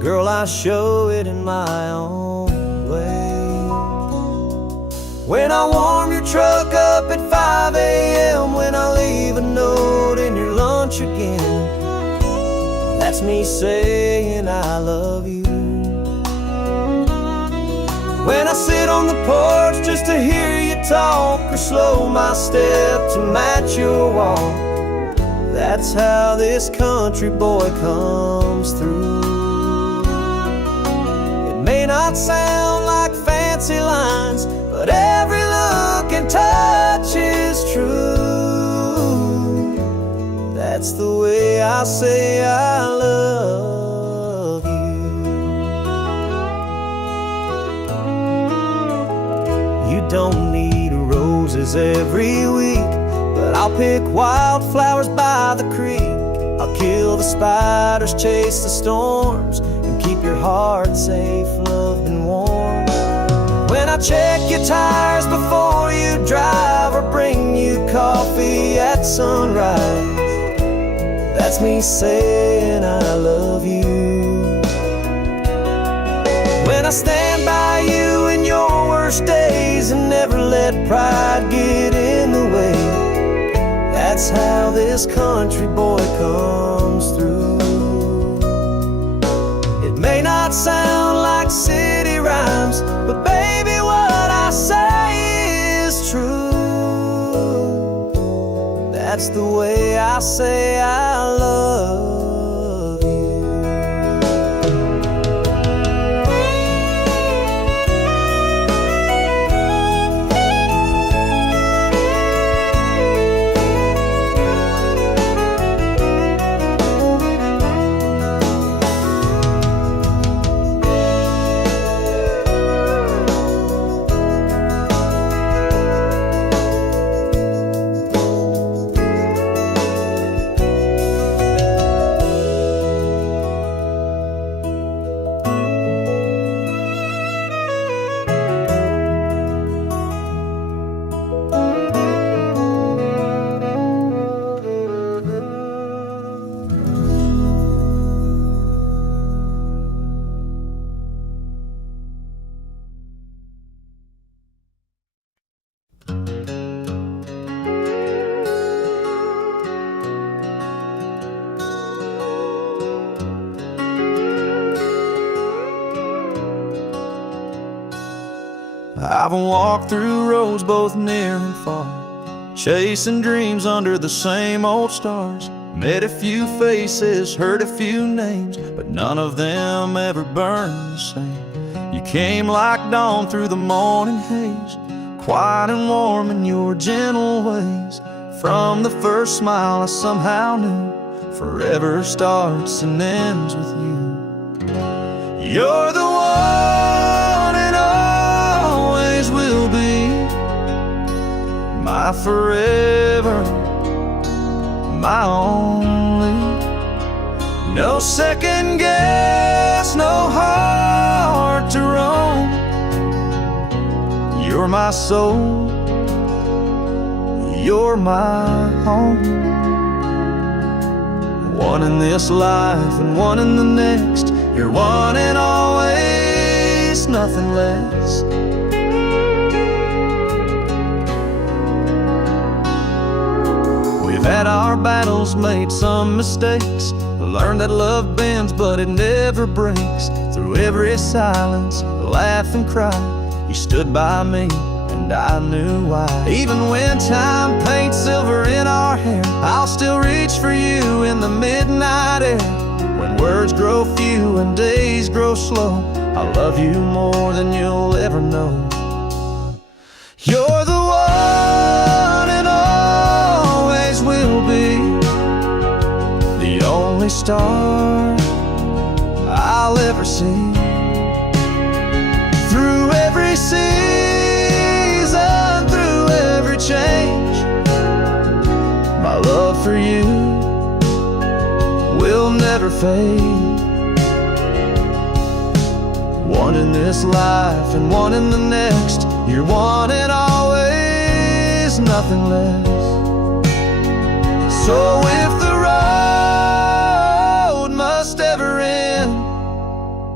girl, I show it in my own way. When I warm your truck up at 5 a.m., when I leave a note in your lunch again, that's me saying I love you. When I sit on the porch just to hear you talk, or slow my step to match your walk, that's how this country boy comes through. It may not sound like fancy lines, but every look and touch is true. That's the way I say I love you. You don't need roses every week, but I'll pick wildflowers by the creek. I'll kill the spiders, chase the storms, and keep your heart safe, loved and warm. When I check your tires before you drive, or bring you coffee at sunrise, that's me saying I love you. When I stand by you in your worst days and never let pride get in the way, that's how this country boy comes through. It may not sound like city rhymes, but baby, what I say is true. That's the way I say I love you. I've walked through roads both near and far, chasing dreams under the same old stars. Met a few faces, heard a few names, but none of them ever burned the same. You came like dawn through the morning haze, quiet and warm in your gentle ways. From the first smile I somehow knew forever starts and ends with you. You're the one and always will be, my forever, my only. No second guess, no heart to roam. You're my soul, you're my home. One in this life and one in the next. You're one and always, nothing less. We've had our battles, made some mistakes, learned that love bends but it never breaks. Through every silence, laugh and cry, you stood by me and I knew why. Even when time paints silver in our hair, I'll still reach for you in the midnight air. When words grow few and days grow slow, I love you more than you'll ever know. You're the one and always will be, the only star I'll ever see. Through every season, through every change, my love for you will never fade. One in this life and one in the next. You're one and always, nothing less. So if the road must ever end,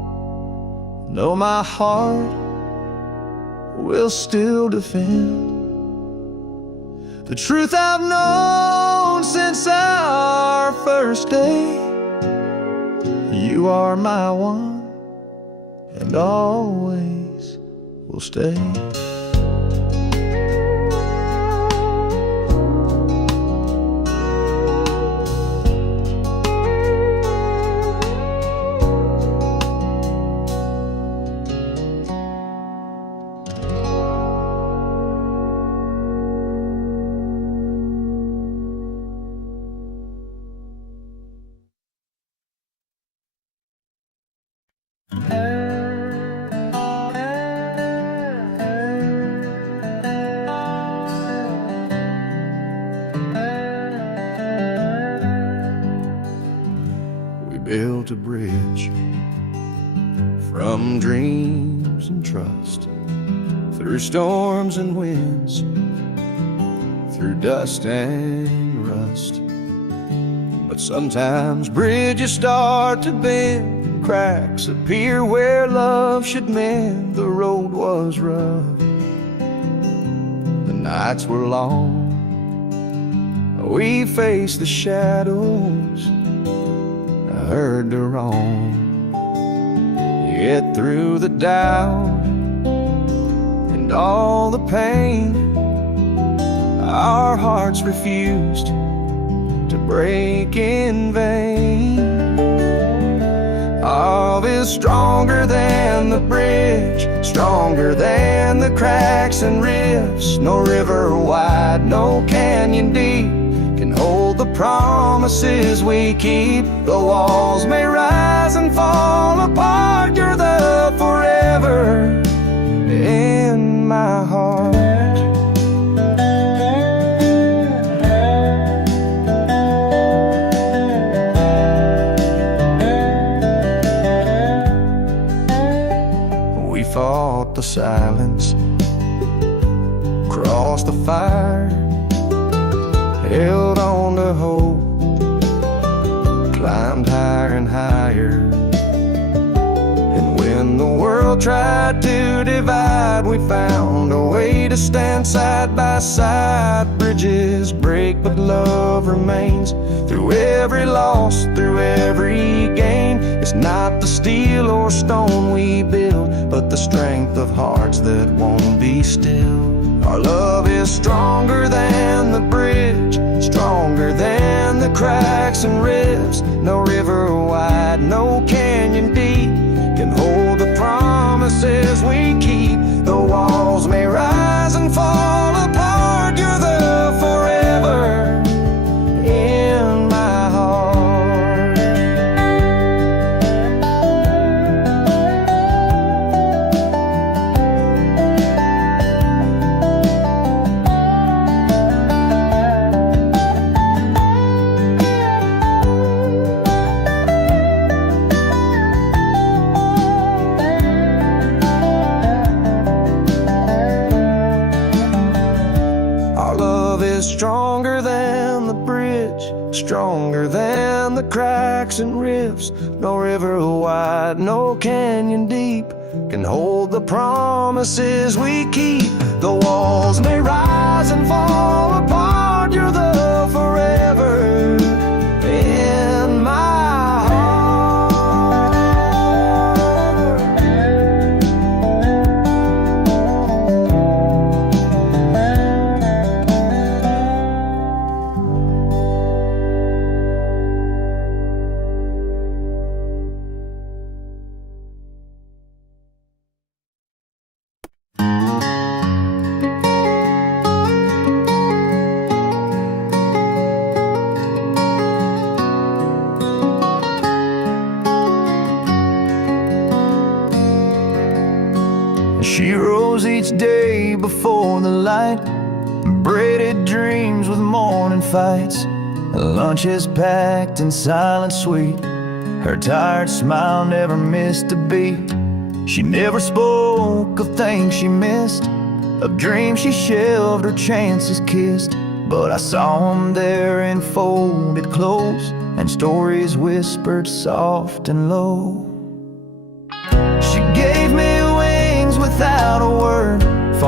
No, my heart will still defend the truth I've known since our first day. You are my one and always will stay. Built a bridge from dreams and trust, through storms and winds, through dust and rust. But sometimes bridges start to bend, cracks appear where love should mend. The road was rough, the nights were long, we faced the shadows, heard the wrong. Yet through the doubt and all the pain, our hearts refused to break in vain. Love is stronger than the bridge, stronger than the cracks and rifts. No river wide, no canyon deep can hold the promises we keep. The walls may rise and fall apart, you're the forever in my heart. We fought the silence, crossed the fire, held on to hope, climbed higher and higher. And when the world tried to divide, we found a way to stand side by side. Bridges break, but love remains. Through every loss, through every gain, it's not the steel or stone we build, but the strength of hearts that won't be still. Our love is stronger than the bridge, stronger than the cracks and rifts. No river wide, no canyon deep can hold the promises we keep. The walls may rise and fall apart, you're the forever in my heart. Stronger than the bridge, stronger than the cracks and rifts. No river wide, no canyon deep can hold the promises we keep. The walls may rise and fall apart, you're the forever in my heart. She rose each day before the light, braided dreams with morning fights. Lunches packed and silent sweet, her tired smile never missed a beat. She never spoke of things she missed, of dreams she shelved or chances kissed. But I saw them there in folded clothes, and stories whispered soft and low. She gave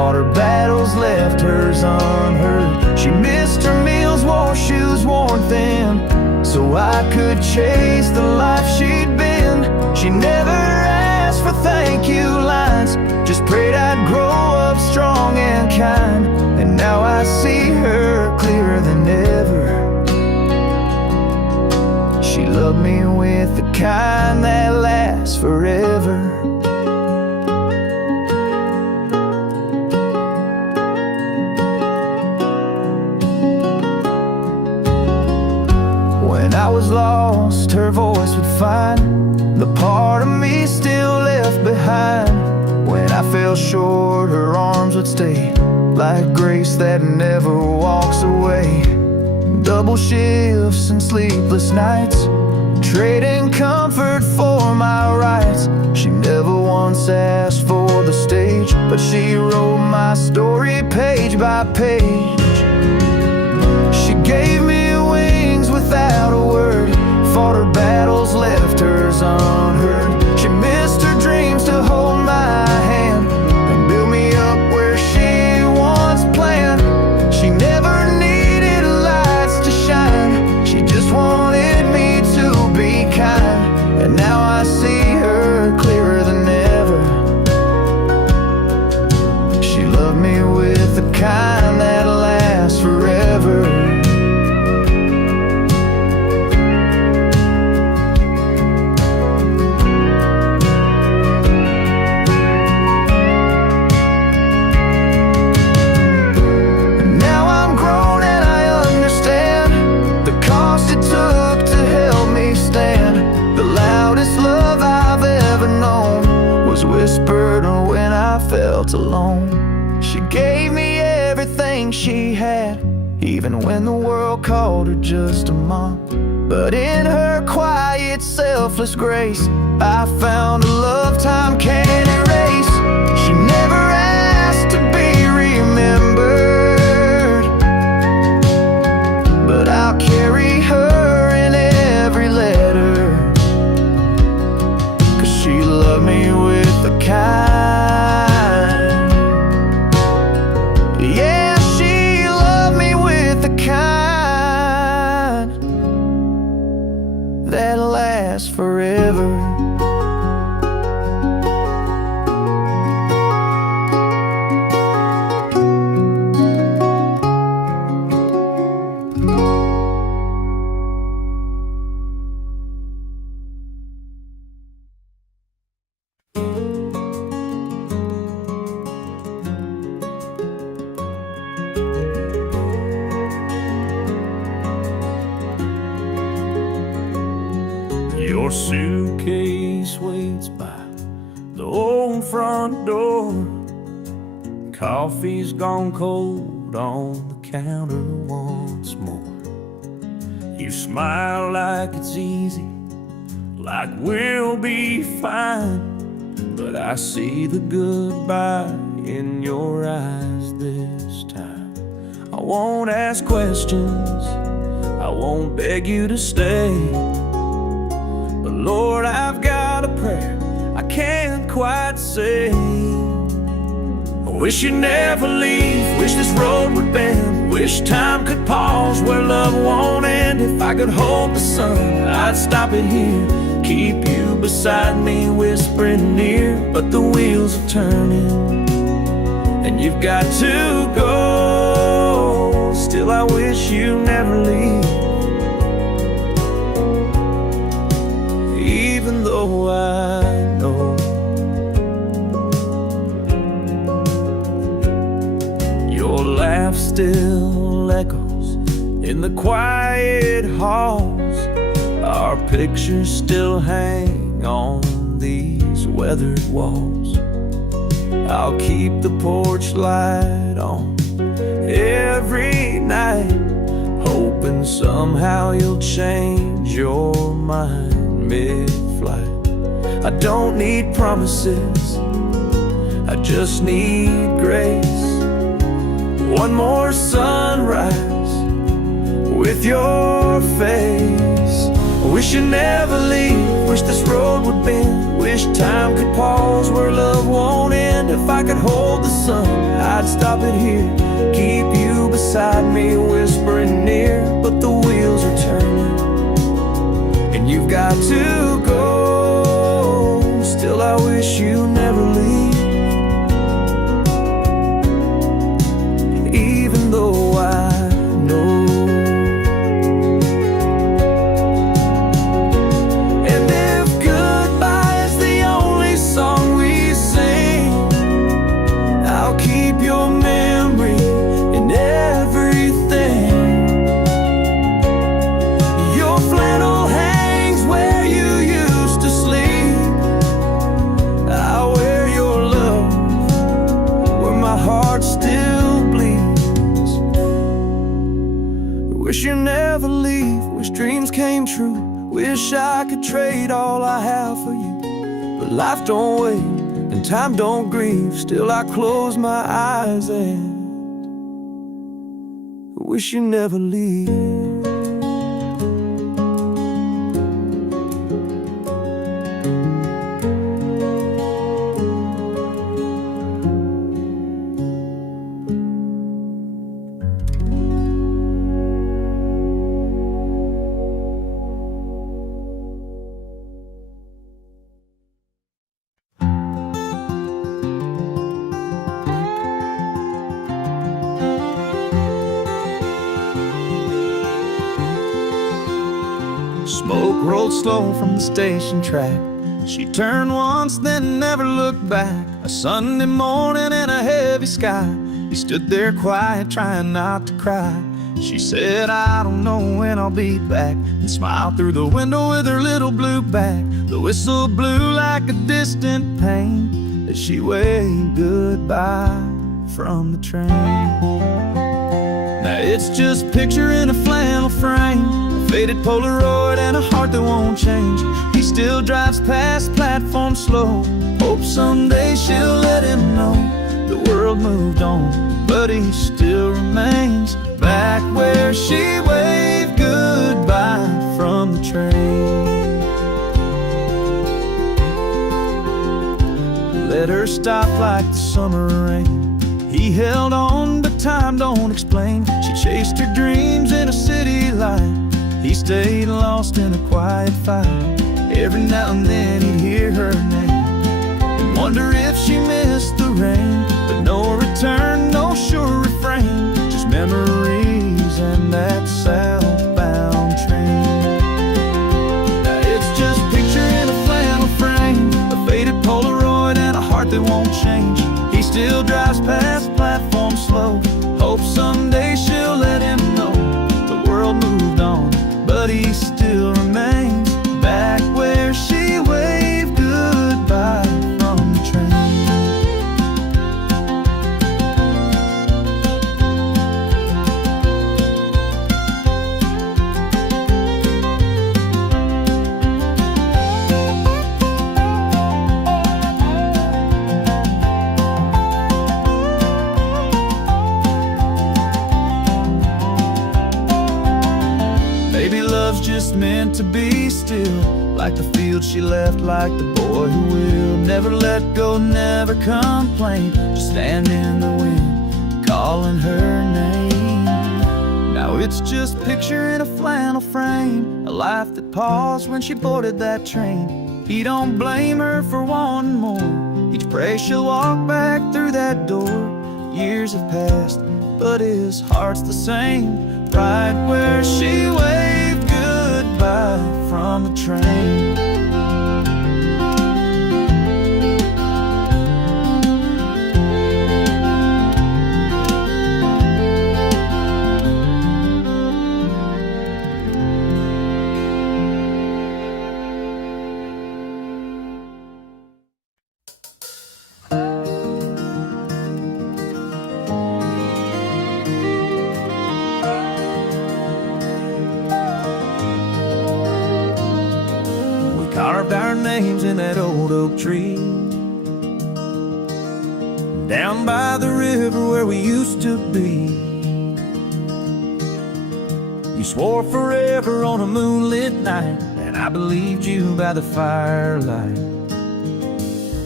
fought her battles, left hers unheard. She missed her meals, wore shoes worn thin, so I could chase the life she'd been. She never asked for thank you lines, just prayed I'd grow up strong and kind. And now I see her clearer than ever. She loved me with the kind that lasts forever. When I was lost, her voice would find the part of me still left behind. When I fell short, her arms would stay, like grace that never walks away. Double shifts and sleepless nights, trading comfort for my rights. She never once asked for the stage, but she wrote my story page by page. She gave me wings without a word, fought her battles, left hers unheard. She missed her dreams to hold my hand and build me up where she once planned. She never needed lights to shine, she just wanted me to be kind. And now I see her clearer than ever. She loved me with the kind that lasts forever. Whispered when I felt alone. She gave me everything she had, even when the world called her just a mom. But in her quiet, selfless grace, I found a love time can't erase. She never asked to be remembered, but I'll carry her in every letter, 'cause she loved me with the kind. Yeah, she loved me with the kind that lasts forever. Your suitcase waits by the old front door. Coffee's gone cold on the counter once more. You smile like it's easy, like we'll be fine, but I see the goodbye in your eyes this time. I won't ask questions, I won't beg you to stay, but Lord, I've got a prayer I can't quite say. I wish you'd never leave, wish this road would bend, wish time could pause where love won't end. If I could hold the sun, I'd stop it here, keep you beside me, whispering near. But the wheels are turning, and you've got to go. Still, I wish you never leave, even though I know your laugh still echoes in the quiet halls. Our pictures still hang on these weathered walls. I'll keep the porch light on every night, hoping somehow you'll change your mind mid-flight. I don't need promises, I just need grace. One more sunrise with your face. I wish you'd never leave, wish this road would bend, wish time could pause where love won't end. If I I could hold the sun, I'd stop it here, keep you beside me, whispering near. But the wheels are turning, and you've got to go. Still I wish you never leave, even though I know. And if goodbye is the only song we sing, I'll keep your memory in everything. Your flannel hangs where you used to sleep, I'll wear your love where my heart still bleeds. Wish you never leave, wish dreams came true, wish I could trade all I have for you. But life don't wait and time don't grieve, still I close my eyes and wish you never leave. Smoke rolled slow from the station track. She turned once, then never looked back. A Sunday morning in a heavy sky, he stood there quiet, trying not to cry. She said, I don't know when I'll be back, and smiled through the window with her little blue bag. The whistle blew like a distant pain as she waved goodbye from the train. Now it's just a picture in a flannel frame, a faded Polaroid and a heart that won't change. He still drives past platform slow, hopes someday she'll let him know the world moved on, but he still remains back where she waved goodbye from the train. Let her stop like the summer rain. He held on, but time don't explain. She chased her dreams in a city light, he stayed lost in a quiet fight. Every now and then he'd hear her name and wonder if she missed the rain. But no return, no sure refrain, just memories and that southbound train. Now it's just a picture in a flannel frame, a faded Polaroid and a heart that won't change. He still drives past platform slow, hopes someday she'll let him know the world moved on, but he still remains back where she waved goodbye from the train. Maybe love's just meant to be still, like the field she left, like the boy who will never let go, never complain, just stand in the wind, calling her name. Now it's just a picture in a flannel frame, a life that paused when she boarded that train. He don't blame her for wanting more, each pray she'll walk back through that door. Years have passed, but his heart's the same, right where she waved goodbye from the train. Carved our names in that old oak tree down by the river where we used to be. You swore forever on a moonlit night, and I believed you by the firelight.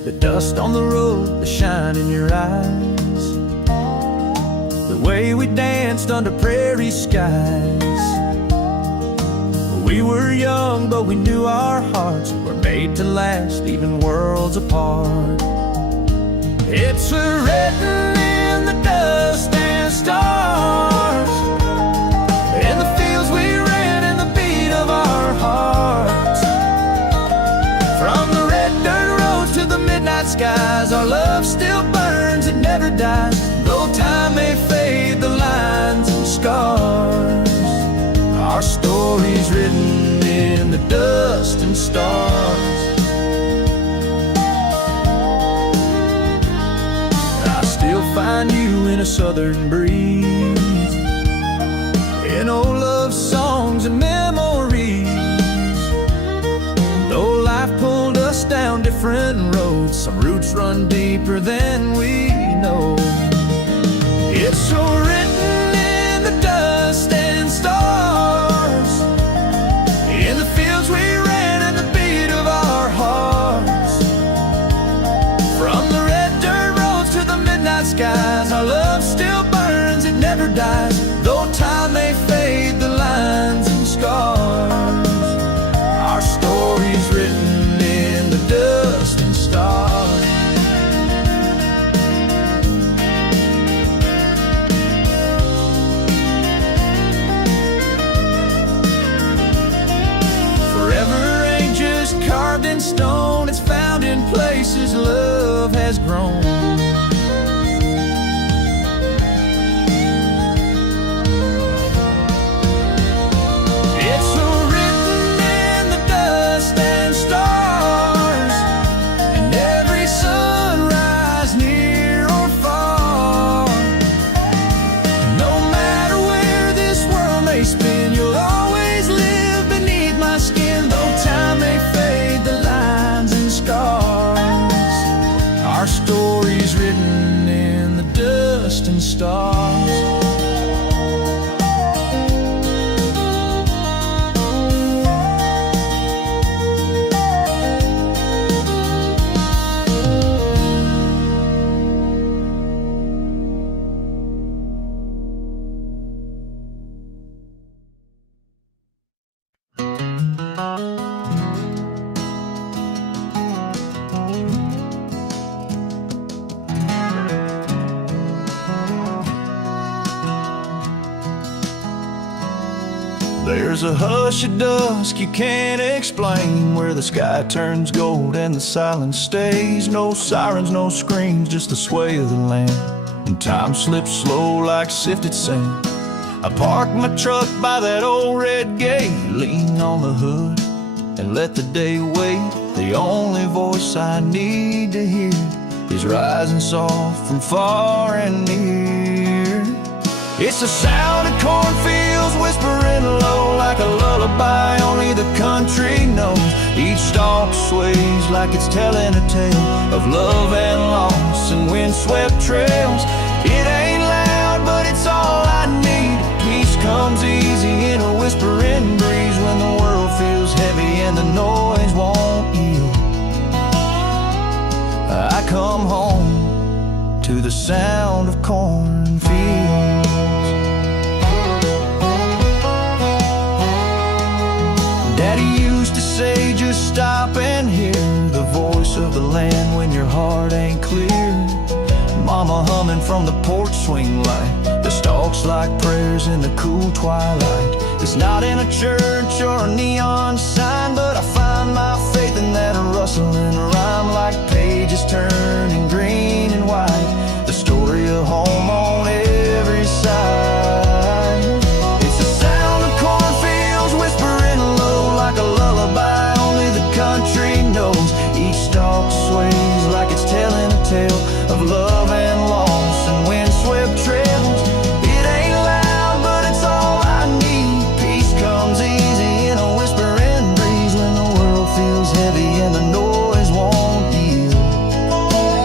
The dust on the road, the shine in your eyes, the way we danced under prairie skies. We were young, but we knew our hearts were made to last, even worlds apart. It's written in the dust and stars, in the fields we ran, in the beat of our hearts. From the red dirt roads to the midnight skies, our love still burns, it never dies. Though time may fade the lines and scars, our story's written in the dust and stars. I still find you in a southern breeze, in old love songs and memories. Though life pulled us down different roads, some roots run deeper than we know. It's so written in the dust and stars, in the fields we ran and the beat of our hearts. From the red dirt roads to the midnight skies, our love still burns, it never dies. Though time may fade the lines and scars, our story's written in the dust and stars. Forever ain't just carved in stone, it's found in places love has grown. It's so written in the dust and stars, and every sunrise near or far. No matter where this world may spin, you'll always live beneath my skin. Though time may fade the lines and scars, our story's written in the dust and stars. There's a hush at dusk you can't explain, where the sky turns gold and the silence stays. No sirens, no screams, just the sway of the land, and time slips slow like sifted sand. I park my truck by that old red gate, lean on the hood and let the day wait. The only voice I need to hear is rising soft from far and near. It's the sound of cornfields whispering low, like a lullaby only the country knows. Each stalk sways like it's telling a tale of love and loss and windswept trails. It ain't loud, but it's all I need. Peace comes easy in a whispering breeze, when the world feels heavy and the noise won't yield. I come home to the sound of cornfields. Daddy used to say, just stop and hear the voice of the land when your heart ain't clear. Mama humming from the porch swing light, the stalks like prayers in the cool twilight. It's not in a church or a neon sign, but I find my faith in that rustling rhyme, like pages turning green and white, the story of home on every side. It's the sound of cornfields whispering low, like a lullaby only the country knows. Each stalk sways like it's telling a tale of love and loss and windswept trails. It ain't loud, but it's all I need. Peace comes easy in a whispering breeze, when the world feels heavy and the noise won't yield.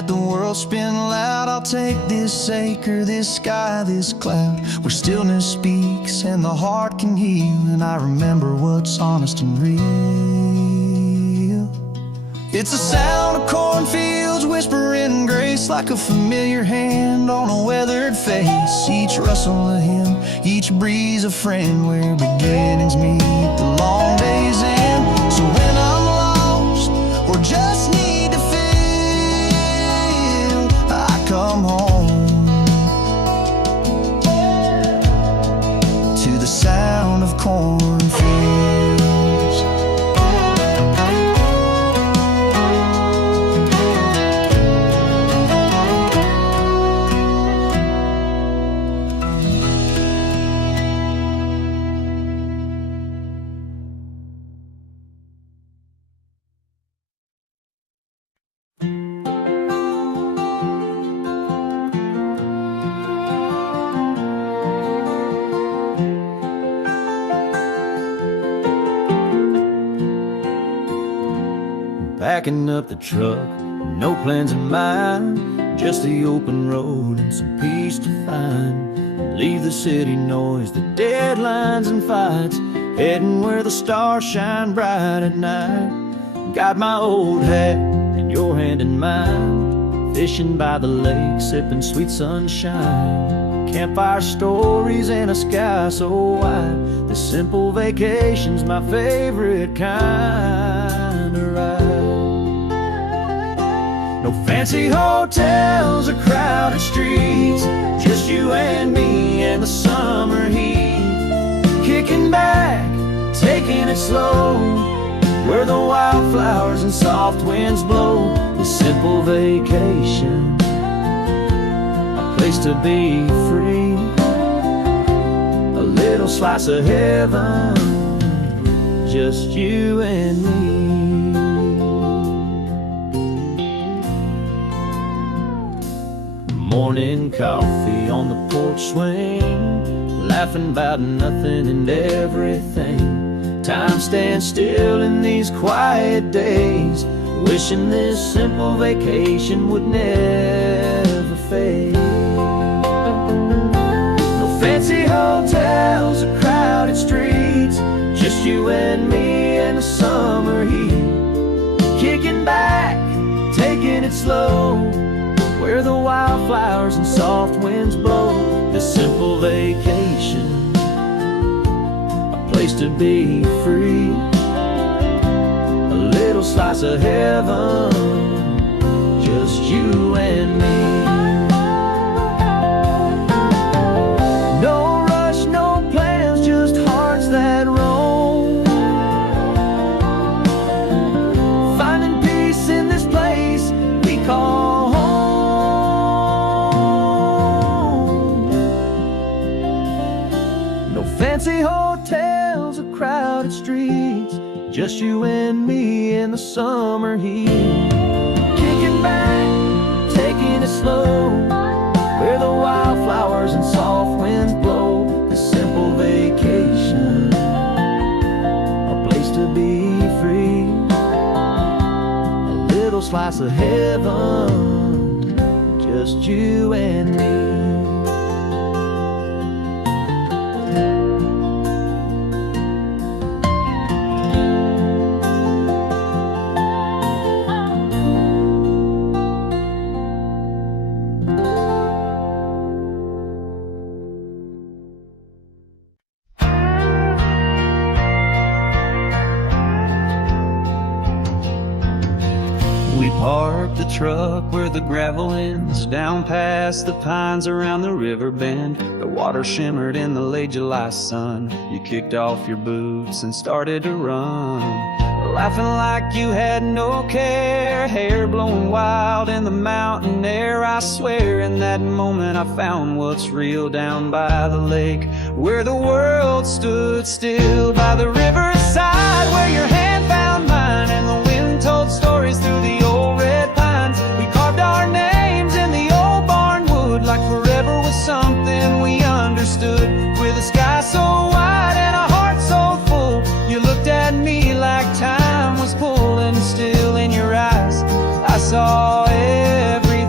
let the world spin loud. I'll take this acre, this sky, this cloud, where stillness speaks and the heart can heal. And I remember what's honest and real. It's the sound of cornfields whispering grace, like a familiar hand on a weathered face. Each rustle a hymn, each breeze a friend, where beginnings meet the long day's end. So when I'm lost or just need to feel, I come home to the sound of cornfields. Backing up the truck, no plans in mind, just the open road and some peace to find. Leave the city noise, the deadlines and fights, heading where the stars shine bright at night. Got my old hat and your hand in mine, fishing by the lake, sipping sweet sunshine. Campfire stories and a sky so wide, this simple vacation's my favorite kind of ride. No fancy hotels or crowded streets, just you and me and the summer heat. Kicking back, taking it slow, where the wildflowers and soft winds blow. This simple vacation, a place to be free, a little slice of heaven, just you and me. Morning coffee on the porch swing, laughing about nothing and everything. Time stands still in these quiet days, wishing this simple vacation would never fade. No fancy hotels or crowded streets, just you and me and the summer heat. Kicking back, taking it slow, where the wildflowers and soft winds blow. This simple vacation, a place to be free, a little slice of heaven, just you and me. No rush, no plans, just hearts that roam, finding peace in this place we call home. Fancy hotels or crowded streets, just you and me in the summer heat. Kicking back, taking it slow, where the wildflowers and soft winds blow. This simple vacation, a place to be free, a little slice of heaven, just you and me. We parked the truck where the gravel ends, down past the pines around the river bend. The water shimmered in the late July sun. You kicked off your boots and started to run, laughing like you had no care, hair blowing wild in the mountain air. I swear in that moment I found what's real, down by the lake, where the world stood still, by the riverside, where your hand found mine and the wind told stories through the old red pines. We carved our names in the old barn wood, like forever was something we understood, with a sky so wide and a heart so full. You looked at me like time was pulling still in your eyes. I saw every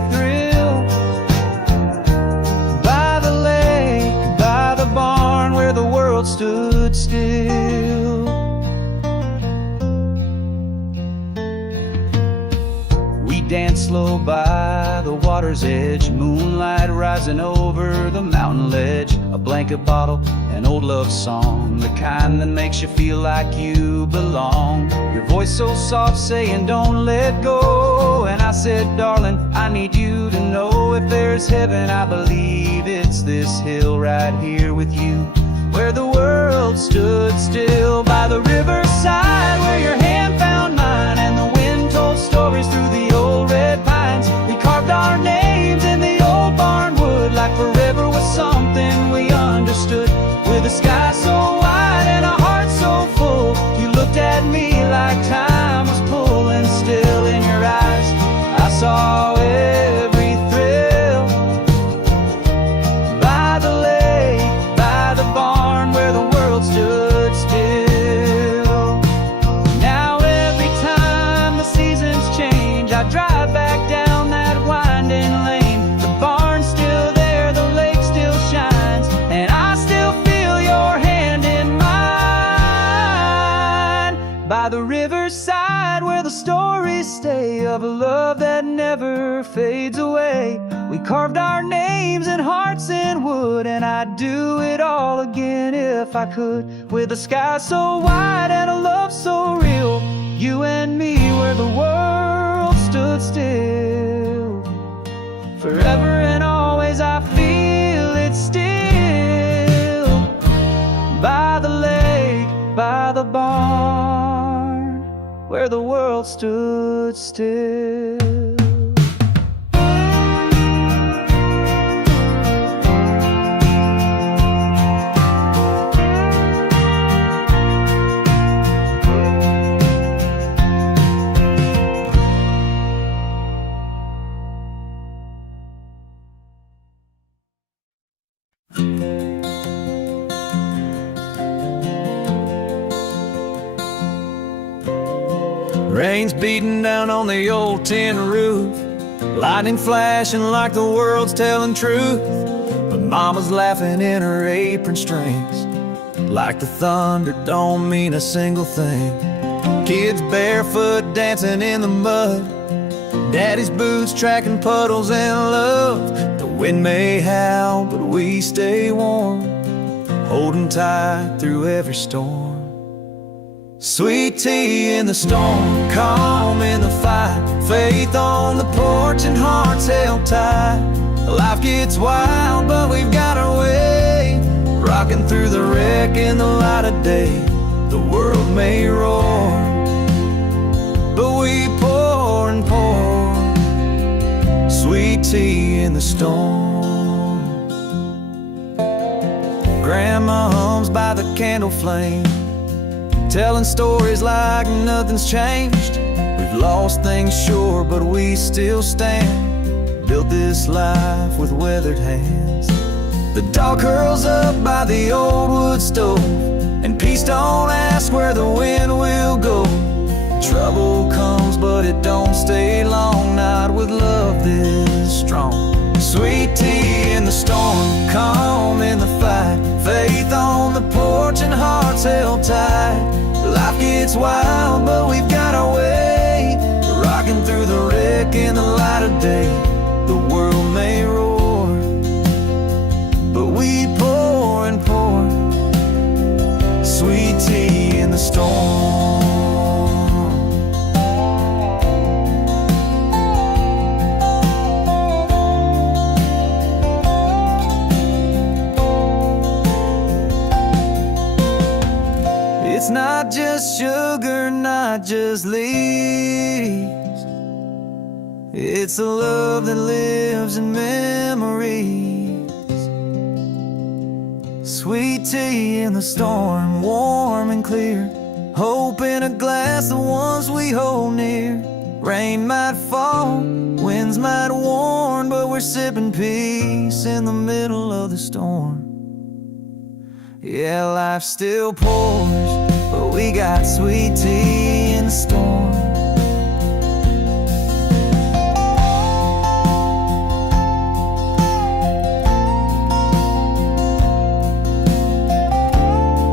world stood still. We danced slow by the water's edge, moonlight rising over the mountain ledge. A blanket bottle, an old love song, the kind that makes you feel like you belong. Your voice so soft saying don't let go. And I said, darling, I need you to know, if there's heaven, I believe it's this hill right here with you, where the world stood still. By the riverside where your hand found mine, and the wind told stories through the old red pines. We carved our names in the old barn wood, like forever was something we understood. With a sky so wide and a heart so full, you looked at me like time was pulling still. In your eyes I saw every thrill. By the lake, by the barn, where the world stood still. Now every time the seasons change, I drive back down that winding lane. The barn's still there, the lake still shines, and I still feel your hand in mine. By the riverside where the stories stay of a love that never fades away, we carved our names and hearts in wood, and I'd do it all again if I could. With a sky so wide and a love so real, you and me, where the world stood still. Forever and always I feel it still. By the lake, by the barn, where the world stood still. Rain's beating down on the old tin roof, lightning flashing like the world's telling truth. But mama's laughing in her apron strings, like the thunder don't mean a single thing. Kids barefoot dancing in the mud, daddy's boots tracking puddles and love. The wind may howl, but we stay warm, holding tight through every storm. Sweet tea in the storm, calm in the fight, faith on the porch and hearts held tight. Life gets wild, but we've got our way, rocking through the wreck in the light of day. The world may roar, but we pour and pour sweet tea in the storm. Grandma hums by the candle flame, telling stories like nothing's changed. We've lost things, sure, but we still stand, built this life with weathered hands. The dog curls up by the old wood stove, and peace don't ask where the wind will go. Trouble comes, but it don't stay long, not with love this strong. Sweet tea in the storm, calm in the fight, faith on the porch and hearts held tight. Life gets wild, but we've got our way, rocking through the wreck in the light of day. The world may roar, but we pour and pour sweet tea in the storm. It's not just sugar, not just leaves, it's a love that lives in memories. Sweet tea in the storm, warm and clear, hope in a glass, the ones we hold near. Rain might fall, winds might warn, but we're sipping peace in the middle of the storm. Yeah, life still pours, but we got sweet tea in the storm.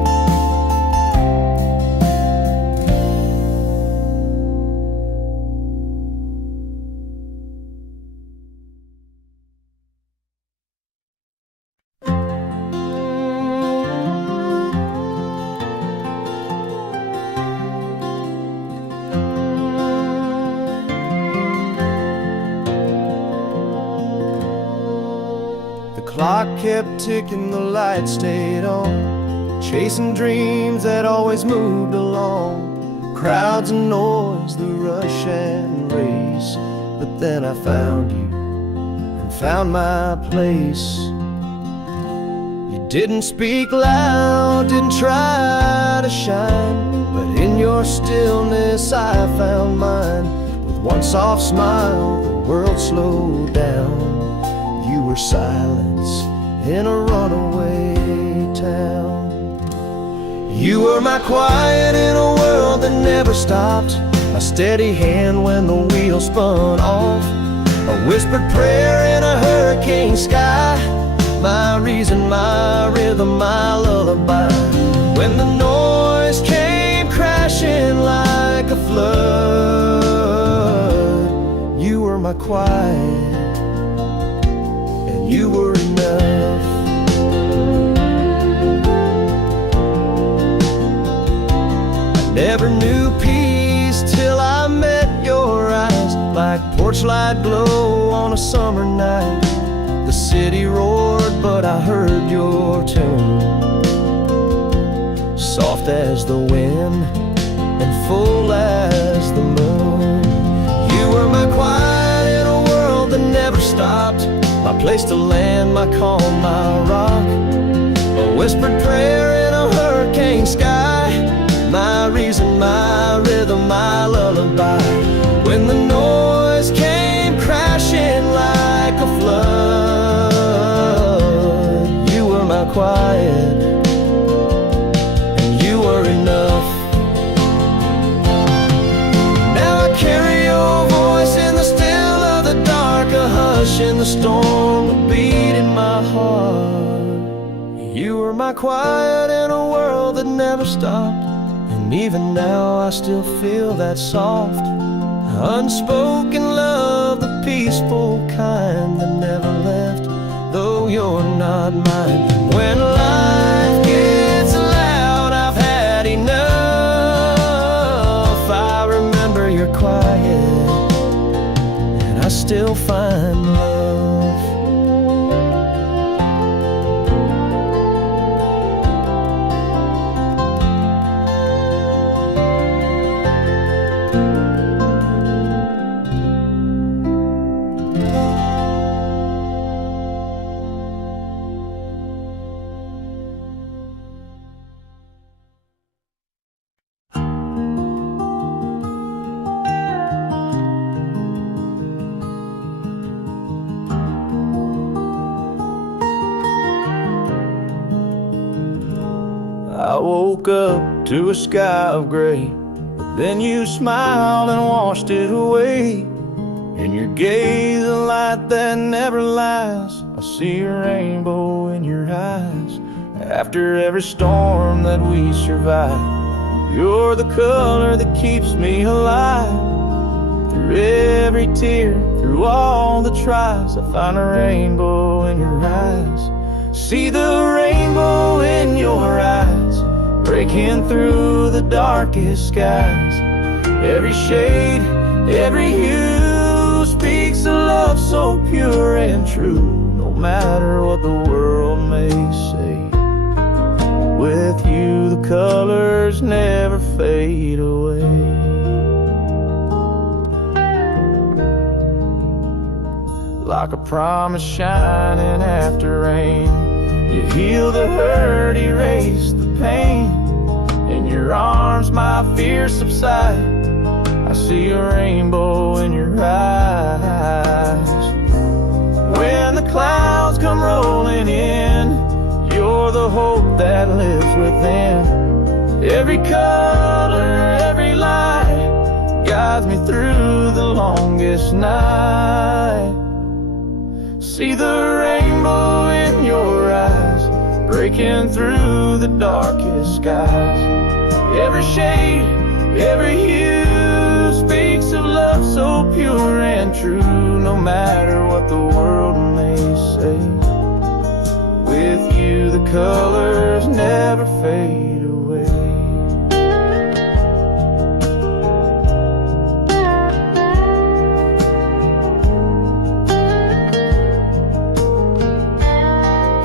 clock kept ticking, the light stayed on, chasing dreams that always moved along. Crowds and noise, the rush and race, but then I found you and found my place. You didn't speak loud, didn't try to shine, but in your stillness I found mine. With one soft smile, the world slowed down. You were silence in a runaway town. You were my quiet in a world that never stopped, my steady hand when the wheel spun off, a whispered prayer in a hurricane sky, my reason, my rhythm, my lullaby. When the noise came crashing like a flood, you were my quiet, and you were enough. I never knew peace till I met your eyes, like porch light glow on a summer night. The city roared, but I heard your tune, soft as the wind and full as the moon. You were my quiet in a world that never stopped, my place to land, my calm, my rock, a whispered prayer in a hurricane sky, my reason, my rhythm, my lullaby. When the noise came crashing like a flood, you were my quiet, and you were enough. Now I carry your voice in the still of the dark, a hush in the storm, a beat in my heart. You were my quiet in a world that never stopped, and even now I still feel that soft, unspoken love, the peaceful kind that never left, though you're not mine. When life gets loud, I've had enough, I remember you're quiet, and I still find love. I woke up to a sky of gray, but then you smiled and washed it away. In your gaze, a light that never lies, I see a rainbow in your eyes. After every storm that we survive, you're the color that keeps me alive. Through every tear, through all the tries, I find a rainbow in your eyes. See the rainbow in your eyes, breaking through the darkest skies. Every shade, every hue speaks a love so pure and true. No matter what the world may say, with you the colors never fade away. Like a promise shining after rain, you heal the hurt, erase the pain. In your arms my fears subside, I see a rainbow in your eyes. When the clouds come rolling in, you're the hope that lives within. Every color, every light guides me through the longest night. See the rainbow in your eyes, breaking through the darkest skies. Every shade, every hue speaks of love so pure and true. No matter what the world may say, with you the colors never fade away.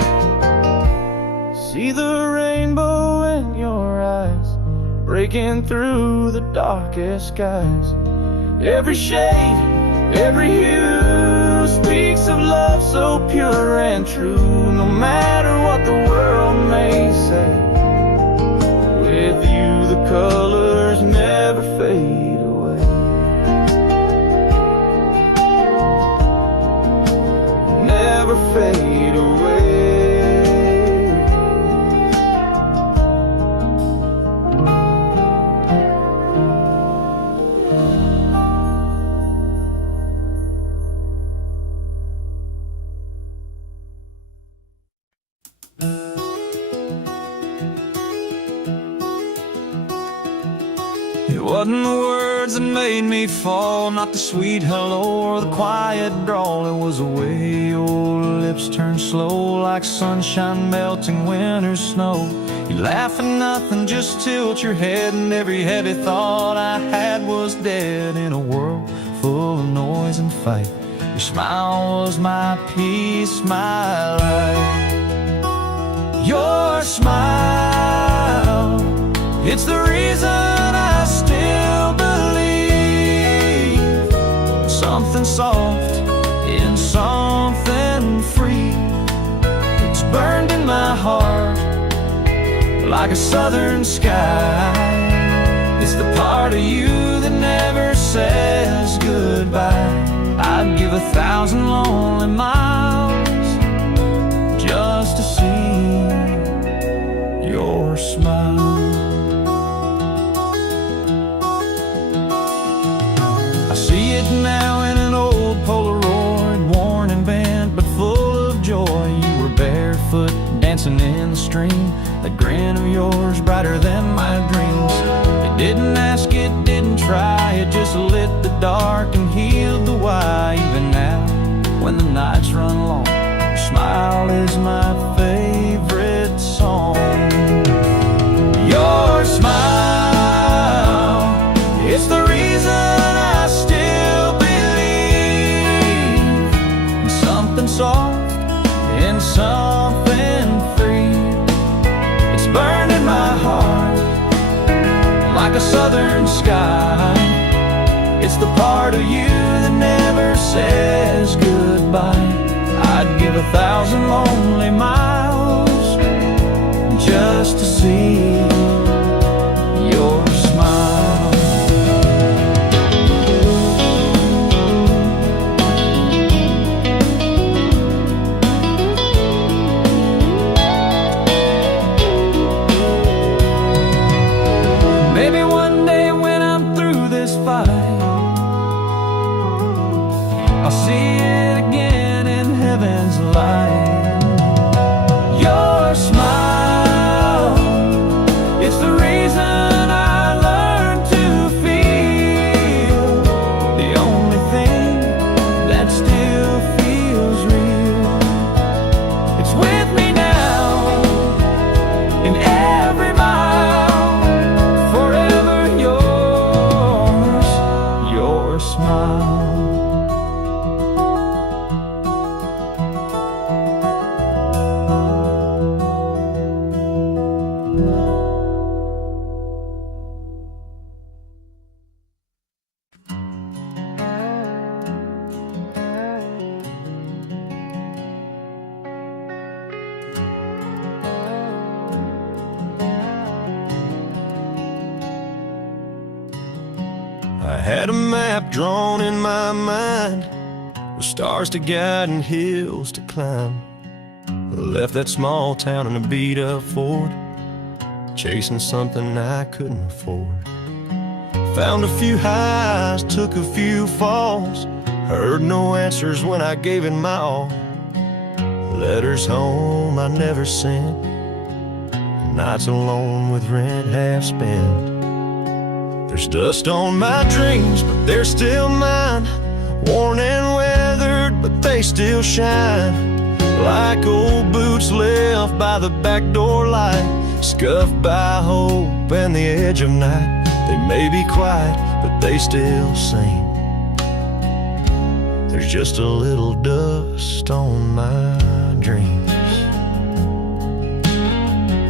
see the rainbow in your eyes, breaking through the darkest skies. Every shade, every hue speaks of love so pure and true. No matter what the world may say, with you the colors never fade away. Never fade away. It wasn't the words that made me fall, not the sweet hello or the quiet drawl. It was the way your lips turned slow, like sunshine melting winter snow. You laugh at nothing, just tilt your head, and every heavy thought I had was dead. In a world full of noise and fight, your smile was my peace, my life. Your smile, it's the reason I still believe. Something soft in something free. It's burned in my heart like a southern sky. It's the part of you that never says goodbye. I'd give 1,000 lonely miles just to see your smile. I see it now in an old Polaroid, worn and bent but full of joy. You were barefoot dancing in the stream, that grin of yours brighter than my dreams. It didn't ask, it didn't try, it just lit the dark and healed the why. Even now, when the nights run long, your smile is my favorite song. Your smile, it's the reason I still believe in something soft, in something free. It's burned in my heart like a southern sky. It's the part of you that never says goodbye. I'd give 1,000 lonely miles just to see your smile. Maybe one day when I'm through this fight, I'll see it again in heaven's light. Your smile, it's the reason I learned to feel. The only thing that still feels real. It's with me now in every mile. Forever yours, your smile. I had a map drawn in my mind, with stars to guide and hills to climb. I left that small town in a beat-up Ford, chasing something I couldn't afford. Found a few highs, took a few falls, heard no answers when I gave it my all. Letters home I never sent, nights alone with rent half spent. There's dust on my dreams, but they're still mine. Worn and weathered, but they still shine. Like old boots left by the back door light, scuffed by hope and the edge of night. They may be quiet, but they still sing. There's just a little dust on my dreams.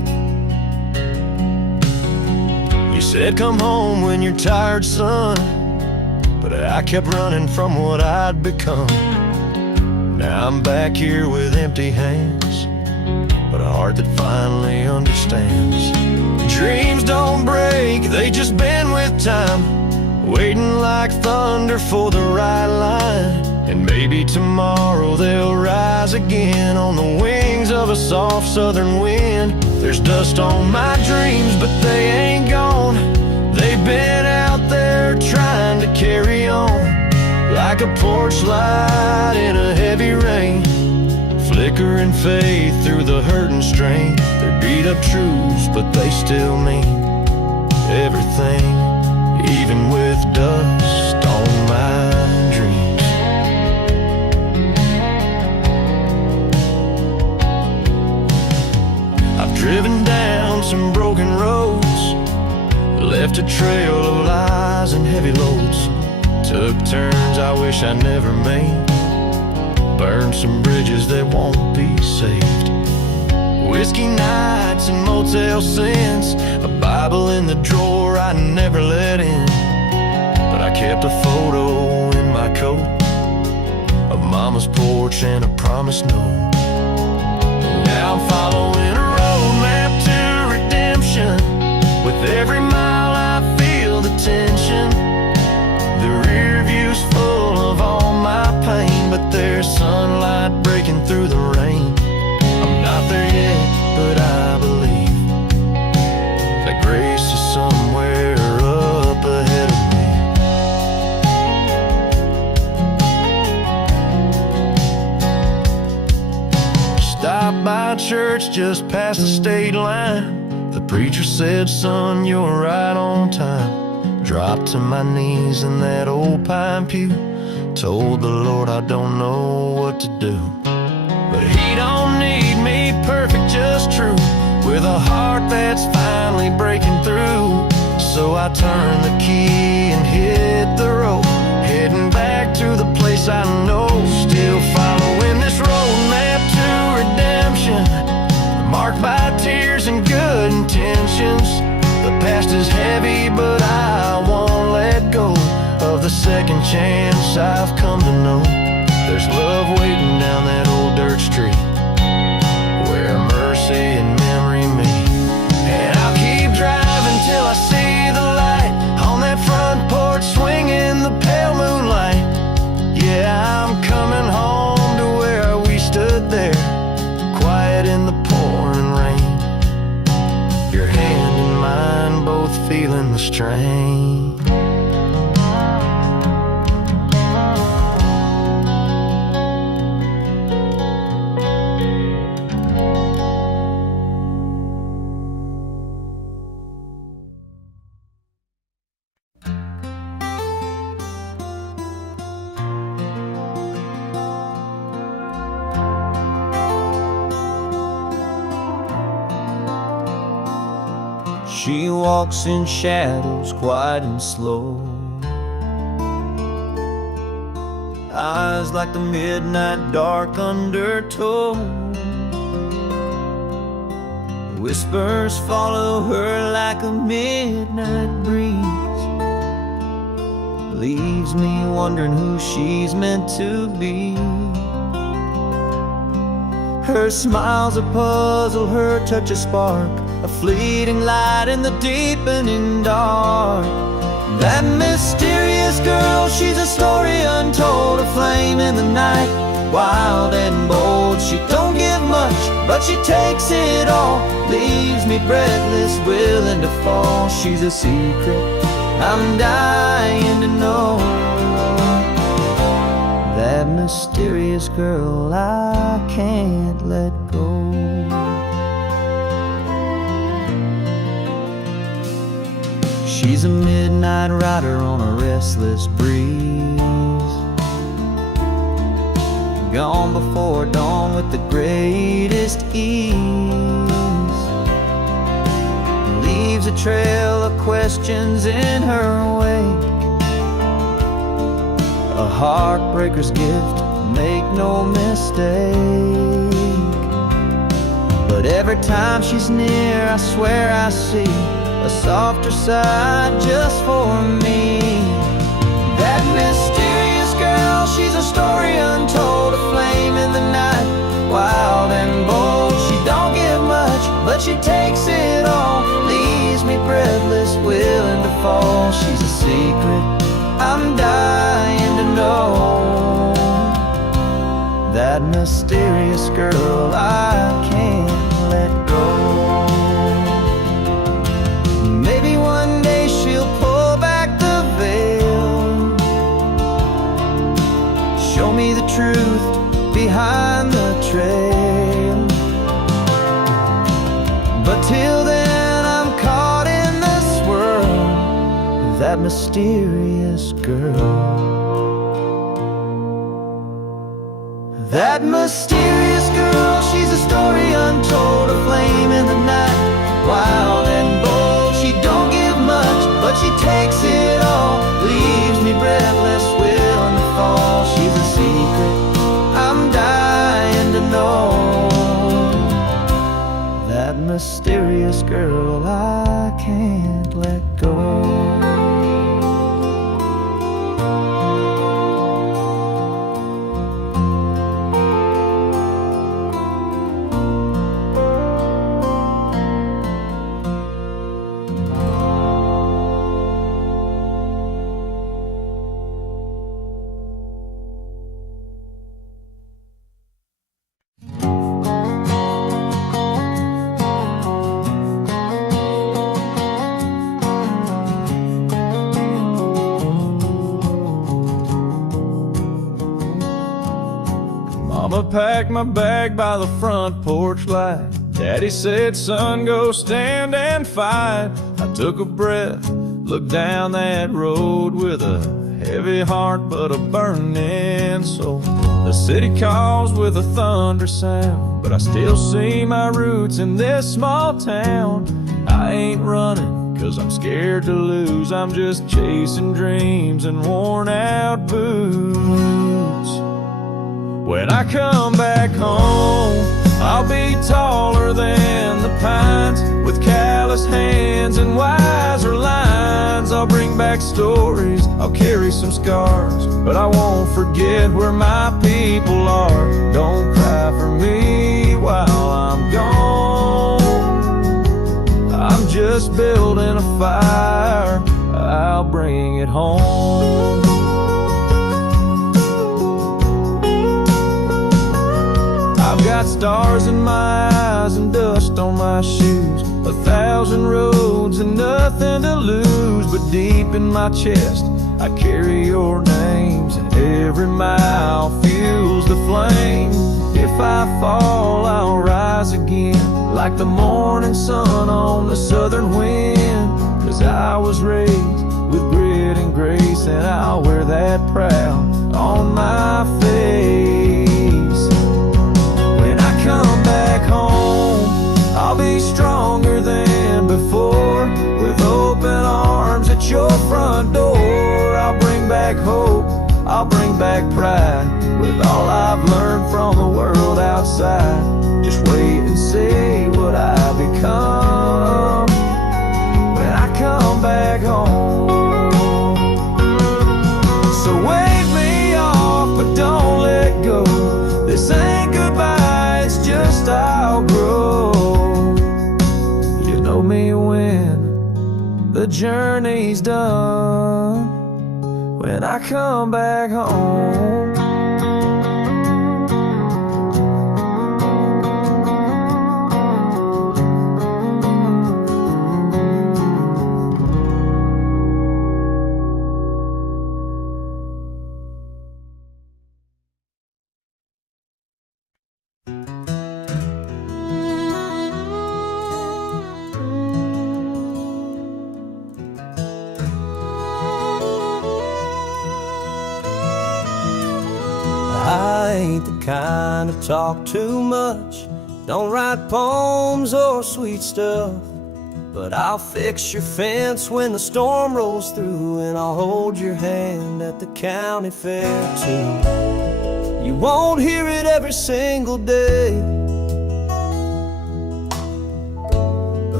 said, "Come home when you're tired, son." But I kept running from what I'd become. Now I'm back here with empty hands, but a heart that finally understands. Dreams don't break, they just bend with time, waiting like thunder for the right line. And maybe tomorrow they'll rise again on the wings of a soft southern wind. There's dust on my dreams, but they ain't gone. They've been out there trying to carry on, like a porch light in a heavy rain, flickering faith through the hurt and strain. They're beat up truths, but they still mean everything, even with dust on my dreams. I've driven down some broken roads, left a trail of lies and heavy loads, took turns I wish I never made, burned some bridges that won't be saved. Whiskey nights and motel sins, a Bible in the drawer I never let in, but I kept a photo in my coat of Mama's porch and a promised note. Now I'm following a roadmap to redemption. With every mile I feel the tension. The rear view's full of all my pain, but there's sunlight breaking through the rain. I'm not there yet, but I believe that grace is somewhere up ahead of me. Stopped by church just past the state line. The preacher said, "Son, you're right on time." Dropped to my knees in that old pine pew, told the Lord I don't know what to do. But He don't need me perfect, just true, with a heart that's finally breaking through. So I turned the key and hit the road, heading back to the place I know. Still following this roadmap to redemption, marked by tears and good intentions. The past is heavy, but I won't let go of the second chance I've come to know. There's love waiting down that old dirt street, where mercy and memory meet. And I'll keep driving till I see the light on that front porch, swinging the pale moonlight. Yeah, I'm coming home to where we stood there, quiet in the pouring rain. Your hand in mine, both feeling the strain. She walks in shadows, quiet and slow, eyes like the midnight dark undertow. Whispers follow her like a midnight breeze, leaves me wondering who she's meant to be. Her smile's a puzzle, her touch a spark, a fleeting light in the deepening dark. That mysterious girl, she's a story untold, a flame in the night, wild and bold. She don't give much, but she takes it all, leaves me breathless, willing to fall. She's a secret I'm dying to know. That mysterious girl I can't let go. She's a midnight rider on a restless breeze, gone before dawn with the greatest ease, leaves a trail of questions in her wake, a heartbreaker's gift, make no mistake. But every time she's near, I swear I see a softer side just for me. That mysterious girl, she's a story untold, a flame in the night, wild and bold. She don't give much, but she takes it all, leaves me breathless, willing to fall. She's a secret I'm dying to know, that mysterious girl I can't let go. Maybe one day she'll pull back the veil, show me the truth behind the trail. But till then I'm caught in the swirl of that mysterious girl. That mysterious girl, she's a story untold, a flame in the night, wild and bold. She don't give much, but she takes it all, leaves me breathless, willing to fall. She's a secret I'm dying to know, that mysterious girl I can't let go. Mama packed my bag by the front porch light. Daddy said, son, go stand and fight. I took a breath, looked down that road with a heavy heart but a burning soul. The city calls with a thunder sound, but I still see my roots in this small town. I ain't running 'cause I'm scared to lose, I'm just chasing dreams and worn out boots. When I come back home, I'll be taller than the pines, with callous hands and wiser lines. I'll bring back stories, I'll carry some scars, but I won't forget where my people are. Don't cry for me while I'm gone, I'm just building a fire, I'll bring it home. I've got stars in my eyes and dust on my shoes, 1,000 roads and nothing to lose. But deep in my chest, I carry your names, and every mile fuels the flame. If I fall, I'll rise again, like the morning sun on the southern wind. 'Cause I was raised with grit and grace, and I'll wear that proud on my face. Come back home, I'll be stronger than before, with open arms at your front door. I'll bring back hope, I'll bring back pride, with all I've learned from the world outside. Just wait and see what I become when I come back home. So wave me off, but don't let go. This ain't goodbye, it's just I'll grow. You know me when the journey's done, when I come back home. I ain't the kind to talk too much, don't write poems or sweet stuff, but I'll fix your fence when the storm rolls through, and I'll hold your hand at the county fair too. You won't hear it every single day, but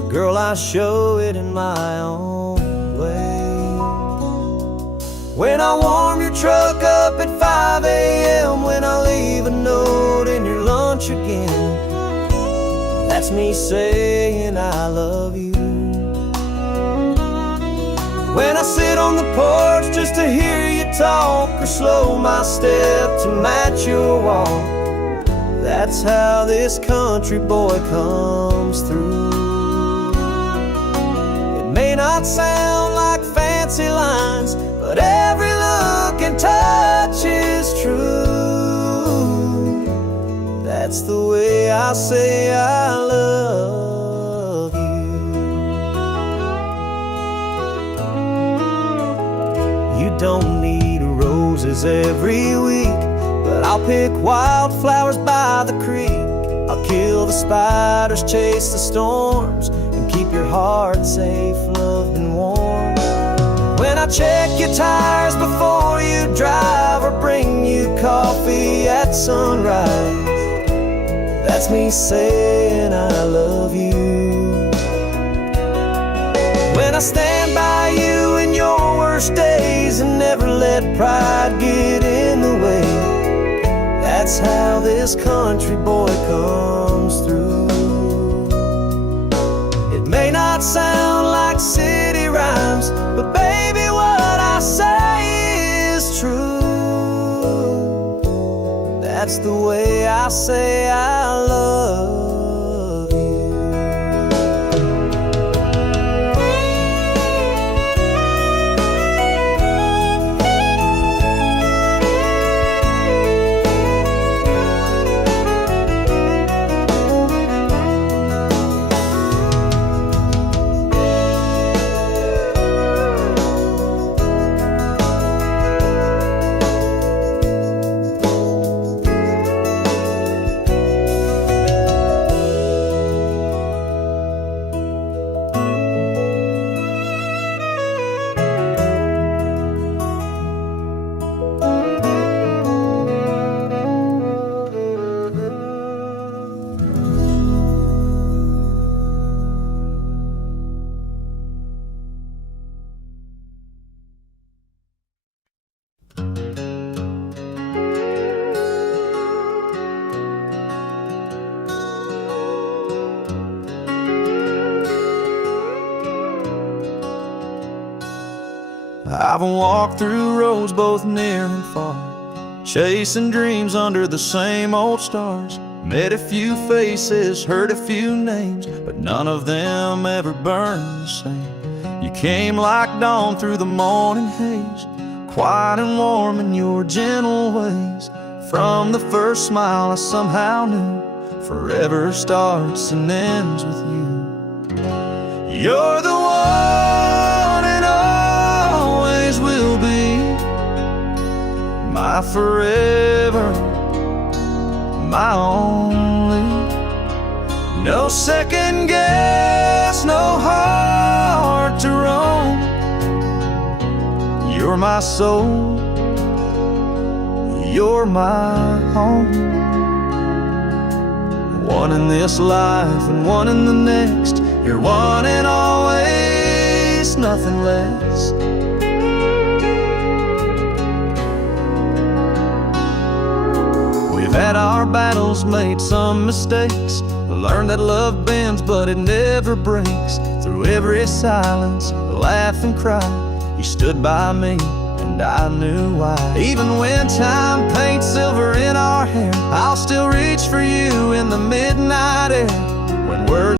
girl, I show it in my own way. When I warm your truck up at 5 a.m., when I leave a note in your lunch again, that's me saying I love you. When I sit on the porch just to hear you talk, or slow my step to match your walk, that's how this country boy comes through. It may not sound like fancy lines, but every look and touch is true. That's the way I say I love you. You don't need roses every week, but I'll pick wildflowers by the creek. I'll kill the spiders, chase the storms, and keep your heart safe, loved and warm. When I check your tires before you drive, or bring you coffee at sunrise, that's me saying I love you. When I stand by you in your worst days and never let pride get in the way, that's how this country boy comes through. It may not sound like city rhymes, but baby, what I say is true. That's the way I say I love you. I've walked through roads both near and far, chasing dreams under the same old stars. Met a few faces, heard a few names, but none of them ever burned the same. You came like dawn through the morning haze, quiet and warm in your gentle ways. From the first smile I somehow knew, forever starts and ends with you. You're the one and always will be, my forever, my only. No second guess, no heart to roam. You're my soul, you're my home. One in this life and one in the next, you're one and always, nothing less. We've had our battles, made some mistakes, learned that love bends but it never breaks. Through every silence, laugh and cry, you stood by me and I knew why. Even when time paints silver in our hair, I'll still reach for you in the midnight air. When words